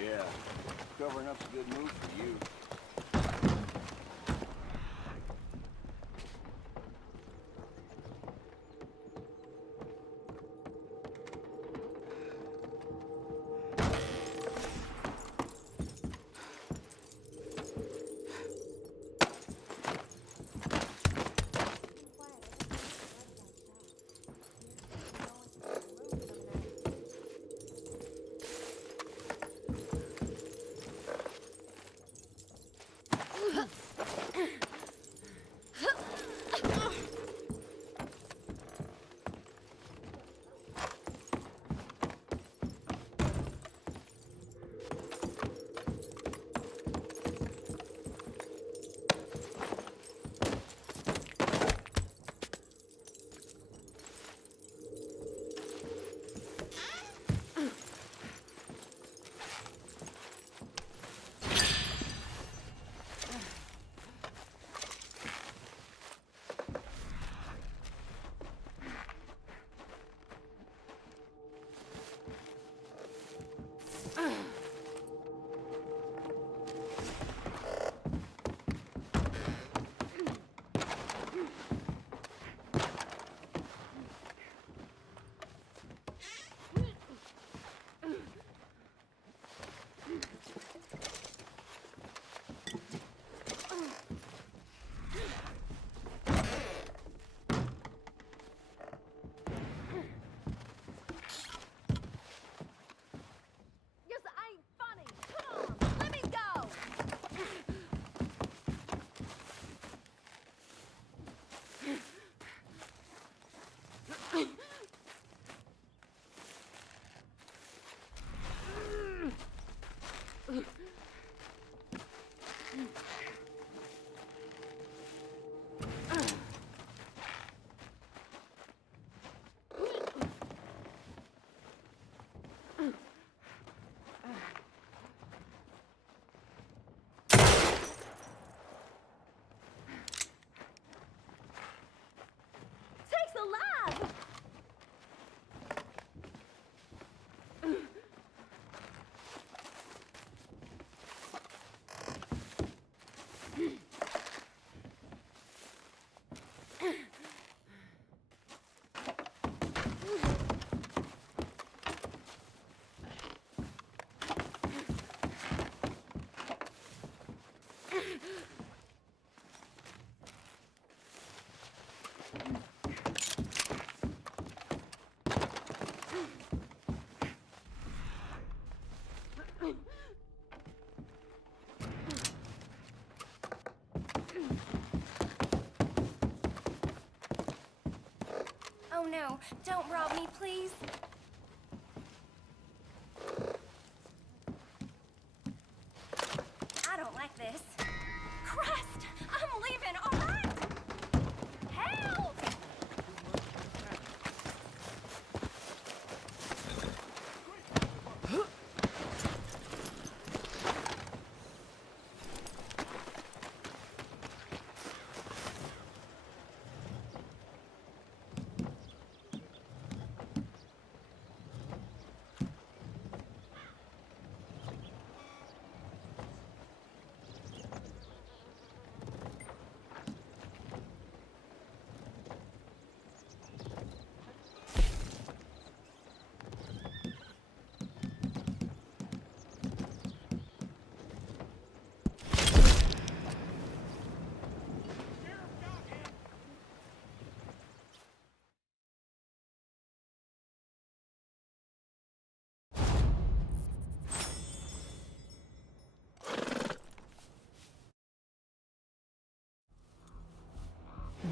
Yeah, covering up's a good move for you. Oh no, don't rob me, please. I don't like this. Christ, I'm leaving, all right? Help!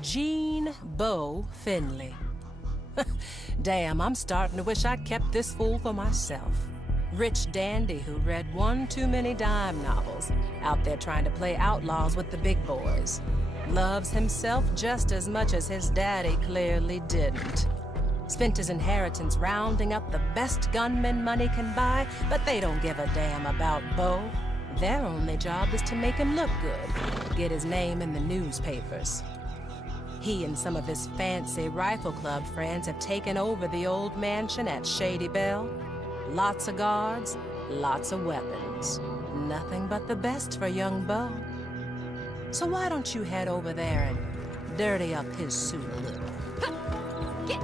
Jean Beau Finley. Damn, I'm starting to wish I'd kept this fool for myself. Rich dandy who read one too many dime novels, out there trying to play outlaws with the big boys. Loves himself just as much as his daddy clearly didn't. Spent his inheritance rounding up the best gunmen money can buy, but they don't give a damn about Beau. Their only job is to make him look good, get his name in the newspapers. He and some of his fancy rifle club friends have taken over the old mansion at Shady Belle. Lots of guards, lots of weapons. Nothing but the best for young Beau. So why don't you head over there and dirty up his suit a little? Get.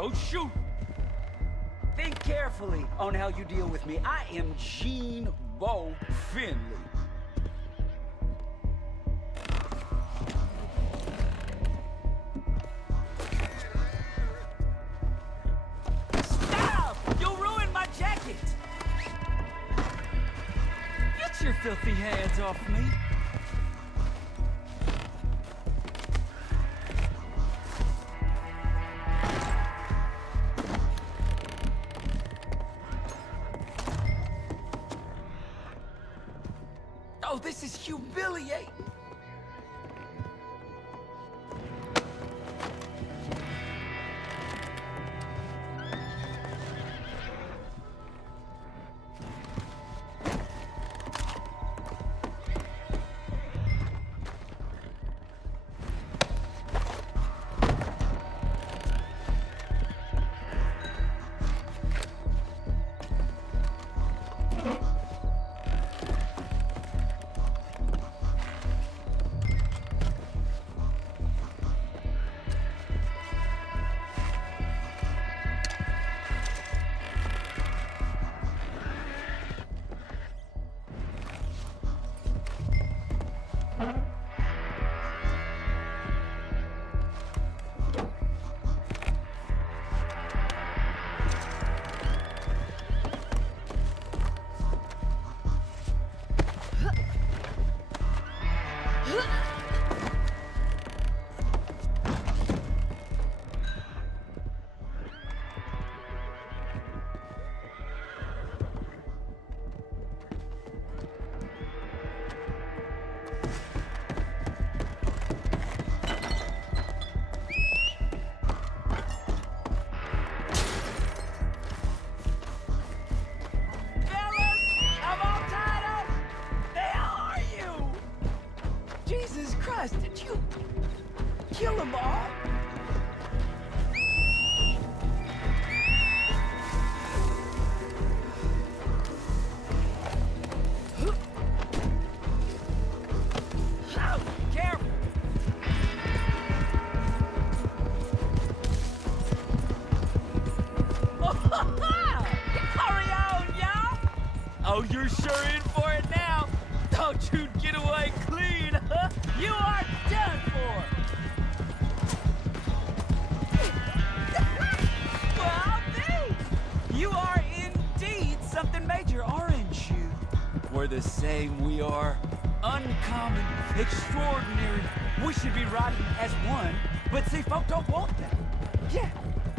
Don't shoot! Think carefully on how you deal with me. I am Gene Bo Finley. Stop! You'll ruin my jacket! Get your filthy hands off me! Oh, this is humiliating! Did you kill them all? Careful! Hurry on, y'all! Oh, you're sure in for it now. Don't you get away clean, huh? You are done for! Well, me! You are indeed something major, aren't you? We're the same, we are. Uncommon, extraordinary. We should be riding as one, but see, folk don't want that. Yeah,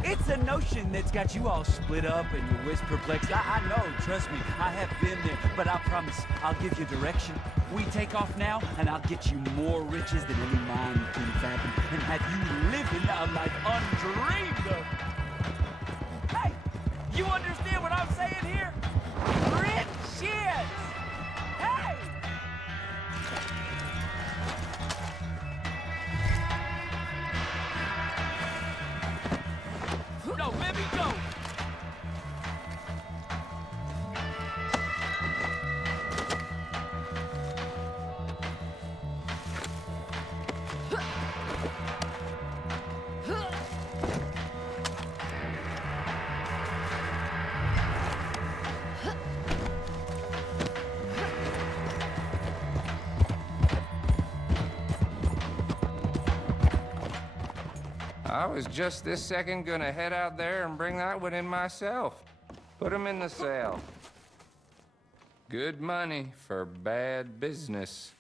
it's a notion that's got you all split up and your wits perplexed. I know, trust me, I have been there, but I promise I'll give you direction. We take off now, and I'll get you more riches than any mind can fathom, and have you living a life undreamed of. Hey, you understand what I'm saying here? Riches! Hey! No, let me go! I was just this second gonna head out there and bring that one in myself. Put him in the sale. Good money for bad business.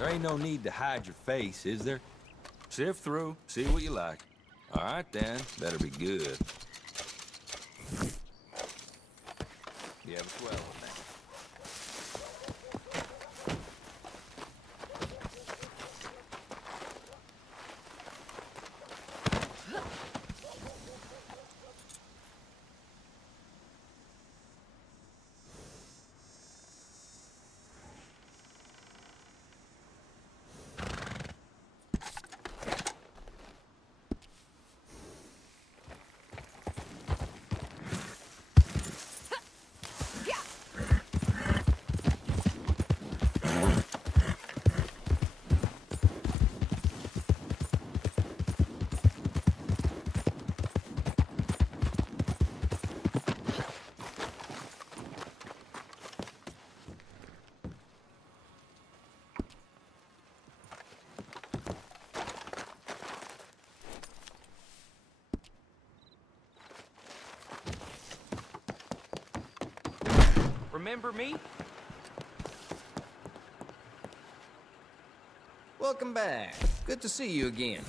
There ain't no need to hide your face, is there? Sift through, see what you like. All right, then. Better be good. You have a swell one, man. Remember me? Welcome back. Good to see you again.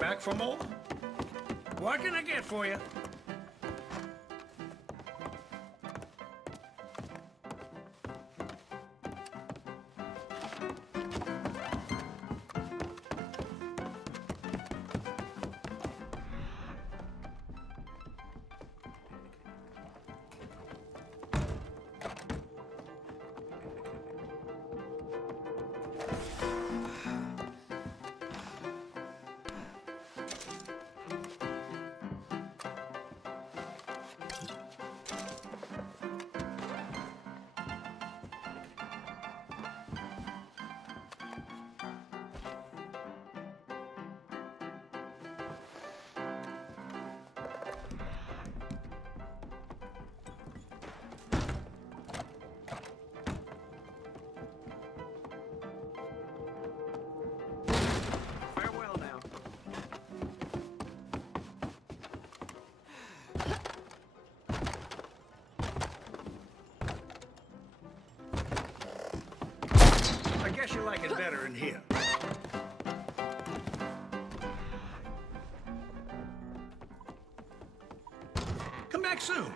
Back for more? What can I get for you? Farewell now. I guess you like it better in here. Come back soon.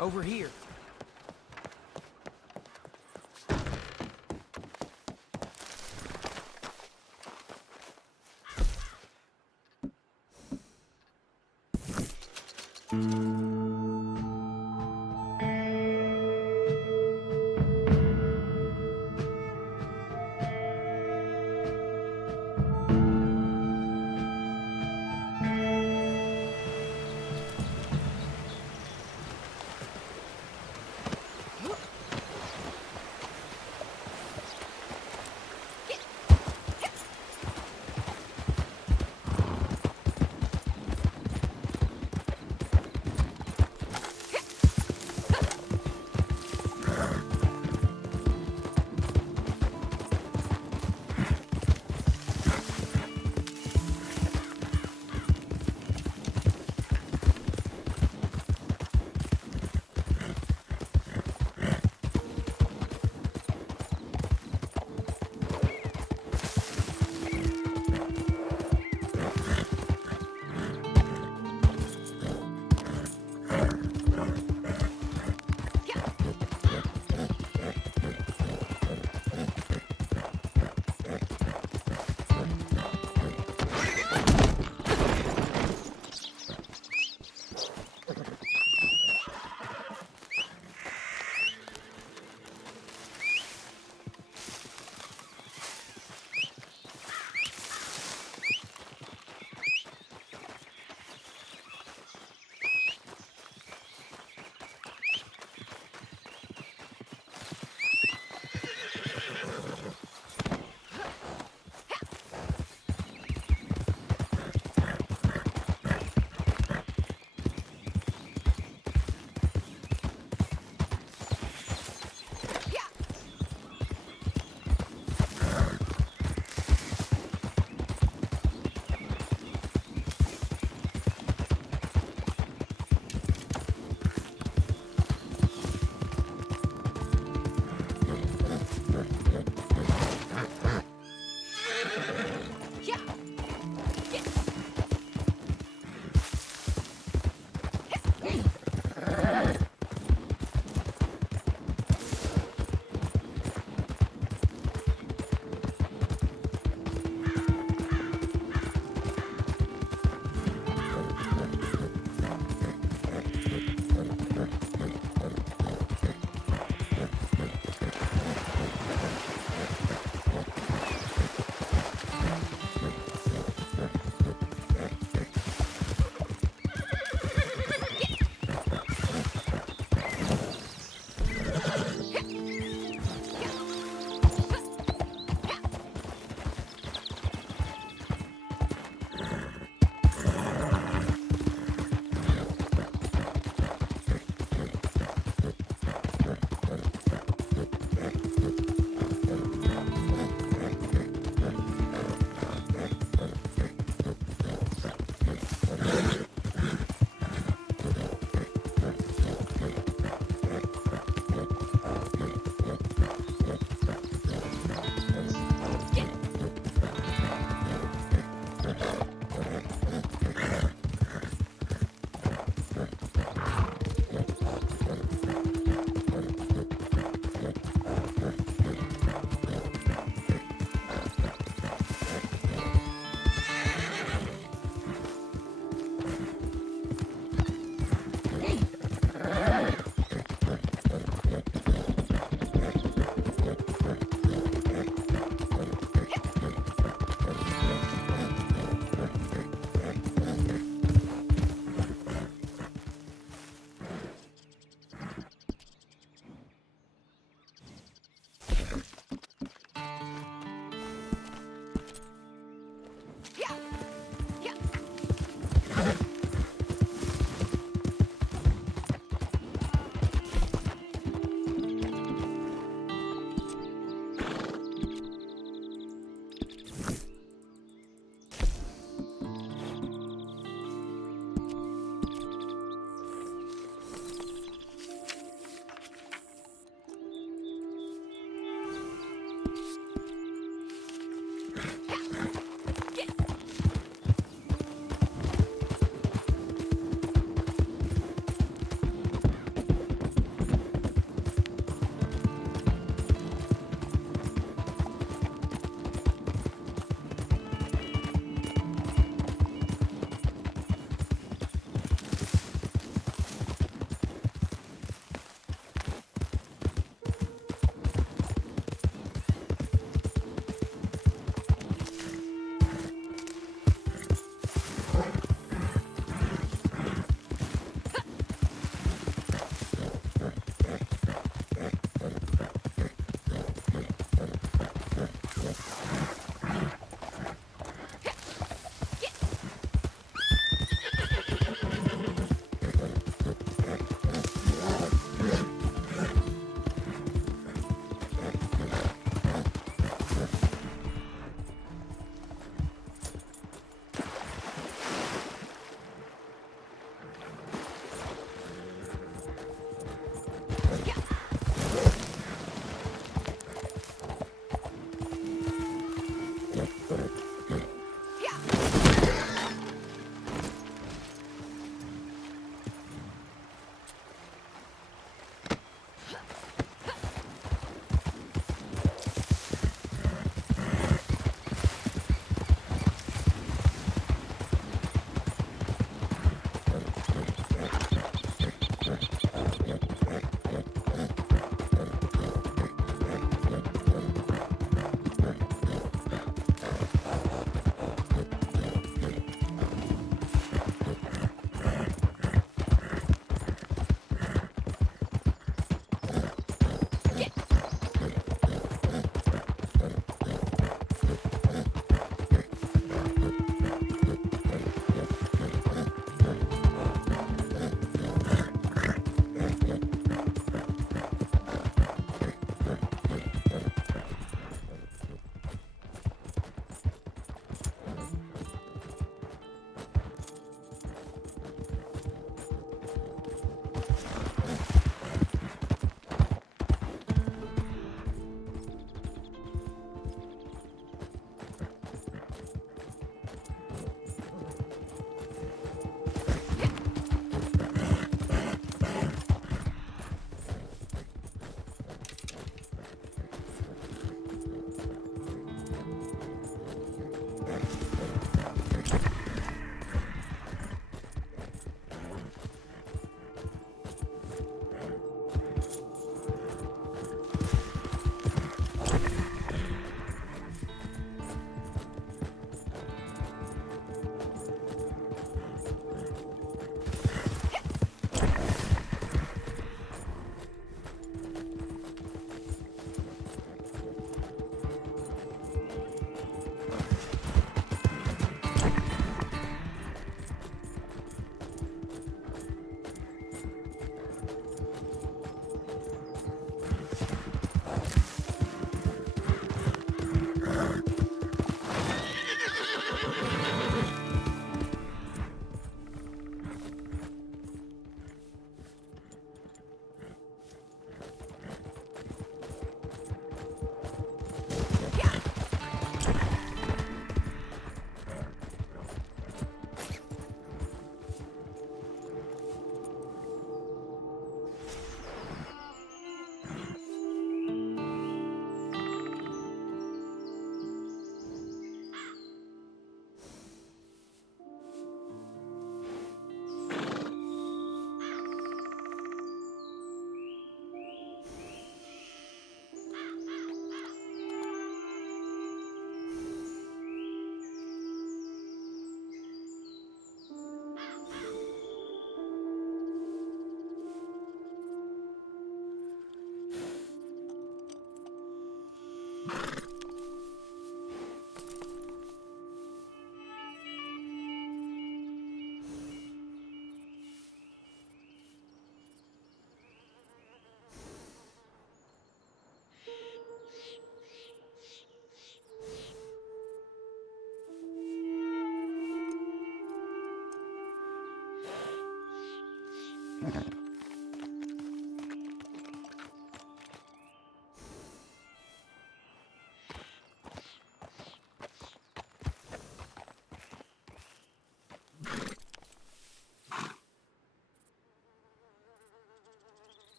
Over here.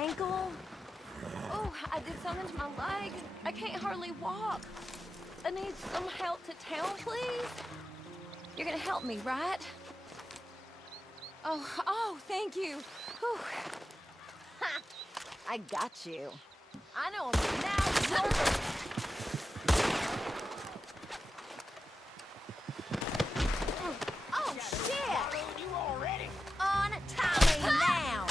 ankle. Oh, I did something to my leg. I can't hardly walk. I need some help to town, please. You're gonna help me, right? Oh, thank you. Whew. Ha! I got you. I know him now. Oh, shit! You already? On Tommy now!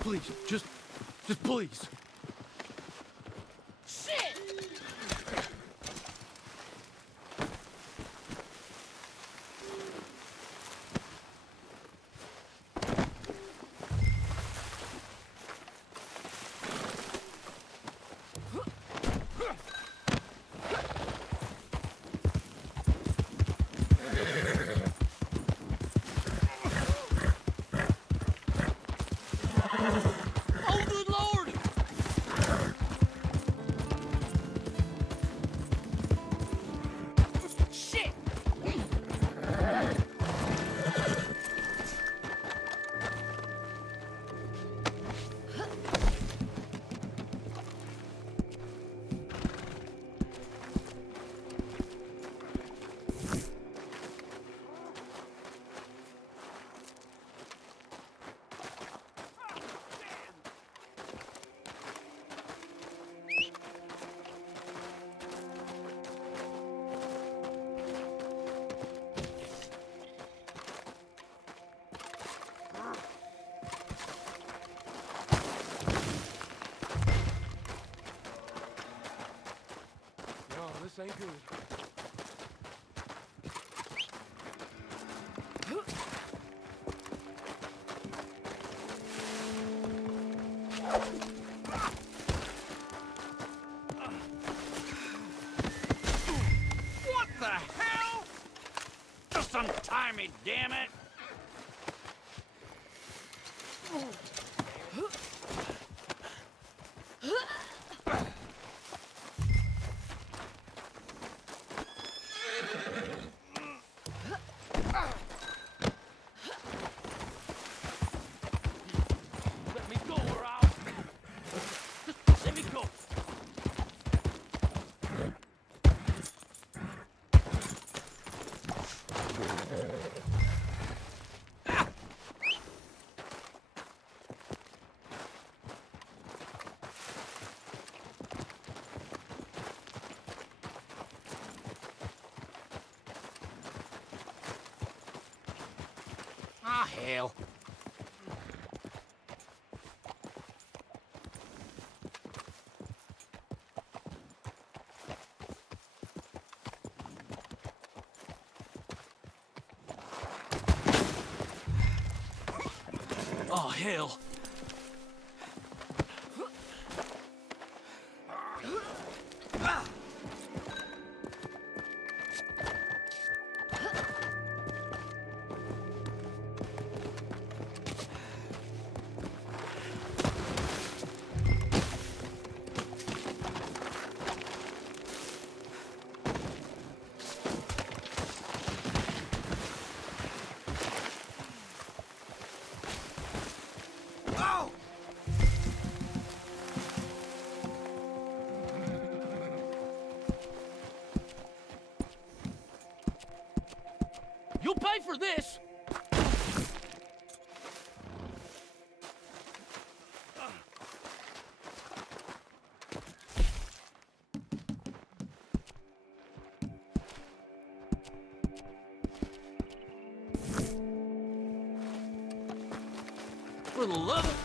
Please, just please. Oh, good Lord! Shit! No, this ain't good. What the hell? Just untie me, damn it! Let me go or I'll... Just let me go. Ah, hell. Oh, hell. You'll pay for this! For the love of...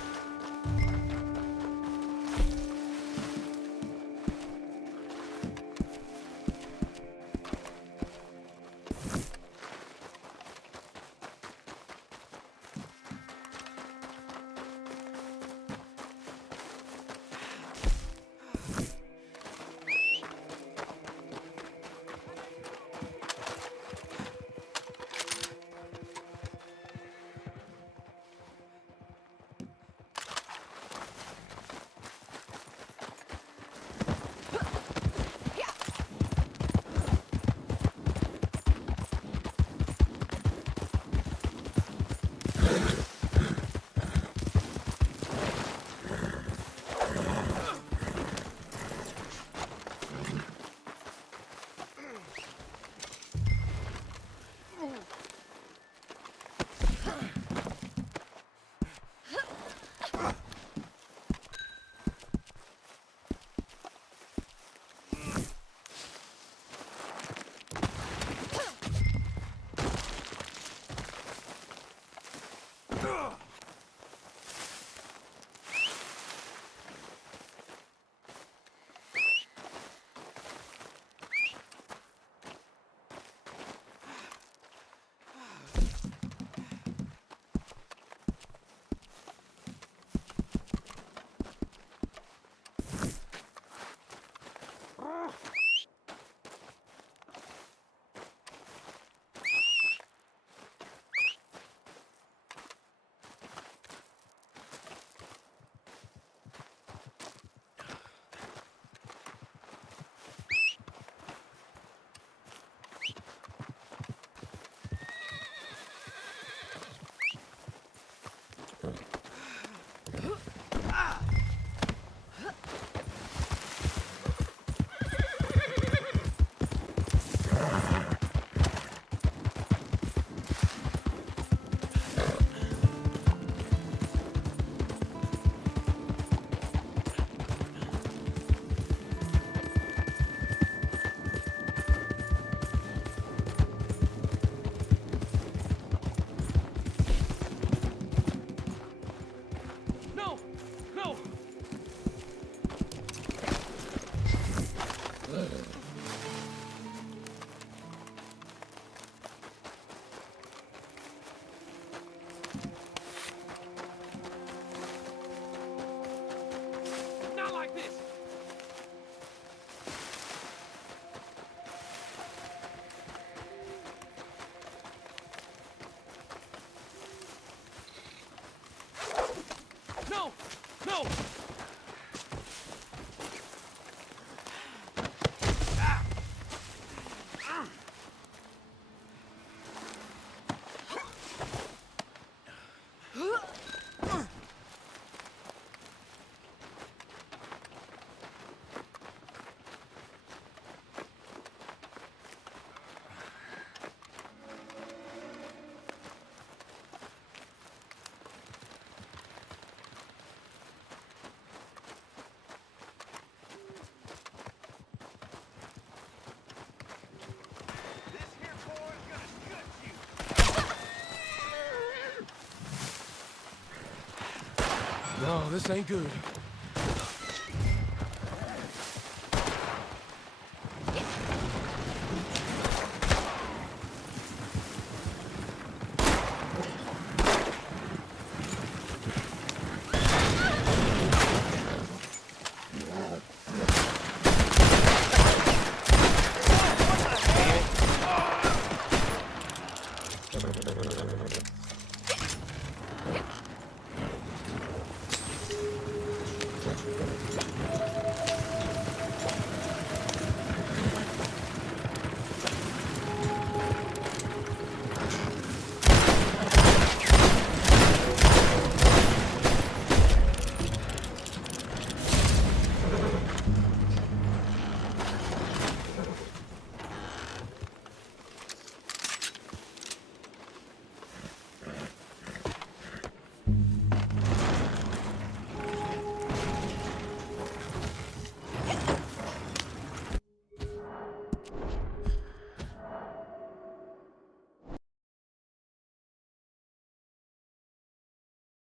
No! No! No, this ain't good.